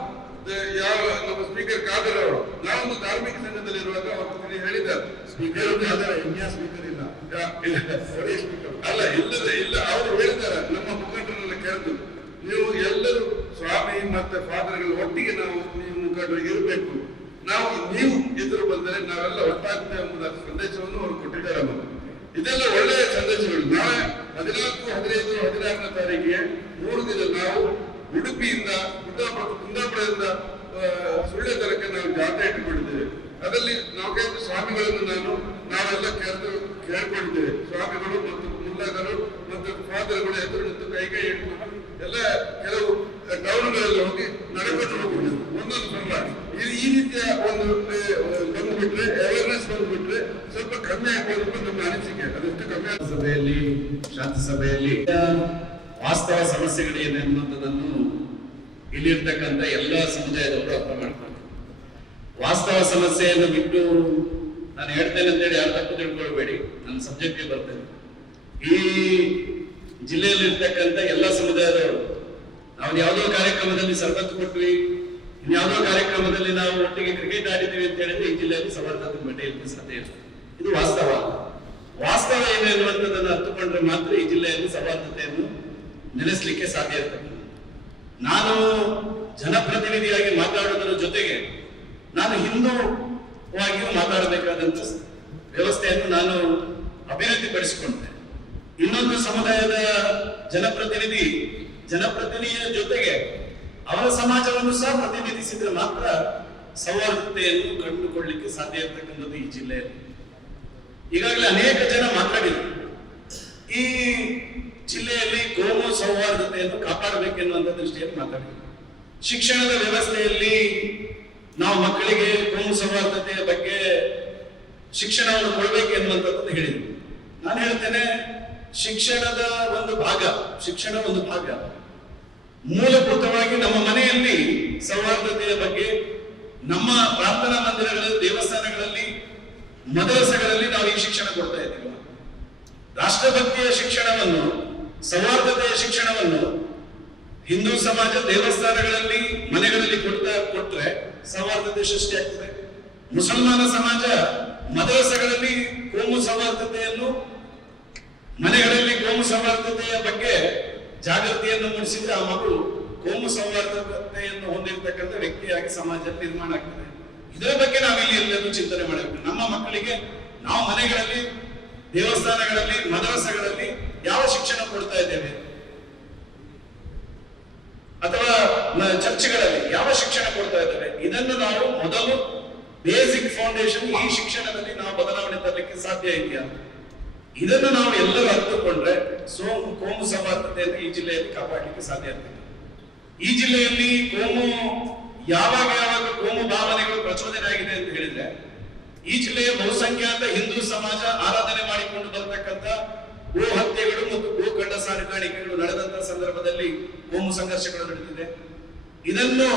ಯಾವ ನಮ್ಮ ಸ್ಪೀಕರ್ ಖಾದರ್ ಅವರು, ನಾವೊಂದು ಧಾರ್ಮಿಕ ಸಂಘದಲ್ಲಿ ಇರುವಾಗ ಅವರು ಹೇಳಿದ್ದಾರೆ, ಸ್ಪೀಕರ್ ಇಂಡಿಯಾ ಸ್ಪೀಕರ್ ಇಲ್ಲ ಅಲ್ಲ ಇಲ್ಲ ಅವರು ಹೇಳಿದ್ದಾರೆ. ನಮ್ಮ ಮುಖಂಡರನ್ನೆಲ್ಲ ಕರೆದು ನೀವು ಎಲ್ಲರೂ ಸ್ವಾಮಿ ಮತ್ತೆ ಫಾದರ್ಗಳು ಒಟ್ಟಿಗೆ ನೀವು ಮುಖಂಡರು ಇರಬೇಕು, ನೀವು ಎದುರು ಬಂದರೆ ನಾವೆಲ್ಲ ಒಟ್ಟಾಗ್ತೇವೆ ಎಂಬುದರ ಸಂದೇಶವನ್ನು ಅವರು ಕೊಟ್ಟಿದ್ದಾರೆ. ಇದೆಲ್ಲ ಒಳ್ಳೆಯ ಸಂದೇಶಗಳು. ನಾಳೆ 14, 15, 16ನೇ ತಾರೀಕಿಗೆ 3 ದಿನ ನಾವು ಉಡುಪಿಯಿಂದ ಕುಂದಾಪುರದಿಂದ ಸುಳ್ಯ ತನಕ ನಾವು ಜಾಥಾ ಇಟ್ಟುಕೊಂಡಿದ್ದೇವೆ. ಅದರಲ್ಲಿ ನಾಲ್ಕೈದು ಸ್ವಾಮಿಗಳನ್ನು ನಾವೆಲ್ಲ ಕೇಳ್ಕೊಂಡಿದ್ದೇವೆ. ಸ್ವಾಮಿಗಳು ಮತ್ತು ಮುಲ್ಲಾಗರು ಮತ್ತು ಫಾದರ್ಗಳು ಎದುರು ನಿಂತು ಕೈ ಇಟ್ಕೊಂಡು ಎಲ್ಲ ಕೆಲವು ಟೌನ್ಗಳಲ್ಲಿ ಹೋಗಿ ನಡ್ಕೊಂಡು ಹೋಗ್ಬಿಟ್ಟು ಒಂದೊಂದು ಬರಲ್ಲ. ಈ ರೀತಿಯ ಒಂದು ಬಂದ್ಬಿಟ್ರೆ, ಅವೇರ್ನೆಸ್ ಬಂದ್ಬಿಟ್ರೆ ಸ್ವಲ್ಪ ಕಮ್ಮಿ ಆಗ್ಬೋದು ನಮ್ಮ ಅನಿಸಿಕೆ. ಅದೆಷ್ಟು ಕಮ್ಮಿ ಆಗ ಸಭೆಯಲ್ಲಿ, ಶಾಂತಿ ಸಭೆಯಲ್ಲಿ ವಾಸ್ತವ ಸಮಸ್ಯೆಗಳೇನು ಎನ್ನುವಂಥದ್ದನ್ನು ಇಲ್ಲಿರ್ತಕ್ಕಂಥ ಎಲ್ಲ ಸಮುದಾಯದವರು ಅರ್ಥ ಮಾಡ್ತಾರೆ. ವಾಸ್ತವ ಸಮಸ್ಯೆಯನ್ನು ಬಿಟ್ಟು ನಾನು ಹೇಳ್ತೇನೆ ಅಂತೇಳಿ ಯಾರು ತಪ್ಪು ತಿಳ್ಕೊಳ್ಬೇಡಿ, ನನ್ನ ಸಬ್ಜೆಕ್ಟ್ಗೆ ಬರ್ತೇನೆ. ಈ ಜಿಲ್ಲೆಯಲ್ಲಿ ಇರ್ತಕ್ಕಂಥ ಎಲ್ಲ ಸಮುದಾಯದವರು ನಾವು ಯಾವುದೋ ಕಾರ್ಯಕ್ರಮದಲ್ಲಿ ಸರ್ಬತ್ತು ಕೊಟ್ವಿ, ಇನ್ಯಾವುದೋ ಕಾರ್ಯಕ್ರಮದಲ್ಲಿ ನಾವು ಒಟ್ಟಿಗೆ ಕ್ರಿಕೆಟ್ ಆಡಿದ್ದೀವಿ ಅಂತ ಹೇಳಿದ್ರೆ ಈ ಜಿಲ್ಲೆಯಲ್ಲಿ ಸೌಹಾರ್ದತೆ ಬೆಳೆಯಲಿಕ್ಕೆ ಸಾಧ್ಯ ಇಲ್ಲ. ಇದು ವಾಸ್ತವ. ವಾಸ್ತವ ಏನು ಎನ್ನುವಂಥದ್ದನ್ನು ಅರ್ಥಕೊಂಡ್ರೆ ಮಾತ್ರ ಈ ಜಿಲ್ಲೆಯಲ್ಲಿ ಸೌಹಾರ್ದತೆಯನ್ನು ನೆಲೆಸಲಿಕ್ಕೆ ಸಾಧ್ಯ ಇರ್ತದೆ. ನಾನು ಜನಪ್ರತಿನಿಧಿಯಾಗಿ ಮಾತಾಡೋದರ ಜೊತೆಗೆ ನಾನು ಹಿಂದೂವಾಗಿಯೂ ಮಾತಾಡಬೇಕಾದಂತ ವ್ಯವಸ್ಥೆಯನ್ನು ನಾನು ಅಭಿವೃದ್ಧಿಪಡಿಸಿಕೊಂಡೆ. ಇನ್ನೊಂದು ಸಮುದಾಯದ ಜನಪ್ರತಿನಿಧಿಯ ಜೊತೆಗೆ ಅವರ ಸಮಾಜವನ್ನು ಸಹ ಪ್ರತಿನಿಧಿಸಿದ್ರೆ ಮಾತ್ರ ಸೌಹಾರ್ದತೆಯನ್ನು ಕಂಡುಕೊಳ್ಳಲಿಕ್ಕೆ ಸಾಧ್ಯ ಇರ್ತಕ್ಕಂಥದ್ದು ಈ ಜಿಲ್ಲೆಯಲ್ಲಿ. ಈಗಾಗಲೇ ಅನೇಕ ಜನ ಮಾತಾಡಿದರು, ಈ ಜಿಲ್ಲೆಯಲ್ಲಿ ಕೋಮು ಸೌಹಾರ್ದತೆಯನ್ನು ಕಾಪಾಡಬೇಕೆನ್ನುವಂಥ ದೃಷ್ಟಿಯಲ್ಲಿ ಮಾತಾಡಿದರು. ಶಿಕ್ಷಣದ ವ್ಯವಸ್ಥೆಯಲ್ಲಿ ನಾವು ಮಕ್ಕಳಿಗೆ ಕೋಮು ಸೌಹಾರ್ದತೆಯ ಬಗ್ಗೆ ಶಿಕ್ಷಣವನ್ನು ಕೊಡಬೇಕೆನ್ನುವಂಥದ್ದು ಹೇಳಿದರು. ನಾನು ಹೇಳ್ತೇನೆ, ಶಿಕ್ಷಣ ಒಂದು ಭಾಗ. ಮೂಲಭೂತವಾಗಿ ನಮ್ಮ ಮನೆಯಲ್ಲಿ ಸೌಹಾರ್ದತೆಯ ಬಗ್ಗೆ, ನಮ್ಮ ಪ್ರಾರ್ಥನಾ ಮಂದಿರಗಳಲ್ಲಿ, ದೇವಸ್ಥಾನಗಳಲ್ಲಿ, ಮದರಸಗಳಲ್ಲಿ ನಾವು ಈ ಶಿಕ್ಷಣ ಕೊಡ್ತಾ ಇದ್ದೀವಿ. ರಾಷ್ಟ್ರಭಕ್ತಿಯ ಶಿಕ್ಷಣವನ್ನು, ಸೌಹಾರ್ದತೆಯ ಶಿಕ್ಷಣವನ್ನು ಹಿಂದೂ ಸಮಾಜ ದೇವಸ್ಥಾನಗಳಲ್ಲಿ, ಮನೆಗಳಲ್ಲಿ ಕೊಟ್ಟರೆ ಸೌಹಾರ್ದತೆ ಸೃಷ್ಟಿಯಾಗ್ತದೆ. ಮುಸಲ್ಮಾನ ಸಮಾಜ ಮದರಸಗಳಲ್ಲಿ ಕೋಮು ಸೌಹಾರ್ದತೆಯನ್ನು, ಮನೆಗಳಲ್ಲಿ ಕೋಮು ಸೌಹಾರ್ದತೆಯ ಬಗ್ಗೆ ಜಾಗೃತಿಯನ್ನು ಮೂಡಿಸಿದ್ರೆ ಆ ಮಗು ಕೋಮು ಸೌಹಾರ್ದತೆಯನ್ನು ಹೊಂದಿರತಕ್ಕಂಥ ವ್ಯಕ್ತಿಯಾಗಿ ಸಮಾಜದಲ್ಲಿ ನಿರ್ಮಾಣ ಆಗ್ತದೆ. ಇದರ ಬಗ್ಗೆ ನಾವಿಲ್ಲಿ ಎಲ್ಲರೂ ಚಿಂತನೆ ಮಾಡಬೇಕು. ನಮ್ಮ ಮಕ್ಕಳಿಗೆ ನಾವು ಮನೆಗಳಲ್ಲಿ, ದೇವಸ್ಥಾನಗಳಲ್ಲಿ, ಮದರಸಗಳಲ್ಲಿ ಯಾವ ಶಿಕ್ಷಣ ಕೊಡ್ತಾ ಇದ್ದೇವೆ, ಅಥವಾ ಚರ್ಚ್ಗಳಲ್ಲಿ ಯಾವ ಶಿಕ್ಷಣ ಕೊಡ್ತಾ ಇದ್ದೇವೆ, ಇದನ್ನು ನಾವು ಮೊದಲು ಬೇಸಿಕ್ ಫೌಂಡೇಶನ್, ಈ ಶಿಕ್ಷಣದಲ್ಲಿ ನಾವು ಬದಲಾವಣೆ ತರಲಿಕ್ಕೆ ಸಾಧ್ಯ ಇದೆಯಾ, ಇದನ್ನು ನಾವು ಎಲ್ಲರೂ ಅರ್ಥಕೊಂಡ್ರೆ ಕೋಮು ಸೌಹಾರ್ದತೆಯನ್ನು ಈ ಜಿಲ್ಲೆಯಲ್ಲಿ ಕಾಪಾಡಲಿಕ್ಕೆ ಸಾಧ್ಯ ಆಗ್ತದೆ. ಈ ಜಿಲ್ಲೆಯಲ್ಲಿ ಯಾವಾಗ ಕೋಮು ಭಾವನೆಗಳು ಪ್ರಚೋದನೆ ಆಗಿದೆ ಅಂತ ಹೇಳಿದ್ರೆ, ಈ ಜಿಲ್ಲೆಯ ಬಹುಸಂಖ್ಯಾತ ಹಿಂದೂ ಸಮಾಜ ಆರಾಧನೆ ಮಾಡಿಕೊಂಡು ಬರತಕ್ಕಂಥ ಗೋ ಹತ್ಯೆಗಳು ಮತ್ತು ಗೋ ಕಳ್ಳ ಸಾಗಾಣಿಕೆಗಳು ನಡೆದಂತಹ ಸಂದರ್ಭದಲ್ಲಿ ಕೋಮು ಸಂಘರ್ಷಗಳು ನಡೆದಿದೆ. ಇದನ್ನು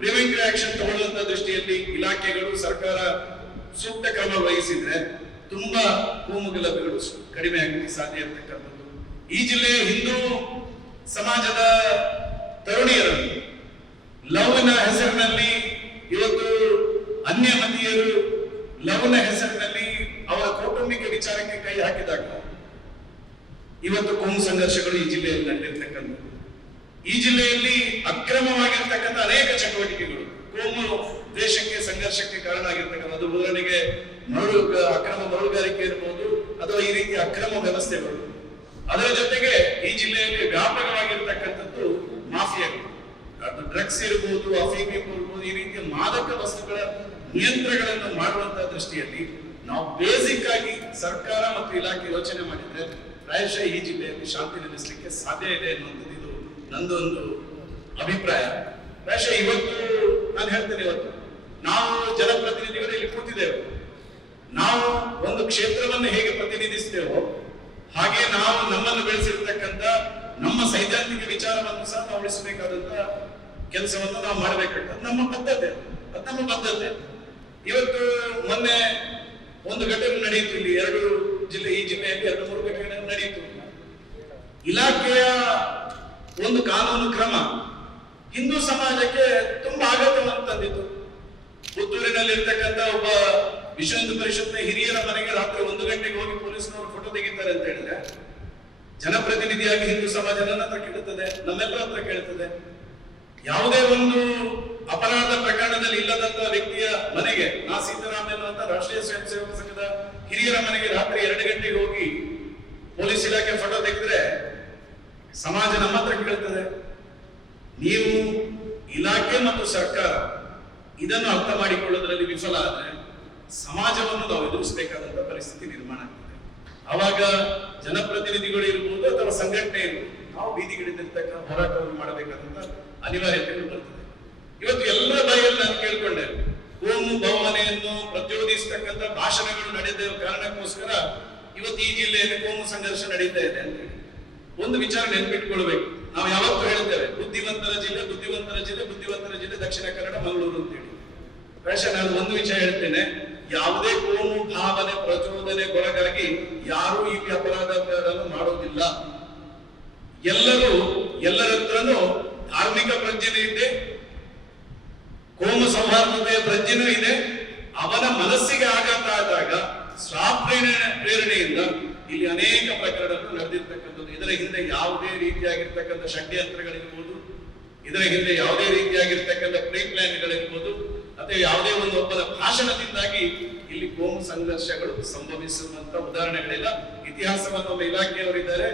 ಪ್ರಿವೆಂಟಿವ್ ಆಕ್ಷನ್ ತಗೊಳ್ಳುವಂತ ದೃಷ್ಟಿಯಲ್ಲಿ ಇಲಾಖೆಗಳು, ಸರ್ಕಾರ ಸೂಕ್ತ ಕ್ರಮ ವಹಿಸಿದ್ರೆ ತುಂಬಾ ಕೋಮು ಗಲಭೆಗಳು ಕಡಿಮೆ ಆಗಲಿಕ್ಕೆ ಸಾಧ್ಯ ಇರತಕ್ಕಂಥದ್ದು. ಈ ಜಿಲ್ಲೆಯ ಹಿಂದೂ ಸಮಾಜದ ತರುಣಿಯರನ್ನು ಲವ್ನ ಹೆಸರಿನಲ್ಲಿ ಇವತ್ತು ಅನ್ಯಮತೀಯರು ಲವ್ನ ಹೆಸರಿನಲ್ಲಿ ಅವರ ಕೌಟುಂಬಿಕ ವಿಚಾರಕ್ಕೆ ಕೈ ಹಾಕಿದಾಗ ಇವತ್ತು ಕೋಮು ಸಂಘರ್ಷಗಳು ಈ ಜಿಲ್ಲೆಯಲ್ಲಿ ನಡೆದಿರ್ತಕ್ಕಂಥದ್ದು. ಈ ಜಿಲ್ಲೆಯಲ್ಲಿ ಅಕ್ರಮವಾಗಿರ್ತಕ್ಕಂಥ ಅನೇಕ ಚಟುವಟಿಕೆಗಳು ಕೋಮು ದೇಶಕ್ಕೆ ಸಂಘರ್ಷಕ್ಕೆ ಕಾರಣ ಆಗಿರ್ತಕ್ಕಂಥದ್ದು. ಉದಾಹರಣೆಗೆ ಅಕ್ರಮ ಮರಳುಗಾರಿಕೆ ಇರಬಹುದು, ಅಥವಾ ಈ ರೀತಿಯ ಅಕ್ರಮ ವ್ಯವಸ್ಥೆಗಳು. ಅದರ ಜೊತೆಗೆ ಈ ಜಿಲ್ಲೆಯಲ್ಲಿ ವ್ಯಾಪಕವಾಗಿರ್ತಕ್ಕಂಥದ್ದು ಮಾಫಿಯಾಗಳು, ಅದು ಡ್ರಗ್ಸ್ ಇರಬಹುದು, ಅಫೀಮ್ ಇರಬಹುದು, ಈ ರೀತಿಯ ಮಾದಕ ವಸ್ತುಗಳ ನಿಯಂತ್ರಣಗಳನ್ನು ಮಾಡುವಂತಹ ದೃಷ್ಟಿಯಲ್ಲಿ ನಾವು ಬೇಸಿಕ್ ಆಗಿ ಸರ್ಕಾರ ಮತ್ತು ಇಲಾಖೆ ಯೋಚನೆ ಮಾಡಿದ್ರೆ ಪ್ರಾಯಶಃ ಈ ಜಿಲ್ಲೆಯಲ್ಲಿ ಶಾಂತಿ ನೆಲೆಸಲಿಕ್ಕೆ ಸಾಧ್ಯ ಇದೆ ಅನ್ನುವಂಥದ್ದು ಇದು ನಂದೊಂದು ಅಭಿಪ್ರಾಯ. ಪ್ರಾಯಶಃ ಇವತ್ತು ನಾನು ಹೇಳ್ತೇನೆ, ಇವತ್ತು ನಾವು ಜನಪ್ರತಿನಿಧಿಗಳು ಇಲ್ಲಿ ಕೂತಿದ್ದೇವೆ. ನಾವು ಒಂದು ಕ್ಷೇತ್ರವನ್ನು ಹೇಗೆ ಪ್ರತಿನಿಧಿಸ್ತೇವೋ ಹಾಗೆ ನಾವು ನಮ್ಮನ್ನು ಬೆಳೆಸಿರ್ತಕ್ಕಂಥ ನಮ್ಮ ಸೈದ್ಧಾಂತಿಕ ವಿಚಾರವನ್ನು ಸಹ ನಾವು ಉಳಿಸಬೇಕಾದಂತ ಕೆಲಸವನ್ನು ನಾವು ಮಾಡಬೇಕಾಗ್ತದೆ. ನಮ್ಮ ಬದ್ಧತೆ. ಇವತ್ತು ಮೊನ್ನೆ ಒಂದು ಘಟನೆ ನಡೆಯಿತು, ಇಲ್ಲಿ ಈ ಜಿಲ್ಲೆಯಲ್ಲಿ 2-3 ಘಟನೆಗಳು ನಡೆಯಿತು. ಇಲಾಖೆಯ ಒಂದು ಕಾನೂನು ಕ್ರಮ ಹಿಂದೂ ಸಮಾಜಕ್ಕೆ ತುಂಬಾ ಆಘಾತವನ್ನು ತಂದಿತ್ತು. ಪುತ್ತೂರಿನಲ್ಲಿ ಇರ್ತಕ್ಕಂಥ ಒಬ್ಬ ವಿಶ್ವ ಹಿಂದೂ ಪರಿಷತ್ನ ಹಿರಿಯರ ಮನೆಗೆ ರಾತ್ರಿ 1 ಗಂಟೆಗೆ ಹೋಗಿ ಪೊಲೀಸ್ನವರು ಫೋಟೋ ತೆಗಿತಾರೆ ಅಂತ ಹೇಳಿದ್ರೆ, ಜನಪ್ರತಿನಿಧಿಯಾಗಿ ಹಿಂದೂ ಸಮಾಜ ನನ್ನ ಹತ್ರ ಕೇಳುತ್ತದೆ, ನಮ್ಮೆಲ್ಲರ ಹತ್ರ ಕೇಳುತ್ತದೆ. ಯಾವುದೇ ಒಂದು ಅಪರಾಧ ಪ್ರಕರಣದಲ್ಲಿ ಇಲ್ಲದಂತ ವ್ಯಕ್ತಿಯ ಮನೆಗೆ, ನಾ ಸೀತಾರಾಮ್ ಎನ್ನುವಂತ ರಾಷ್ಟ್ರೀಯ ಸ್ವಯಂ ಸೇವಕ ಸಂಘದ ಹಿರಿಯರ ಮನೆಗೆ ರಾತ್ರಿ 2 ಗಂಟೆಗೆ ಹೋಗಿ ಪೊಲೀಸ್ ಇಲಾಖೆ ಫೋಟೋ ತೆಗೆದ್ರೆ ಸಮಾಜ ನಮ್ಮ ಹತ್ರ ಕೇಳ್ತದೆ. ನೀವು ಇಲಾಖೆ ಮತ್ತು ಸರ್ಕಾರ ಇದನ್ನು ಅರ್ಥ ಮಾಡಿಕೊಳ್ಳೋದ್ರಲ್ಲಿ ವಿಫಲ ಆದ್ರೆ ಸಮಾಜವನ್ನು ನಾವು ಎದುರಿಸಬೇಕಾದಂತ ಪರಿಸ್ಥಿತಿ ನಿರ್ಮಾಣ ಆಗ್ತದೆ. ಅವಾಗ ಜನಪ್ರತಿನಿಧಿಗಳು ಇರ್ಬೋದು ಅಥವಾ ಸಂಘಟನೆ ಇರ್ಬೋದು, ನಾವು ಬೀದಿಗಿಳಿದಿರ್ತಕ್ಕ ಹೋರಾಟವನ್ನು ಮಾಡಬೇಕಾದಂತ ಅನಿವಾರ್ಯತೆಗಳು ಬರ್ತದೆ. ಇವತ್ತು ಎಲ್ಲರ ಬಾಯಲ್ಲಿ ನಾನು ಕೇಳ್ಕೊಂಡೆ, ಕೋಮು ಭಾವನೆಯನ್ನು ಪ್ರಚೋದಿಸತಕ್ಕಂಥ ಭಾಷಣಗಳು ನಡೆದ ಕಾರಣಕ್ಕೋಸ್ಕರ ಇವತ್ತು ಈ ಜಿಲ್ಲೆಯಲ್ಲಿ ಕೋಮು ಸಂಘರ್ಷ ನಡೀತಾ ಇದೆ ಅಂತ ಹೇಳಿ ಒಂದು ವಿಚಾರ ನೆನಪಿಟ್ಕೊಳ್ಬೇಕು. ನಾವು ಯಾವತ್ತೂ ಹೇಳ್ತೇವೆ, ಬುದ್ಧಿವಂತರ ಜಿಲ್ಲೆ ದಕ್ಷಿಣ ಕನ್ನಡ, ಮಂಗಳೂರು ಅಂತ ಹೇಳಿ. ನಾನು ಒಂದು ವಿಷಯ ಹೇಳ್ತೇನೆ, ಯಾವುದೇ ಕೋಮು ಭಾವನೆ ಪ್ರಚೋದನೆಗೊಳಗಾಗಿ ಯಾರು ಈ ಅಪರಾಧಗಳನ್ನು ಮಾಡೋದಿಲ್ಲ. ಎಲ್ಲರ ಹತ್ರನೂ ಧಾರ್ಮಿಕ ಪ್ರಜ್ಞೆ ಇದೆ, ಕೋಮು ಸೌಹಾರ್ದತೆಯ ಪ್ರಜ್ಞೆನೂ ಇದೆ. ಅವನ ಮನಸ್ಸಿಗೆ ಆಘಾತ ಆದಾಗ ಪ್ರೇರಣೆಯಿಂದ ಇಲ್ಲಿ ಅನೇಕ ಪ್ರಕರಣಗಳು ನಡೆದಿರ್ತಕ್ಕಂಥದ್ದು. ಇದರ ಹಿಂದೆ ಯಾವುದೇ ರೀತಿಯಾಗಿರ್ತಕ್ಕಂಥ ಷಡ್ಯಂತ್ರಗಳಿರ್ಬೋದು, ಇದರ ಹಿಂದೆ ಯಾವುದೇ ರೀತಿಯಾಗಿರ್ತಕ್ಕಂಥ ಪ್ರೀ ಪ್ಲಾನ್ಗಳಿರ್ಬೋದು, ಅಥವಾ ಯಾವುದೇ ಒಂದು ಒಬ್ಬನ ಭಾಷಣದಿಂದಾಗಿ ಇಲ್ಲಿ ಕೋಮು ಸಂಘರ್ಷಗಳು ಸಂಭವಿಸುವಂತ ಉದಾಹರಣೆಗಳಿಲ್ಲ. ಇತಿಹಾಸವನ್ನು ನಮ್ಮ ಇಲಾಖೆಯವರಿದ್ದಾರೆ,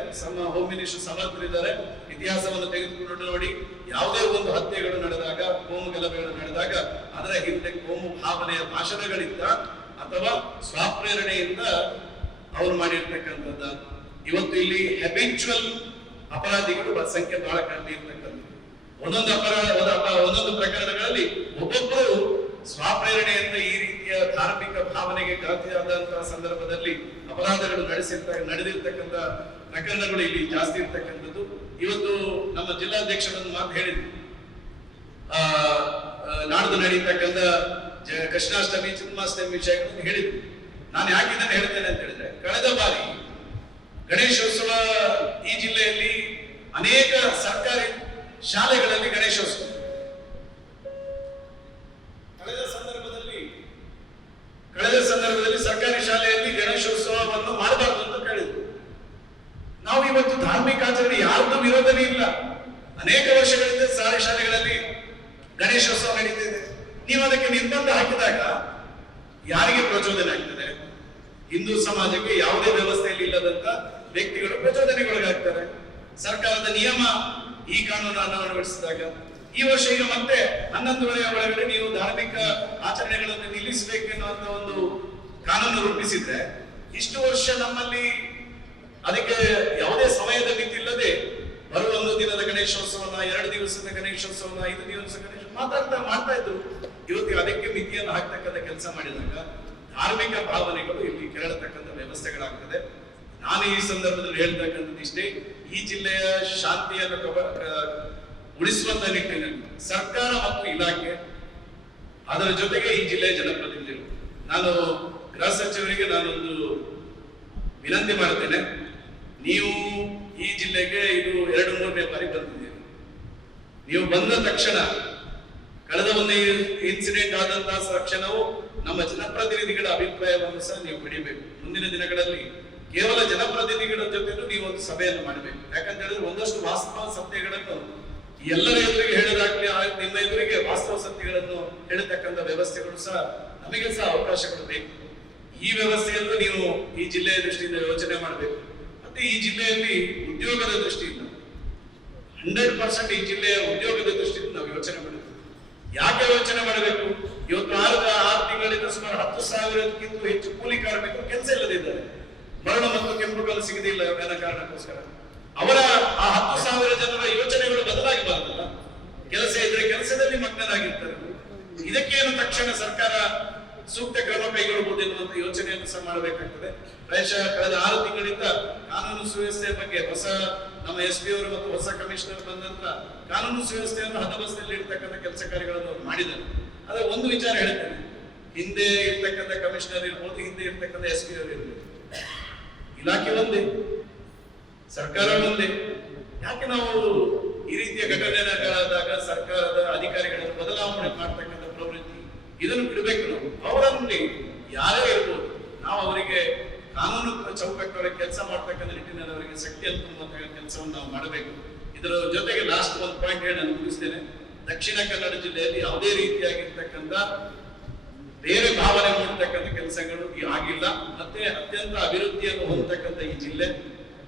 ಹೋಮ್ ಮಿನಿಸ್ಟರ್ ಸಮರ್ಥರಿದ್ದಾರೆ. ಇತಿಹಾಸವನ್ನು ತೆಗೆದುಕೊಂಡು ನೋಡಿ, ಯಾವುದೇ ಒಂದು ಹತ್ಯೆಗಳು ನಡೆದಾಗ, ಕೋಮು ಗಲಭೆಗಳು ನಡೆದಾಗ ಅದರ ಹಿಂದೆ ಕೋಮು ಭಾವನೆಯ ಭಾಷಣಗಳಿಂದ ಅಥವಾ ಸ್ವಪ್ರೇರಣೆಯಿಂದ ಅವರು ಮಾಡಿರ್ತಕ್ಕಂಥದ್ದ. ಇವತ್ತು ಇಲ್ಲಿ ಹೆಬಿಚುವಲ್ ಅಪರಾಧಿಗಳು ಸಂಖ್ಯೆ ಬಹಳ ಕಡಿಮೆ ಇರ್ತಕ್ಕಂಥದ್ದು. ಒಂದೊಂದು ಪ್ರಕರಣಗಳಲ್ಲಿ ಒಬ್ಬೊಬ್ಬರು ಸ್ವಪ್ರೇರಣೆಯಿಂದ ಈ ರೀತಿಯ ಧಾರ್ಮಿಕ ಭಾವನೆಗೆ ಗಾತಿಯಾದಂತಹ ಸಂದರ್ಭದಲ್ಲಿ ಅಪರಾಧಗಳು ನಡೆದಿರ್ತಕ್ಕಂಥ ಪ್ರಕರಣಗಳು ಇಲ್ಲಿ ಜಾಸ್ತಿ ಇರ್ತಕ್ಕಂಥದ್ದು. ಇವತ್ತು ನಮ್ಮ ಜಿಲ್ಲಾಧ್ಯಕ್ಷರನ್ನು ಮಾತು ಹೇಳಿದ್ರು, ನಾಡ್ದು ನಡೀತಕ್ಕಂಥ ಕೃಷ್ಣಾಷ್ಟಮಿ ಜನ್ಮಾಷ್ಟಮಿ ವಿಷಯಗಳನ್ನು ಹೇಳಿದ್ರು. ನಾನು ಯಾಕೆ ಇದನ್ನು ಹೇಳ್ತೇನೆ ಅಂತ ಹೇಳಿದ್ರೆ, ಕಳೆದ ಬಾರಿ ಗಣೇಶೋತ್ಸವ ಈ ಜಿಲ್ಲೆಯಲ್ಲಿ ಅನೇಕ ಸರ್ಕಾರಿ ಶಾಲೆಗಳಲ್ಲಿ ಗಣೇಶೋತ್ಸವ ಕಳೆದ ಸಂದರ್ಭದಲ್ಲಿ ಸರ್ಕಾರಿ ಶಾಲೆಯಲ್ಲಿ ಗಣೇಶೋತ್ಸವವನ್ನು ಮಾಡಬಾರದು ಅಂತ ಕೇಳಿದ್ರು. ನಾವು ಇವತ್ತು ಧಾರ್ಮಿಕ ಆಚರಣೆ ಯಾರ್ದು ವಿರೋಧನೇ ಇಲ್ಲ. ಅನೇಕ ವರ್ಷಗಳಿಂದ ಸರ್ಕಾರಿ ಶಾಲೆಗಳಲ್ಲಿ ಗಣೇಶೋತ್ಸವ ನಡೀತಿದೆ. ನೀವು ಅದಕ್ಕೆ ನಿರ್ಬಂಧ ಹಾಕಿದಾಗ ಯಾರಿಗೆ ಪ್ರಚೋದನೆ ಆಗ್ತದೆ? ಹಿಂದೂ ಸಮಾಜಕ್ಕೆ ಯಾವುದೇ ವ್ಯವಸ್ಥೆಯಲ್ಲಿ ಇಲ್ಲದಂತ ವ್ಯಕ್ತಿಗಳು ಪ್ರಚೋದನೆಗೊಳಗಾಗ್ತಾರೆ. ಸರ್ಕಾರದ ನಿಯಮ ಈ ಕಾನೂನನ್ನು ಅಳವಡಿಸಿದಾಗ ಈ ವರ್ಷ ಈಗ ಮತ್ತೆ 11ನೇ ಒಳಗಡೆ ನೀವು ಧಾರ್ಮಿಕ ಆಚರಣೆಗಳನ್ನು ನಿಲ್ಲಿಸಬೇಕೆನ್ನುವಂತ ಒಂದು ಕಾನೂನು ರೂಪಿಸಿದ್ರೆ, ಇಷ್ಟು ವರ್ಷ ನಮ್ಮಲ್ಲಿ ಅದಕ್ಕೆ ಯಾವುದೇ ಸಮಯದ ಮಿತಿ ಇಲ್ಲದೆ ಬರುವ 1 ದಿನದ ಗಣೇಶೋತ್ಸವನ, 2 ದಿವಸದ ಗಣೇಶೋತ್ಸವನ, 5 ದಿವಸದ ಗಣೇಶ ಮಾಡ್ತಾ ಇದ್ರು. ಇವತ್ತು ಅದಕ್ಕೆ ಮಿತಿಯನ್ನು ಹಾಕ್ತಕ್ಕಂಥ ಕೆಲಸ ಮಾಡಿದಾಗ ಧಾರ್ಮಿಕ ಭಾವನೆಗಳು ಇಲ್ಲಿ ಕೆರಳತಕ್ಕಂಥ ವ್ಯವಸ್ಥೆಗಳಾಗ್ತದೆ. ನಾನು ಈ ಸಂದರ್ಭದಲ್ಲಿ ಹೇಳ್ತಕ್ಕಂಥದ್ದು ಇಷ್ಟೇ, ಈ ಜಿಲ್ಲೆಯ ಶಾಂತಿಯನ್ನು ಉಳಿಸುವಂತ ನಿಟ್ಟಿನಲ್ಲಿ ಸರ್ಕಾರ ಮತ್ತು ಇಲಾಖೆ, ಅದರ ಜೊತೆಗೆ ಈ ಜಿಲ್ಲೆಯ ಜನಪ್ರತಿನಿಧಿಗಳು, ನಾನು ಗೃಹ ಸಚಿವರಿಗೆ ನಾನೊಂದು ವಿನಂತಿ ಮಾಡ್ತೇನೆ. ನೀವು ಈ ಜಿಲ್ಲೆಗೆ ಇದು 2-3ನೇ ಬಾರಿ ಬಂದಿದ್ದೀರಿ. ನೀವು ಬಂದ ತಕ್ಷಣ ಕಳೆದ ಒಂದು ಇನ್ಸಿಡೆಂಟ್ ಆದಂತಹ ತಕ್ಷಣವೂ ನಮ್ಮ ಜನಪ್ರತಿನಿಧಿಗಳ ಅಭಿಪ್ರಾಯವನ್ನು ಸಹ ನೀವು ಪಡಿಬೇಕು. ಮುಂದಿನ ದಿನಗಳಲ್ಲಿ ಕೇವಲ ಜನಪ್ರತಿನಿಧಿಗಳ ಜೊತೆನೂ ನೀವು ಒಂದು ಸಭೆಯನ್ನು ಮಾಡಬೇಕು. ಯಾಕಂತ ಹೇಳಿದ್ರೆ ಒಂದಷ್ಟು ವಾಸ್ತವ ಸತ್ಯಗಳನ್ನು ಎಲ್ಲರ ಎದುರಿಗೆ ಹೇಳೋದಾಗ್ಲಿ, ನಿಮ್ಮ ಎದುರಿಗೆ ವಾಸ್ತವ ಸತ್ಯಗಳನ್ನು ಹೇಳತಕ್ಕಂಥ ವ್ಯವಸ್ಥೆಗಳು ಸಹ ನಮಗೆ ಸಹ ಅವಕಾಶಗಳು ಬೇಕು. ಈ ವ್ಯವಸ್ಥೆಯಲ್ಲೂ ನೀವು ಈ ಜಿಲ್ಲೆಯ ದೃಷ್ಟಿಯಿಂದ ಯೋಚನೆ ಮಾಡಬೇಕು. ಮತ್ತೆ ಈ ಜಿಲ್ಲೆಯಲ್ಲಿ ಉದ್ಯೋಗದ ದೃಷ್ಟಿಯಿಂದ 100% ಈ ಜಿಲ್ಲೆಯ ಉದ್ಯೋಗದ ದೃಷ್ಟಿಯಿಂದ ನಾವು ಯೋಚನೆ ಮಾಡಬೇಕು. ಯಾಕೆ ಯೋಚನೆ ಮಾಡಬೇಕು? ಇವತ್ತು 6 ತಿಂಗಳಿಂದ ಸುಮಾರು 10,000ಕ್ಕಿಂತ ಹೆಚ್ಚು ಕೂಲಿ ಕಾರ್ಮಿಕರು ಕೆಲಸ ಇಲ್ಲದಿದ್ದಾರೆ. ಮರಳು ಮತ್ತು ಕೆಂಪುಗಳು ಸಿಗದಿಲ್ಲ ಅನ್ನೋ ಕಾರಣಕ್ಕೋಸ್ಕರ ಅವರ ಆ 10,000 ಜನರ ಯೋಚನೆಗಳು ಬದಲಾಗಿ ಬರಲ್ಲ. ಕೆಲಸ ಇದ್ರೆ ಕೆಲಸದಲ್ಲಿ ಮಗ್ನರಾಗಿರ್ತಾರೆ. ಇದಕ್ಕೇನು ತಕ್ಷಣ ಸರ್ಕಾರ ಸೂಕ್ತ ಕ್ರಮ ಕೈಗೊಳ್ಳಬಹುದು ಎನ್ನುವಂತ ಯೋಚನೆಯನ್ನು ಸಹ ಮಾಡಬೇಕಾಗ್ತದೆ. ಪ್ರಾಯಶಃ ಕಳೆದ 6 ತಿಂಗಳಿಂದ ಕಾನೂನು ಸುವ್ಯವಸ್ಥೆಯ ಬಗ್ಗೆ ಹೊಸ ನಮ್ಮ SP ಅವರು ಮತ್ತು ಹೊಸ ಕಮಿಷನರ್ ಬಂದಂತ ಕಾನೂನು ಸುವ್ಯವಸ್ಥೆಯನ್ನು ಹದಬಸ್ತಿಯಲ್ಲಿ ಇರ್ತಕ್ಕಂಥ ಕೆಲಸ ಕಾರ್ಯಗಳನ್ನು ಅವರು ಮಾಡಿದ್ದಾರೆ. ಆದ್ರೆ ಒಂದು ವಿಚಾರ ಹೇಳ್ತೇನೆ, ಹಿಂದೆ ಇರ್ತಕ್ಕಂಥ ಕಮಿಷನರ್ ಇರ್ಬೋದು, ಹಿಂದೆ ಇರ್ತಕ್ಕಂಥ SP ಅವರು ಇರ್ಬೋದು, ಇಲಾಖೆ ಒಂದೇ, ಸರ್ಕಾರ ಒಂದೇ. ಯಾಕೆ ನಾವು ಈ ರೀತಿಯ ಘಟನೆಗಳಾದಾಗ ಸರ್ಕಾರದ ಅಧಿಕಾರಿಗಳನ್ನು ಬದಲಾವಣೆ ಮಾಡ್ತಕ್ಕಂಥ ಪ್ರವೃತ್ತಿ ಇದನ್ನು ಬಿಡಬೇಕು. ನಾವು ಅವರಲ್ಲಿ ಯಾರೇ ಇರ್ಬೋದು, ನಾವು ಅವರಿಗೆ ಕಾನೂನು ಚೌಕಟ್ಟೊಳಗೆ ಕೆಲಸ ಮಾಡ್ತಕ್ಕಂಥ ನಿಟ್ಟಿನಲ್ಲಿ ಅವರಿಗೆ ಶಕ್ತಿಯನ್ನು ತುಂಬುವಂತ ಕೆಲಸವನ್ನು ನಾವು ಮಾಡಬೇಕು. ಇದರ ಜೊತೆಗೆ ಲಾಸ್ಟ್ ಒಂದು ಪಾಯಿಂಟ್ ಹೇಳಿ ನಾನು ಮುಗಿಸ್ತೇನೆ. ದಕ್ಷಿಣ ಕನ್ನಡ ಜಿಲ್ಲೆಯಲ್ಲಿ ಯಾವುದೇ ರೀತಿಯಾಗಿರ್ತಕ್ಕಂಥ ಬೇರೆ ಭಾವನೆ ಮೂಡತಕ್ಕಂಥ ಕೆಲಸಗಳು ಆಗಿಲ್ಲ. ಮತ್ತೆ ಅತ್ಯಂತ ಅಭಿವೃದ್ಧಿಯನ್ನು ಹೊಂದತಕ್ಕಂಥ ಈ ಜಿಲ್ಲೆ,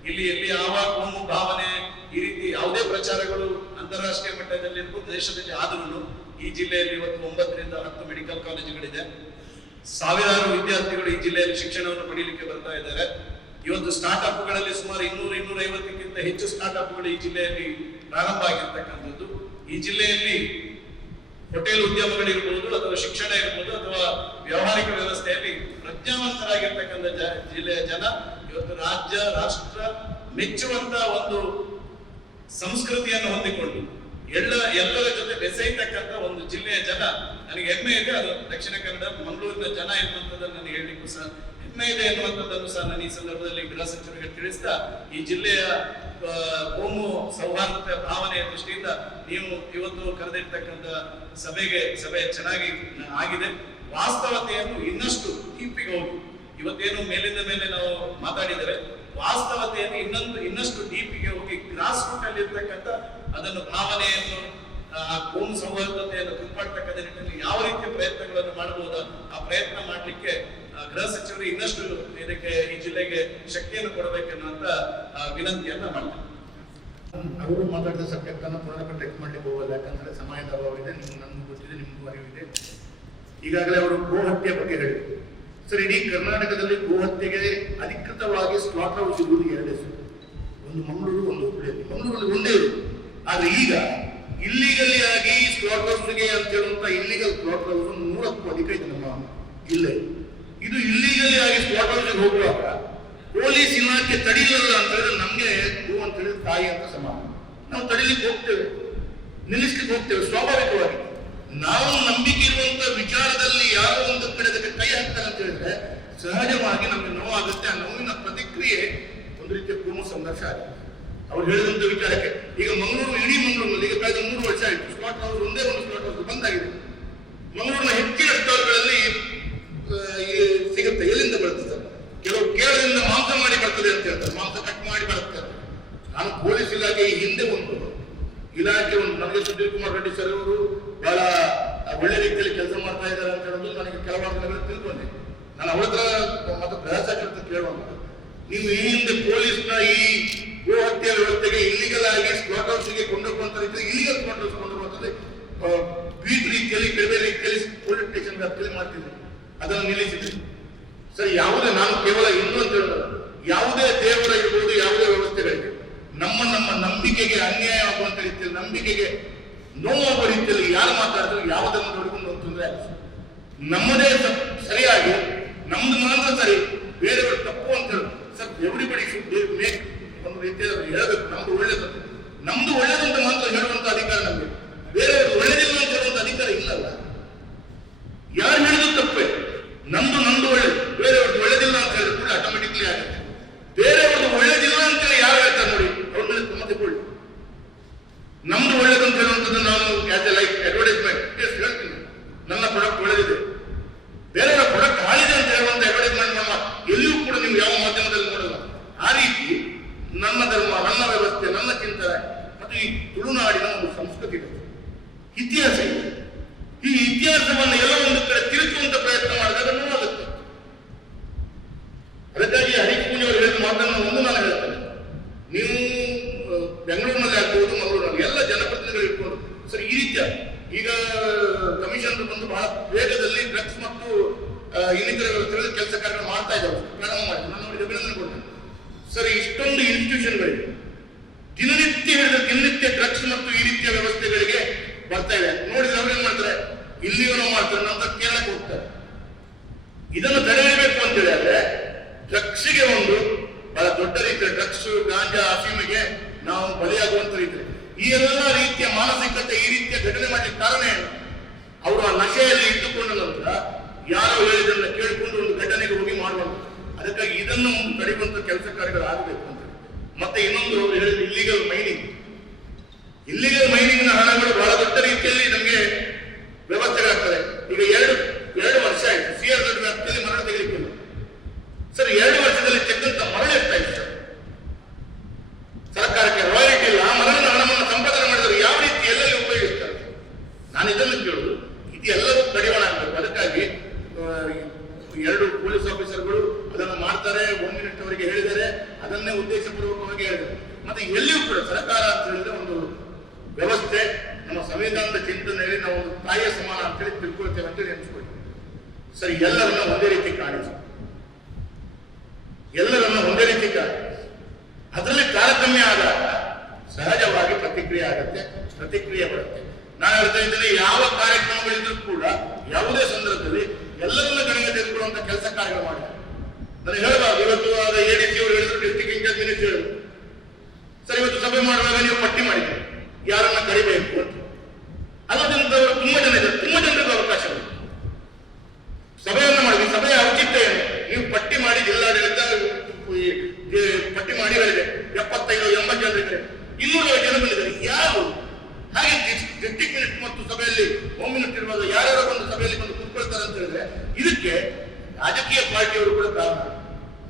ಇಲ್ಲಿ ಎಲ್ಲಿ ಯಾವ ಕೋಮು ಭಾವನೆ ಈ ರೀತಿ ಯಾವುದೇ ಪ್ರಚಾರಗಳು ಅಂತಾರಾಷ್ಟ್ರೀಯ ಮಟ್ಟದಲ್ಲಿ ಇರ್ಬೋದು, ದೇಶದಲ್ಲಿ ಆದ್ರೂ ಈ ಜಿಲ್ಲೆಯಲ್ಲಿ ಇವತ್ತು 9 ರಿಂದ 10 ಮೆಡಿಕಲ್ ಕಾಲೇಜುಗಳಿದೆ. ಸಾವಿರಾರು ವಿದ್ಯಾರ್ಥಿಗಳು ಈ ಜಿಲ್ಲೆಯಲ್ಲಿ ಶಿಕ್ಷಣವನ್ನು ಪಡೆಯಲಿಕ್ಕೆ ಬರ್ತಾ ಇದ್ದಾರೆ. ಇವತ್ತು ಸ್ಟಾರ್ಟ್ಅಪ್ಗಳಲ್ಲಿ ಸುಮಾರು 200-250ಕ್ಕಿಂತ ಹೆಚ್ಚು ಸ್ಟಾರ್ಟ್ಅಪ್ಗಳು ಈ ಜಿಲ್ಲೆಯಲ್ಲಿ ಪ್ರಾರಂಭ ಆಗಿರ್ತಕ್ಕಂಥದ್ದು. ಈ ಜಿಲ್ಲೆಯಲ್ಲಿ ಹೋಟೆಲ್ ಉದ್ಯಮಗಳಿರ್ಬೋದು, ಅಥವಾ ಶಿಕ್ಷಣ ಇರ್ಬೋದು, ಅಥವಾ ವ್ಯಾವಹಾರಿಕ ವ್ಯವಸ್ಥೆಯಲ್ಲಿ ಪ್ರಜ್ಞಾವಂತರಾಗಿರ್ತಕ್ಕಂಥ ಜಿಲ್ಲೆಯ ಜನ ಇವತ್ತು ರಾಜ್ಯ ರಾಷ್ಟ್ರ ಮೆಚ್ಚುವಂತ ಒಂದು ಸಂಸ್ಕೃತಿಯನ್ನು ಹೊಂದಿಕೊಂಡು ಎಲ್ಲರ ಜೊತೆ ಬೆಸೆಯತಕ್ಕಂಥ ಒಂದು ಜಿಲ್ಲೆಯ ಜನ ನನಗೆ ಹೆಮ್ಮೆ ಇದೆ. ಅದು ದಕ್ಷಿಣ ಕನ್ನಡ ಮಂಗಳೂರಿನ ಜನ ಎನ್ನುವಂಥದ್ದನ್ನು ನನಗೆ ಹೇಳಲಿಕ್ಕೂ ಸಹ ಹೆಮ್ಮೆ ಇದೆ ಎನ್ನುವಂಥದ್ದನ್ನು ಸಹ ನಾನು ಈ ಸಂದರ್ಭದಲ್ಲಿ ಗೃಹ ಸಚಿವರಿಗೆ ತಿಳಿಸ್ತಾ, ಈ ಜಿಲ್ಲೆಯ ಕೋಮು ಸೌಹಾರ್ದತೆ ಭಾವನೆಯ ದೃಷ್ಟಿಯಿಂದ ನೀವು ಇವತ್ತು ಕರೆದಿರ್ತಕ್ಕಂಥ ಸಭೆ ಚೆನ್ನಾಗಿ ಆಗಿದೆ. ವಾಸ್ತವತೆಯನ್ನು ಇನ್ನಷ್ಟು ಡೀಪಿಗೆ ಹೋಗಿ, ಇವತ್ತೇನು ಮೇಲಿಂದ ಮೇಲೆ ನಾವು ಮಾತಾಡಿದರೆ ವಾಸ್ತವತೆಯನ್ನು ಇನ್ನಷ್ಟು ಡೀಪಿಗೆ ಹೋಗಿ ಗ್ರಾಸ್ ರೂಟ್ ಅಲ್ಲಿ ಇರ್ತಕ್ಕಂಥ ಅದನ್ನು ಭಾವನೆಯನ್ನು ಆ ಕೋಮು ಸೌಹಾರ್ದತೆಯನ್ನು ಕಾಪಾಡ್ತಕ್ಕಂಥ ನಿಟ್ಟಿನಲ್ಲಿ ಯಾವ ರೀತಿಯ ಪ್ರಯತ್ನಗಳನ್ನು ಮಾಡಬಹುದು ಆ ಪ್ರಯತ್ನ ಮಾಡಲಿಕ್ಕೆ ಗೃಹ ಸಚಿವರು ಇನ್ನಷ್ಟು ಇದಕ್ಕೆ ಈ ಜಿಲ್ಲೆಗೆ ಶಕ್ತಿಯನ್ನು ಕೊಡಬೇಕೆನ್ನುವಂತ ವಿನಂತಿಯನ್ನ ಮಾಡ್ತಾರೆ. ಅವರು ಮಾತಾಡಿದ ಸಬ್ಜೆಕ್ಟನ್ನು ಪುನಃ ಟೆಕ್ಸ್ಟ್ ಮಾಡ್ಲಿಕ್ಕೆ ಹೋಗಲ್ಲ, ಯಾಕಂದ್ರೆ ಸಮಯದ ಅಭಾವ ಇದೆ. ನಮ್ಗೆ ಗೊತ್ತಿದೆ, ನಿಮ್ಗೂ ಅರಿವಿದೆ. ಈಗಾಗಲೇ ಅವರು ಗೋಹತ್ಯೆ ಬಗ್ಗೆ ಹೇಳಿದರು. ಸರ್, ಇಡೀ ಕರ್ನಾಟಕದಲ್ಲಿ ಗೋಹತ್ಯೆಗೆ ಅಧಿಕೃತವಾಗಿ ಸ್ಲಾಟರ್ ಹೌಸ್ ಇರುವುದು 2 ಹೆಸರು, ಒಂದು ಮಂಗಳೂರು, ಒಂದು ಹುಬ್ಬಳ್ಳಿಯಲ್ಲಿ. ಮಂಗಳೂರಲ್ಲಿ ಒಂದೇ ಇರುವುದು. ಆದ್ರೆ ಈಗ ಇಲ್ಲಿಗಲ್ಲಿ ಆಗಿ ಸ್ಲಾಟರ್ ಹೌಸ್ಗೆ ಅಂತ ಹೇಳುವಂತ ಇಲ್ಲಿಗಲ್ ಸ್ಲಾಟರ್ ಹೌಸ್ 100ಕ್ಕೂ ಅಧಿಕ ಇದೆ ನಮ್ಮ ಜಿಲ್ಲೆ. ಇದು ಇಲ್ಲಿಗಲ್ಲಿ ಆಗಿ ಸ್ಲಾಟರ್ ಹೌಸ್ಗೆ ಹೋಗುವಾಗ ಪೊಲೀಸ್ ಇಲಾಖೆ ತಡಿಲಿಲ್ಲ ಅಂತ ಹೇಳಿದ್ರೆ ನಮ್ಗೆ ಗೋ ಅಂತ ಹೇಳಿದ್ರೆ ತಾಯಿ ಅಂತ ಸಮಾನ. ನಾವು ತಡಿಲಿಕ್ಕೆ ಹೋಗ್ತೇವೆ, ನಿಲ್ಲಿಸ್ಲಿಕ್ಕೆ ಹೋಗ್ತೇವೆ ಸ್ವಾಭಾವಿಕವಾಗಿ. ನಾವು ನಂಬಿಕೆ ಇರುವಂತ ವಿಚಾರದಲ್ಲಿ ಯಾರೋ ಒಂದು ಕಡೆ ಅದಕ್ಕೆ ಕೈ ಹಾಕ್ತಾರೆ ಅಂತ ಹೇಳಿದ್ರೆ ಸಹಜವಾಗಿ ನಮ್ಗೆ ನೋವಾಗುತ್ತೆ. ಆ ನೋವಿನ ಪ್ರತಿಕ್ರಿಯೆ ಒಂದು ರೀತಿಯ ಕೋಮು ಸಂಘರ್ಷ ಆಗುತ್ತೆ. ಅವ್ರು ಹೇಳಿದಂತ ವಿಚಾರಕ್ಕೆ ಈಗ ಮಂಗಳೂರು, ಇಡೀ ಮಂಗಳೂರಿನಲ್ಲಿ ಈಗ ಕಳೆದ 3 ವರ್ಷ ಆಯಿತು ಸ್ಲಾಟರ್ ಹೌಸ್ ಒಂದೇ ಒಂದು ಸ್ಲಾಟರ್ ಹೌಸ್ ಬಂದಾಗಿದೆ. ಮಂಗಳೂರಿನ ಹೆಚ್ಚಿನ ಸ್ಟಾಲ್ಗಳಲ್ಲಿ ಸಿಗುತ್ತೆ. ಎಲ್ಲಿಂದ ಬರ್ತದೆ? ಕೆಲವು ಕೇರಳದಿಂದ ಮಾಂಸ ಮಾಡಿ ಬರ್ತದೆ ಅಂತ ಹೇಳ್ತಾರೆ, ಮಾಂಸ ಕಟ್ ಮಾಡಿ ಬರುತ್ತಾರೆ. ನಾನು ಪೊಲೀಸ್ ಇಲಾಖೆ ಹಿಂದೆ ಒಂದು ನನಗೆ ಸುಧೀರ್ ಕುಮಾರ್ ರೆಡ್ಡಿ ಸರ್ ಅವರು ಬಹಳ ಒಳ್ಳೆ ರೀತಿಯಲ್ಲಿ ಕೆಲಸ ಮಾಡ್ತಾ ಇದ್ದಾರೆ ಅಂತ ಹೇಳೋದು ನನಗೆ ಕೆಲವಾರು ದಿನಗಳು ತಿಳ್ಕೊಂಡೆ. ನಾನು ಅವ್ರ ಹತ್ರ ಮತ್ತು ಗೃಹ ಸಚಿವ ಕೇಳುವಂತ, ನೀವು ಈ ಹಿಂದೆ ಪೊಲೀಸ್ನ ಈ ಗೋಹತ್ಯೆ ವ್ಯವಸ್ಥೆಗೆ ಇಲ್ಲಿಗಲ್ ಆಗಿ ಸ್ಲಾಟರ್ ಹೌಸ್ಗೆ ಕೊಂಡೋಗುವಂತ ರೀತಿಯಲ್ಲಿ ಇಲ್ಲಿಗಲ್ ಸ್ಲಾಟರ್ ಹೌಸ್ ಕೊಂಡೋಗುವಂಥದ್ದು ಬೀಟ್ ರೀತಿಯಲ್ಲಿ ಬೇರೆ ರೀತಿಯಲ್ಲಿ ಪೊಲೀಸ್ ಸ್ಟೇಷನ್ ವ್ಯಾಪ್ತಿಯಲ್ಲಿ ಮಾಡ್ತಿದ್ದೆ. ಅದನ್ನು ನಿಲ್ಲಿಸಿದ್ದೆ. ಸರಿ, ಯಾವುದೇ ನಾನು ಕೇವಲ ಇನ್ನೂ ಅಂತ ಹೇಳೋದು, ಯಾವುದೇ ದೇವರ ಇರ್ಬೋದು, ಯಾವುದೇ ವ್ಯವಸ್ಥೆಗಳಿಗೆ ನಮ್ಮ ನಂಬಿಕೆಗೆ ಅನ್ಯಾಯ ಆಗುವಂತ ರೀತಿಯಲ್ಲಿ, ನಂಬಿಕೆಗೆ ನೋವಾಗುವ ರೀತಿಯಲ್ಲಿ ಯಾರು ಮಾತಾಡಿದ್ರು ಯಾವುದನ್ನು ನೋಡಿಕೊಂಡು ತೊಂದರೆ ಆಗ್ತದೆ. ನಮ್ಮದೇ ಸರಿಯಾಗಿ ನಮ್ದು ಮಾತ್ರ ಸರಿ, ಬೇರೆಯವರು ತಪ್ಪು ಅಂತ ಹೇಳುದು. ಸರ್, ಎವ್ರಿಬಡಿ ಶುಡ್ ಮೇಕ್ ಒಂದು ರೀತಿಯಲ್ಲಿ ಹೇಳಬೇಕು. ನಮ್ದು ಒಳ್ಳೇದು ಅಂತ ಮಾತ್ರ ಹೇಳುವಂತ ಅಧಿಕಾರ ನಮಗೆ, ಬೇರೆಯವರು ಒಳ್ಳೇದಿಲ್ಲ ಅಂತ ಹೇಳುವಂತ ಅಧಿಕಾರ ಇಲ್ಲಲ್ಲ. ಯಾರು ಹೇಳಿದ್ರು ತಪ್ಪೇ. ನಮ್ದು ಒಳ್ಳೇದು, ಬೇರೆಯವ್ರದ್ದು ಒಳ್ಳೇದಿಲ್ಲ ಅಂತ ಹೇಳಿದ್ರು ಕೂಡ ಆಟೋಮೆಟಿಕ್ಲಿ ಆಗುತ್ತೆ. ಬೇರೆಯವ್ರದ್ದು ಒಳ್ಳೇದಿಲ್ಲ ಅಂತೇಳಿ ಯಾರು ಹೇಳ್ತಾರೆ ನೋಡಿ, ಅವ್ರ ಮೇಲೆ ತುಂಬ ತಗೊಳ್ಳಿ. ನಮ್ದು ಒಳ್ಳೇದು ಅಂತ ಹೇಳುವಂಥದ್ದು ನಾನು ಆಸ್ ಎ ಲೈಕ್ ಅಡ್ವರ್ಟೈಸ್ಮೆಂಟ್ ಹೇಳ್ತೀನಿ, ನನ್ನ ಪ್ರಾಡಕ್ಟ್ ಒಳ್ಳೇದಿದೆ. ಬೇರೆಯವರ ಪ್ರಾಡಕ್ಟ್ ಹಾಳಿದೆ ಅಂತ ಹೇಳುವಂತ ಅಡ್ವರ್ಟೈಸ್ಮೆಂಟ್ ನಮ್ಮ ಎಲ್ಲಿಯೂ ಕೂಡ ನೀವು ಯಾವ ಮಾಧ್ಯಮದಲ್ಲಿ ನೋಡಲ್ಲ. ಆ ರೀತಿ ನನ್ನ ಧರ್ಮ, ನನ್ನ ವ್ಯವಸ್ಥೆ, ನನ್ನ ಚಿಂತನೆ ಮತ್ತು ಈ ತುಳುನಾಡಿನ ಒಂದು ಸಂಸ್ಕೃತಿ ಇದೆ, ಇತಿಹಾಸ ಇದೆ. ಈ ಇತಿಹಾಸವನ್ನು ಎಲ್ಲ ಒಂದು ಕಡೆ ತಿರುಚುವಂತ ಪ್ರಯತ್ನ ಮಾಡಿದಾಗ ನೋವಾಗುತ್ತೆ. ಅದಕ್ಕಾಗಿ ಹರೀಶ್ ಪೂಜೆ ಅವರು ಹೇಳಿದ ಮಾತನ್ನು ಒಂದು ನಾನು ಹೇಳ್ತೇನೆ. ನೀವು ಬೆಂಗಳೂರಿನಲ್ಲಿ ಆಗ್ಬಹುದು, ಮಂಗಳೂರಿನಲ್ಲಿ ಎಲ್ಲ ಜನಪ್ರತಿನಿಧಿಗಳು ಇಟ್ಕೊಂಡು ಸರ್ ಈ ರೀತಿಯ ಈಗ ಕಮಿಷನ್ ಬಂದು ಬಹಳ ವೇಗದಲ್ಲಿ ಡ್ರಗ್ಸ್ ಮತ್ತು ಇನ್ನಿತರ ವ್ಯವಸ್ಥೆಗಳಲ್ಲಿ ಕೆಲಸ ಕಾರ್ಯ ಮಾಡ್ತಾ ಇದ್ದಾರೆ, ಪ್ರಾರಂಭ ಮಾಡಿ ನಾನು ಅವರಿಗೆ ಅಭಿನಂದನೆ ಕೊಡ್ತೇನೆ. ಸರ್, ಇಷ್ಟೊಂದು ಇನ್ಸ್ಟಿಟ್ಯೂಷನ್ಗಳಿವೆ, ದಿನನಿತ್ಯ ಡ್ರಗ್ಸ್ ಮತ್ತು ಈ ರೀತಿಯ ವ್ಯವಸ್ಥೆಗಳಿಗೆ ಬರ್ತಾ ಇದೆ. ನೋಡಿದ್ರೆ ಅವ್ರು ಏನ್ ಮಾಡ್ತಾರೆ, ಇಲ್ಲಿಯೂ ಮಾಡ್ತಾರೆ, ನಂತರ ಕೇರಳಕ್ಕೆ ಹೋಗ್ತಾರೆ. ಇದನ್ನು ತಡೆಯಬೇಕು ಅಂತ ಹೇಳಿದ್ರೆ ಡ್ರಗ್ಸ್ಗೆ ಒಂದು ಬಹಳ ದೊಡ್ಡ ರೀತಿಯ ಡ್ರಗ್ಸ್, ಗಾಂಜಾ, ಅಫೀಮಿಗೆ ನಾವು ಬಲಿಯಾಗುವಂತ ರೀತಿ, ಈ ಎಲ್ಲ ರೀತಿಯ ಮಾನಸಿಕತೆ, ಈ ರೀತಿಯ ಘಟನೆ ಮಾಡಲಿಕ್ಕೆ ಕಾರಣ ಏನು? ಅವರು ಆ ನಶೆಯಲ್ಲಿ ಇಟ್ಟುಕೊಂಡ ನಂತರ ಯಾರೋ ಹೇಳಿದನ್ನ ಕೇಳಿಕೊಂಡು ಒಂದು ಘಟನೆಗೆ ಹೋಗಿ ಮಾಡುವಂತ. ಅದಕ್ಕಾಗಿ ಇದನ್ನು ಒಂದು ತಡೆಯುವಂತ ಕೆಲಸ ಕಾರ್ಯಗಳು ಆಗಬೇಕು ಅಂತ. ಮತ್ತೆ ಇನ್ನೊಂದು ಅವರು ಹೇಳಿದ ಇಲ್ಲಿಗಲ್ ಮೈನಿಂಗ್ ನ ಹಣಗಳು ಬಹಳ ದೊಡ್ಡ ರೀತಿಯಲ್ಲಿ ನಮಗೆ ವ್ಯವಸ್ಥೆಗಳಾಗ್ತದೆ. ಈಗ ಎರಡು ವರ್ಷ ಆಯ್ತು CRZ ವ್ಯಾಪ್ತಿಯಲ್ಲಿ ಮರಳು ತೆಗೆದುಕೊಂಡು ಸರ್, 2 ವರ್ಷದಲ್ಲಿ ತೆಗೆದಂತ ಮರಳು ಎಷ್ಟಾಯ್ತು ಸರ್? ಸರ್ಕಾರಕ್ಕೆ ರಾಯಲ್ಟಿ ಇಲ್ಲ, ಆ ಮರಳಿನ ಹಣವನ್ನು ಸಂಪಾದನೆ ಮಾಡಿದರೆ ಯಾವ ರೀತಿ ಎಲ್ಲೆಲ್ಲಿ ಉಪಯೋಗಿಸ್ತಾರೆ? ನಾನು ಇದನ್ನು ಕೇಳುದು, ಇದು ಎಲ್ಲವೂ ಕಡಿವಾಣ ಆಗಬೇಕು. ಅದಕ್ಕಾಗಿ 2 ಪೊಲೀಸ್ ಆಫೀಸರ್ಗಳು ಅದನ್ನು ಮಾಡ್ತಾರೆ, 1 ಮಿನಿಟ್ ಅವರಿಗೆ ಹೇಳಿದ್ದಾರೆ, ಅದನ್ನೇ ಉದ್ದೇಶಪೂರ್ವಕವಾಗಿ ಹೇಳಿದ್ದಾರೆ. ಮತ್ತೆ ಎಲ್ಲಿಯೂ ಕೂಡ ಸರ್ಕಾರ ಅಂತ ಹೇಳಿದ್ರೆ ಒಂದು ವ್ಯವಸ್ಥೆ, ನಮ್ಮ ಸಂವಿಧಾನದ ಚಿಂತನೆಯಲ್ಲಿ ನಾವು ಒಂದು ತಾಯಿಯ ಸಮಾನ ಅಂತೇಳಿ ತಿಳ್ಕೊಳ್ತೇವೆ ಅಂತ ನೆನೆಸ್ಕೊಳ್ಳಿ. ಸರಿ, ಎಲ್ಲರನ್ನ ಒಂದೇ ರೀತಿ ಕಾಣಿಸಿ, ಎಲ್ಲರನ್ನ ಒಂದೇ ರೀತಿ ಕಾಣಿಸಿ. ಅದರಲ್ಲಿ ತಾರತಮ್ಯ ಆದಾಗ ಸಹಜವಾಗಿ ಪ್ರತಿಕ್ರಿಯೆ ಬರುತ್ತೆ. ನಾನು ಹೇಳ್ತಾ ಇದ್ದೇನೆ, ಯಾವ ಕಾರ್ಯಕ್ರಮಗಳಿದ್ರೂ ಕೂಡ ಯಾವುದೇ ಸಂದರ್ಭದಲ್ಲಿ ಎಲ್ಲರನ್ನ ಗಣನೆ ತೆಗೆದುಕೊಳ್ಳುವಂತ ಕೆಲಸ ಕಾರ್ಯಗಳು ಮಾಡಿದ್ದಾರೆ. ನನಗೆ ಹೇಳಬಾರ್ದು, ಇವತ್ತು ಆದ ADC ಅವರು ಹೇಳಿದ್ರು, ಡಿಸ್ಟ್ರಿಕ್ಟ್ ಇನ್ಚಾರ್ಜ್ ಮಿನಿಸ್ಟರ್ ಹೇಳಿದ್ರು, ಸರ್ ಇವತ್ತು ಸಭೆ ಮಾಡುವಾಗ ನೀವು ಪಟ್ಟಿ ಮಾಡಿದ್ದೀರಿ ಯಾರನ್ನ ಕರಿಬೇಕು ಅಂತ. ಅಲ್ಲದಂತವರು ತುಂಬಾ ಜನ ಇದ್ದಾರೆ, ತುಂಬಾ ಜನರಿಗೆ ಅವಕಾಶ ಇರ್ಬೋದು, ಯಾರ್ಯಾರೋ ಒಂದು ಸಭೆಯಲ್ಲಿ ಬಂದು ಕೂತ್ಕೊಳ್ತಾರೆ ಅಂತ ಹೇಳಿದ್ರೆ ಇದಕ್ಕೆ ರಾಜಕೀಯ ಪಾರ್ಟಿಯವರು ಕೂಡ ಕಾರಣ.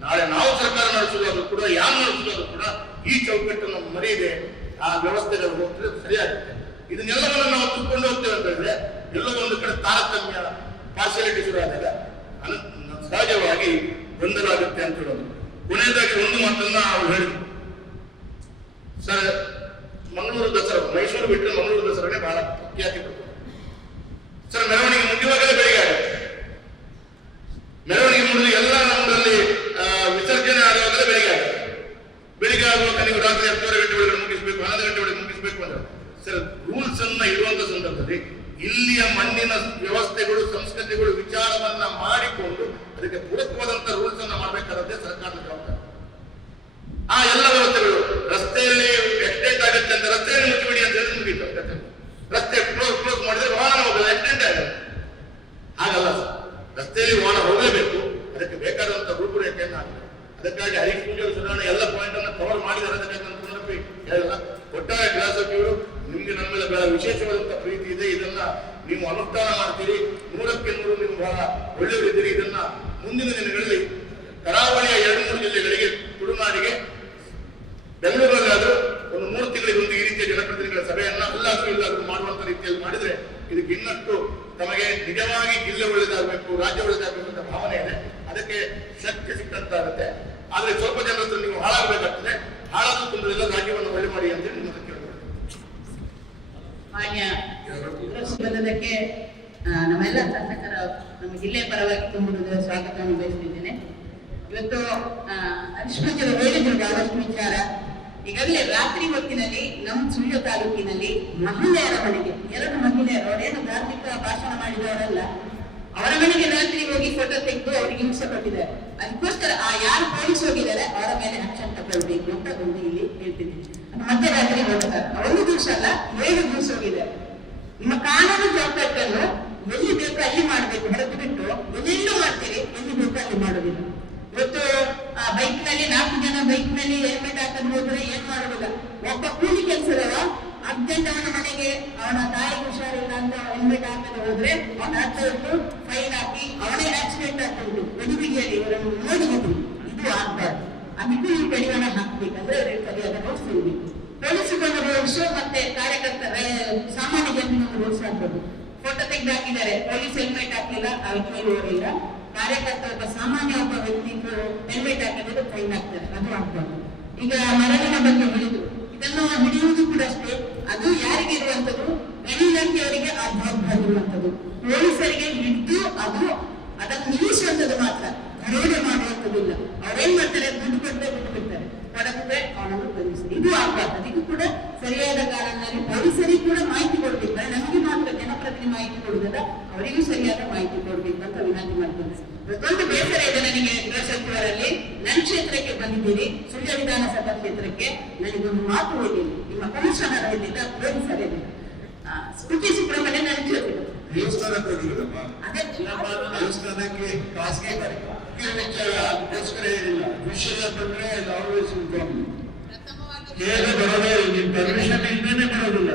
ನಾಳೆ ನಾವು ಸರ್ಕಾರ ನಡೆಸುವುದು ಕೂಡ ಯಾರು ನಡೆಸುವುದು ಕೂಡ ಈ ಚೌಕಟ್ಟನ್ನು ಮರೆಯದೆ ಆ ವ್ಯವಸ್ಥೆಗಳು ಹೋಗ್ತದೆ ಸರಿಯಾಗುತ್ತೆ. ಇದನ್ನೆಲ್ಲವನ್ನು ನಾವು ತಿಳ್ಕೊಂಡು ಹೋಗ್ತೇವೆ ಅಂತ ಹೇಳಿದ್ರೆ ಎಲ್ಲೋ ಒಂದು ಕಡೆ ತಾರತಮ್ಯ ಪಾರ್ಶಿಯಾಲಿಟಿ ಶುರು ಆದಾಗ ಸಹಜವಾಗಿ ಗೊಂದಲ ಆಗುತ್ತೆ ಅಂತ ಹೇಳೋದು. ಕೊನೆಯದಾಗಿ ಒಂದು ಮಾತನ್ನ ಅವ್ರು ಹೇಳಿದ್ರು, ಸರ್ ಮಂಗಳೂರು ದಸರಾ, ಮೈಸೂರು ಬಿಟ್ಟರೆ ಮಂಗಳೂರು ದಸರಾನೇ ಬಹಳ ಖ್ಯಾತಿ ಕೊಡ್ತಾರೆ ಸರ್. ಮೆರವಣಿಗೆ ಮುಗಿಯುವಾಗಲೇ ಬೆಳಿಗ್ಗೆ ಆಗುತ್ತೆ. ಮೆರವಣಿಗೆ ಮುಗಿದು ಎಲ್ಲ ನಮ್ಮಲ್ಲಿ ವಿಸರ್ಜನೆ ಆಗುವಾಗಲೇ ಬೆಳಿಗ್ಗೆ ಆಗುತ್ತೆ. ಬೆಳಿಗ್ಗೆ ಆಗುವಾಗ ನೀವು ರಾತ್ರಿ 10 ಗಂಟೆ ಒಳಗೆ ಮುಗಿಸ್ಬೇಕು, 11 ಗಂಟೆ ಒಳಗೆ ಮುಗಿಸ್ಬೇಕು ಅಂದ್ರೆ ಸರ್ ರೂಲ್ಸ್ ಅನ್ನ ಇರುವಂತ ಸಂದರ್ಭದಲ್ಲಿ ಇಲ್ಲಿಯ ಮಣ್ಣಿನ ವ್ಯವಸ್ಥೆಗಳು, ಸಂಸ್ಕೃತಿಗಳು ವಿಚಾರವನ್ನ ಮಾಡಿಕೊಂಡು ಅದಕ್ಕೆ ಪೂರಕವಾದಂತ ರೂಲ್ಸ್ ಅನ್ನ ಮಾಡಬೇಕಾದ್ರೆ ಸರ್ಕಾರದ ಜವಾಬ್ದಾರಿ. ಆ ಎಲ್ಲ ವ್ಯವಸ್ಥೆಗಳು ರಸ್ತೆಯಲ್ಲಿ ಎಕ್ಸ್ಟೆಂಟ್ ಆಗುತ್ತೆ ಅಂತ ರಸ್ತೆಯಲ್ಲಿ ಮುಚ್ಚಿಬಿಡಿ ಅಂತ ಹೇಳಿ ಮುಗಿತು. ರಸ್ತೆ ಕ್ಲೋಸ್ ಮಾಡಿದ್ರೆ ವಾಹನ ಹೋಗಲ್ಲ, ಎಕ್ಸ್ಟೆಂಟ್ ಆಗುತ್ತೆ. ಹಾಗಲ್ಲ ಸರ್, ರಸ್ತೆಯಲ್ಲಿ ವಾಹನ ಹೋಗಲೇಬೇಕು, ಅದಕ್ಕೆ ಬೇಕಾದಂತ ರೂಪುರೇಖೆಯನ್ನು ಹಾಕಿದೆ. ಅದಕ್ಕಾಗಿ ಹರೀಶ್ ಪೂಜೆ ಸುಧಾರಣೆ ಎಲ್ಲ ಪಾಯಿಂಟ್ ಅನ್ನ ಕವರ್ ಮಾಡಿದ್ದಾರೆ. ಅದಕ್ಕೆ ನನ್ನ ಪುನರಪಿ ಹೇಳಲ್ಲ. ಒಟ್ಟಾರೆ ಫಿಲಾಸಫಿಯವರು ನಿಮ್ಗೆ ನಮ್ಮ ಮೇಲೆ ಬಹಳ ವಿಶೇಷವಾದಂತಹ ಪ್ರೀತಿ ಇದೆ. ಇದನ್ನ ನೀವು ಅನುಷ್ಠಾನ ಮಾಡ್ತೀರಿ, 100ಕ್ಕೆ 100 ನೀವು ಬಹಳ ಒಳ್ಳೆಯವರಿದ್ದೀರಿ. ಇದನ್ನ ಮುಂದಿನ ದಿನಗಳಲ್ಲಿ ಕರಾವಳಿಯ 2-3 ಜಿಲ್ಲೆಗಳಿಗೆ, ತುಳುನಾಡಿಗೆ, ಬೆಂಗಳೂರಲ್ಲಾದ್ರೂ ಒಂದು 3 ತಿಂಗಳಿಗೊಂದು ಈ ರೀತಿಯ ಜನಪ್ರತಿನಿಧಿಗಳ ಸಭೆಯನ್ನ ಇಲ್ಲಾದ್ರೂ ಮಾಡುವಂತ ರೀತಿಯಲ್ಲಿ ಮಾಡಿದ್ರೆ ಇದಕ್ಕೆ ಇನ್ನಷ್ಟು ತಮಗೆ ನಿಜವಾಗಿ ಜಿಲ್ಲೆ ಒಳ್ಳೆದಾಗಬೇಕು, ರಾಜ್ಯ ಒಳ್ಳೆದಾಗಬೇಕು ಅಂತ ಭಾವನೆ ಇದೆ. ಅದಕ್ಕೆ ಶಕ್ತಿ ಸಿಕ್ಕಂತಾಗುತ್ತೆ. ಆದ್ರೆ ಸ್ವಲ್ಪ ಜನರ ಹತ್ರ ನೀವು ಹಾಳಾಗಬೇಕಾಗ್ತದೆ. ಹಾಳಾದ್ರೂ ತೊಂದರೆ ಇಲ್ಲ, ರಾಜ್ಯವನ್ನು ಒಳ್ಳೆ ಮಾಡಿ ಅಂತ ಹೇಳಿ ನಿಮ್ಮನ್ನು ಕೇಳಬೇಕು. ಮಾನ್ಯ ಬಂದದಕ್ಕೆ ನಮ್ಮೆಲ್ಲ ಶಾಸಕರ ನಮ್ಮ ಜಿಲ್ಲೆಯ ಪರವಾಗಿ ತುಂಬ ಸ್ವಾಗತವನ್ನು ಬಯಸುತ್ತಿದ್ದೇನೆ. ಇವತ್ತು ಅರಿಶಿಣರು ಹೇಳಿದ್ರು ಬಹಳಷ್ಟು ವಿಚಾರ. ಈಗಾಗಲೇ ರಾತ್ರಿ ಹೊತ್ತಿನಲ್ಲಿ ನಮ್ಮ ಸುಳ್ಯ ತಾಲೂಕಿನಲ್ಲಿ ಮಹಿಳೆಯರ ಮನೆಗೆ 2 ಮಹಿಳೆಯರು, ಅವರೇನು ಧಾರ್ಮಿಕ ಭಾಷಣ ಮಾಡಿದವರಲ್ಲ, ಅವರ ಮನೆಗೆ ರಾತ್ರಿ ಹೋಗಿ ಫೋಟೋ ತೆಗೆದು ಅವರಿಗೆ ಹಿಂಸೆ ಕೊಟ್ಟಿದ್ದಾರೆ. ಅದಕ್ಕೋಸ್ಕರ ಆ ಯಾರು ಪೊಲೀಸ್ ಹೋಗಿದ್ದಾರೆ ಅವರ ಮೇಲೆ ಆಕ್ಷನ್ ತಗೊಳ್ಬೇಕು ಅಂತ ಒಂದು ಇಲ್ಲಿ ಹೇಳ್ತಿದ್ದೀನಿ. ಮಧ್ಯರಾತ್ರಿ ಹೋಗ್ತಾರೆ, 1 ದಿವಸ ಅಲ್ಲ 7 ದಿವಸ ಹೋಗಿದ್ದಾರೆ. ನಿಮ್ಮ ಕಾನೂನು ಚೌಕಟ್ಟನ್ನು ಎಲ್ಲಿ ಬೇಕು ಅಲ್ಲಿ ಮಾಡಬೇಕು, ಹೊರತು ಬಿಟ್ಟು ಎಲ್ಲೆಲ್ಲೂ ಮಾಡ್ತೀರಿ, ಎಲ್ಲಿ ಬೇಕು ಅಲ್ಲಿ ಮಾಡೋದಿಲ್ಲ. ಇವತ್ತು ಬೈಕ್ ನಲ್ಲಿ 4 ಜನ ಬೈಕ್ ನಲ್ಲಿ ಹೆಲ್ಮೆಟ್ ಹಾಕೊಂಡು ಹೋದ್ರೆ ಏನ್ ಮಾಡೋದಿಲ್ಲ. ಒಬ್ಬ ಕೂಲಿ ಕೆಲಸದವ ಅರ್ಜೆಂಟ್ ಅವನ ಮನೆಗೆ ಅವನ ತಾಯಿ ಹುಷಾರಿಲ್ಲ ಅಂತ ಹೆಲ್ಮೆಟ್ ಹಾಕದೆ ಹೋದ್ರೆ ಅವನ 10,000 ಫೈನ್ ಹಾಕಿ ಅವನೇ ಆಕ್ಸಿಡೆಂಟ್ ಆಗ್ತದೆ. ಗಡಿಬಿಡಿಯಲ್ಲಿ ಇವರನ್ನು ನೋಡಿದ್ರು. ಇದು ಆಗ್ಬಾರ್ದು. ಅದಕ್ಕೂ ನೀವು ಕಡಿವಾಣ ಹಾಕ್ಬೇಕಂದ್ರೆ ಅವರಿಗೆ ಸರಿಯಾದ ನೋಟ್ಸ್ ಇರಬೇಕು. ಪೊಲೀಸರಿಗೊಂದು ರೂಲ್ಸ್ ಮತ್ತೆ ಕಾರ್ಯಕರ್ತರ ಸಾಮಾನ್ಯ ಜನರಿಗೆ ರೂಲ್ಸ್ ಆಗ್ಬೋದು. ಫೋಟೋ ತೆಗೆದು ಹಾಕಿದ್ದಾರೆ, ಪೊಲೀಸ್ ಹೆಲ್ಮೆಟ್ ಹಾಕಿಲ್ಲ, ಅದಕ್ಕೆ ಇರುವವರಿಲ್ಲ. ಕಾರ್ಯಕರ್ತ ಒಬ್ಬ ಸಾಮಾನ್ಯ ಒಬ್ಬ ವ್ಯಕ್ತಿಗೂ ಹೆಲ್ಮೆಟ್ ಹಾಕಿದ್ರೆ ಫೈನ್ ಹಾಕ್ತಾರೆ, ಅದು ಆಗ್ಬಾರ್ದು. ಈಗ ಮರಳಿನ ಬಗ್ಗೆ ಹೇಳಿದ್ರು, ಇದನ್ನು ಹಿಡಿಯುವುದು ಕೂಡ ಅಷ್ಟೇ. ಅದು ಯಾರಿಗೆ ಇರುವಂತದ್ದು, ಗಣಿ ಇಲಾಖೆಯವರಿಗೆ ಆ ಜವಾಬ್ದಾರಿ ಇರುವಂತದ್ದು. ಪೊಲೀಸರಿಗೆ ಹಿಡಿದು ಅದನ್ನು ನಿಲ್ಲಿಸುವಂತದ್ದು ಮಾತ್ರ, ದರೋಡೆ ಮಾಡುವಂತದ್ದಿಲ್ಲ. ಅವ್ರೇನ್ ಮಾಡ್ತಾರೆ, ದುಡ್ಡು ಕೊಟ್ಟರೆ ಬಿಟ್ಟು ಬಿಡ್ತಾರೆ, ಕೊಡದ್ರೆ ಅವನನ್ನು ಬಂಧಿಸ್ತಾರೆ. ಇದು ಆಗ್ಬಾರ್ದು. ಅದಕ್ಕೂ ಕೂಡ ಸರಿಯಾದ ಕಾರಣದಲ್ಲಿ ಪೊಲೀಸರಿಗೆ ಕೂಡ ಮಾಹಿತಿ ಕೊಡ್ಬೇಕು. ನಮಗೆ ಮಾತ್ರ ಜನಪ್ರತಿನಿಧಿ ಮಾಹಿತಿ ಕೊಡುವುದಲ್ಲ, ಅವರಿಗೂ ಸರಿಯಾದ ಮಾಹಿತಿ ಕೊಡ್ಬೇಕು ಅಂತ ವಿನಂತಿ ಮಾಡ್ತೀನಿ. ಒಂದು ಬೇಸರ ಇದೆ ನನಗೆ, ಗೃಹ ಸಚಿವರಲ್ಲಿ ನನ್ನ ಕ್ಷೇತ್ರಕ್ಕೆ ಬಂದಿದ್ದೀರಿ, ಸುಳ್ಯ ವಿಧಾನಸಭಾ ಕ್ಷೇತ್ರಕ್ಕೆ. ನನಗೊಂದು ಮಾತು ಹೋಗಿಲ್ಲ, ನಿಮ್ಮ ಕಮಿಷನರ್ ಹೇಳಿದ್ದ ಪೊಲೀಸರಿಲ್ಲ, ಸ್ಫೂರ್ತಿ ಸುಬ್ರಹ್ಮಣ್ಯ ನನ್ನ ಕ್ಷೇತ್ರ ದೇವಸ್ಥಾನಕ್ಕೆ ಹೋಗಿಲ್ಲಮ್ಮ, ದೇವಸ್ಥಾನಕ್ಕೆ ಖಾಸಗಿ ವಿಚಾರ ಅದಕ್ಕೋಸ್ಕರ ಏನಿಲ್ಲ. ವಿಷಯ ಬಂದ್ರೆ ಆಲ್ವೇಸ್ ಕೇಳ ಬರೋದೇ, ನಿಮ್ಮ ಪರ್ಮಿಷನ್ ಇಲ್ಲದೇ ಬರೋದಿಲ್ಲ.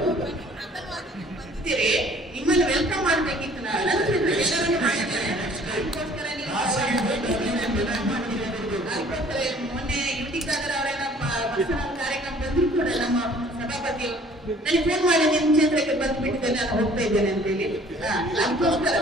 ಬಂದಿದ್ದೀರಿ, ನಿಮ್ಮನ್ನು ವೆಲ್ಕಮ್ ಮಾಡ್ಬೇಕಿತ್ತು. ಮೊನ್ನೆ ಯುಟಿಕಾದ್ರೆ ಅವರೆಲ್ಲ ಕಾರ್ಯಕ್ರಮ ಬಂದ್ರು ಕೂಡ ನಮ್ಮ ಸಭಾಪತಿ ನನಗೆ ಫೋನ್ ಮಾಡಿ ನಿಮ್ಮ ಕ್ಷೇತ್ರಕ್ಕೆ ಬಂದ್ಬಿಟ್ಟಿದ್ದೇನೆ, ನಾನು ಹೋಗ್ತಾ ಇದ್ದೇನೆ ಅಂತ ಹೇಳಿ. ಅದಕ್ಕೋಸ್ಕರ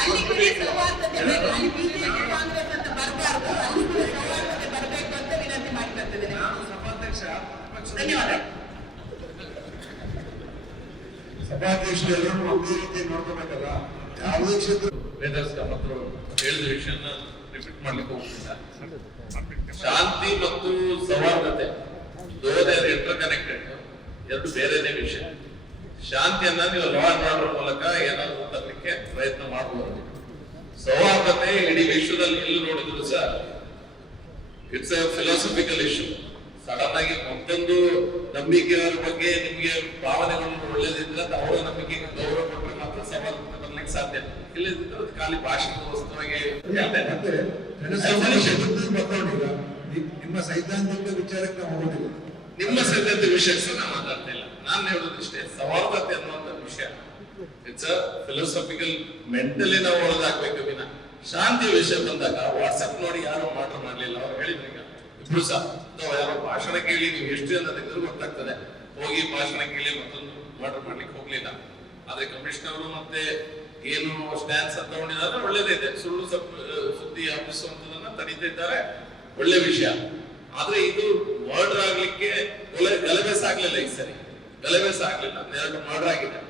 ಅಲ್ಲಿ ಕೂಡ ಸೌಹಾರ್ದತೆ ಬೇಕು. ಅಲ್ಲಿ ಬಿಜೆಪಿ ಕಾಂಗ್ರೆಸ್ ಅಂತ ಬರಬಾರ್ದು, ಅಲ್ಲಿ ಕೂಡ ಸೌಹಾರ್ದತೆ ಬರಬೇಕು ಅಂತ ವಿನಂತಿ ಮಾಡಿಕೊಳ್ತಿದ್ದೇನೆ. ಧನ್ಯವಾದ. ಸಭಾಧ್ಯಕ್ಷರು ಎಲ್ಲರೂ ಒಂದೇ ರೀತಿ ನೋಡ್ಕೋಬೇಕಲ್ಲ. ಯಾವುದೇ ಕ್ಷೇತ್ರ ವೇದರ್ಸ್ ಮತ್ತು ಹೇಳಿದ ವಿಷಯನ ರಿಪೀಟ್ ಮಾಡ್ಲಿಕ್ಕೆ ಹೋಗ್ತಿಲ್ಲ. ಶಾಂತಿ ಮತ್ತು ಸೌಹಾರ್ದತೆ ಇಂಟರ್ ಕನೆಕ್ಟೆಡ್, 2 ಬೇರೆನೇ ವಿಷಯ. ಶಾಂತಿಯನ್ನ ನೀವು ಲಾ ಅಂಡ್ ಆರ್ಡರ್ ಮೂಲಕ ಏನಾದ್ರು ತರಲಿಕ್ಕೆ ಪ್ರಯತ್ನ ಮಾಡಬಹುದು. ಸೌಹಾರ್ದತೆ ಇಡೀ ವಿಶ್ವದಲ್ಲಿ ಎಲ್ಲೂ ನೋಡಿದ್ರು ಸಹ it's A philosophical issue. Sudden ಆಗಿ ಮತ್ತೊಂದು ನಂಬಿಕೆಯವರ ಬಗ್ಗೆ ನಿಮ್ಗೆ ಭಾವನೆಗಳು ಒಳ್ಳೇದಿದ್ರೆ ಅವರ ನಂಬಿಕೆಗೆ ಗೌರವ ಕೊಟ್ಟರೆ ಮಾತ್ರ ಸೌಹಾರ್ದತೆ ಬರ್ಲಿಕ್ಕೆ ಸಾಧ್ಯ. ಇಲ್ಲದಿದ್ರೆ ಖಾಲಿ ಭಾಷಣದ ವಸ್ತುವಾಗಿ ನಿಮ್ಮ ಸೈದ್ಧಾಂತಿಕ ವಿಚಾರಕ್ಕೆ ನಾವು ಹೋಗೋದಿಲ್ಲ. ನಿಮ್ಮ ಸಿದ್ಧತೆ ವಿಷಯ ನಾನು ಮಾತಾಡ್ತಾ ಇಲ್ಲ. ನಾನು ಹೇಳೋದಿಷ್ಟೇ, ಸೌಹಾರ್ದತೆ ಅನ್ನುವಂಥ ವಿಷಯ ಇಟ್ಸ್ ಅ ಫಿಲಾಸಫಿಕಲ್ ಮೆಂಟಲಿ ನಾವು ಒಳಗಾಗ್ಬೇಕು ವಿನ ಶಾಂತಿ ವಿಷಯ ಬಂದಾಗ ವಾಟ್ಸ್ಆಪ್ ನೋಡಿ ಯಾರು ಮಾಟರ್ ಮಾಡ್ಲಿಲ್ಲ. ಅವ್ರು ಹೇಳಿದ್ರು ಈಗ ಇಬ್ರು ಸಹ ಯಾರೋ ಭಾಷಣ ಕೇಳಿ ನೀವು ಎಷ್ಟು ಜನ ತೆಗೆದ್ರು ಗೊತ್ತಾಗ್ತದೆ. ಹೋಗಿ ಭಾಷಣ ಕೇಳಿ ಮತ್ತೊಂದು ಮಾಟರ್ ಮಾಡ್ಲಿಕ್ಕೆ ಹೋಗ್ಲಿಲ್ಲ. ಆದ್ರೆ ಕಮಿಷನರ್ ಮತ್ತೆ ಏನು ಸ್ಟ್ಯಾನ್ಸ್ ತಗೊಂಡಿದ್ದಾರೆ ಒಳ್ಳೇದಿದೆ. ಸುಳ್ಳು ಸುದ್ದಿ ಹಬ್ಬಿಸುವಂತದನ್ನ ತಡೀತಿದ್ದಾರೆ, ಒಳ್ಳೆ ವಿಷಯ. ಆದ್ರೆ ಇದು ಮರ್ಡರ್ ಆಗ್ಲಿಕ್ಕೆ ಗಲಭೆ ಸಾಗ್ಲಿಲ್ಲ. ಈ ಸರಿ ಗಲಭೆ ಸಾಗ್ಲಿಲ್ಲ, 2 ಮರ್ಡರ್ ಆಗಿದೆ.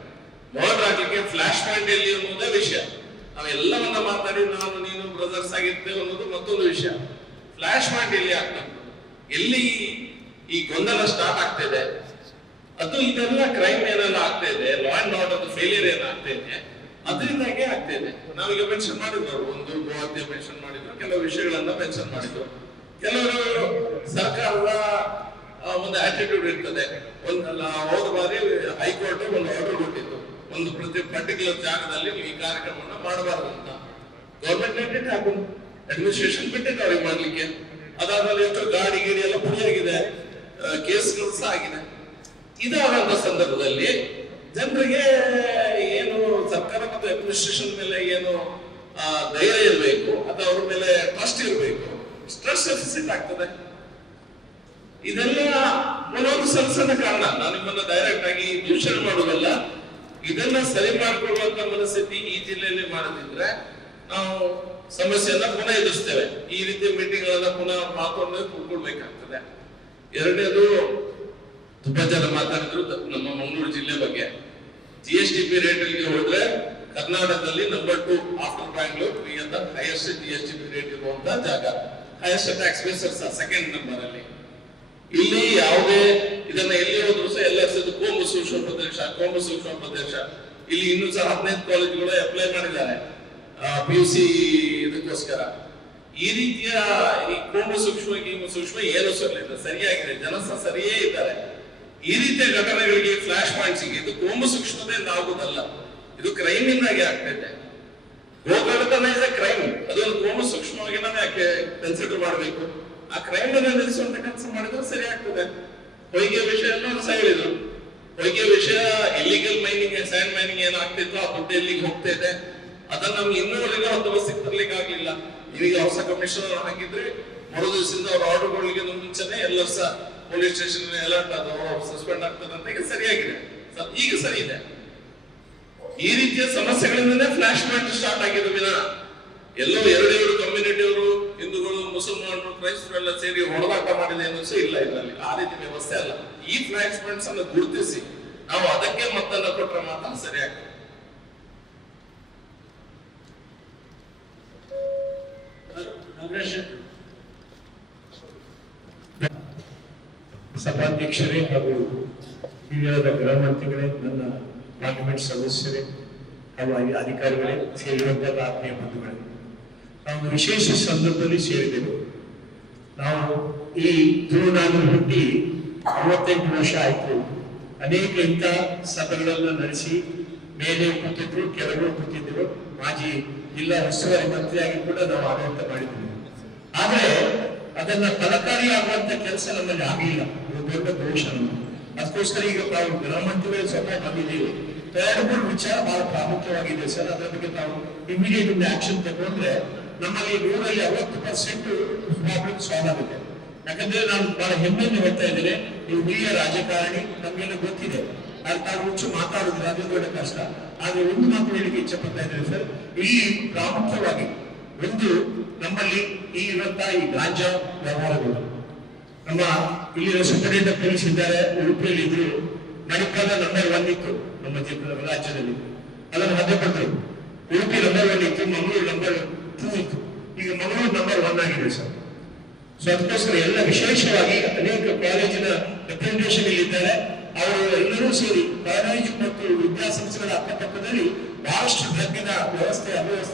ಮರ್ಡರ್ ಆಗ್ಲಿಕ್ಕೆ ಫ್ಲಾಶ್ ಪಾಯಿಂಟ್ ಎಲ್ಲಿ ಅನ್ನೋದೇ ವಿಷಯ. ನಾವೆಲ್ಲವನ್ನ ಮಾತಾಡಿ ನಾನು ನೀನು ಬ್ರದರ್ಸ್ ಆಗಿರ್ತೇವೆ ಅನ್ನೋದು ಮತ್ತೊಂದು ವಿಷಯ. ಫ್ಲಾಶ್ ಪಾಯಿಂಟ್ ಎಲ್ಲಿ ಆಗ್ತದೆ, ಎಲ್ಲಿ ಈ ಗೊಂದಲ ಸ್ಟಾರ್ಟ್ ಆಗ್ತಿದೆ, ಅದು ಇದೆಲ್ಲ ಕ್ರೈಮ್ ಏನೆಲ್ಲ ಆಗ್ತಾ ಇದೆ, ಲಾ ಅಂಡ್ ಆರ್ಡರ್ ಫೇಲಿಯರ್ ಏನಾಗ್ತಾ ಇದೆ, ಅದರಿಂದಾಗೆ ಆಗ್ತಾ ಇದೆ. ನಾವೀಗ ಮೆನ್ಷನ್ ಮಾಡಿದ್ರು, ಒಂದು ಗೋಹತ್ಯೆ ಮೆನ್ಷನ್ ಮಾಡಿದ್ರು, ಕೆಲವು ವಿಷಯಗಳನ್ನ ಮೆನ್ಷನ್ ಮಾಡಿದ್ರು. ಕೆಲವರು ಸರ್ಕಾರದ ಒಂದು ಆಟಿಟ್ಯೂಡ್ ಇರ್ತದೆ. ಒಂದಲ್ಲ ಹೋದ ಬಾರಿ ಹೈಕೋರ್ಟ್ ಒಂದು ಆರ್ಡರ್ ಕೊಟ್ಟಿತ್ತು, ಒಂದು ಪರ್ಟಿಕ್ಯುಲರ್ ಜಾಗದಲ್ಲಿ ನೀವು ಈ ಕಾರ್ಯಕ್ರಮವನ್ನು ಮಾಡಬಾರ್ದು ಅಂತ. ಗವರ್ಮೆಂಟ್ ಹಾಕೊಂಡು ಅಡ್ಮಿನಿಸ್ಟ್ರೇಷನ್ ಬಿಟ್ಟಿದ್ದು ಅವ್ರಿಗೆ ಮಾಡ್ಲಿಕ್ಕೆ. ಅದಾದ್ಮೇಲೆ ಎಷ್ಟು ಗಾಡಿ ಗೀಡಿ ಎಲ್ಲ ಪುಡಿಯಾಗಿದೆ, ಕೇಸ್ಗಳು ಸಹ ಆಗಿದೆ. ಇದಾದಂತ ಸಂದರ್ಭದಲ್ಲಿ ಜನರಿಗೆ ಏನು ಸರ್ಕಾರ ಮತ್ತು ಅಡ್ಮಿನಿಸ್ಟ್ರೇಷನ್ ಮೇಲೆ ಏನು ಧೈರ್ಯ ಇರಬೇಕು, ಅಥವಾ ಅವ್ರ ಮೇಲೆ ಟ್ರಸ್ಟ್ ಇರಬೇಕು, ಸ್ಟ್ರೆಸ್ ಡೆಫಿಸಿಟ್ ಆಗ್ತದೆ. ಇದೆಲ್ಲ ಒಂದೊಂದು ಸಣ್ಣ ಕಾರಣ. ನಾನು ನಿಮ್ಮನ್ನ ಡೈರೆಕ್ಟ್ ಆಗಿ ದೂಷಣೆ ಮಾಡೋದಲ್ಲ, ಇದನ್ನ ಸರಿ ಮಾಡಿಕೊಳ್ಳುವಂತ ಮನಸ್ಥಿತಿ ಈ ಜಿಲ್ಲೆಯಲ್ಲಿ ಮಾಡದಿದ್ರೆ ನಾವು ಸಮಸ್ಯೆಯನ್ನ ಪುನಃ ಎದುರಿಸ್ತೇವೆ. ಈ ರೀತಿಯ ಮೀಟಿಂಗ್ ಗಳನ್ನ ಪುನಃ ಮಾತೊಂದು ಕೂತ್ಕೊಳ್ಬೇಕಾಗ್ತದೆ. ಎರಡನೇದು, ತುಂಬಾ ಜನ ಮಾತಾಡಿದ್ರು ನಮ್ಮ ಮಂಗಳೂರು ಜಿಲ್ಲೆ ಬಗ್ಗೆ. GSTP ರೇಟ್ ಹೋದ್ರೆ ಕರ್ನಾಟಕದಲ್ಲಿ ನಂಬರ್ 2 ಆಫ್ಟರ್ ಬ್ಯಾಂಗ್ಳೂರ್ ಅಂತ ಹೈಯೆಸ್ಟ್ GSTP ರೇಟ್ ಇರುವಂತ ಜಾಗ. ಹೈಯೆಸ್ಟ್ ಟ್ಯಾಕ್ಸ್ ಬೇಸರ್ಸ್ ಸೆಕೆಂಡ್ ನಂಬರ್ ಅಲ್ಲಿ. ಇಲ್ಲಿ ಯಾವುದೇ ಇದನ್ನ ಎಲ್ಲಿ ಹೋದ್ರು ಸಹ ಎಲ್ಲ ಕೋಮು ಸೂಕ್ಷ್ಮ ಪ್ರದೇಶ. ಇಲ್ಲಿ ಇನ್ನೂ ಸಹ 15 ಕಾಲೇಜುಗಳು ಅಪ್ಲೈ ಮಾಡಿದ್ದಾರೆ PUC ಇದಕ್ಕೋಸ್ಕರ. ಈ ರೀತಿಯ ಈ ಕೋಮು ಸೂಕ್ಷ್ಮ ಏನು ಸರಿಯಾಗಿದೆ, ಜನ ಸಹ ಸರಿಯೇ ಇದ್ದಾರೆ. ಈ ರೀತಿಯ ಘಟನೆಗಳಿಗೆ ಫ್ಲಾಶ್ ಪಾಯಿಂಟ್ಸ್ ಇದು ಕೋಮು ಸೂಕ್ಷ್ಮತೆಯಿಂದ ಆಗುವುದಲ್ಲ, ಇದು ಕ್ರೈಮ್ ಇಂದಾಗಿ ಆಗ್ತಾ ಇದೆ. ಗೋಕಳ್ಳತನ ಇಸ್ ಎ ಕ್ರೈಮ್, ಅದೊಂದು ಕೋಮು ಸೂಕ್ಷ್ಮವಾಗಿ ನಾವು ಯಾಕೆ ಕನ್ಸಿಡರ್ ಮಾಡಬೇಕು? ಆ ಕ್ರೈಮ್ ಅನ್ನ ನಿಲ್ಲಿಸುವಂತ ಕೆಲಸ ಮಾಡಿದ್ರೆ ಸರಿ ಆಗ್ತದೆ. ಹೊಯ್ಗೆ ವಿಷಯ ಸಹ ಹೇಳಿದ್ರು. ಹೊಯ್ಗೆ ವಿಷಯ ಇಲ್ಲಿಗಲ್ ಮೈನಿಂಗ್, ಸ್ಯಾಂಡ್ ಮೈನಿಂಗ್ ಏನಾಗ್ತಿತ್ತು, ಆ ದುಡ್ಡು ಎಲ್ಲಿಗೆ ಹೋಗ್ತಾ ಇದೆ, ಅದನ್ನ ನಮ್ಗೆ ಇನ್ನೂವರೆಗೂ ಹತ್ತುವರೆಗೆ ತರಲಿಕ್ಕೆ ಆಗ್ಲಿಲ್ಲ. ಈಗ ಹೊಸ ಕಮಿಷನರ್ ಹಾಕಿದ್ರೆ ಮರು ದಿವಸದಿಂದ ಅವ್ರ ಆರ್ಡರ್ಗಳಿಗೆ ಮುಂಚೆನೆ ಎಲ್ಲ ಸಹ ಪೊಲೀಸ್ ಸ್ಟೇಷನ್ ಅಲರ್ಟ್ ಆದವರು ಸಸ್ಪೆಂಡ್ ಆಗ್ತದೆ ಅಂತ ಈಗ ಸರಿಯಾಗಿದೆ, ಈಗ ಸರಿ ಇದೆ. ಈ ರೀತಿಯ ಸಮಸ್ಯೆಗಳಿಂದನೇ ಫ್ಲಾಶ್ ಪಾಯಿಂಟ್ ಸ್ಟಾರ್ಟ್ ಆಗಿದೆ ವಿನ ಎಲ್ಲೋ 2 ಕಮ್ಯುನಿಟಿಯವರು, ಹಿಂದೂಗಳು, ಮುಸಲ್ಮಾನರು, ಕ್ರೈಸ್ತರು ಎಲ್ಲ ಸೇರಿ ಹೊಡೆದಾಟ ಮಾಡಿದೆ ಅನ್ನೋದು ಇಲ್ಲ. ಇದರಲ್ಲಿ ಆ ರೀತಿ ವ್ಯವಸ್ಥೆ ಅಲ್ಲ. ಈ ಫ್ಲಾಶ್ ಪಾಯಿಂಟ್ಸ್ ಅನ್ನು ಗುರುತಿಸಿ ನಾವು ಅದಕ್ಕೆ ಮತ್ತನ್ನ ಕೊಟ್ಟರೆ ಮಾತ್ರ ಸರಿಯಾಗ್ತದೆ. ಸಭಾಧ್ಯಕ್ಷರೇ ಹಾಗೂ ಹಿರಿಯರಾದ ಗೃಹ ಮಂತ್ರಿಗಳೇ, ನನ್ನ ಪಾರ್ಲಿಮೆಂಟ್ ಸದಸ್ಯರೇ ಹಾಗೂ ಅಧಿಕಾರಿಗಳೇ, ಸೇರಿರುವಂತಹ ಆತ್ಮೀಯ ಬಂಧುಗಳೇ, ನಾವು ವಿಶೇಷ ಸಂದರ್ಭದಲ್ಲಿ ಸೇರಿದೆವು. ನಾವು ಈ ತುಳುನಾಡು ಹುಟ್ಟಿ 68 ವರ್ಷ ಆಯಿತು. ಅನೇಕ ಇಂಥ ಸಭೆಗಳನ್ನು ನಡೆಸಿ ಮೇಲೆ ಕೂತಿದ್ರು, ಕೆಲವರು ಕೂತಿದ್ರು. ಮಾಜಿ ಜಿಲ್ಲಾ ಉಸ್ತುವಾರಿ ಮಂತ್ರಿಯಾಗಿ ಕೂಡ ನಾವು ಆಡಳಿತ ಮಾಡಿದ್ವಿ. ಆದರೆ ಅದನ್ನ ಫಲಕಾರಿ ಆಗುವಂತ ಕೆಲಸ ನಮ್ಮಲ್ಲಿ ಆಗಲಿಲ್ಲ. ದೊಡ್ಡ ದೋಷ. ಅದಕ್ಕೋಸ್ಕರ ಈಗ ತಾವು ಗೃಹ ಮಂತ್ರಿಗಳು ಸ್ವತಃ ಬಂದಿದ್ದೀವಿ. 2-3 ವಿಚಾರ ಬಹಳ ಪ್ರಾಮುಖ್ಯವಾಗಿದೆ ಸರ್. ಅದರ ಬಗ್ಗೆ ತಾವು ಇಮಿಡಿಯೇಟ್ ಒಂದು ಆಕ್ಷನ್ ತಗೊಂಡ್ರೆ ನಮ್ಮಲ್ಲಿ 160% ಪ್ರಾಬ್ಲಮ್ ಸಾಲ್ವ್ ಆಗುತ್ತೆ. ಯಾಕಂದ್ರೆ ನಾನು ಬಹಳ ಹೆಮ್ಮೆಯನ್ನು ಹೇಳ್ತಾ ಇದ್ದೇನೆ, ನೀವು ಹಿರಿಯ ರಾಜಕಾರಣಿ, ನಮ್ಗೆಲ್ಲ ಗೊತ್ತಿದೆ. ಅದು ತಾವು ಹುಚ್ಚು ಮಾತಾಡುದಿಲ್ಲ, ಅದು ದೊಡ್ಡ ಕಷ್ಟ. ಆದ್ರೆ ಒಂದು ಮಾತು ಹೇಳಿಕೆ ಇಚ್ಛೆ ಪಡ್ತಾ ಇದ್ದೇನೆ ಸರ್. ಇಲ್ಲಿ ಪ್ರಾಮುಖ್ಯವಾಗಿ ಒಂದು, ನಮ್ಮಲ್ಲಿ ಇರುವಂತಹ ಈ ಗಾಂಜಾ ವ್ಯವಹಾರಗಳು, ನಮ್ಮ ಇಲ್ಲಿ ಸೂಪರಿಂಟೆಂಡೆಂಟ್ ಪೊಲೀಸ್ ಇದ್ದಾರೆ, ಉಡುಪಿಯಲ್ಲಿ ಇದ್ರು. ಮಣಿಪಾಲ ನಂಬರ್ 1 ಇತ್ತು ನಮ್ಮ ರಾಜ್ಯದಲ್ಲಿ, ಅದನ್ನು ಮಧ್ಯಪಟ್ಟರು. ಉಡುಪಿ ನಂಬರ್ 1 ಇತ್ತು, ಮಂಗಳೂರು ನಂಬರ್ 2 ಇತ್ತು. ಈಗ ಮಂಗಳೂರು ನಂಬರ್ 1 ಆಗಿದೆ ಸರ್. ಸೊ ಅದಕ್ಕೋಸ್ಕರ ಎಲ್ಲ ವಿಶೇಷವಾಗಿ ಅನೇಕ ಕಾಲೇಜಿನ ರೆಪ್ರೆಸೆಂಟೇಷನ್ ಇದ್ದಾರೆ. ಅವರು ಎಲ್ಲರೂ ಸೇರಿ ಕಾಲೇಜು ಮತ್ತು ವಿದ್ಯಾಸಂಸ್ಥೆಗಳ ಅಕ್ಕಪಕ್ಕದಲ್ಲಿ ಬಹಳಷ್ಟು ಡ್ರಗ್ಗಿನ ಅವ್ಯವಸ್ಥೆ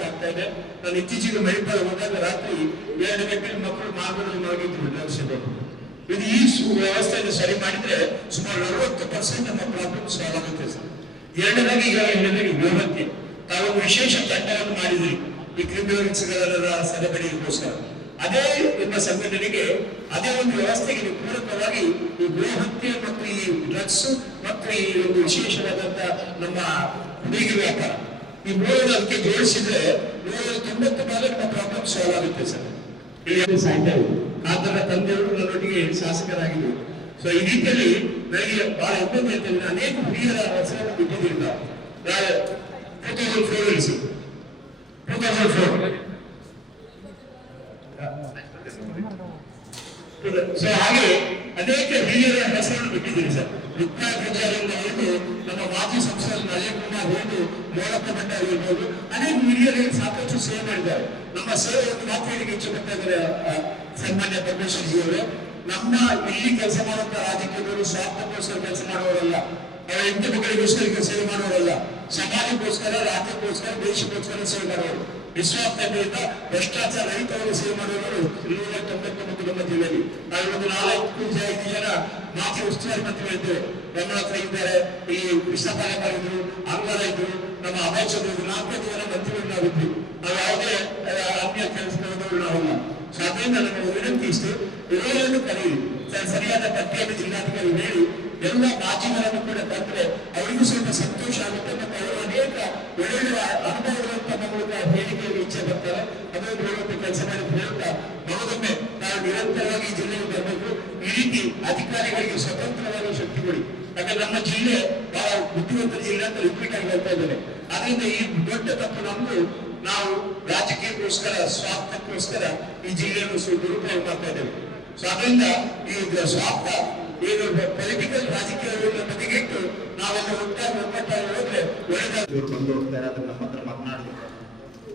ಆಗ್ತಾ ಇದೆ. ನಾನು ಇತ್ತೀಚೆಗೆ ಮಣಿಪಾಲ ಹೋದಾಗ ರಾತ್ರಿ 2 ಗಂಟೆಗೆ ಮಕ್ಕಳು ಮಾರ್ಗದಲ್ಲಿ ಮಲಗಿದ್ರು ಡ್ರಗ್ಸ್ ಇದು. ಈ ವ್ಯವಸ್ಥೆಯನ್ನು ಸರಿ ಮಾಡಿದ್ರೆ ಸುಮಾರು 60% ನಮ್ಮ ಪ್ರಾಬ್ಲಮ್ ಸಾಲ್ವ್ ಆಗುತ್ತೆ ಸರ್. ಎರಡನೇದಾಗಿ ಈಗ ಹೇಳಿದ್ರೆ ಗೋಹತ್ಯೆ. ತಾವೊಂದು ವಿಶೇಷ ತಂಡವನ್ನು ಮಾಡಿದ್ರಿ ಈ ಕ್ರಿಮಿನಲ್ಸ್ಗಳ ಸೆರೆಬಡಿಗೋಸ್ಕರ. ಅದೇ ನಿಮ್ಮ ಸಂಘಟನೆಗೆ, ಅದೇ ಒಂದು ವ್ಯವಸ್ಥೆಗೆ ಪೂರಕವಾಗಿ ಈ ಗೋಹತ್ಯೆ ಮತ್ತು ಈ ಡ್ರಗ್ಸ್ ಮತ್ತು ಈ ಒಂದು ವಿಶೇಷವಾದಂತ ನಮ್ಮ ಹುಡುಗಿ ವ್ಯಾಪಾರ, ಈ ಮೂರನ್ನು ಅದಕ್ಕೆ ಜೋಡಿಸಿದ್ರೆ 190% ನಮ್ಮ ಪ್ರಾಬ್ಲಮ್ ಸಾಲ್ವ್ ಆಗುತ್ತೆ ಸರ್. ಇಲ್ಲಿ ಸಾಯ್ತಾ ಇದೆ. ನನ್ನ ತಂದೆಯವರು ನನ್ನೊಟ್ಟಿಗೆ ಶಾಸಕರಾಗಿದ್ದರು. ಸೊ ಈ ರೀತಿಯಲ್ಲಿ ನನಗೆ ಬಹಳ ಹೆಮ್ಮೆ ಅಂತ ಅನೇಕ ಹುಡುಗಿಯರ ಹೆಸರನ್ನು ಬಿಟ್ಟಿದ್ದೀರಿ ನಾವು 2004 ಸೊ ಹಾಗೆ ಅನೇಕ ಹಿರಿಯರ ಹೆಸರನ್ನು ಬಿಟ್ಟಿದ್ದೀರಿ ಸರ್. ವಿಜ್ಞಾನದಿಂದ ಹಿಡಿದು ನಮ್ಮ ಮಾಜಿ ಸಂಸದ ಅಜಯ್ ಕುಮಾರ್ ಹಿಡಿದು ಮೋಳಪ್ಪ ಭಟ್ಟ ಆಗಿರ್ಬೋದು, ಅನೇಕ ಹಿರಿಯರಿಗೆ ಸಾಕಷ್ಟು ಸೇವೆ ಮಾಡಿದ್ದಾರೆ. ನಮ್ಮ ಸೇವೆಯನ್ನು ಮಾತಾಡಿಗೆ ಇಚ್ಛೆಪಡ್ತಾ ಇದ್ದಾರೆ ಸನ್ಮಾನ್ಯ ಪರಮೇಶ್ವರ್ ಜಿ ಅವರು. ನಮ್ಮ ಇಲ್ಲಿ ಕೆಲಸ ಮಾಡುವಂತ ರಾಜಕೀಯದವರು ಸ್ವಾರ್ಥಕ್ಕೋಸ್ಕರ ಕೆಲಸ ಮಾಡುವವರಲ್ಲ, ಅವರ ಹೆಂಡಮಕ್ಕಳಿಗೋಸ್ಕರ ಸೇವೆ ಮಾಡುವವರಲ್ಲ, ಸಮಾಜಕ್ಕೋಸ್ಕರ, ರಾಜ್ಯಕ್ಕೋಸ್ಕರ, ದೇಶಕ್ಕೋಸ್ಕರ ಸೇವೆ ಮಾಡುವವರು. ನಿಸ್ವಾರ್ಥದಿಂದ ಭ್ರಷ್ಟಾಚಾರ ರಹಿತವರು ಸೇವೆ ಮಾಡುವವರು 199 ನಮ್ಮ ಜಿಲ್ಲೆಯಲ್ಲಿ. ನಾವು ಒಂದು 4-5 ಜನ ಮಾಜಿ ಉಸ್ತುವಾರಿ ಮಂತ್ರಿಗಳಿದ್ದೇವೆ. ನಮ್ಮ ಹತ್ರ ಇದ್ದಾರೆ, ಈ ಕೃಷ್ಣಪಾಲಕರ್ ಇದ್ರು, ಅಂಗರ ಇದ್ರು, ನಮ್ಮ ಅಭಯ ಚಂದ್ರ 4 ಜನ ಮಂತ್ರಿಗಳು ನಾವಿದ್ವಿ. ನಾವು ಯಾವುದೇ ಅನ್ಯ ಕೆಲಸದವರು ನಾವಲ್ಲ. ಸೊ ಅದರಿಂದ ನಮ್ಮ ವಿನಂತಿ ಇಷ್ಟು, ಎಲ್ಲರನ್ನು ಕರೆಯಿರಿ, ಸರಿಯಾದ ಪಟ್ಟಿಯನ್ನು ಜಿಲ್ಲಾಧಿಕಾರಿ ಹೇಳಿ ಎಲ್ಲ ಮಾಜಿಗಳನ್ನು ಕೂಡ ತಂದ್ರೆ ಅವರಿಗೂ ಸ್ವಲ್ಪ ಸಂತೋಷ ಆಗುತ್ತೆ. ಮತ್ತು ಅವರು ಅನೇಕ ಒಳ್ಳೆಯ ಅನುಭವಗಳನ್ನು ತಮ್ಮ ಮೂಲಕ ಹೇಳಿಕೆಯಲ್ಲಿ ಇಚ್ಛೆ ಬರ್ತಾರೆ. ಅದನ್ನು ಹೇಳುವಂತ ಕೆಲಸ ಮಾಡಿ ಹೇಳ್ತಾ ಮಗದೊಮ್ಮೆ ನಾವು ನಿರಂತರವಾಗಿ ಈ ಜಿಲ್ಲೆಗೆ ಬರಬೇಕು. ಈ ರೀತಿ ಅಧಿಕಾರಿಗಳಿಗೆ ಸ್ವತಂತ್ರವಾದ ಶಕ್ತಿ ಕೊಡಿ. ಯಾಕಂದ್ರೆ ನಮ್ಮ ಜಿಲ್ಲೆ ಬಹಳ ಬುದ್ಧಿವಂತ ಜಿಲ್ಲೆ ಅಂತ ರಿಪೀಟ್ ಆಗಿ ಹೇಳ್ತಾ ಇದ್ದೇನೆ. ಅದರಿಂದ ಈ ದೊಡ್ಡ ತಪ್ಪು ನಮ್ದು, ನಾವು ರಾಜಕೀಯಕ್ಕೋಸ್ಕರ, ಸ್ವಾರ್ಥಕ್ಕೋಸ್ಕರ ಈ ಜಿಲ್ಲೆಯನ್ನು ದುರುಪಯೋಗ ಮಾಡ್ತಾ ಇದ್ದೇವೆ. ಸೊ ಅದರಿಂದ ಈ ಸ್ವಾರ್ಥ ಏನು ಪೊಲಿಟಿಕಲ್ ರಾಜಕೀಯವನ್ನು ಬದಿಗಿಟ್ಟು ನಾವೆಲ್ಲ ಒಟ್ಟಾಗಿ ಹೋದ್ರೆ ಒಳ್ಳೆದಾಗಿ ಬಂದು ಹೋಗ್ತಾರೆ. ಅದನ್ನ ನಮ್ಮ ಹತ್ರ ಮಾತನಾಡಿದ್ರು,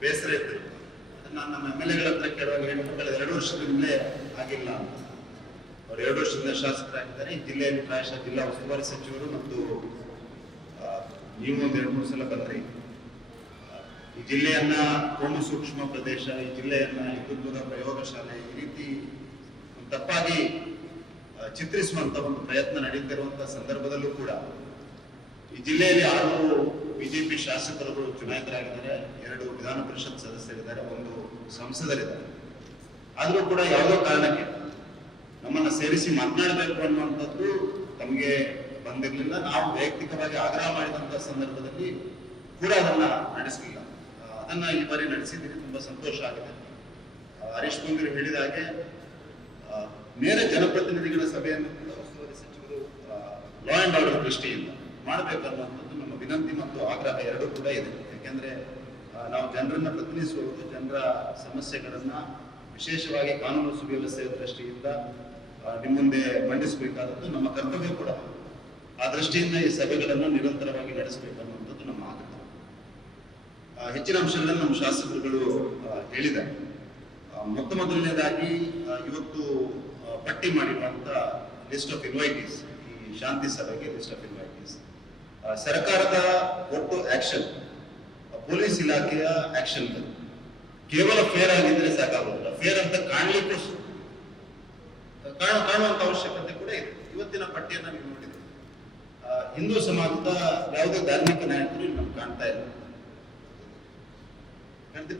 ಬೇಸರ ಇತ್ತು. ನಾನು ನಮ್ಮ MLA ಗಳ ಹತ್ರ ಕೇಳುವಾಗ ಕಳೆದ 2 ವರ್ಷದಿಂದಲೇ ಆಗಿಲ್ಲ ಅಂತ. ಅವ್ರು 2 ವರ್ಷದಿಂದ ಶಾಸಕರಾಗಿದ್ದಾರೆ. ಈ ಜಿಲ್ಲೆಯಲ್ಲಿ ಪ್ರಾಯಶಃ ಜಿಲ್ಲಾ ಉಸ್ತುವಾರಿ ಸಚಿವರು ಮತ್ತು ನೀವು ಒಂದು 2-3 ಸಲ ಬಂದ್ರಿ. ಈ ಜಿಲ್ಲೆಯನ್ನ ಕೋಮು ಸೂಕ್ಷ್ಮ ಪ್ರದೇಶ, ಈ ಜಿಲ್ಲೆಯನ್ನ ಹಿಂದುತ್ವದ ಪ್ರಯೋಗಶಾಲೆ, ಈ ರೀತಿ ತಪ್ಪಾಗಿ ಚಿತ್ರಿಸುವಂತ ಒಂದು ಪ್ರಯತ್ನ ನಡೀತಿರುವಂತಹ ಸಂದರ್ಭದಲ್ಲೂ ಕೂಡ ಈ ಜಿಲ್ಲೆಯಲ್ಲಿ 6 ಬಿಜೆಪಿ ಶಾಸಕರುಗಳು ಚುನಾಯಿತರಾಗಿದ್ದಾರೆ, 2 ವಿಧಾನ ಪರಿಷತ್ ಸದಸ್ಯರಿದ್ದಾರೆ, 1 ಸಂಸದರಿದ್ದಾರೆ. ಆದ್ರೂ ಕೂಡ ಯಾವುದೋ ಕಾರಣಕ್ಕೆ ನಮ್ಮನ್ನ ಸೇರಿಸಿ ಮಾತನಾಡಬೇಕು ಅನ್ನುವಂಥದ್ದು ತಮಗೆ ಬಂದಿರಲಿಲ್ಲ. ನಾವು ವೈಯಕ್ತಿಕವಾಗಿ ಆಗ್ರಹ ಮಾಡಿದಂತಹ ಸಂದರ್ಭದಲ್ಲಿ ಕೂಡ ಅದನ್ನ ನಡೆಸಲಿಲ್ಲ. ಅದನ್ನ ಈ ಬಾರಿ ನಡೆಸಿದ್ದೀನಿ, ತುಂಬಾ ಸಂತೋಷ ಆಗಿದೆ. ಹರೀಶ್ ಪೂಂಗರು ಹೇಳಿದ ಹಾಗೆ ನೇರ ಜನಪ್ರತಿನಿಧಿಗಳ ಸಭೆಯನ್ನು ಕೂಡ ಉಸ್ತುವಾರಿ ಸಚಿವರು ಲಾ ಅಂಡ್ ಆರ್ಡರ್ ದೃಷ್ಟಿಯಿಂದ ಮಾಡಬೇಕನ್ನುವಂಥದ್ದು ನಮ್ಮ ವಿನಂತಿ ಮತ್ತು ಆಗ್ರಹ ಎರಡೂ ಕೂಡ ಇದೆ. ಯಾಕೆಂದ್ರೆ ನಾವು ಜನರನ್ನ ಪ್ರತಿನಿಧಿಸುವುದು, ಜನರ ಸಮಸ್ಯೆಗಳನ್ನ ವಿಶೇಷವಾಗಿ ಕಾನೂನು ಸುವ್ಯವಸ್ಥೆಯ ದೃಷ್ಟಿಯಿಂದ ನಿಮ್ಮ ಮುಂದೆ ಮಂಡಿಸಬೇಕಾದದ್ದು ನಮ್ಮ ಕರ್ತವ್ಯ ಕೂಡ. ಆ ದೃಷ್ಟಿಯಿಂದ ಈ ಸಭೆಗಳನ್ನು ನಿರಂತರವಾಗಿ ನಡೆಸಬೇಕನ್ನುವಂಥದ್ದು ನಮ್ಮ ಆಗ್ರಹ. ಹೆಚ್ಚಿನ ಅಂಶಗಳನ್ನು ನಮ್ಮ ಶಾಸಕರುಗಳು ಹೇಳಿದ್ದಾರೆ. ಮೊದಲನೇದಾಗಿ ಇವತ್ತು ಪಟ್ಟಿ ಮಾಡಿರುವಂತ ಲಿಸ್ಟ್ ಆಫ್ ಇನ್ವೈಟೀಸ್, ಈ ಶಾಂತಿ ಸಭೆಗೆ ಲಿಸ್ಟ್ ಆಫ್ ಇನ್ವೈಟೀಸ್, ಸರ್ಕಾರದ ಒಟ್ಟು ಆಕ್ಷನ್, ಪೊಲೀಸ್ ಇಲಾಖೆಯ ಆಕ್ಷನ್ ಕೇವಲ ಫೇರ್ ಆಗಿದ್ರೆ ಸಾಕಾಗುವುದಿಲ್ಲ. ಫೇರ್ ಅಂತ ಕಾಣುವಂತ ಅವಶ್ಯಕತೆ ಕೂಡ ಇದೆ. ಇವತ್ತಿನ ಪಟ್ಟಿಯನ್ನ ನೀವು ನೋಡಿದ್ರೆ ಹಿಂದೂ ಸಮಾಜದ ಯಾವುದೇ ಧಾರ್ಮಿಕ ನಾಯಕರು ನಮ್ಗೆ ಕಾಣ್ತಾ ಇಲ್ಲ.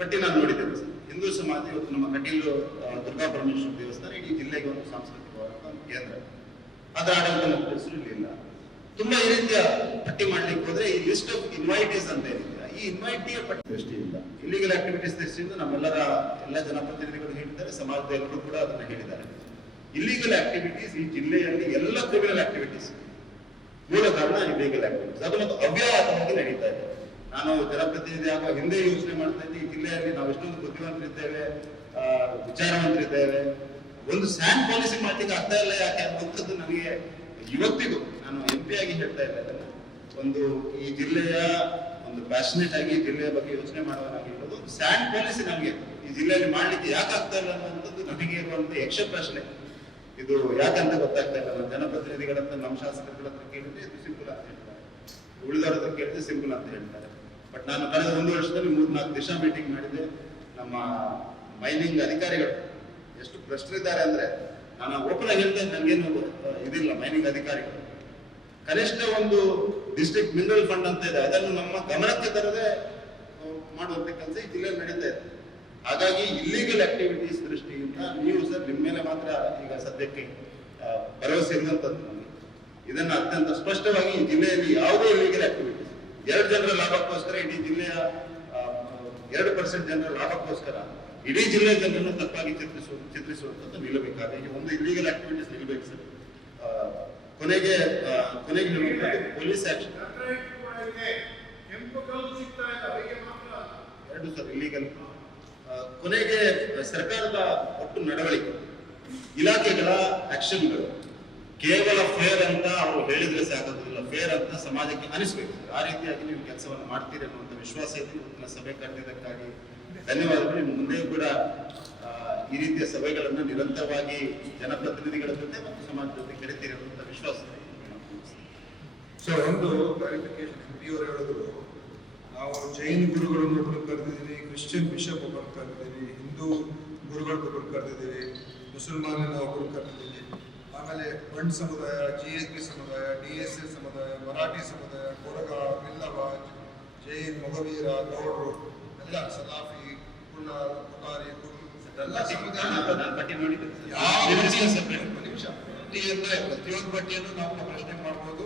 ಪಟ್ಟಿ ನಾನು ನೋಡಿದ್ದೇನೆ ಸರ್. ಹಿಂದೂ ಸಮಾಜ ಇವತ್ತು ನಮ್ಮ ಕಟೀಲು ದುರ್ಗಾ ಪರಮೇಶ್ವರ ದೇವಸ್ಥಾನ ಇಡೀ ಜಿಲ್ಲೆಗೆ ಒಂದು ಸಾಂಸ್ಕೃತಿಕ ಕೇಂದ್ರ, ಅದರ ಆಡಳಿತ ಮುಖ್ಯಸ್ಥರು ಇಲ್ಲ. ತುಂಬಾ ಈ ರೀತಿಯ ಪಟ್ಟಿ ಮಾಡ್ಲಿಕ್ಕೆ ಹೋದ್ರೆ ಈ ಲಿಸ್ಟ್ ಆಫ್ ಇನ್ವೈಟೀಸ್ ಅಂತ ಏನಿದೆ, ಈ ಇನ್ವೈಟಿಯ ಪಟ್ಟಿ ದೃಷ್ಟಿಯಿಂದ, ಇಲ್ಲಿಗಲ್ ಆಕ್ಟಿವಿಟೀಸ್ ದೃಷ್ಟಿಯಿಂದ ಎಲ್ಲ ಜನಪ್ರತಿನಿಧಿಗಳು ಹೇಳಿದ್ದಾರೆ, ಸಮಾಜದ ಎಲ್ಲರೂ ಕೂಡ ಅದನ್ನ ಹೇಳಿದ್ದಾರೆ. ಇಲ್ಲಿಗಲ್ ಆಕ್ಟಿವಿಟೀಸ್ ಈ ಜಿಲ್ಲೆಯಲ್ಲಿ ಎಲ್ಲ ಕ್ರಿಮಿನಲ್ ಆಕ್ಟಿವಿಟೀಸ್ ಮೂಲ ಕಾರಣ ಇಲ್ಲಿಗಲ್ ಆಕ್ಟಿವಿಟೀಸ್, ಅದನ್ನು ಅವ್ಯಾಹತವಾಗಿ ನಡೀತಾ ಇದೆ. ನಾನು ಜನಪ್ರತಿನಿಧಿ ಆಗುವ ಹಿಂದೆ ಯೋಚನೆ ಮಾಡ್ತಾ ಇದ್ದೆ, ಈ ಜಿಲ್ಲೆಯಲ್ಲಿ ನಾವು ಎಷ್ಟೊಂದು ಬುದ್ಧಿವಂತರಿದ್ದೇವೆ, ವಿಚಾರವಂತರಿದ್ದೇವೆ, ಒಂದು ಸ್ಯಾಂಡ್ ಪಾಲಿಸಿ ಮಾಡ್ಲಿಕ್ಕೆ ಆಗ್ತಾ ಇಲ್ಲ ಯಾಕೆ ಅನ್ನುವಂಥದ್ದು ನನಗೆ ಇವತ್ತಿಗೂ, ನಾನು MP ಆಗಿ ಹೇಳ್ತಾ ಇದ್ದೇನೆ, ಒಂದು ಈ ಜಿಲ್ಲೆಯ ಒಂದು ಪ್ಯಾಷನೇಟ್ ಆಗಿ ಜಿಲ್ಲೆಯ ಬಗ್ಗೆ ಯೋಚನೆ ಮಾಡುವನಾಗಿರೋದು, ಒಂದು ಸ್ಯಾಂಡ್ ಪಾಲಿಸಿ ನಮಗೆ ಈ ಜಿಲ್ಲೆಯಲ್ಲಿ ಮಾಡ್ಲಿಕ್ಕೆ ಯಾಕೆ ಆಗ್ತಾ ಇಲ್ಲ ಅನ್ನುವಂಥದ್ದು ನಮಗೆ ಇರುವಂತ ಯಕ್ಷ ಪ್ರಶ್ನೆ. ಇದು ಯಾಕಂತ ಗೊತ್ತಾಗ್ತಾ ಇಲ್ಲ. ನಮ್ಮ ಜನಪ್ರತಿನಿಧಿಗಳಂತ, ನಮ್ಮ ಶಾಸಕರುಗಳ ಹತ್ರ ಕೇಳಿದ್ರೆ ಇದು ಸಿಂಪಲ್ ಅಂತ ಹೇಳ್ತಾರೆ, ಉಳಿದವ್ರ ಹತ್ರ ಕೇಳಿದ್ರೆ ಸಿಂಪಲ್ ಅಂತ ಹೇಳ್ತಾರೆ. ಬಟ್ ನಾನು ಕಳೆದ 1 ವರ್ಷದಲ್ಲಿ 3-4 ದಿಶಾ ಮೀಟಿಂಗ್ ಮಾಡಿದೆ. ನಮ್ಮ ಮೈನಿಂಗ್ ಅಧಿಕಾರಿಗಳು ಎಷ್ಟು ಭ್ರಷ್ಟರಿದ್ದಾರೆ ಅಂದ್ರೆ, ನಾನು ಓಪನ್ ಆಗಿ ಹೇಳ್ತೇನೆ, ನನಗೇನು ಇದಿಲ್ಲ. ಮೈನಿಂಗ್ ಅಧಿಕಾರಿಗಳು ಕನಿಷ್ಠ ಒಂದು ಡಿಸ್ಟ್ರಿಕ್ಟ್ ಮಿನರಲ್ ಫಂಡ್ ಅಂತ ಇದೆ, ಅದನ್ನು ನಮ್ಮ ಗಮನಕ್ಕೆ ತರದೆ ಮಾಡುವಂತ ಕೆಲಸ ಈ ಜಿಲ್ಲೆಯಲ್ಲಿ ನಡೀತಾ ಇದೆ. ಹಾಗಾಗಿ ಇಲ್ಲಿಗಲ್ ಆಕ್ಟಿವಿಟೀಸ್ ದೃಷ್ಟಿಯಿಂದ ನೀವು ಸರ್ ನಿಮ್ಮ ಮೇಲೆ ಮಾತ್ರ ಈಗ ಸದ್ಯಕ್ಕೆ ಭರವಸೆ ಇರುವಂತದ್ದು ನಮಗೆ. ಇದನ್ನ ಅತ್ಯಂತ ಸ್ಪಷ್ಟವಾಗಿ ಈ ಜಿಲ್ಲೆಯಲ್ಲಿ ಯಾವುದೇ ಇಲ್ಲಿಗಲ್ ಆಕ್ಟಿವಿಟೀಸ್ 2 ಜನರ ಲಾಭಕ್ಕೋಸ್ಕರ ಇಡೀ ಜಿಲ್ಲೆಯ 2% ಜನರ ಲಾಭಕ್ಕೋಸ್ಕರ ಇಡೀ ಜಿಲ್ಲೆಯ ಜನರನ್ನು ತಪ್ಪಾಗಿ ಚಿತ್ರಿಸುವಂಥದ್ದು ನಿಲ್ಲಬೇಕಾದ ಈ ಒಂದು ಇಲ್ಲಿಗಲ್ ಆಕ್ಟಿವಿಟೀಸ್ ನಿಲ್ಲಬೇಕು ಸರ್. ಕೊನೆಗೆ ಪೊಲೀಸ್ ಆಕ್ಷನ್ 2 ಸರ್ ಇಲ್ಲಿಗಲ್. ಕೊನೆಗೆ ಸರ್ಕಾರದ ಒಟ್ಟು ನಡವಳಿಕೆ, ಇಲಾಖೆಗಳ ಆಕ್ಷನ್ಗಳು ಕೇವಲ ಫೇರ್ ಅಂತ ಅವರು ಹೇಳಿದ್ರೆ ಸಾಕಾಗೋದಿಲ್ಲ, ಫೇರ್ ಅಂತ ಸಮಾಜಕ್ಕೆ ಅನಿಸ್ಬೇಕು. ಆ ರೀತಿಯಾಗಿ ನೀವು ಕೆಲಸವನ್ನು ಮಾಡ್ತೀರಿ ಅನ್ನುವಂಥ ವಿಶ್ವಾಸ ಇದೆ. ಇವತ್ತಿನ ಸಭೆ ಕರೆದಿದ್ದಕ್ಕಾಗಿ ಧನ್ಯವಾದಗಳು. ಇನ್ನು ಮುಂದೆ ಕೂಡ ಈ ರೀತಿಯ ಸಭೆಗಳನ್ನು ನಿರಂತರವಾಗಿ ಜನಪ್ರತಿನಿಧಿಗಳ ಜೊತೆ ಮತ್ತು ಸಮಾಜದ ಜೊತೆ ಕರಿತೀರಿ ಅನ್ನುವಂಥ ವಿಶ್ವಾಸ ಇದೆ. ಸೊ ಒಂದು ಕ್ಲಾರಿಫಿಕೇಶನ್ ಅವರು ಹೇಳಿದ್ರು, ನಾವು ಜೈನ್ ಗುರುಗಳನ್ನು ಒಬ್ಬರು ಕರೆದಿದ್ದೀವಿ, ಕ್ರಿಶ್ಚಿಯನ್ ಬಿಷಪ್ ಒಬ್ಬರು ಕರೆದಿದ್ದೀವಿ, ಹಿಂದೂ ಗುರುಗಳೊಬ್ಬರು ಕರೆದಿದ್ದೀವಿ, ಮುಸಲ್ಮಾನನ ಒಬ್ಬರು ಕರೆದಿದ್ದೀವಿ, ಆಮೇಲೆ ಬಂಡ್ ಸಮುದಾಯ, GSB ಸಮುದಾಯ, DSA ಸಮುದಾಯ, ಮರಾಠಿ ಸಮುದಾಯ, ಕೊರಗ, ಬಿಲ್ಲವ, ಜೈನ್, ಮೊಗವೀರ, ಗೌಡರು ಎಲ್ಲ, ಸಲಾಫಿ, ಕುಲ, ಕುಲಾರಿ, ಎಲ್ಲ ಪ್ರತಿಯೊಂದು ಪಟ್ಟಿಯನ್ನು ನಾವು ಪ್ರಶ್ನೆ ಮಾಡ್ಬೋದು.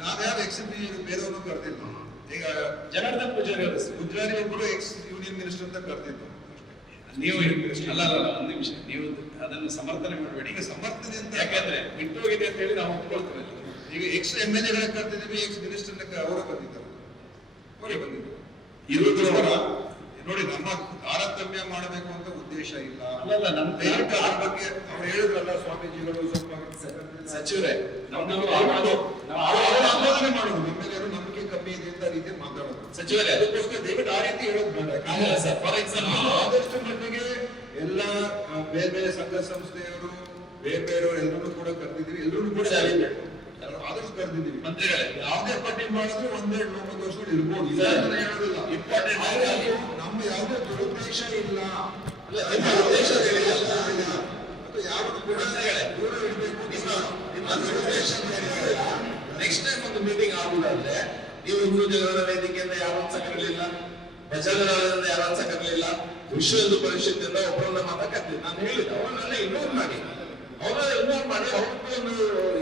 ನಾವ್ಯಾರು ಎಕ್ಸ್ಎಂಪಿ ಬೇರೆಯವರು ಕರೆದಿಲ್ಲ. ಈಗ ಜನಾರ್ದನ್ ಗುಜರಾರಿ ಒಬ್ಬರು ಎಕ್ಸ್ ಯೂನಿಯನ್ ಮಿನಿಸ್ಟರ್ ಅಂತ ಕರೆದಿದ್ದು. ನೀವು ಅಲ್ಲ ಒಂದು ನಿಮಿಷ, ನೀವು ಅದನ್ನು ಸಮರ್ಥನೆ ಮಾಡಬೇಡಿ. ಈಗ ಸಮರ್ಥನೆ ಅಂತ ಯಾಕಂದ್ರೆ ಬಿಟ್ಟು ಹೋಗಿದೆ ಅಂತ ಹೇಳಿ ನಾವು ಒಪ್ಕೊಳ್ತೇವೆ. ಈಗ ಎಕ್ಸ್ MLA ಕರ್ತಿದ್ದೀವಿ, ಎಕ್ಸ್ ಮಿನಿಸ್ಟರ್ ಅವರು ಬಂದಿದ್ದಾರೆ, ಅವರೇ ಬಂದಿದ್ದಾರೆ. ಇರುವುದರ ನೋಡಿ, ನಮ್ಮ ತಾರತಮ್ಯ ಮಾಡಬೇಕು ಅಂತ ಉದ್ದೇಶ ಇಲ್ಲ. ಅಲ್ಲಲ್ಲ, ನಮ್ಮ ದಯವಿಟ್ಟು ಅದ್ರ ಬಗ್ಗೆ ಅವ್ರು ಹೇಳಿದ್ರಲ್ಲ ಸ್ವಾಮೀಜಿಗಳು ಸ್ವಲ್ಪ ಸಚಿವರೇ, ಆಲೋಚನೆ ಮಾಡೋದು, ನಮ್ಮೆಲ್ಲರೂ ನಂಬಿಕೆ ಕಮ್ಮಿ ಇದೆ ಅಂತ ರೀತಿ ಮಾತಾಡೋದು. ಸಚಿವರೇ, ಅದಕ್ಕೋಸ್ಕರ ದಯವಿಟ್ಟು ಆ ರೀತಿ ಹೇಳೋದು ಬೇಡ. ಫಾರ್ ಎಕ್ಸಾಂಪಲ್ ಆದಷ್ಟು ಮಟ್ಟಿಗೆ ಎಲ್ಲ ಬೇರೆ ಬೇರೆ ಸಂಘ ಸಂಸ್ಥೆಯವರು, ಬೇರೆಯವರು ಎಲ್ಲರೂ ಕೂಡ ಕರೆದಿದ್ದೀವಿ, ಎಲ್ಲರೂ ಕೂಡ ಆದಷ್ಟು ಕರೆದಿದ್ದೀವಿ. ಮಂತ್ರಿಗಳೇ, ಯಾವುದೇ ಪಟ್ಟಿ ಮಾಡಿದ್ರೆ 1-2 ಲೋಕದೋಷಗಳು ಇರ್ಬೋದು, ಇಲ್ಲ ಅಂತ ಹೇಳೋದಿಲ್ಲ. ನಮ್ಮ ಯಾವುದೇ ದುರುದ್ದೇಶ ಇಲ್ಲ, ಉದ್ದೇಶ ಮತ್ತು ಯಾವುದು ಕೂಡ ದೂರ ಇಡಬೇಕು. ನೆಕ್ಸ್ಟ್ ಟೈಮ್ ಒಂದು ಮೀಟಿಂಗ್ ಆಗುದಾದ್ರೆ ನೀವು ಹಿಂದೂ ಜನರ ವೇದಿಕೆಯಿಂದ ಯಾವೊಂದು ಕರೀಲಿಲ್ಲ, ಬಜರಂಗದಳದಿಂದ ಯಾವೊಂದು ಕರೀಲಿಲ್ಲ, ವಿಶ್ವ ಹಿಂದೂ ಪರಿಷತ್ತಿಂದ ಒಬ್ಬರನ್ನ ಮಾತ್ರ ಕರ್ತೀವಿ. ನಾನು ಹೇಳಿದ್ದೆ ಅವರನ್ನೆಲ್ಲ ಇನ್ವಾಲ್ವ್ ಮಾಡಿ, ಅವ್ರಿಗೂ ಒಂದು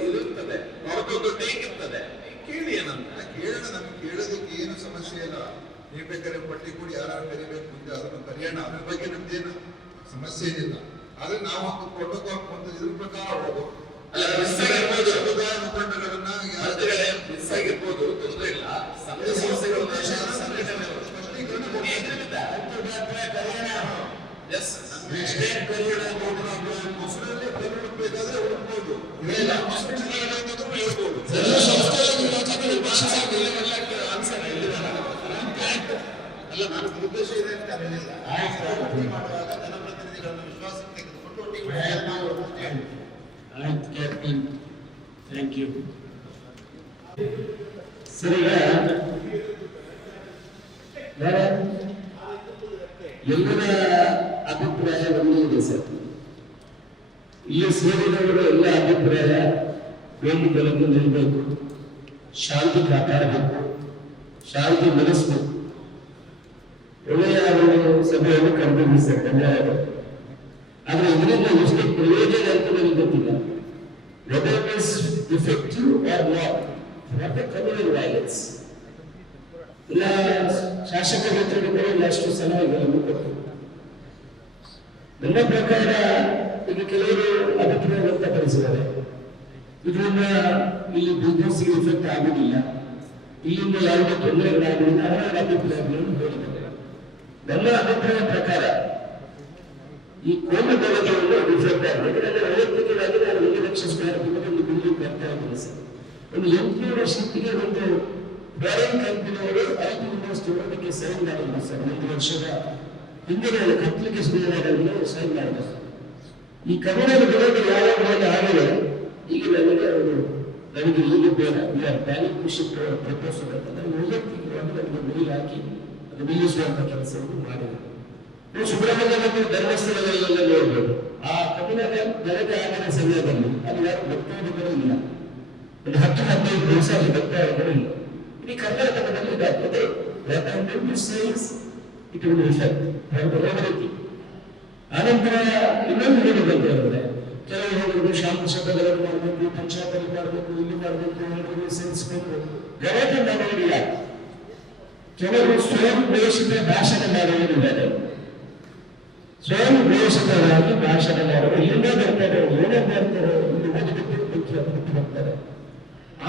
ಇದು ಇರ್ತದೆ, ಅವ್ರಿಗೊಂದು ಟೇಕ್ ಇರ್ತದೆ. ಕೇಳಿ ಏನಂತ ಕೇಳೋಣ, ನಮ್ಗೆ ಕೇಳೋದಕ್ಕೆ ಏನು ಸಮಸ್ಯೆ ಇಲ್ಲ. ನೀವು ಬೇಕಾದ್ರೆ ಪಟ್ಟಿ ಕೂಡಿ ಯಾರು ಕರಿಬೇಕು ಮುಂದೆ ಅದನ್ನು ಕರೆಯೋಣ, ಅದ್ರ ಬಗ್ಗೆ ನಮ್ದೇನು ಸಮಸ್ಯೆ ಏನಿಲ್ಲ. ಆದ್ರೆ ನಾವು ಒಂದು ಪ್ರೋಟೋಕಾಲ್ ಒಂದು ಇದ್ರ ಪ್ರಕಾರ ಹೋಗೋದು. ಸಮುದಾಯ ಮುಖಂಡಗಳನ್ನ ಮಿಸ್ ಆಗಿರ್ಬೋದು, ತೊಂದರೆ ಇಲ್ಲ. ಸಂಘ ಸಂಸ್ಥೆಗಳು ಸಂಘಟನೆ ಮೊಸರಲ್ಲಿ ಬೇಕಾದ್ರೆ ಹುಡುಕ್ಬೋದು, ಅಲ್ಲ, ನಾನು ಉದ್ದೇಶ ಇದೆ ಅಂತ ಹೇಳಿಲ್ಲ. ಮಾಡುವಾಗ ಜನಪ್ರತಿನಿಧಿಗಳನ್ನು ವಿಶ್ವಾಸಕ್ಕೆ ತೆಗೆದುಕೊಂಡು ಒಟ್ಟಿಗೆ ಥ್ಯಾಂಕ್ ಯು. ಸರಿ, ಎಲ್ಲರ ಅಭಿಪ್ರಾಯ ಒಂದೇ ಇದೆ ಸರ್. ಇಲ್ಲಿ ಸೇರಿದವರು ಎಲ್ಲ ಅಭಿಪ್ರಾಯ ವೇದಿಕೆಗಳನ್ನು ನಿಲ್ಲಬೇಕು, ಶಾಂತಿ ಕಾಪಾಡಬೇಕು, ಶಾಂತಿ ಬೆಳೆಸಬೇಕು. ಒಳ್ಳೆಯ ಒಂದು ಸಭೆಯನ್ನು ಕರೆದಿದ್ದೀವಿ ಸರ್, ಧನ್ಯವಾದ. ಆದ್ರೆ ಇದರಿಂದ ಎಷ್ಟು ಪ್ರಯೋಜನ ಅಂತ ನನಗೆ ಗೊತ್ತಿಲ್ಲ. whether it is effective or not for the communal violence. ಇಲ್ಲ ಶಾಸಕ ನೇತೃತ್ವದಲ್ಲಿ ಇನ್ನಷ್ಟು ಸಲಹೆಗಳನ್ನು ಕೊಟ್ಟರು. ನನ್ನ ಪ್ರಕಾರ ಈಗ ಕೆಲವರು ಅಭಿಪ್ರಾಯ ವ್ಯಕ್ತಪಡಿಸಿದ್ದಾರೆ, ಇದರಿಂದ ಇಲ್ಲಿ ಬಿಸ್ನೆಸ್ಗೆ ಎಫೆಕ್ಟ್ ಆಗುವುದಿಲ್ಲ, ಇಲ್ಲಿಂದ ಯಾವುದೇ ತೊಂದರೆಗಳಾಗುವುದಿಲ್ಲ, ಅವರ ಅಭಿಪ್ರಾಯಗಳನ್ನು ಹೇಳಿದ್ದಾರೆ. ನನ್ನ ಅಭಿಪ್ರಾಯ ಪ್ರಕಾರ ಈ ಕೋವಿಡ್ ಬೆಳಕಿನಿಂದ ಡಿಫೆಕ್ಟ್ ಆಗಿದೆ. ವೈಯಕ್ತಿಕವಾಗಿ ನಾನು 1 ಲಕ್ಷ ಸ್ಕ್ವೇರ್ ಫೀಟ್ ಒಂದು ಬಿಲ್ಡಿಂಗ್ ಕಟ್ತಾ ಇದ್ದೀನಿ ಸರ್. ಒಂದು 8 ವರ್ಷಕ್ಕೆ ಒಂದು ಫಾರಿನ್ ಕಂಪನಿಯವರು 5 ಇನ್ವೆಸ್ಟ್ ಮಾಡೋದಕ್ಕೆ ಸೈನ್ ಮಾಡಿದ್ರು ಸರ್. 1 ವರ್ಷದ ಹಿಂದೆ ನಾನು ಕಟ್ಟಲಿಕ್ಕೆ ಸುಧಾರಣೆಗಳನ್ನು ಸೈನ್ ಮಾಡಿದೆ. ಈ ಕನ್ನಡದ ಬೆಳೆದು ಯಾವಾಗ ಆಗಿದೆ, ಈಗ ನನಗೆ ಈಗ ಬೇಡ, we are planning to shift our proposal ಅಂತ ನಾನು ವೈಯಕ್ತಿಕವಾಗಿ ನನಗೆ ಮೇಲ್ ಹಾಕಿ ಅದು ನಿಲ್ಲಿಸುವಂತ ಕೆಲಸವನ್ನು ಮಾಡಿದೆ. ನೀವು ಸುಬ್ರಹ್ಮಣ್ಯ ಮತ್ತು ಧರ್ಮಸ್ಥಳಗಳೆಲ್ಲ ನೋಡ್ಬೋದು, ಆ ಕಠಿಣ ಗಲಭೆ ಆಗಿನ ಸಮಯದಲ್ಲಿ ಅದು ಯಾರು ಭಕ್ತಾದಿಗಳು ಇಲ್ಲ, ಒಂದು 10-15 ದಿವಸ ಅಲ್ಲಿ ಭಕ್ತಾದಿಗಳು ಇಲ್ಲ. ಇಡೀ ಕರ್ನಾಟಕದಲ್ಲಿ ಇದಾಗ್ತದೆ. ಇಟ್ ವಿಲ್ ಇಫೆಕ್ಟ್ ರೀತಿ. ಆನಂತರ ಇನ್ನೊಂದು ಹೇಳಿದಂತೆ ಹೇಳಿದ್ರೆ ಕೆಲವರು ಹೇಳಿದ್ರು ಶಾಂತಶಬ್ದಗಳನ್ನು ಮಾಡಬೇಕು, ಪಂಚಾಯತಲ್ಲಿ ಮಾಡಬೇಕು, ಇಲ್ಲಿ ಮಾಡಬೇಕು, ಸೇರಿಸಬೇಕು, ಗಲಾಟೆ ಮಾಡುವುದಿಲ್ಲ. ಕೆಲವರು ಸ್ವಯಂ ಘೋಷಿತ ಭಾಷಣ ಮಾಡುವುದಿದ್ದಾರೆ. ಸ್ವಯಂ ಘೋಷಿತವಾಗಿ ಭಾಷಣ ಮಾಡುವ ಎಲ್ಲಿಂದ ಬರ್ತಾರೆ, ಏನೇ ಬರ್ತಾರೆ, ಇಲ್ಲಿ ಓದಿಬಿಟ್ಟು ಬರ್ತಾರೆ.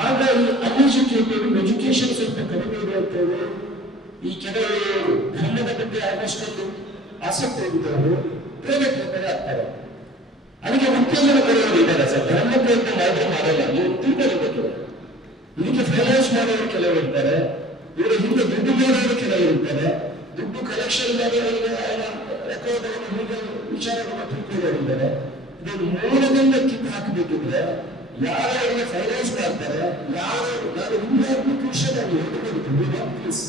ಆಗ ಈ ಅನ್ಎಜುಕೇಟೆಡ್ ಎಜುಕೇಶನ್ ಸ್ವಲ್ಪ ಕಡಿಮೆ ಇರುವಂತವರು, ಈ ಕೆಲವರು ಧರ್ಮದ ಬಗ್ಗೆ ಆದಷ್ಟು ಆಸಕ್ತಿ ಇದ್ದವರು ಪ್ರೈವೇಟ್ ಕಡೆ ಆಗ್ತಾರೆ. ಅದಕ್ಕೆ ಉತ್ತೇಜನ ಕೊಡುವವರಿದ್ದಾರೆ ಸರ್. ಧರ್ಮಕ್ಕೆ ಅಂತ ಮಾತ್ರ ಮಾಡಲ್ಲ, ನೀವು ತಿಳ್ಕೊಳ್ಬೇಕು. ಇದಕ್ಕೆ ಫೈನಾನ್ಸ್ ಮಾಡೋರು ಕೆಲವರು ಇರ್ತಾರೆ, ಇವರ ಹಿಂದೆ ದುಡ್ಡು ಮಾಡೋರು ಕೆಲವರು ಇರ್ತಾರೆ, ದುಡ್ಡು ಕಲೆಕ್ಷನ್ ಮಾಡೋರಿಗೆ ರೆಕಾರ್ಡ್ ವಿಚಾರಗಳನ್ನು ತಿಳ್ಕೊಳ್ಳೋರಿದ್ದಾರೆ. ಇದನ್ನು ಮೂಲದಿಂದ ಕಿತ್ತು ಹಾಕಬೇಕಿದ್ರೆ ಯಾರಿಗೆ ಫೈನಾನ್ಸ್ ಮಾಡ್ತಾರೆ, ಯಾರು ಇಂಡಿಯಾ ಪ್ಲೀಸ್.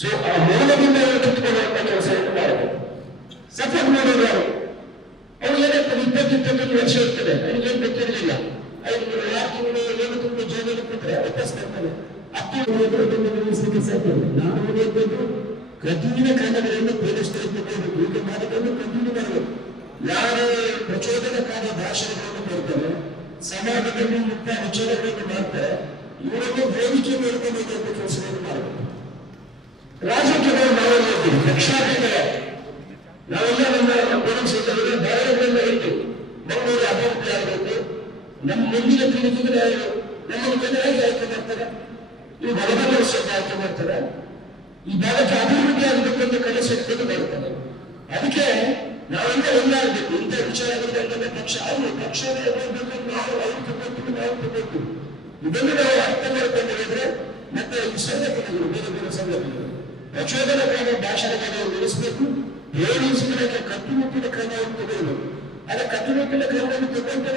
ಸೊ ಆ ಮೂಲದಿಂದ ಕಿತ್ಕೊಳ್ಳುವಂತ ಕೆಲಸವನ್ನು ಮಾಡಬೇಕು. ಸಫರ್ ಮಾಡೋರು ಯಾರು? ಅವ್ರು ಏನಾಗ್ತದೆ, 20-25 ವರ್ಷ ಇರ್ತದೆ, ಅವ್ರಿಗೇನು ಗೊತ್ತಿರಲಿಲ್ಲ. 5 ತಿಂಗಳು 7 ತಿಂಗಳು ಜೈಲಲ್ಲಿ ಕೂತ್ರೆ ವಾಪಸ್ ಬರ್ತಾರೆ. ನಿಲ್ಲಿಸಲಿಕ್ಕೆ ಸಾಧ್ಯ ಇಲ್ಲ. ನಾನು ಓದಿದ್ದು ಪ್ರತಿದಿನ ಕಾರಣಗಳನ್ನು ಪ್ರೇರಿಸಬೇಕು, ಈಗ ಮಾಡಿಕೊಂಡು ಕಂಟಿನ್ಯೂ ಮಾಡಬೇಕು. ಯಾರು ಪ್ರಚೋದನಕಾರಿ ಭಾಷಣಗಳನ್ನು ಕೊಡ್ತಾರೆ, ಸಮಾಜದಲ್ಲಿ ಮುಕ್ತ ವಿಚಾರಗಳನ್ನು ಮಾಡ್ತಾರೆ, ಇವರನ್ನು ವೇದಿಕೆ ಮೇಲ್ಕೊಂಡಂತ ಕೆಲಸವನ್ನು ಮಾಡಬೇಕು. ರಾಜಕೀಯ ನಾವೆಲ್ಲ ಇದ್ದೀವಿ, ಲಕ್ಷಾಧಿಕ ನಾವೆಲ್ಲ ನಮ್ಮ ಪೊಲೀಸರಿಗೆ ಬೇರೆಲ್ಲ ಹೇಳ್ತೀವಿ. ಮಂಗಳೂರು ಅಭಿವೃದ್ಧಿ ಆಗಬೇಕು, ನಮ್ಮ ಮುಂದಿನ ಪೀಳಿಗೆಗೆ ನಮ್ಮನ್ನು ಜನರಾಗಿ ಆಯ್ಕೆ ಮಾಡ್ತಾರೆ, ಈ ಬಡಬಡ ವರ್ಷಕ್ಕೆ ಆಯ್ಕೆ ಮಾಡ್ತಾರೆ, ಈ ಭಾಗಕ್ಕೆ ಅಭಿವೃದ್ಧಿ ಆಗಬೇಕಂತ ಕನಸೆಟ್ಟು ಮಾಡ್ತಾರೆ. ಅದಕ್ಕೆ ನಾವೆಲ್ಲ ಒಂದಾಗಬೇಕು. ಇಂಥ ವಿಚಾರಗಳಿಂದ ಪಕ್ಷ ಪಕ್ಷವೇ ಹೋಗ್ಬೇಕಂದ್ರೆ ನಾವು ಅವ್ರು ತಗೋತೀವಿ, ನಾವು ತಗೋತೀವಿ. ಇದನ್ನು ನಾವು ಅರ್ಥ ಮಾಡ್ಕೊಂಡು ಹೇಳಿದ್ರೆ ಮತ್ತೆ ಈ ಸಂಘಟನೆಗಳು, ಬೇರೆ ಬೇರೆ ಸಂಘಟನೆಗಳು ಪ್ರಚೋದನಕಾರಿ ಭಾಷಣಗಳನ್ನು ನಿಲ್ಲಿಸಬೇಕು. ಹೇಳುವುದಕ್ಕೆ ಕಟ್ಟುನಿಟ್ಟಿನ ಕ್ರಮವನ್ನು ತಗೊಳ್ಬೇಕು. ಅದೇ ಕಟ್ಟುನಿಟ್ಟಿನ ಕ್ರಮವನ್ನು ತಗೊಂಡು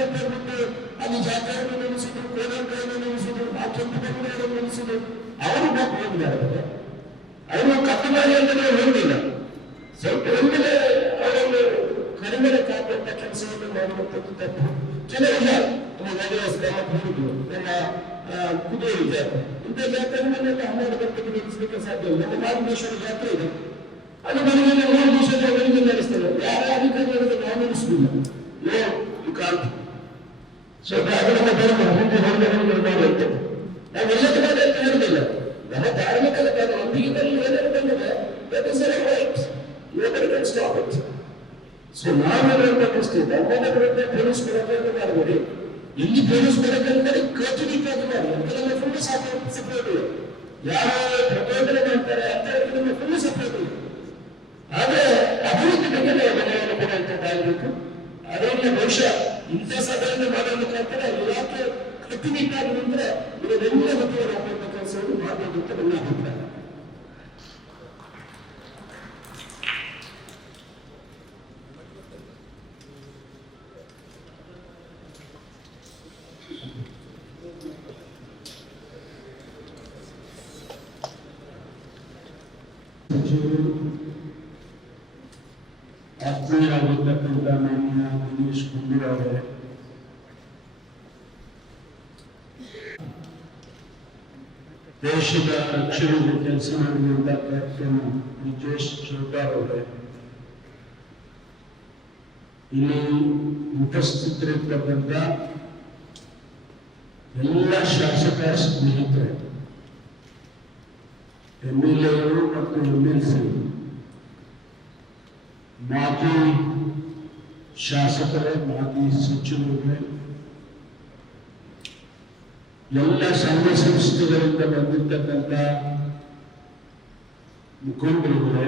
ಅಲ್ಲಿ ಜಾತ್ರೆಯನ್ನು ನಿಲ್ಲಿಸಿದ್ರು, ಕೋಲಾರಗಳನ್ನು ನಿಲ್ಲಿಸಿದ್ರು, ಆ ಕೆಂಪು ಬೆಂಗಳೂರನ್ನು ನಿಲ್ಲಿಸಿದ್ರು. ಅವರು ಮಾತ್ರ ಹೋಗಿದ್ದಾರೆ, ಅವರು ಕಟ್ಟು ಮಾಡಿ ಅಂತ ಹೋಗಿಲ್ಲ. ಸ್ವಲ್ಪ ಒಮ್ಮೆಲೆ ಅವರನ್ನು ಕಡಿಮೆ ಕಾಕುವಂತ ಕೆಲಸವನ್ನು ಮಾಡುವಂಥದ್ದು ತಪ್ಪು. ಕೆಲವಿಲ್ಲ, ಹೋಗುದು ನನ್ನ ಕುದುರೆ ಜಾತ್ರೆ, ಇಂಥ ಜಾತ್ರೆಗಳನ್ನೆಲ್ಲ 12 ಗಂಟೆಗೆ ನಿಲ್ಲಿಸಲಿಕ್ಕೆ ಸಾಧ್ಯ ಇಲ್ಲ. ನಮ್ಮ ಮಾರುಮೇಶ್ವರ ಜಾತ್ರೆ ಇದೆ, ಅದು ನನಗೆ 3 ದಿವಸದ ಬೆಳಿಗ್ಗೆ ನಡೆಸ್ತೇವೆ. ಯಾರ ಅಧಿಕಾರಿಗಳಿಗೆ ನಾವು ನಿಲ್ಲಿಸುವುದಿಲ್ಲ. ಸೊ ಅದರಿಂದ ಧರ್ಮ ಹಿಂದೆ ಹೊರಗಡೆ ಮಾಡುವಂಥದ್ದು ನಾವೆಲ್ಲದ ಮೇಲೆ ಅಂತ ಹೇಳುದಿಲ್ಲ. ನಮ್ಮ ಧಾರ್ಮಿಕದ ಒಪ್ಪಿಗೆದಲ್ಲಿ ಏನೇನು ಬಂದಿದೆ, that is a right. Nobody can stop it. So ನಾವೇನು ಪ್ರಶ್ನೆ, ಧರ್ಮದ ವಿರುದ್ಧ ಪೊಲೀಸ್ ಪ್ರಯತ್ನ ಮಾಡಬೇಡಿ. ಇಲ್ಲಿ ಪೊಲೀಸ್ ಪ್ರಯತ್ನ ಕಟ್ಟುನಿಟ್ಟಾಗಿ ಮಾಡಿ, ಅದಕ್ಕೆಲ್ಲ ಫುಲ್ ಸಪೋರ್ಟ್ ಇದೆ. ಯಾರು ಪ್ರಚೋದನೆ ಮಾಡ್ತಾರೆ ಅಂತ ಫುಲ್ ಸಪೋರ್ಟ್ ಇದೆ. ಆದ್ರೆ ಅಭಿವೃದ್ಧಿ ಬಗ್ಗೆ ಮನೆಯನ್ನು ಕೊಡುವಂಥದ್ದಾಗಬೇಕು. ಅದರಿಂದ ಬಹುಶಃ ಇಂಥ ಸಭೆಯನ್ನು ಮಾಡುವ ಮುಖಾಂತರ ಇಲಾಖೆ ಕಟ್ಟುನಿಟ್ಟಾಗಿ ನಿಂತರೆ ಇದನ್ನೆಲ್ಲ ಮಕ್ಕಳು ಕೆಲಸವನ್ನು ಮಾಡಬೇಕು ಅಂತ ನನ್ನ ಅಭಿಪ್ರಾಯ. ಆತ್ಮೀಯರಾಗಿರ್ತಕ್ಕಂಥ ಮಾನ್ಯ ದಿನೇಶ್ ಗುಂಡೂರಾವ್ ಅವರೇ, ದೇಶದ ರಕ್ಷಣೆಗೆ ಕೆಲಸ ಮಾಡಿರುವಂಥ ಕ್ಯಾಪ್ಟನ್ ಬ್ರಿಜೇಶ್ ಚೌಟಾರ್ ಅವರೇ, ಇಲ್ಲಿ ಉಪಸ್ಥಿತರಿರ್ತಕ್ಕಂಥ ಎಲ್ಲ ಶಾಸಕ ಸ್ನೇಹಿತರೆ, MLA ಮತ್ತು MLC, ಮಾಜಿ ಶಾಸಕರೇ, ಮಾಜಿ ಸಚಿವರೇ, ಎಲ್ಲ ಸಂಘ ಸಂಸ್ಥೆಗಳಿಂದ ಬಂದಿರ್ತಕ್ಕಂಥ ಮುಖಂಡರುಗಳೇ,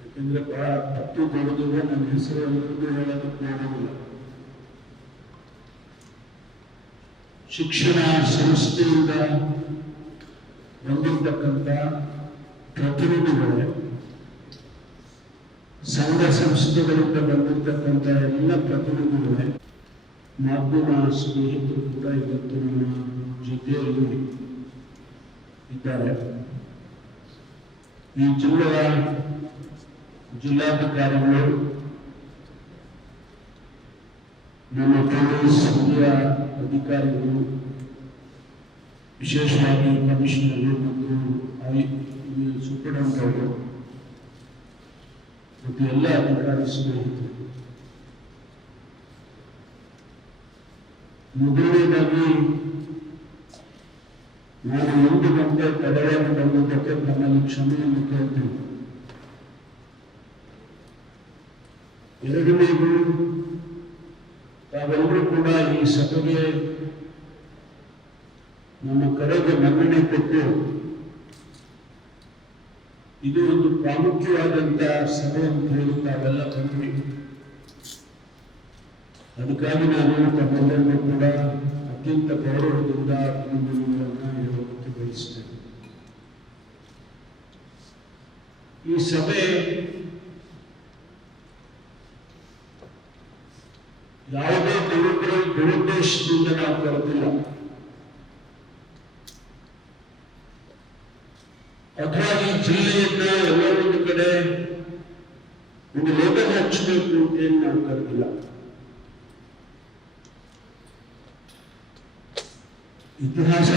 ಯಾಕೆಂದ್ರೆ ಬಹಳ ತಪ್ಪು ದೊಡ್ಡದಿದೆ, ನನ್ನ ಹೆಸರು ಎಲ್ಲರಿಗೂ ಹೇಳೋದಕ್ಕೆ ಆಗೋದಿಲ್ಲ. ಶಿಕ್ಷಣ ಸಂಸ್ಥೆಯಿಂದ ಬಂದಿರ್ತಕ್ಕಂಥ ಪ್ರತಿನಿಧಿಗಳೇ, ಸಂಘ ಸಂಸ್ಥೆಗಳಿಂದ ಬಂದಿರತಕ್ಕಂಥ ಎಲ್ಲ ಪ್ರತಿನಿಧಿಗಳೇ, ಮಾಧ್ಯಮ ಸ್ನೇಹಿತರು ಕೂಡ ಇವತ್ತು ನಮ್ಮ ಜೊತೆಯಲ್ಲಿ ಇದ್ದಾರೆ. ಈ ಜಿಲ್ಲೆಯ ಜಿಲ್ಲಾಧಿಕಾರಿಗಳು, ನಮ್ಮ ಪೊಲೀಸ್ ಹಿರಿಯ ಅಧಿಕಾರಿಗಳು, ವಿಶೇಷವಾಗಿ ಕಮಿಷನರು ಮತ್ತು ಸೂಪರಿಂಟೆಂಡೆಂಟ್ ಅವರು ಮತ್ತು ಎಲ್ಲ ಅಧಿಕಾರಿ ಸ್ನೇಹಿತರು, ಮೊದಲನೇದಾಗಿ ನಾನು 1 ಗಂಟೆ ತಡವಾಗಿ ಬಂದದ್ದಕ್ಕೆ ನಮ್ಮಲ್ಲಿ ಕ್ಷಮೆಯನ್ನು ಕೇಳ್ತೇನೆ. ಎರಡನೇದು, ತಾವೆಲ್ಲರೂ ಕೂಡ ಈ ಸಭೆಗೆ ನಮ್ಮ ಕರೆಗೆ ಮನ್ನಣೆ ಕೊಟ್ಟು ಇದು ಒಂದು ಪ್ರಾಮುಖ್ಯವಾದಂಥ ಸಭೆ ಅಂತ ಹೇಳಿ ತಾವೆಲ್ಲ ಬಂದ್ವಿ. ಅದಕ್ಕಾಗಿ ನಾನು ತಮ್ಮೆಲ್ಲರಿಗೂ ಕೂಡ ಅತ್ಯಂತ ಗೌರವದಿಂದ ಅಭಿನಂದನೆಗಳನ್ನು ಹೇಳೋದಕ್ಕೆ ಬಯಸ್ತೇನೆ. ಈ ಸಭೆ ಯಾವುದೇ ದುರುದ್ದೇಶದಿಂದ ನಾವು ಕರೆದಿಲ್ಲ, ಅಥವಾ ಈ ಜಿಲ್ಲೆಯನ್ನ ಎಲ್ಲ ಒಂದು ಕಡೆ ಒಂದು ಲೇಬಲ್ ಹಚ್ಚಬೇಕು ಅಂತ ನಾವು ಕರೆದಿಲ್ಲ. ಇತಿಹಾಸ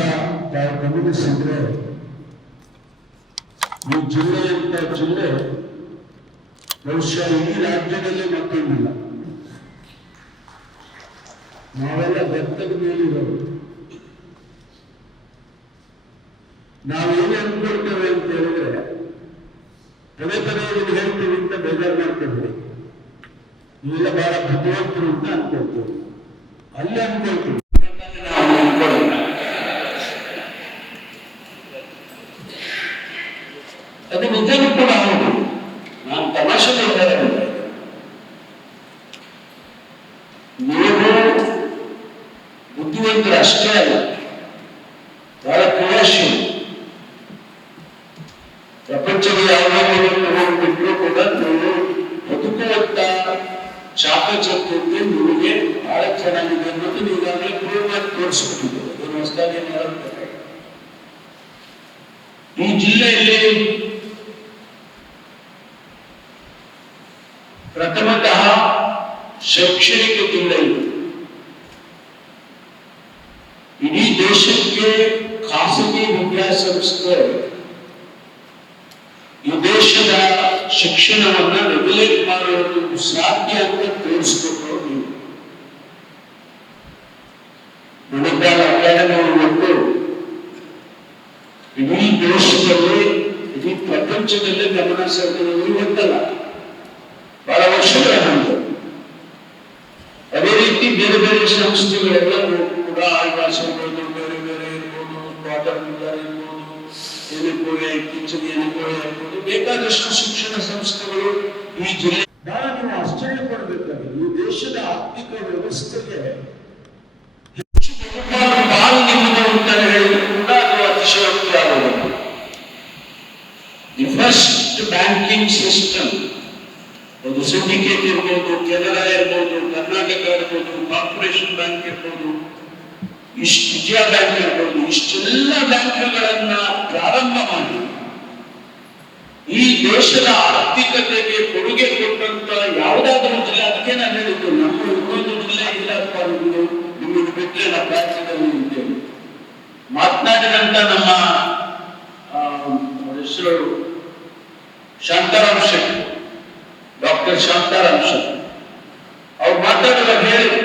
ತಾವು ಗಮನಿಸಿದ್ರೆ ಈ ಜಿಲ್ಲೆಯಂತ ಜಿಲ್ಲೆ ಬಹುಶಃ ಇಡೀ ರಾಜ್ಯದಲ್ಲೇ ಮತ್ತೊಂದಿಲ್ಲ. ನಾವೆಲ್ಲ ಬೆತ್ತದ ಮೇಲಿರೋರು. ನಾವೇನು ಅನ್ಕೊಳ್ತೇವೆ ಅಂತ ಹೇಳಿದ್ರೆ ಪದೇ ಪದೇ ಇದನ್ನು ಹೇಳ್ತೀವಿ ಅಂತ ಬೇಜಾರು ಮಾಡ್ಕೊಳ್ತೀವಿ. ಇವೆಲ್ಲ ಬಹಳ ಬುದ್ಧಿವಂತರು ಅಂತ ಅನ್ಕೊಳ್ತೀವಿ, ಅಲ್ಲೇ ಅನ್ಕೊಳ್ತೀವಿ. ಅದು ನಿಜವೂ ಕೂಡ ಹೌದು. ನಾನು ತಮಾಷೆ ಹೇಳೋದಿಲ್ಲ. ನೀವು ಬುದ್ಧಿವಂತರು ಅಷ್ಟೇ ಅಲ್ಲ, ಬಹಳ ಕ್ರಿಯಾಶೀಲ. ಪ್ರಪಂಚದ ಯಾವುದೇ ಹೋಗ್ಬಿಟ್ರು ಕೂಡ ನೀವು ಬದುಕುವಂತ ಚಾಕಚಕ್ಯತೆ ನಿಮಗೆ ಬಹಳ ಚೆನ್ನಾಗಿದೆ ಅನ್ನೋದು ನೀವಾಗಲೇ ಪ್ರೂವ್ ಮಾಡಿ ತೋರಿಸ್ಬಿಟ್ಟಿದ್ದೀವಿ. ಏನು ಹೊಸದಾಗಿ ಹೇಳಬೇಕು. ಈ ಜಿಲ್ಲೆಯಲ್ಲಿ ಪ್ರಥಮತಃ ಶೈಕ್ಷಣಿಕ ಜಿಲ್ಲೆ ಇದು. ಇಡೀ ದೇಶಕ್ಕೆ ಖಾಸಗಿ ವಿದ್ಯಾಸಂಸ್ಥೆ ಈ ದೇಶದ ಶಿಕ್ಷಣವನ್ನ ರೆಗ್ಯುಲೇಟ್ ಮಾಡುವುದು ಸಾಧ್ಯ ಅಂತ ತೋರಿಸ್ಕೊಟ್ರು ನೀವು. ಮಣಿಪಾಲ್ ಅಕಾಡೆಮಿ ಮತ್ತು ಇಡೀ ದೇಶದಲ್ಲಿ ಇಡೀ ಪ್ರಪಂಚದಲ್ಲೇ ಗಮನ ಸೆಳೆದಿರುವುದು ಇವತ್ತಲ್ಲ, ಬಹಳ ವರ್ಷಗಳ ನಂತರ. ಅದೇ ರೀತಿ ಬೇರೆ ಬೇರೆ ಸಂಸ್ಥೆಗಳೆಲ್ಲ ಕೂಡ ಆಳ್ವಾಸ ಇರ್ಬೋದು, ಬೇರೆ ಬೇರೆ ಇರ್ಬೋದು, ವಾಟರ್ ಮಿಲ್ಲರ್ ಇರ್ಬೋದು, ಎಲೆಕೋಯ ಇತ್ತೀಚೆಗೆ ಎಲೆಕೋಯ ಇರ್ಬೋದು, ಬೇಕಾದಷ್ಟು ಶಿಕ್ಷಣ ಸಂಸ್ಥೆಗಳು ಈ ಜಿಲ್ಲೆ. ಬಹಳ ನೀವು ಆಶ್ಚರ್ಯ ಪಡಬೇಕಾಗಿದೆ. ಈ ದೇಶದ ಆರ್ಥಿಕ ವ್ಯವಸ್ಥೆಗೆ ಹೆಚ್ಚು ಪಾಲು ನಿಮ್ಮದು ಅಂತ ಹೇಳಿದ್ರು ಕೂಡ ಅದು ಅತಿಶಯೋಕ್ತಿ ಆಗೋದು. ದಿ ಫಸ್ಟ್ ಬ್ಯಾಂಕಿಂಗ್ ಸಿಸ್ಟಮ್, ಅದು ಸಿಂಡಿಕೇಟ್ ಇರ್ಬೋದು, ಕೆನರಾ ಇರ್ಬೋದು, ಕರ್ನಾಟಕ ಇರ್ಬೋದು, ಕಾರ್ಪೊರೇಷನ್ ಬ್ಯಾಂಕ್ ಇರ್ಬೋದು, ವಿಜಯ ಬ್ಯಾಂಕ್ ಇರ್ಬೋದು, ಇಷ್ಟೆಲ್ಲ ಬ್ಯಾಂಕ್ಗಳನ್ನ ಪ್ರಾರಂಭ ಮಾಡಿ ಈ ದೇಶದ ಆರ್ಥಿಕತೆಗೆ ಕೊಡುಗೆ ಕೊಟ್ಟಂತ ಯಾವುದಾದ್ರೂ ಜಿಲ್ಲೆ, ಅದಕ್ಕೆ ನಾನು ಹೇಳಿದ್ದು ನಮ್ಮ ಇನ್ನೊಂದು ಜಿಲ್ಲೆ ಇಲ್ಲಪ್ಪ, ನಿಮಗೆ ಬಿಟ್ಟರೆ ನಮ್ಮ ರಾಜ್ಯದಲ್ಲಿ ಇದ್ದೇವೆ. ಮಾತನಾಡಿದಂತ ನಮ್ಮ ಹೆಸರು ಶಾಂತಾರಾಮ್ ಶೆಟ್ಟಿ, ಡಾಕ್ಟರ್ ಶಾಂತಾರಾಮ್ ಶೆಟ್ಟಿ, ಅವ್ರು ಮಾತಾಡುವಾಗ ಹೇಳಿ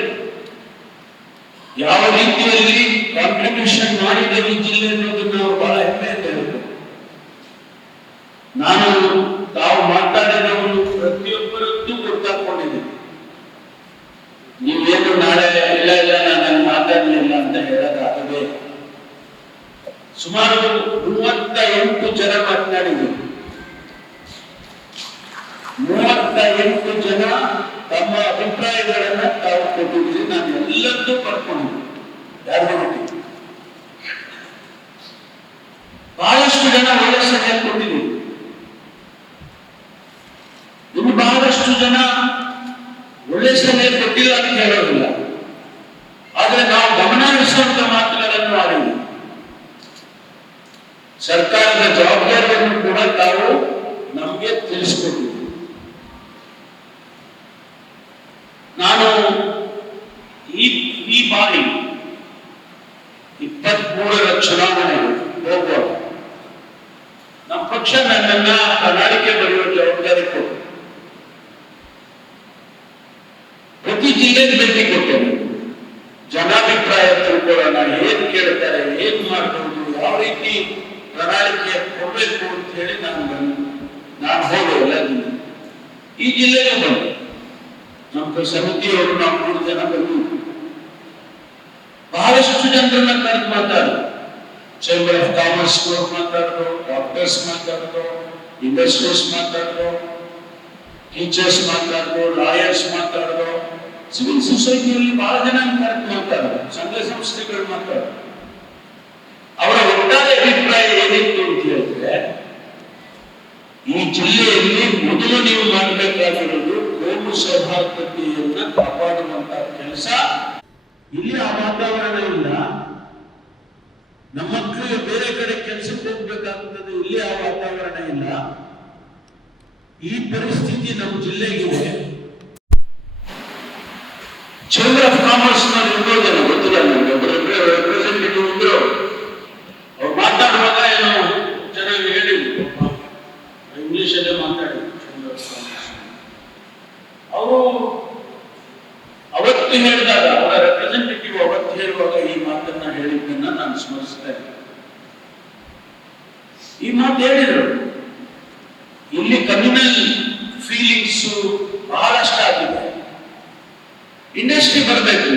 ಯಾವ ರೀತಿಯಲ್ಲಿ ಕಾಂಟ್ರಿಬ್ಯೂಷನ್ ಮಾಡಿದೆ ಈ ಜಿಲ್ಲೆ ಅನ್ನೋದನ್ನ ನಾವು ಬಹಳ ಹೆಮ್ಮೆಯಿಂದ ಹೇಳಿದ್ರು. ನಾನು ತಾವು ಮಾತಾಡಿದವರು ಪ್ರತಿಯೊಬ್ಬರದ್ದು ಗೊತ್ತಾಕೊಂಡಿದ್ದೀನಿ. ನೀವೇನು ನಾಳೆ ಇಲ್ಲ ಇಲ್ಲ ನಾನು ಮಾತಾಡಲಿಲ್ಲ ಅಂತ ಹೇಳೋದಾಗದೆ ಸುಮಾರು 38 ಜನ ಮಾತನಾಡಿದರು. 38 ಜನ ತಮ್ಮ ಅಭಿಪ್ರಾಯಗಳನ್ನ ತಾವು ಕೊಟ್ಟಿದ್ದೀರಿ. ನಾನು ಎಲ್ಲದೂ ಬರ್ಕೊಂಡಿದ್ದೆ, ಯಾರು ಮಟ್ಟಿಗೆ ಬಹಳಷ್ಟು ಜನ ಒಳ್ಳೆ ಸಲಹೆ ಕೊಟ್ಟಿದ್ದೀರಿ. ಇನ್ನು ಬಹಳಷ್ಟು ಜನ ಒಳ್ಳೆ ಸಲಹೆ ಕೊಟ್ಟಿಲ್ಲ ಅಂತ ಹೇಳೋದಿಲ್ಲ, ಆದ್ರೆ ನಾವು ಗಮನ ಹರಿಸುವಂತ ಮಾತುಗಳನ್ನು ಮಾಡಿದ್ವಿ. ಸರ್ಕಾರದ ಜವಾಬ್ದಾರಿಯನ್ನು ಕೂಡ ತಾವು ನಮಗೆ ತಿಳಿಸಿಕೊಟ್ಟಿದ್ದೀವಿ. ನಾನು ಈ ಬಾರಿ 23ರ ಚುನಾವಣೆಗೆ ಹೋಗುವಾಗ ನಮ್ಮ ಪಕ್ಷ ನನ್ನನ್ನ ಪ್ರಣಾಳಿಕೆ ಬರೆಯುವ ಜವಾಬ್ದಾರಿ ಕೊಟ್ಟು ಪ್ರತಿ ಜಿಲ್ಲೆಗೆ ಭೇಟಿ ಕೊಟ್ಟೇನೆ. ಜನಾಭಿಪ್ರಾಯ ತಿಳ್ಕೊಳ್ಳೋಣ, ಏನ್ ಕೇಳ್ತಾರೆ, ಏನ್ ಮಾಡಬಹುದು, ಯಾವ ರೀತಿ ಪ್ರಣಾಳಿಕೆ ಕೊಡಬೇಕು ಅಂತ ಹೇಳಿ ನಾನು ಹೋಗೋಲ್ಲ. ಈ ಜಿಲ್ಲೆಗೆ ಬಂದೆ. ನಮ್ಮ ಸಮಿತಿಯವರು ನಾವು 3 ಜನ ಬಂದು ಬಹಳಷ್ಟು ಜನರನ್ನ ಕರೆದು ಮಾತಾಡಿದ್ರು. ಚೇಂಬರ್ ಆಫ್ ಕಾಮರ್ಸ್ ಮಾತಾಡಿದ್ರು, ಡಾಕ್ಟರ್ಸ್ ಮಾತಾಡಿದ್ರು, ಇಂಡಸ್ಟ್ರೀಸ್ ಮಾತಾಡಿದ್ರು, ಟೀಚರ್ಸ್ ಮಾತಾಡಿದ್ರು, ಲಾಯರ್ಸ್ ಮಾತಾಡಿದ್ರು, ಸಿವಿಲ್ ಸೊಸೈಟಿಯಲ್ಲಿ ಬಹಳ ಜನ ಕರೆದು ಮಾತಾಡಿದ್ರು, ಸಂಘ ಸಂಸ್ಥೆಗಳು ಮಾತಾಡಿದ್ರು. ಅವರ ಒಟ್ಟಾರೆ ಅಭಿಪ್ರಾಯ ಏನಿತ್ತು ಅಂತ ಹೇಳಿದ್ರೆ, ಈ ಜಿಲ್ಲೆಯಲ್ಲಿ ಮೊದಲು ನೀವು ಮಾಡಬೇಕಾಗಿರೋದು ಕೋಮು ಸೌಹಾರ್ದತೆಯನ್ನ ಕಾಪಾಡುವಂತಹ ಕೆಲಸ. ಇಲ್ಲಿ ಆ ವಾತಾವರಣ ಇಲ್ಲ. ನಮ್ಮ ಮಕ್ಕಳಿಗೆ ಬೇರೆ ಕಡೆ ಕೆಲಸಕ್ಕೆ ಹೋಗ್ಬೇಕಾಗ್ತದೆ, ಇಲ್ಲಿ ಆ ವಾತಾವರಣ ಇಲ್ಲ. ಈ ಪರಿಸ್ಥಿತಿ ನಮ್ಮ ಜಿಲ್ಲೆಗಿದೆ. ಚೇಂಬರ್ ಆಫ್ ಕಾಮರ್ಸ್ ನಲ್ಲಿ ಇರೋದಲ್ಲ ಗೊತ್ತಿಲ್ಲ ನನಗೆ, ರೆಪ್ರೆಸೆಂಟೇಟಿವ್ ಇದ್ರು. ಅವ್ರು ಮಾತಾಡುವಾಗ ಏನೋ ಚೆನ್ನಾಗಿ ಹೇಳಿದ್ರು, ಇಂಗ್ಲಿಷಲ್ಲೇ ಮಾತಾಡಿದ್ರು. ಅವರು ಅವತ್ತು ಹೇಳಿದಾಗ, ಅವರ ರೆಪ್ರೆಸೆಂಟೇಟಿವ್ ಅವತ್ತು ಹೇಳುವಾಗ ಈ ಮಾತನ್ನ ಹೇಳಿದ್ದನ್ನ ನಾನು ಸ್ಮರಿಸ್ತಾ ಇದ್ದೆ. ಈ ಮಾತು ಹೇಳಿದ್ರು, ಇಲ್ಲಿ ಕಮ್ಯುನಲ್ ಫೀಲಿಂಗ್ಸ್ ಬಹಳಷ್ಟು ಆಗಿದೆ. ಇಂಡಸ್ಟ್ರಿ ಬರಬೇಕು,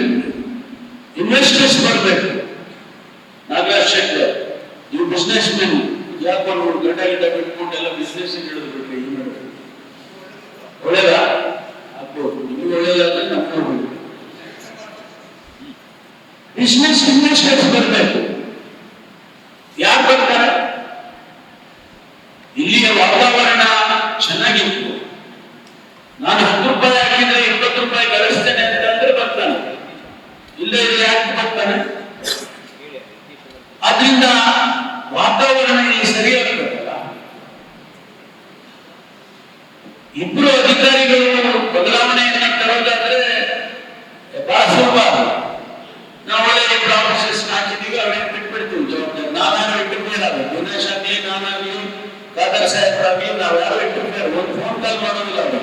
ಇನ್ವೆಸ್ಟರ್ಸ್ ಬರಬೇಕು. ನಾಗರಾಜ್ ಶೆಟ್ಟರ್, ನೀವು ಬಿಸ್ನೆಸ್ ಮೆನ್, ಯಾಕೊಂಡು ಗಡ್ಡ ಬಿಟ್ಕೊಂಡು ಎಲ್ಲ ಬಿಸ್ನೆಸ್ ಹಿಡಿದ್ಬಿಟ್ರೆ ಈ ಮಾಡಬೇಕು. ಒಳ್ಳೇದಾ? ಆಗ್ಬೋದು. ನಿಮ್ಗೆ ಒಳ್ಳೇದಾದ್ರೆ ನಮ್ಗೆ ಬಿಸ್ನೆಸ್ ಇನ್ವೆಸ್ಟರ್ಸ್ ಬರಬೇಕು. ಯಾರು ಬರ್ತಾರೆ? ಇಲ್ಲಿಯ ವಾತಾವರಣ ಚೆನ್ನಾಗಿತ್ತು. ನಾನು 10 ರೂಪಾಯಿ ಹಾಕಿದ್ರೆ 20 ರೂಪಾಯಿ ಗಳಿಸ್ತೇನೆ ಅಂತಂದ್ರೆ ಬರ್ತಾನೆ. ಇಲ್ಲೇ ಇಲ್ಲಿ ಯಾಕೆ ಬರ್ತಾನೆ? ಆದ್ರಿಂದ ವಾತಾವರಣ ಇಲ್ಲಿ ಸರಿಯಾಗಬೇಕಲ್ಲ. ಇಬ್ರು ಅಧಿಕಾರಿಗಳು ಬದಲಾವಣೆಯನ್ನ ತರೋದಾದ್ರೆ ಬಹಳ ಸುಲಭ. ನಾವು ಒಳ್ಳೆ ಪ್ರಾಮಿಸಸ್ ಹಾಕಿದೀವಿ, ಅವ್ರಿಗೆ ಬಿಟ್ಬಿಡ್ತೀವಿ ಜವಾಬ್ದಾರಿ. ನಾವ್ಯಾರು ಇಂಟರ್ಫಿಯರ್ ಆಗಬೇಕು, ದಿನೇಶ್ ಆಗಲಿ, ನಾನಾಗಲಿ, ಖಾದರ್ ಸಾಹೇಬರಾಗಲಿ, ನಾವು ಯಾರು ಇಂಟರ್ಫಿಯರ್, ಒಂದು ಫೋನ್ ಕಾಲ್ ಮಾಡೋದಿಲ್ಲ ಅವರು.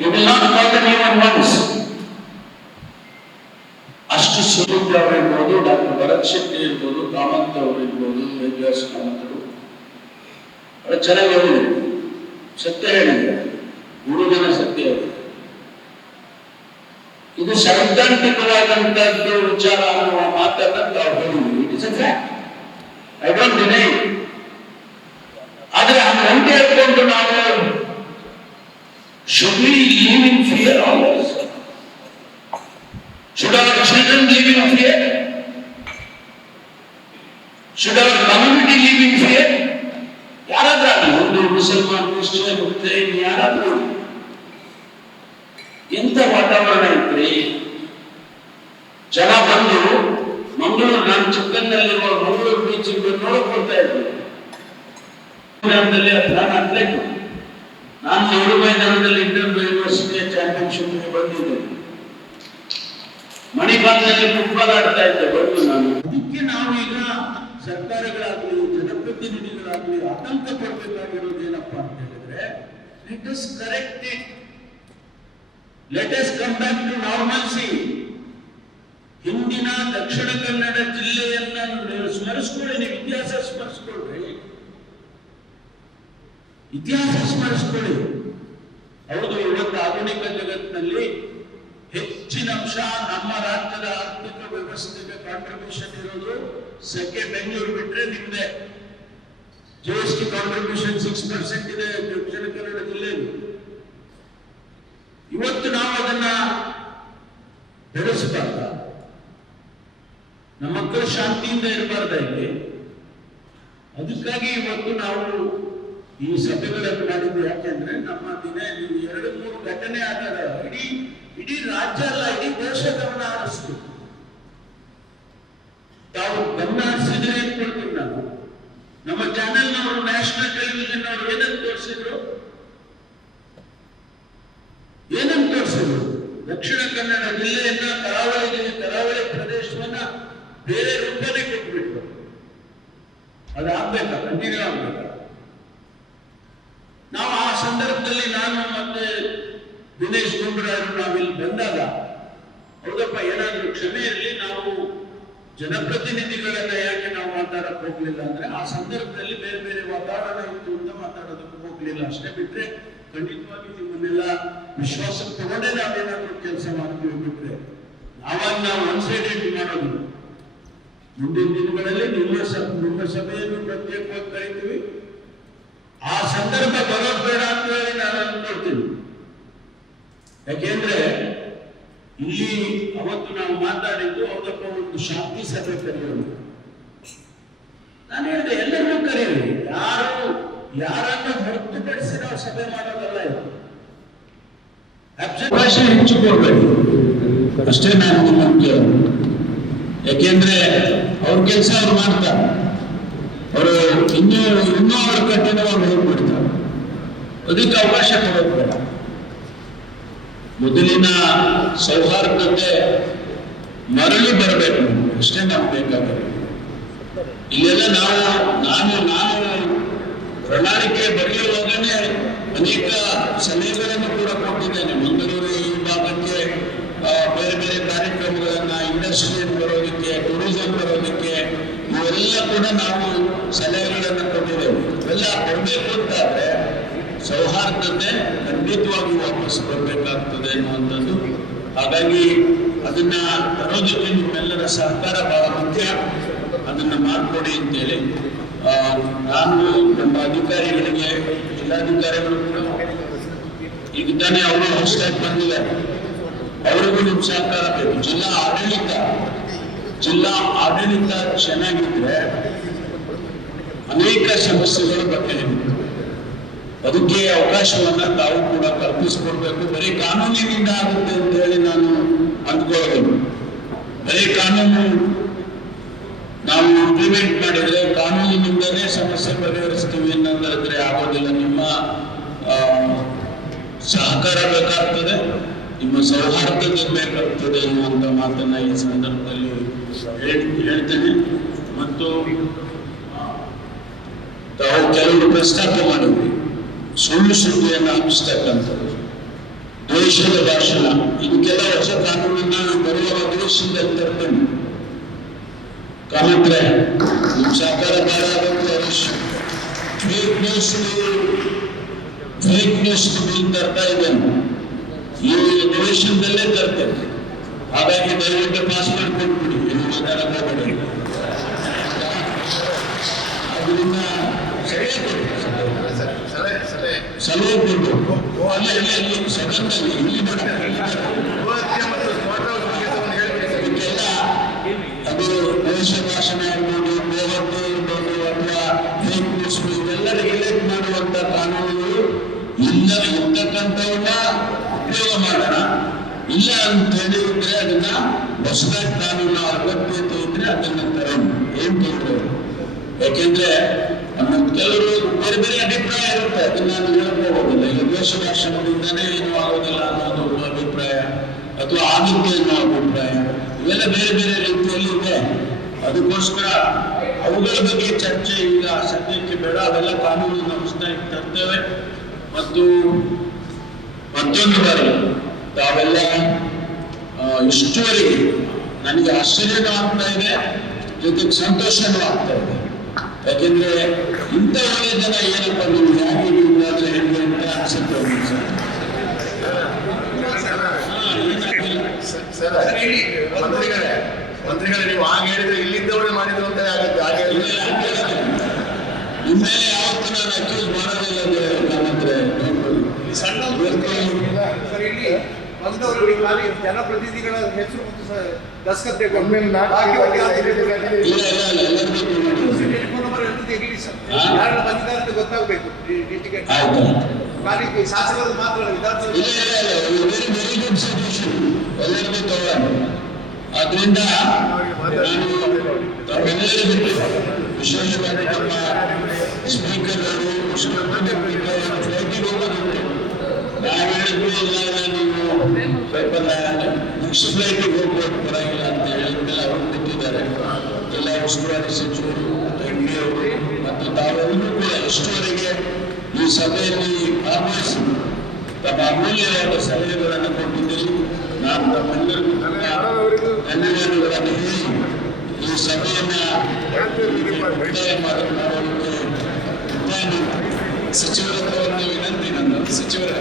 You will not call them even once. ಅಷ್ಟು ಸುಲಭ ಇರ್ಬೋದು. ಡಾಕ್ಟರ್ ಭರತ್ ಶೆಟ್ಟಿ ಇರ್ಬೋದು, ಕಾಮತ್ ಅವರು ಇರ್ಬೋದು, ವೇದ್ಯಾಸ್ ಕಾಮತರು ಅವರು ಚೆನ್ನಾಗಿ ಹೇಳಿದ್ರು, ಸತ್ಯ ಹೇಳಿದ್ರು, ಹುಡುಗನ ಸತ್ಯ ಹೇಳಿದ್ರು. ಇದು ಸೈದ್ಧಾಂತಿಕವಾದಂತದ್ದು ವಿಚಾರ ಅನ್ನುವ ಮಾತನ್ನ ತಾವು ಹೇಳಿದ್ವಿ. It is A fact, I don't deny. ಆದ್ರೆ ಹಂಗೆ ಹೇಳ್ಕೊಂಡು ನಾವು should we live in fear always? Should our children live in fear? Should our community live in fear? ಯಾರಾದ್ರೂ ಹಿಂದೂ, ಮುಸಲ್ಮಾನ್, ಕ್ರಿಶ್ಚಿಯನ್, ಮುಸ್ಲಿಂ, ಯಾರಾದ್ರೂ ಎಂತ ವಾತಾವರಣ ಇದ್ರಿ? ಜನ ಬಂದು ಮಂಗಳೂರು, ನಾನು ಚಿಕ್ಕನ್ನಲ್ಲಿರುವ ಮಂಗಳೂರು ಬೀಚ್ ನೋಡಕ್ ಬರ್ತಾ ಇದ್ರು. ನಾನು ಅಥ್ಲೆಟ್, ನಾನು 7 ಮೈದಾನದಲ್ಲಿ ಇಂಟರ್ ಯೂನಿವರ್ಸಿಟಿಯ ಚಾಂಪಿಯನ್ಶಿಪ್ ಬಂದಿದ್ದೆ. ಮಣಿಪಾಲದಲ್ಲಿ ಫುಟ್ಬಾಲ್ ಆಡ್ತಾ ಇದ್ದೆ ಬಂದು ನಾನು. ಅದಕ್ಕೆ ನಾವು ಈಗ ಸರ್ಕಾರಗಳಾಗ್ಲಿ, ಜನಪ್ರತಿನಿಧಿಗಳಾಗ್ಲಿ ಆತಂಕ ಪಡಬೇಕಾಗಿರೋದು ಏನಪ್ಪಾ ಅಂತ ಹೇಳಿದ್ರೆ, let us correct it, let us come back to normalcy. ಹಿಂದಿನ ದಕ್ಷಿಣ ಕನ್ನಡ ಜಿಲ್ಲೆಯನ್ನ ಸ್ಮರಿಸ್ಕೊಳ್ಳಿ, ನೀವು ಇತಿಹಾಸ ಸ್ಮರಿಸ್ಕೊಳ್ರಿ, ಇತಿಹಾಸ ಸ್ಮರಿಸ್ಕೊಳ್ಳಿ. ಹೌದು, ಇವತ್ತು ಆಧುನಿಕ ಜಗತ್ತಿನಲ್ಲಿ ಹೆಚ್ಚಿನ ಅಂಶ ನಮ್ಮ ರಾಜ್ಯದ ಆರ್ಥಿಕ ವ್ಯವಸ್ಥೆಗೆ ಕಾಂಟ್ರಿಬ್ಯೂಷನ್ ಇರೋದು ಸೆಕೆ ಬೆಂಗಳೂರು ಬಿಟ್ರೆ ನಿಮ್ದೆ. GST ಕಾಂಟ್ರಿಬ್ಯೂಷನ್ 6% ಇದೆ ದಕ್ಷಿಣ ಕನ್ನಡ ಜಿಲ್ಲೆಯಲ್ಲಿ. ಇವತ್ತು ನಾವು ಅದನ್ನ ಬೆಳೆಸಬಾರ್ದ? ನಮ್ಮ ಮಕ್ಕಳು ಶಾಂತಿಯಿಂದ ಇರಬಾರ್ದ ಇಲ್ಲಿ? ಅದಕ್ಕಾಗಿ ಇವತ್ತು ನಾವು ಈ ಸಭೆಗಳನ್ನು ಮಾಡಿದ್ದು. ಯಾಕೆಂದ್ರೆ ನಮ್ಮ ದಿನ 2-3 ಘಟನೆ ಆದಾಗ ಇಡೀ ರಾಜ್ಯ ಅಲ್ಲ, ಇಡೀ ದೇಶ ಗಮನ ಹರಿಸ್ತು. ತಾವು ಗಮನ ಹರಿಸಿದ್ರೆ ಏನ್ ಕೊಡ್ತೀನಿ ನಾನು. ನಮ್ಮ ಚಾನೆಲ್ನವರು, ನ್ಯಾಷನಲ್ ಟೆಲಿವಿಷನ್ ಅವರು ಏನಂತ ತೋರಿಸಿದ್ರು? ದಕ್ಷಿಣ ಕನ್ನಡ ಜಿಲ್ಲೆಯನ್ನ, ಕರಾವಳಿ ಪ್ರದೇಶವನ್ನ ಬೇರೆ ರೂಪನೇ ಕೊಟ್ಬಿಟ್ರು. ಅದಾಗ್ಬೇಕಾ, ಕಂಟಿನ್ಯೂ ಆಗ್ಬೇಕಾ? ನಾವು ಆ ಸಂದರ್ಭದಲ್ಲಿ ನಾನು ಮತ್ತೆ ದಿನೇಶ್ ಗುಂಡೂರಾಯರು ನಾವಿಲ್ಲಿ ಬಂದಾಗ, ಹೌದಪ್ಪ ಏನಾದ್ರೂ ಕ್ಷಮೆ ಇರಲಿ, ನಾವು ಜನಪ್ರತಿನಿಧಿಗಳನ್ನ ಯಾಕೆ ನಾವು ಮಾತಾಡಕ್ ಹೋಗ್ಲಿಲ್ಲ ಅಂದ್ರೆ ಆ ಸಂದರ್ಭದಲ್ಲಿ ಬೇರೆ ಬೇರೆ ವಾತಾವರಣ ಇತ್ತು ಅಂತ ಮಾತಾಡೋದಕ್ಕೆ ಹೋಗ್ಲಿಲ್ಲ. ಅಷ್ಟೇ ಬಿಟ್ರೆ ಖಂಡಿತವಾಗಿ ನಿಮ್ಮನ್ನೆಲ್ಲ ವಿಶ್ವಾಸಕ್ಕೆ ತಗೊಂಡೇ ನಾವೇನಾದ್ರೂ ಕೆಲಸ ಮಾಡ್ತೀವಿ. ಬಿಟ್ರೆ ನಾವು ಒನ್ ಸೈಡೆಡ್ ಮಾಡೋದಿಲ್ಲ. ಮುಂದಿನ ದಿನಗಳಲ್ಲಿ ನಿಮ್ಮ ಸಭೆಯನ್ನು ಪ್ರತ್ಯೇಕವಾಗಿ ಕರೀತೀವಿ. ಆ ಸಂದರ್ಭ ಬರೋದು ಬೇಡ ಅಂತ ಹೇಳಿ ನಾನು ಅನ್ಕೊಳ್ತೀನಿ. ಯಾಕೆಂದ್ರೆ ಇಲ್ಲಿ ಅವತ್ತು ನಾವು ಮಾತಾಡಿದ್ದು ಹೌದಪ್ಪ ಒಂದು ಶಾಂತಿ ಸಭೆ ಕರೆಯೋದು. ನಾನು ಹೇಳಿದೆ ಎಲ್ಲರೂ ಕರೆಯಿರಿ, ಯಾರನ್ನು ಹೊರತುಪಡಿಸಿ ನಾವು ಸಭೆ ಮಾಡೋದಲ್ಲ ಇದು. ಭಾಷೆ ಹೆಚ್ಚು ಕೊಡ್ಬೇಡಿ ಅಷ್ಟೇ ನಾನು ನಿಮ್ಮನ್ನು ಕೇಳೋದು. ಯಾಕೆಂದ್ರೆ ಅವ್ರ ಕೆಲಸ ಅವ್ರು ಮಾಡ್ತಾರೆ, ಅವರು ಇನ್ನೂ ಅವ್ರ ಕಟ್ಟಿನ ಅವ್ರು ಹೋಗ್ಬಿಡ್ತಾರೆ. ಅದಕ್ಕೆ ಅವಕಾಶ ಕೊಡೋದು ಬೇಡ. ಮೊದಲಿನ ಸೌಹಾರ್ದತೆ ಮರಳಿ ಬರಬೇಕು ಅಷ್ಟೇ ನಾವು ಬೇಕಾಗುತ್ತೆ. ಇಲ್ಲೆಲ್ಲ ನಾನು ಪ್ರಣಾಳಿಕೆ ಬರೆಯುವಾಗನೇ ಅನೇಕ ಸಲಹೆಗಳನ್ನು ಕೂಡ ಕೊಟ್ಟಿದ್ದೇನೆ. ಮಂಗಳೂರು ಈ ಭಾಗಕ್ಕೆ ಬೇರೆ ಬೇರೆ ಕಾರ್ಯಕ್ರಮಗಳನ್ನ, ಇಂಡಸ್ಟ್ರಿಯಲ್ ಬರೋದಕ್ಕೆ, ಟೂರಿಸಂ ಬರೋದಕ್ಕೆ, ಇವೆಲ್ಲ ಕೂಡ ನಾವು ಸಲಹೆಗಳನ್ನು ಕೊಟ್ಟಿದ್ದೇವೆ. ಇವೆಲ್ಲ ಕೊಡಬೇಕು ಅಂತಾದ್ರೆ ಸೌಹಾರ್ದತೆ ಖಂಡಿತವಾಗಿ ವಾಪಸ್ ಬರಬೇಕಾಗ್ತದೆ ಅನ್ನುವಂಥದ್ದು. ಹಾಗಾಗಿ ಅದನ್ನ ತರೋದಕ್ಕೆ ನಿಮ್ಮೆಲ್ಲರ ಸಹಕಾರ ಬಹಳ ಮುಖ್ಯ. ಅದನ್ನ ಮಾಡಿಕೊಡಿ ಅಂತೇಳಿ ನಾನು ನಮ್ಮ ಅಧಿಕಾರಿಗಳಿಗೆ, ಜಿಲ್ಲಾಧಿಕಾರಿಗಳು ಕೂಡ ಈಗ ತಾನೇ ಅವರು ಹೊಸದಾಗಿ ಬಂದಿದ್ದಾರೆ, ಅವರಿಗೂ ನಿಮ್ಮ ಸಹಕಾರ ಬೇಕು. ಜಿಲ್ಲಾ ಆಡಳಿತ ಚೆನ್ನಾಗಿದ್ರೆ ಅನೇಕ ಸಮಸ್ಯೆಗಳು ಬಗೆಹರಿಯುತ್ತವೆ. ಅದಕ್ಕೆ ಅವಕಾಶವನ್ನ ತಾವು ಕೂಡ ಕಲ್ಪಿಸಿಕೊಡ್ಬೇಕು. ಬರೀ ಕಾನೂನಿನಿಂದ ಆಗುತ್ತೆ ಅಂತ ಹೇಳಿ ನಾನು ಅಂದ್ಕೊಳ್ಳೋದು. ಬರೀ ಕಾನೂನು ನಾವು ಇಂಪ್ಲಿಮೆಂಟ್ ಮಾಡಿದ್ರೆ ಕಾನೂನಿನಿಂದಲೇ ಸಮಸ್ಯೆ ಬಗೆಹರಿಸ್ತೀವಿ ಅನ್ನೋದಾದ್ರೆ ಆಗೋದಿಲ್ಲ. ನಿಮ್ಮ ಸಹಕಾರ ಬೇಕಾಗ್ತದೆ, ನಿಮ್ಮ ಸೌಹಾರ್ದತೆ ಬೇಕಾಗ್ತದೆ ಅನ್ನುವಂಥ ಮಾತನ್ನ ಈ ಸಂದರ್ಭದಲ್ಲಿ ಹೇಳ್ತೇನೆ. ಮತ್ತು ತಾವು ಕೆಲವರು ಪ್ರಸ್ತಾಪ ಮಾಡಿದ್ವಿ, ಸುಳ್ಳು ಸುದ್ದಿಯನ್ನು ಹಬ್ಬಿಸ್ತಕ್ಕಂಥದ್ದು, ದ್ವೇಷದ ಭಾಷಣ, ಇದಕ್ಕೆಲ್ಲ ಹೊಸ ಕಾನೂನನ್ನ ಬರುವ ದ್ವೇಷದಲ್ಲಿ ತರ್ತೇನೆ. ಕಾಮತ್ರೆ ನಿಮ್ಮ ಸಹಕಾರ ಬೇಡ ಆಗುತ್ತೆ. ಫೇಕ್ ನ್ಯೂಸ್ ಬಿಲ್ ತರ್ತಾ ಇದ್ದೇನೆ, ಈ ದ್ವೇಷದಲ್ಲೇ ತರ್ತೇನೆ. ಹಾಗಾಗಿ ದಯವಿಟ್ಟು ಪಾಸ್ ಮಾಡಿಕೊಟ್ಬಿಡಿ, ಏನು ಮಾತಾಡಕ್ ಹೋಗಬೇಡಿ. ಅದರಿಂದ ಸಲಹೆ ಕೊಡ್ಬೇಕು. ಅಲ್ಲಿ ಸದನದಲ್ಲಿ ಇಲ್ಲಿ ಇದಕ್ಕೆಲ್ಲ ಅದು ದ್ವೇಷ ಭಾಷಣ ಇರ್ಬೋದು, ಗೋಹತ್ಯೆ ಇರ್ಬೋದು, ಅಥವಾ ಫೇಕ್ ನ್ಯೂಸ್, ಇವೆಲ್ಲ ರಿಲೇಟ್ ಮಾಡುವಂತ ಕಾನೂನುಗಳು ಇರ್ತಕ್ಕಂಥವನ್ನ ಉಪಯೋಗ ಮಾಡೋಣ. ಇಲ್ಲ ಅಂತ ಹೇಳಿದ್ರೆ ಅದನ್ನ ಹೊಸದಾಗಿ ಕಾನೂನು ಅಗತ್ಯತೆ ಇದ್ರೆ ಅದನ್ನ ತರೋಣ, ಏನ್ ತೊಂದರೆ. ಯಾಕೆಂದ್ರೆ ಕೆಲವರು ಬೇರೆ ಬೇರೆ ಅಭಿಪ್ರಾಯ ಇರುತ್ತೆ, ಅದನ್ನ ನಾನು ಹೇಳಕ್ ಹೋಗೋದಿಲ್ಲ. ಈಗ ದ್ವೇಷ ಭಾಷಣದಿಂದನೇ ಏನು ಆಗೋದಿಲ್ಲ ಅನ್ನೋದು ಒಬ್ಬ ಅಭಿಪ್ರಾಯ, ಅಥವಾ ಆಗುತ್ತೆ ಅನ್ನೋ ಅಭಿಪ್ರಾಯ, ಇವೆಲ್ಲ ಬೇರೆ ಬೇರೆ ರೀತಿಯಲ್ಲಿ ಇದೆ. ಅದಕ್ಕೋಸ್ಕರ ಅವುಗಳ ಬಗ್ಗೆ ಚರ್ಚೆ ಈಗ ಸದ್ಯಕ್ಕೆ ಬೇಡ. ಅವೆಲ್ಲ ಕಾನೂನಿನ ಹೊಸದಾಗಿ ತರ್ತೇವೆ. ಮತ್ತು ಮತ್ತೊಂದು ಬಾರಿ ತಾವೆಲ್ಲ ಇಷ್ಟುವರೆಗೆ ನನಗೆ ಆಶ್ಚರ್ಯನೂ ಆಗ್ತಾ ಇದೆ, ಜೊತೆಗೆ ಸಂತೋಷನೂ ಆಗ್ತಾ ಇದೆ. ಯಾಕೆಂದ್ರೆ ಇಂಥ ಒಳ್ಳೆ ಜನ ಏನಪ್ಪ ನೀವು ಹೇಗೆ ಇದಾದ್ರೆ ಹೆಂಗೆ ಅಂತ ಅನ್ಸುತ್ತೆ. ಮಂತ್ರಿಗಳೇ ನೀವು ಹಾಗೆ ಹೇಳಿದ್ರೆ ಇಲ್ಲಿದ್ದವರೇ ಮಾಡಿದ್ರು ಅಂತ ಆಗುತ್ತೆ. ಹಾಗೆ ನಿಮ್ಮೇಲೆ ಯಾವತ್ತೂ ನಾನು ಅಕ್ಯೂಸ್ ಮಾಡೋದಿಲ್ಲ ಅಂದ್ರೆ ಸಣ್ಣ ಜನಪ್ರತಿನಿಧಿಗಳ ಹೆಸರು ಮತ್ತು ದಸ್ಕತ್ ಟೆಲಿಫೋನ್ ನಂಬರ್ ತೆಗೀರಿ ಸರ್. ಯಾರು ಬಂದಿದ್ದಾರೆ ಅಂತ ಗೊತ್ತಾಗಬೇಕು. ಶಾಸಕರು ಮಾತ್ರ ವಿಧಾನಸಭೆ ಆದ್ರಿಂದ ವಿಶೇಷವಾಗಿ ನಮ್ಮ ಸ್ಪೀಕರ್ ಅವರು ಫ್ಲೈಟಿಗೆ ಹೋಗೋದುಂಟು. ನಾವು ಹೇಳಿದ್ವಿ ಇಲ್ಲ ನೀವು ಸ್ವಲ್ಪ ನೆಕ್ಸ್ಟ್ ಫ್ಲೈಟಿಗೆ ಹೋಗ್ಬೋದು ಪರವಾಗಿಲ್ಲ ಅಂತ ಹೇಳಿದ್ಮೇಲೆ ಅವರು ಬಿಟ್ಟಿದ್ದಾರೆ. ಉಸ್ತುವಾರಿ ಸಚಿವರು ತಂಗಿಯವರು ಮತ್ತು ತಾವೆಲ್ಲರೂ ಕೂಡ ಇಷ್ಟುವರೆಗೆ ಈ ಸಭೆಯಲ್ಲಿ ಭಾಗವಹಿಸಿ ತಮ್ಮ ಅಮೂಲ್ಯವಾದ ಸಲಹೆಗಳನ್ನು ಕೊಟ್ಟಿದ್ದೀರಿ. ನಾನು ತಮ್ಮೆಲ್ಲರಿಗೂ ಧನ್ಯವಾದಗಳನ್ನು ಹೇಳಿ ಈ ಸಭೆಯನ್ನು ಮುಕ್ತಾಯ ಮಾಡುವುದಕ್ಕೆ ಸಚಿವರ ವಿನಂತಿ ನನ್ನ ಸಚಿವರ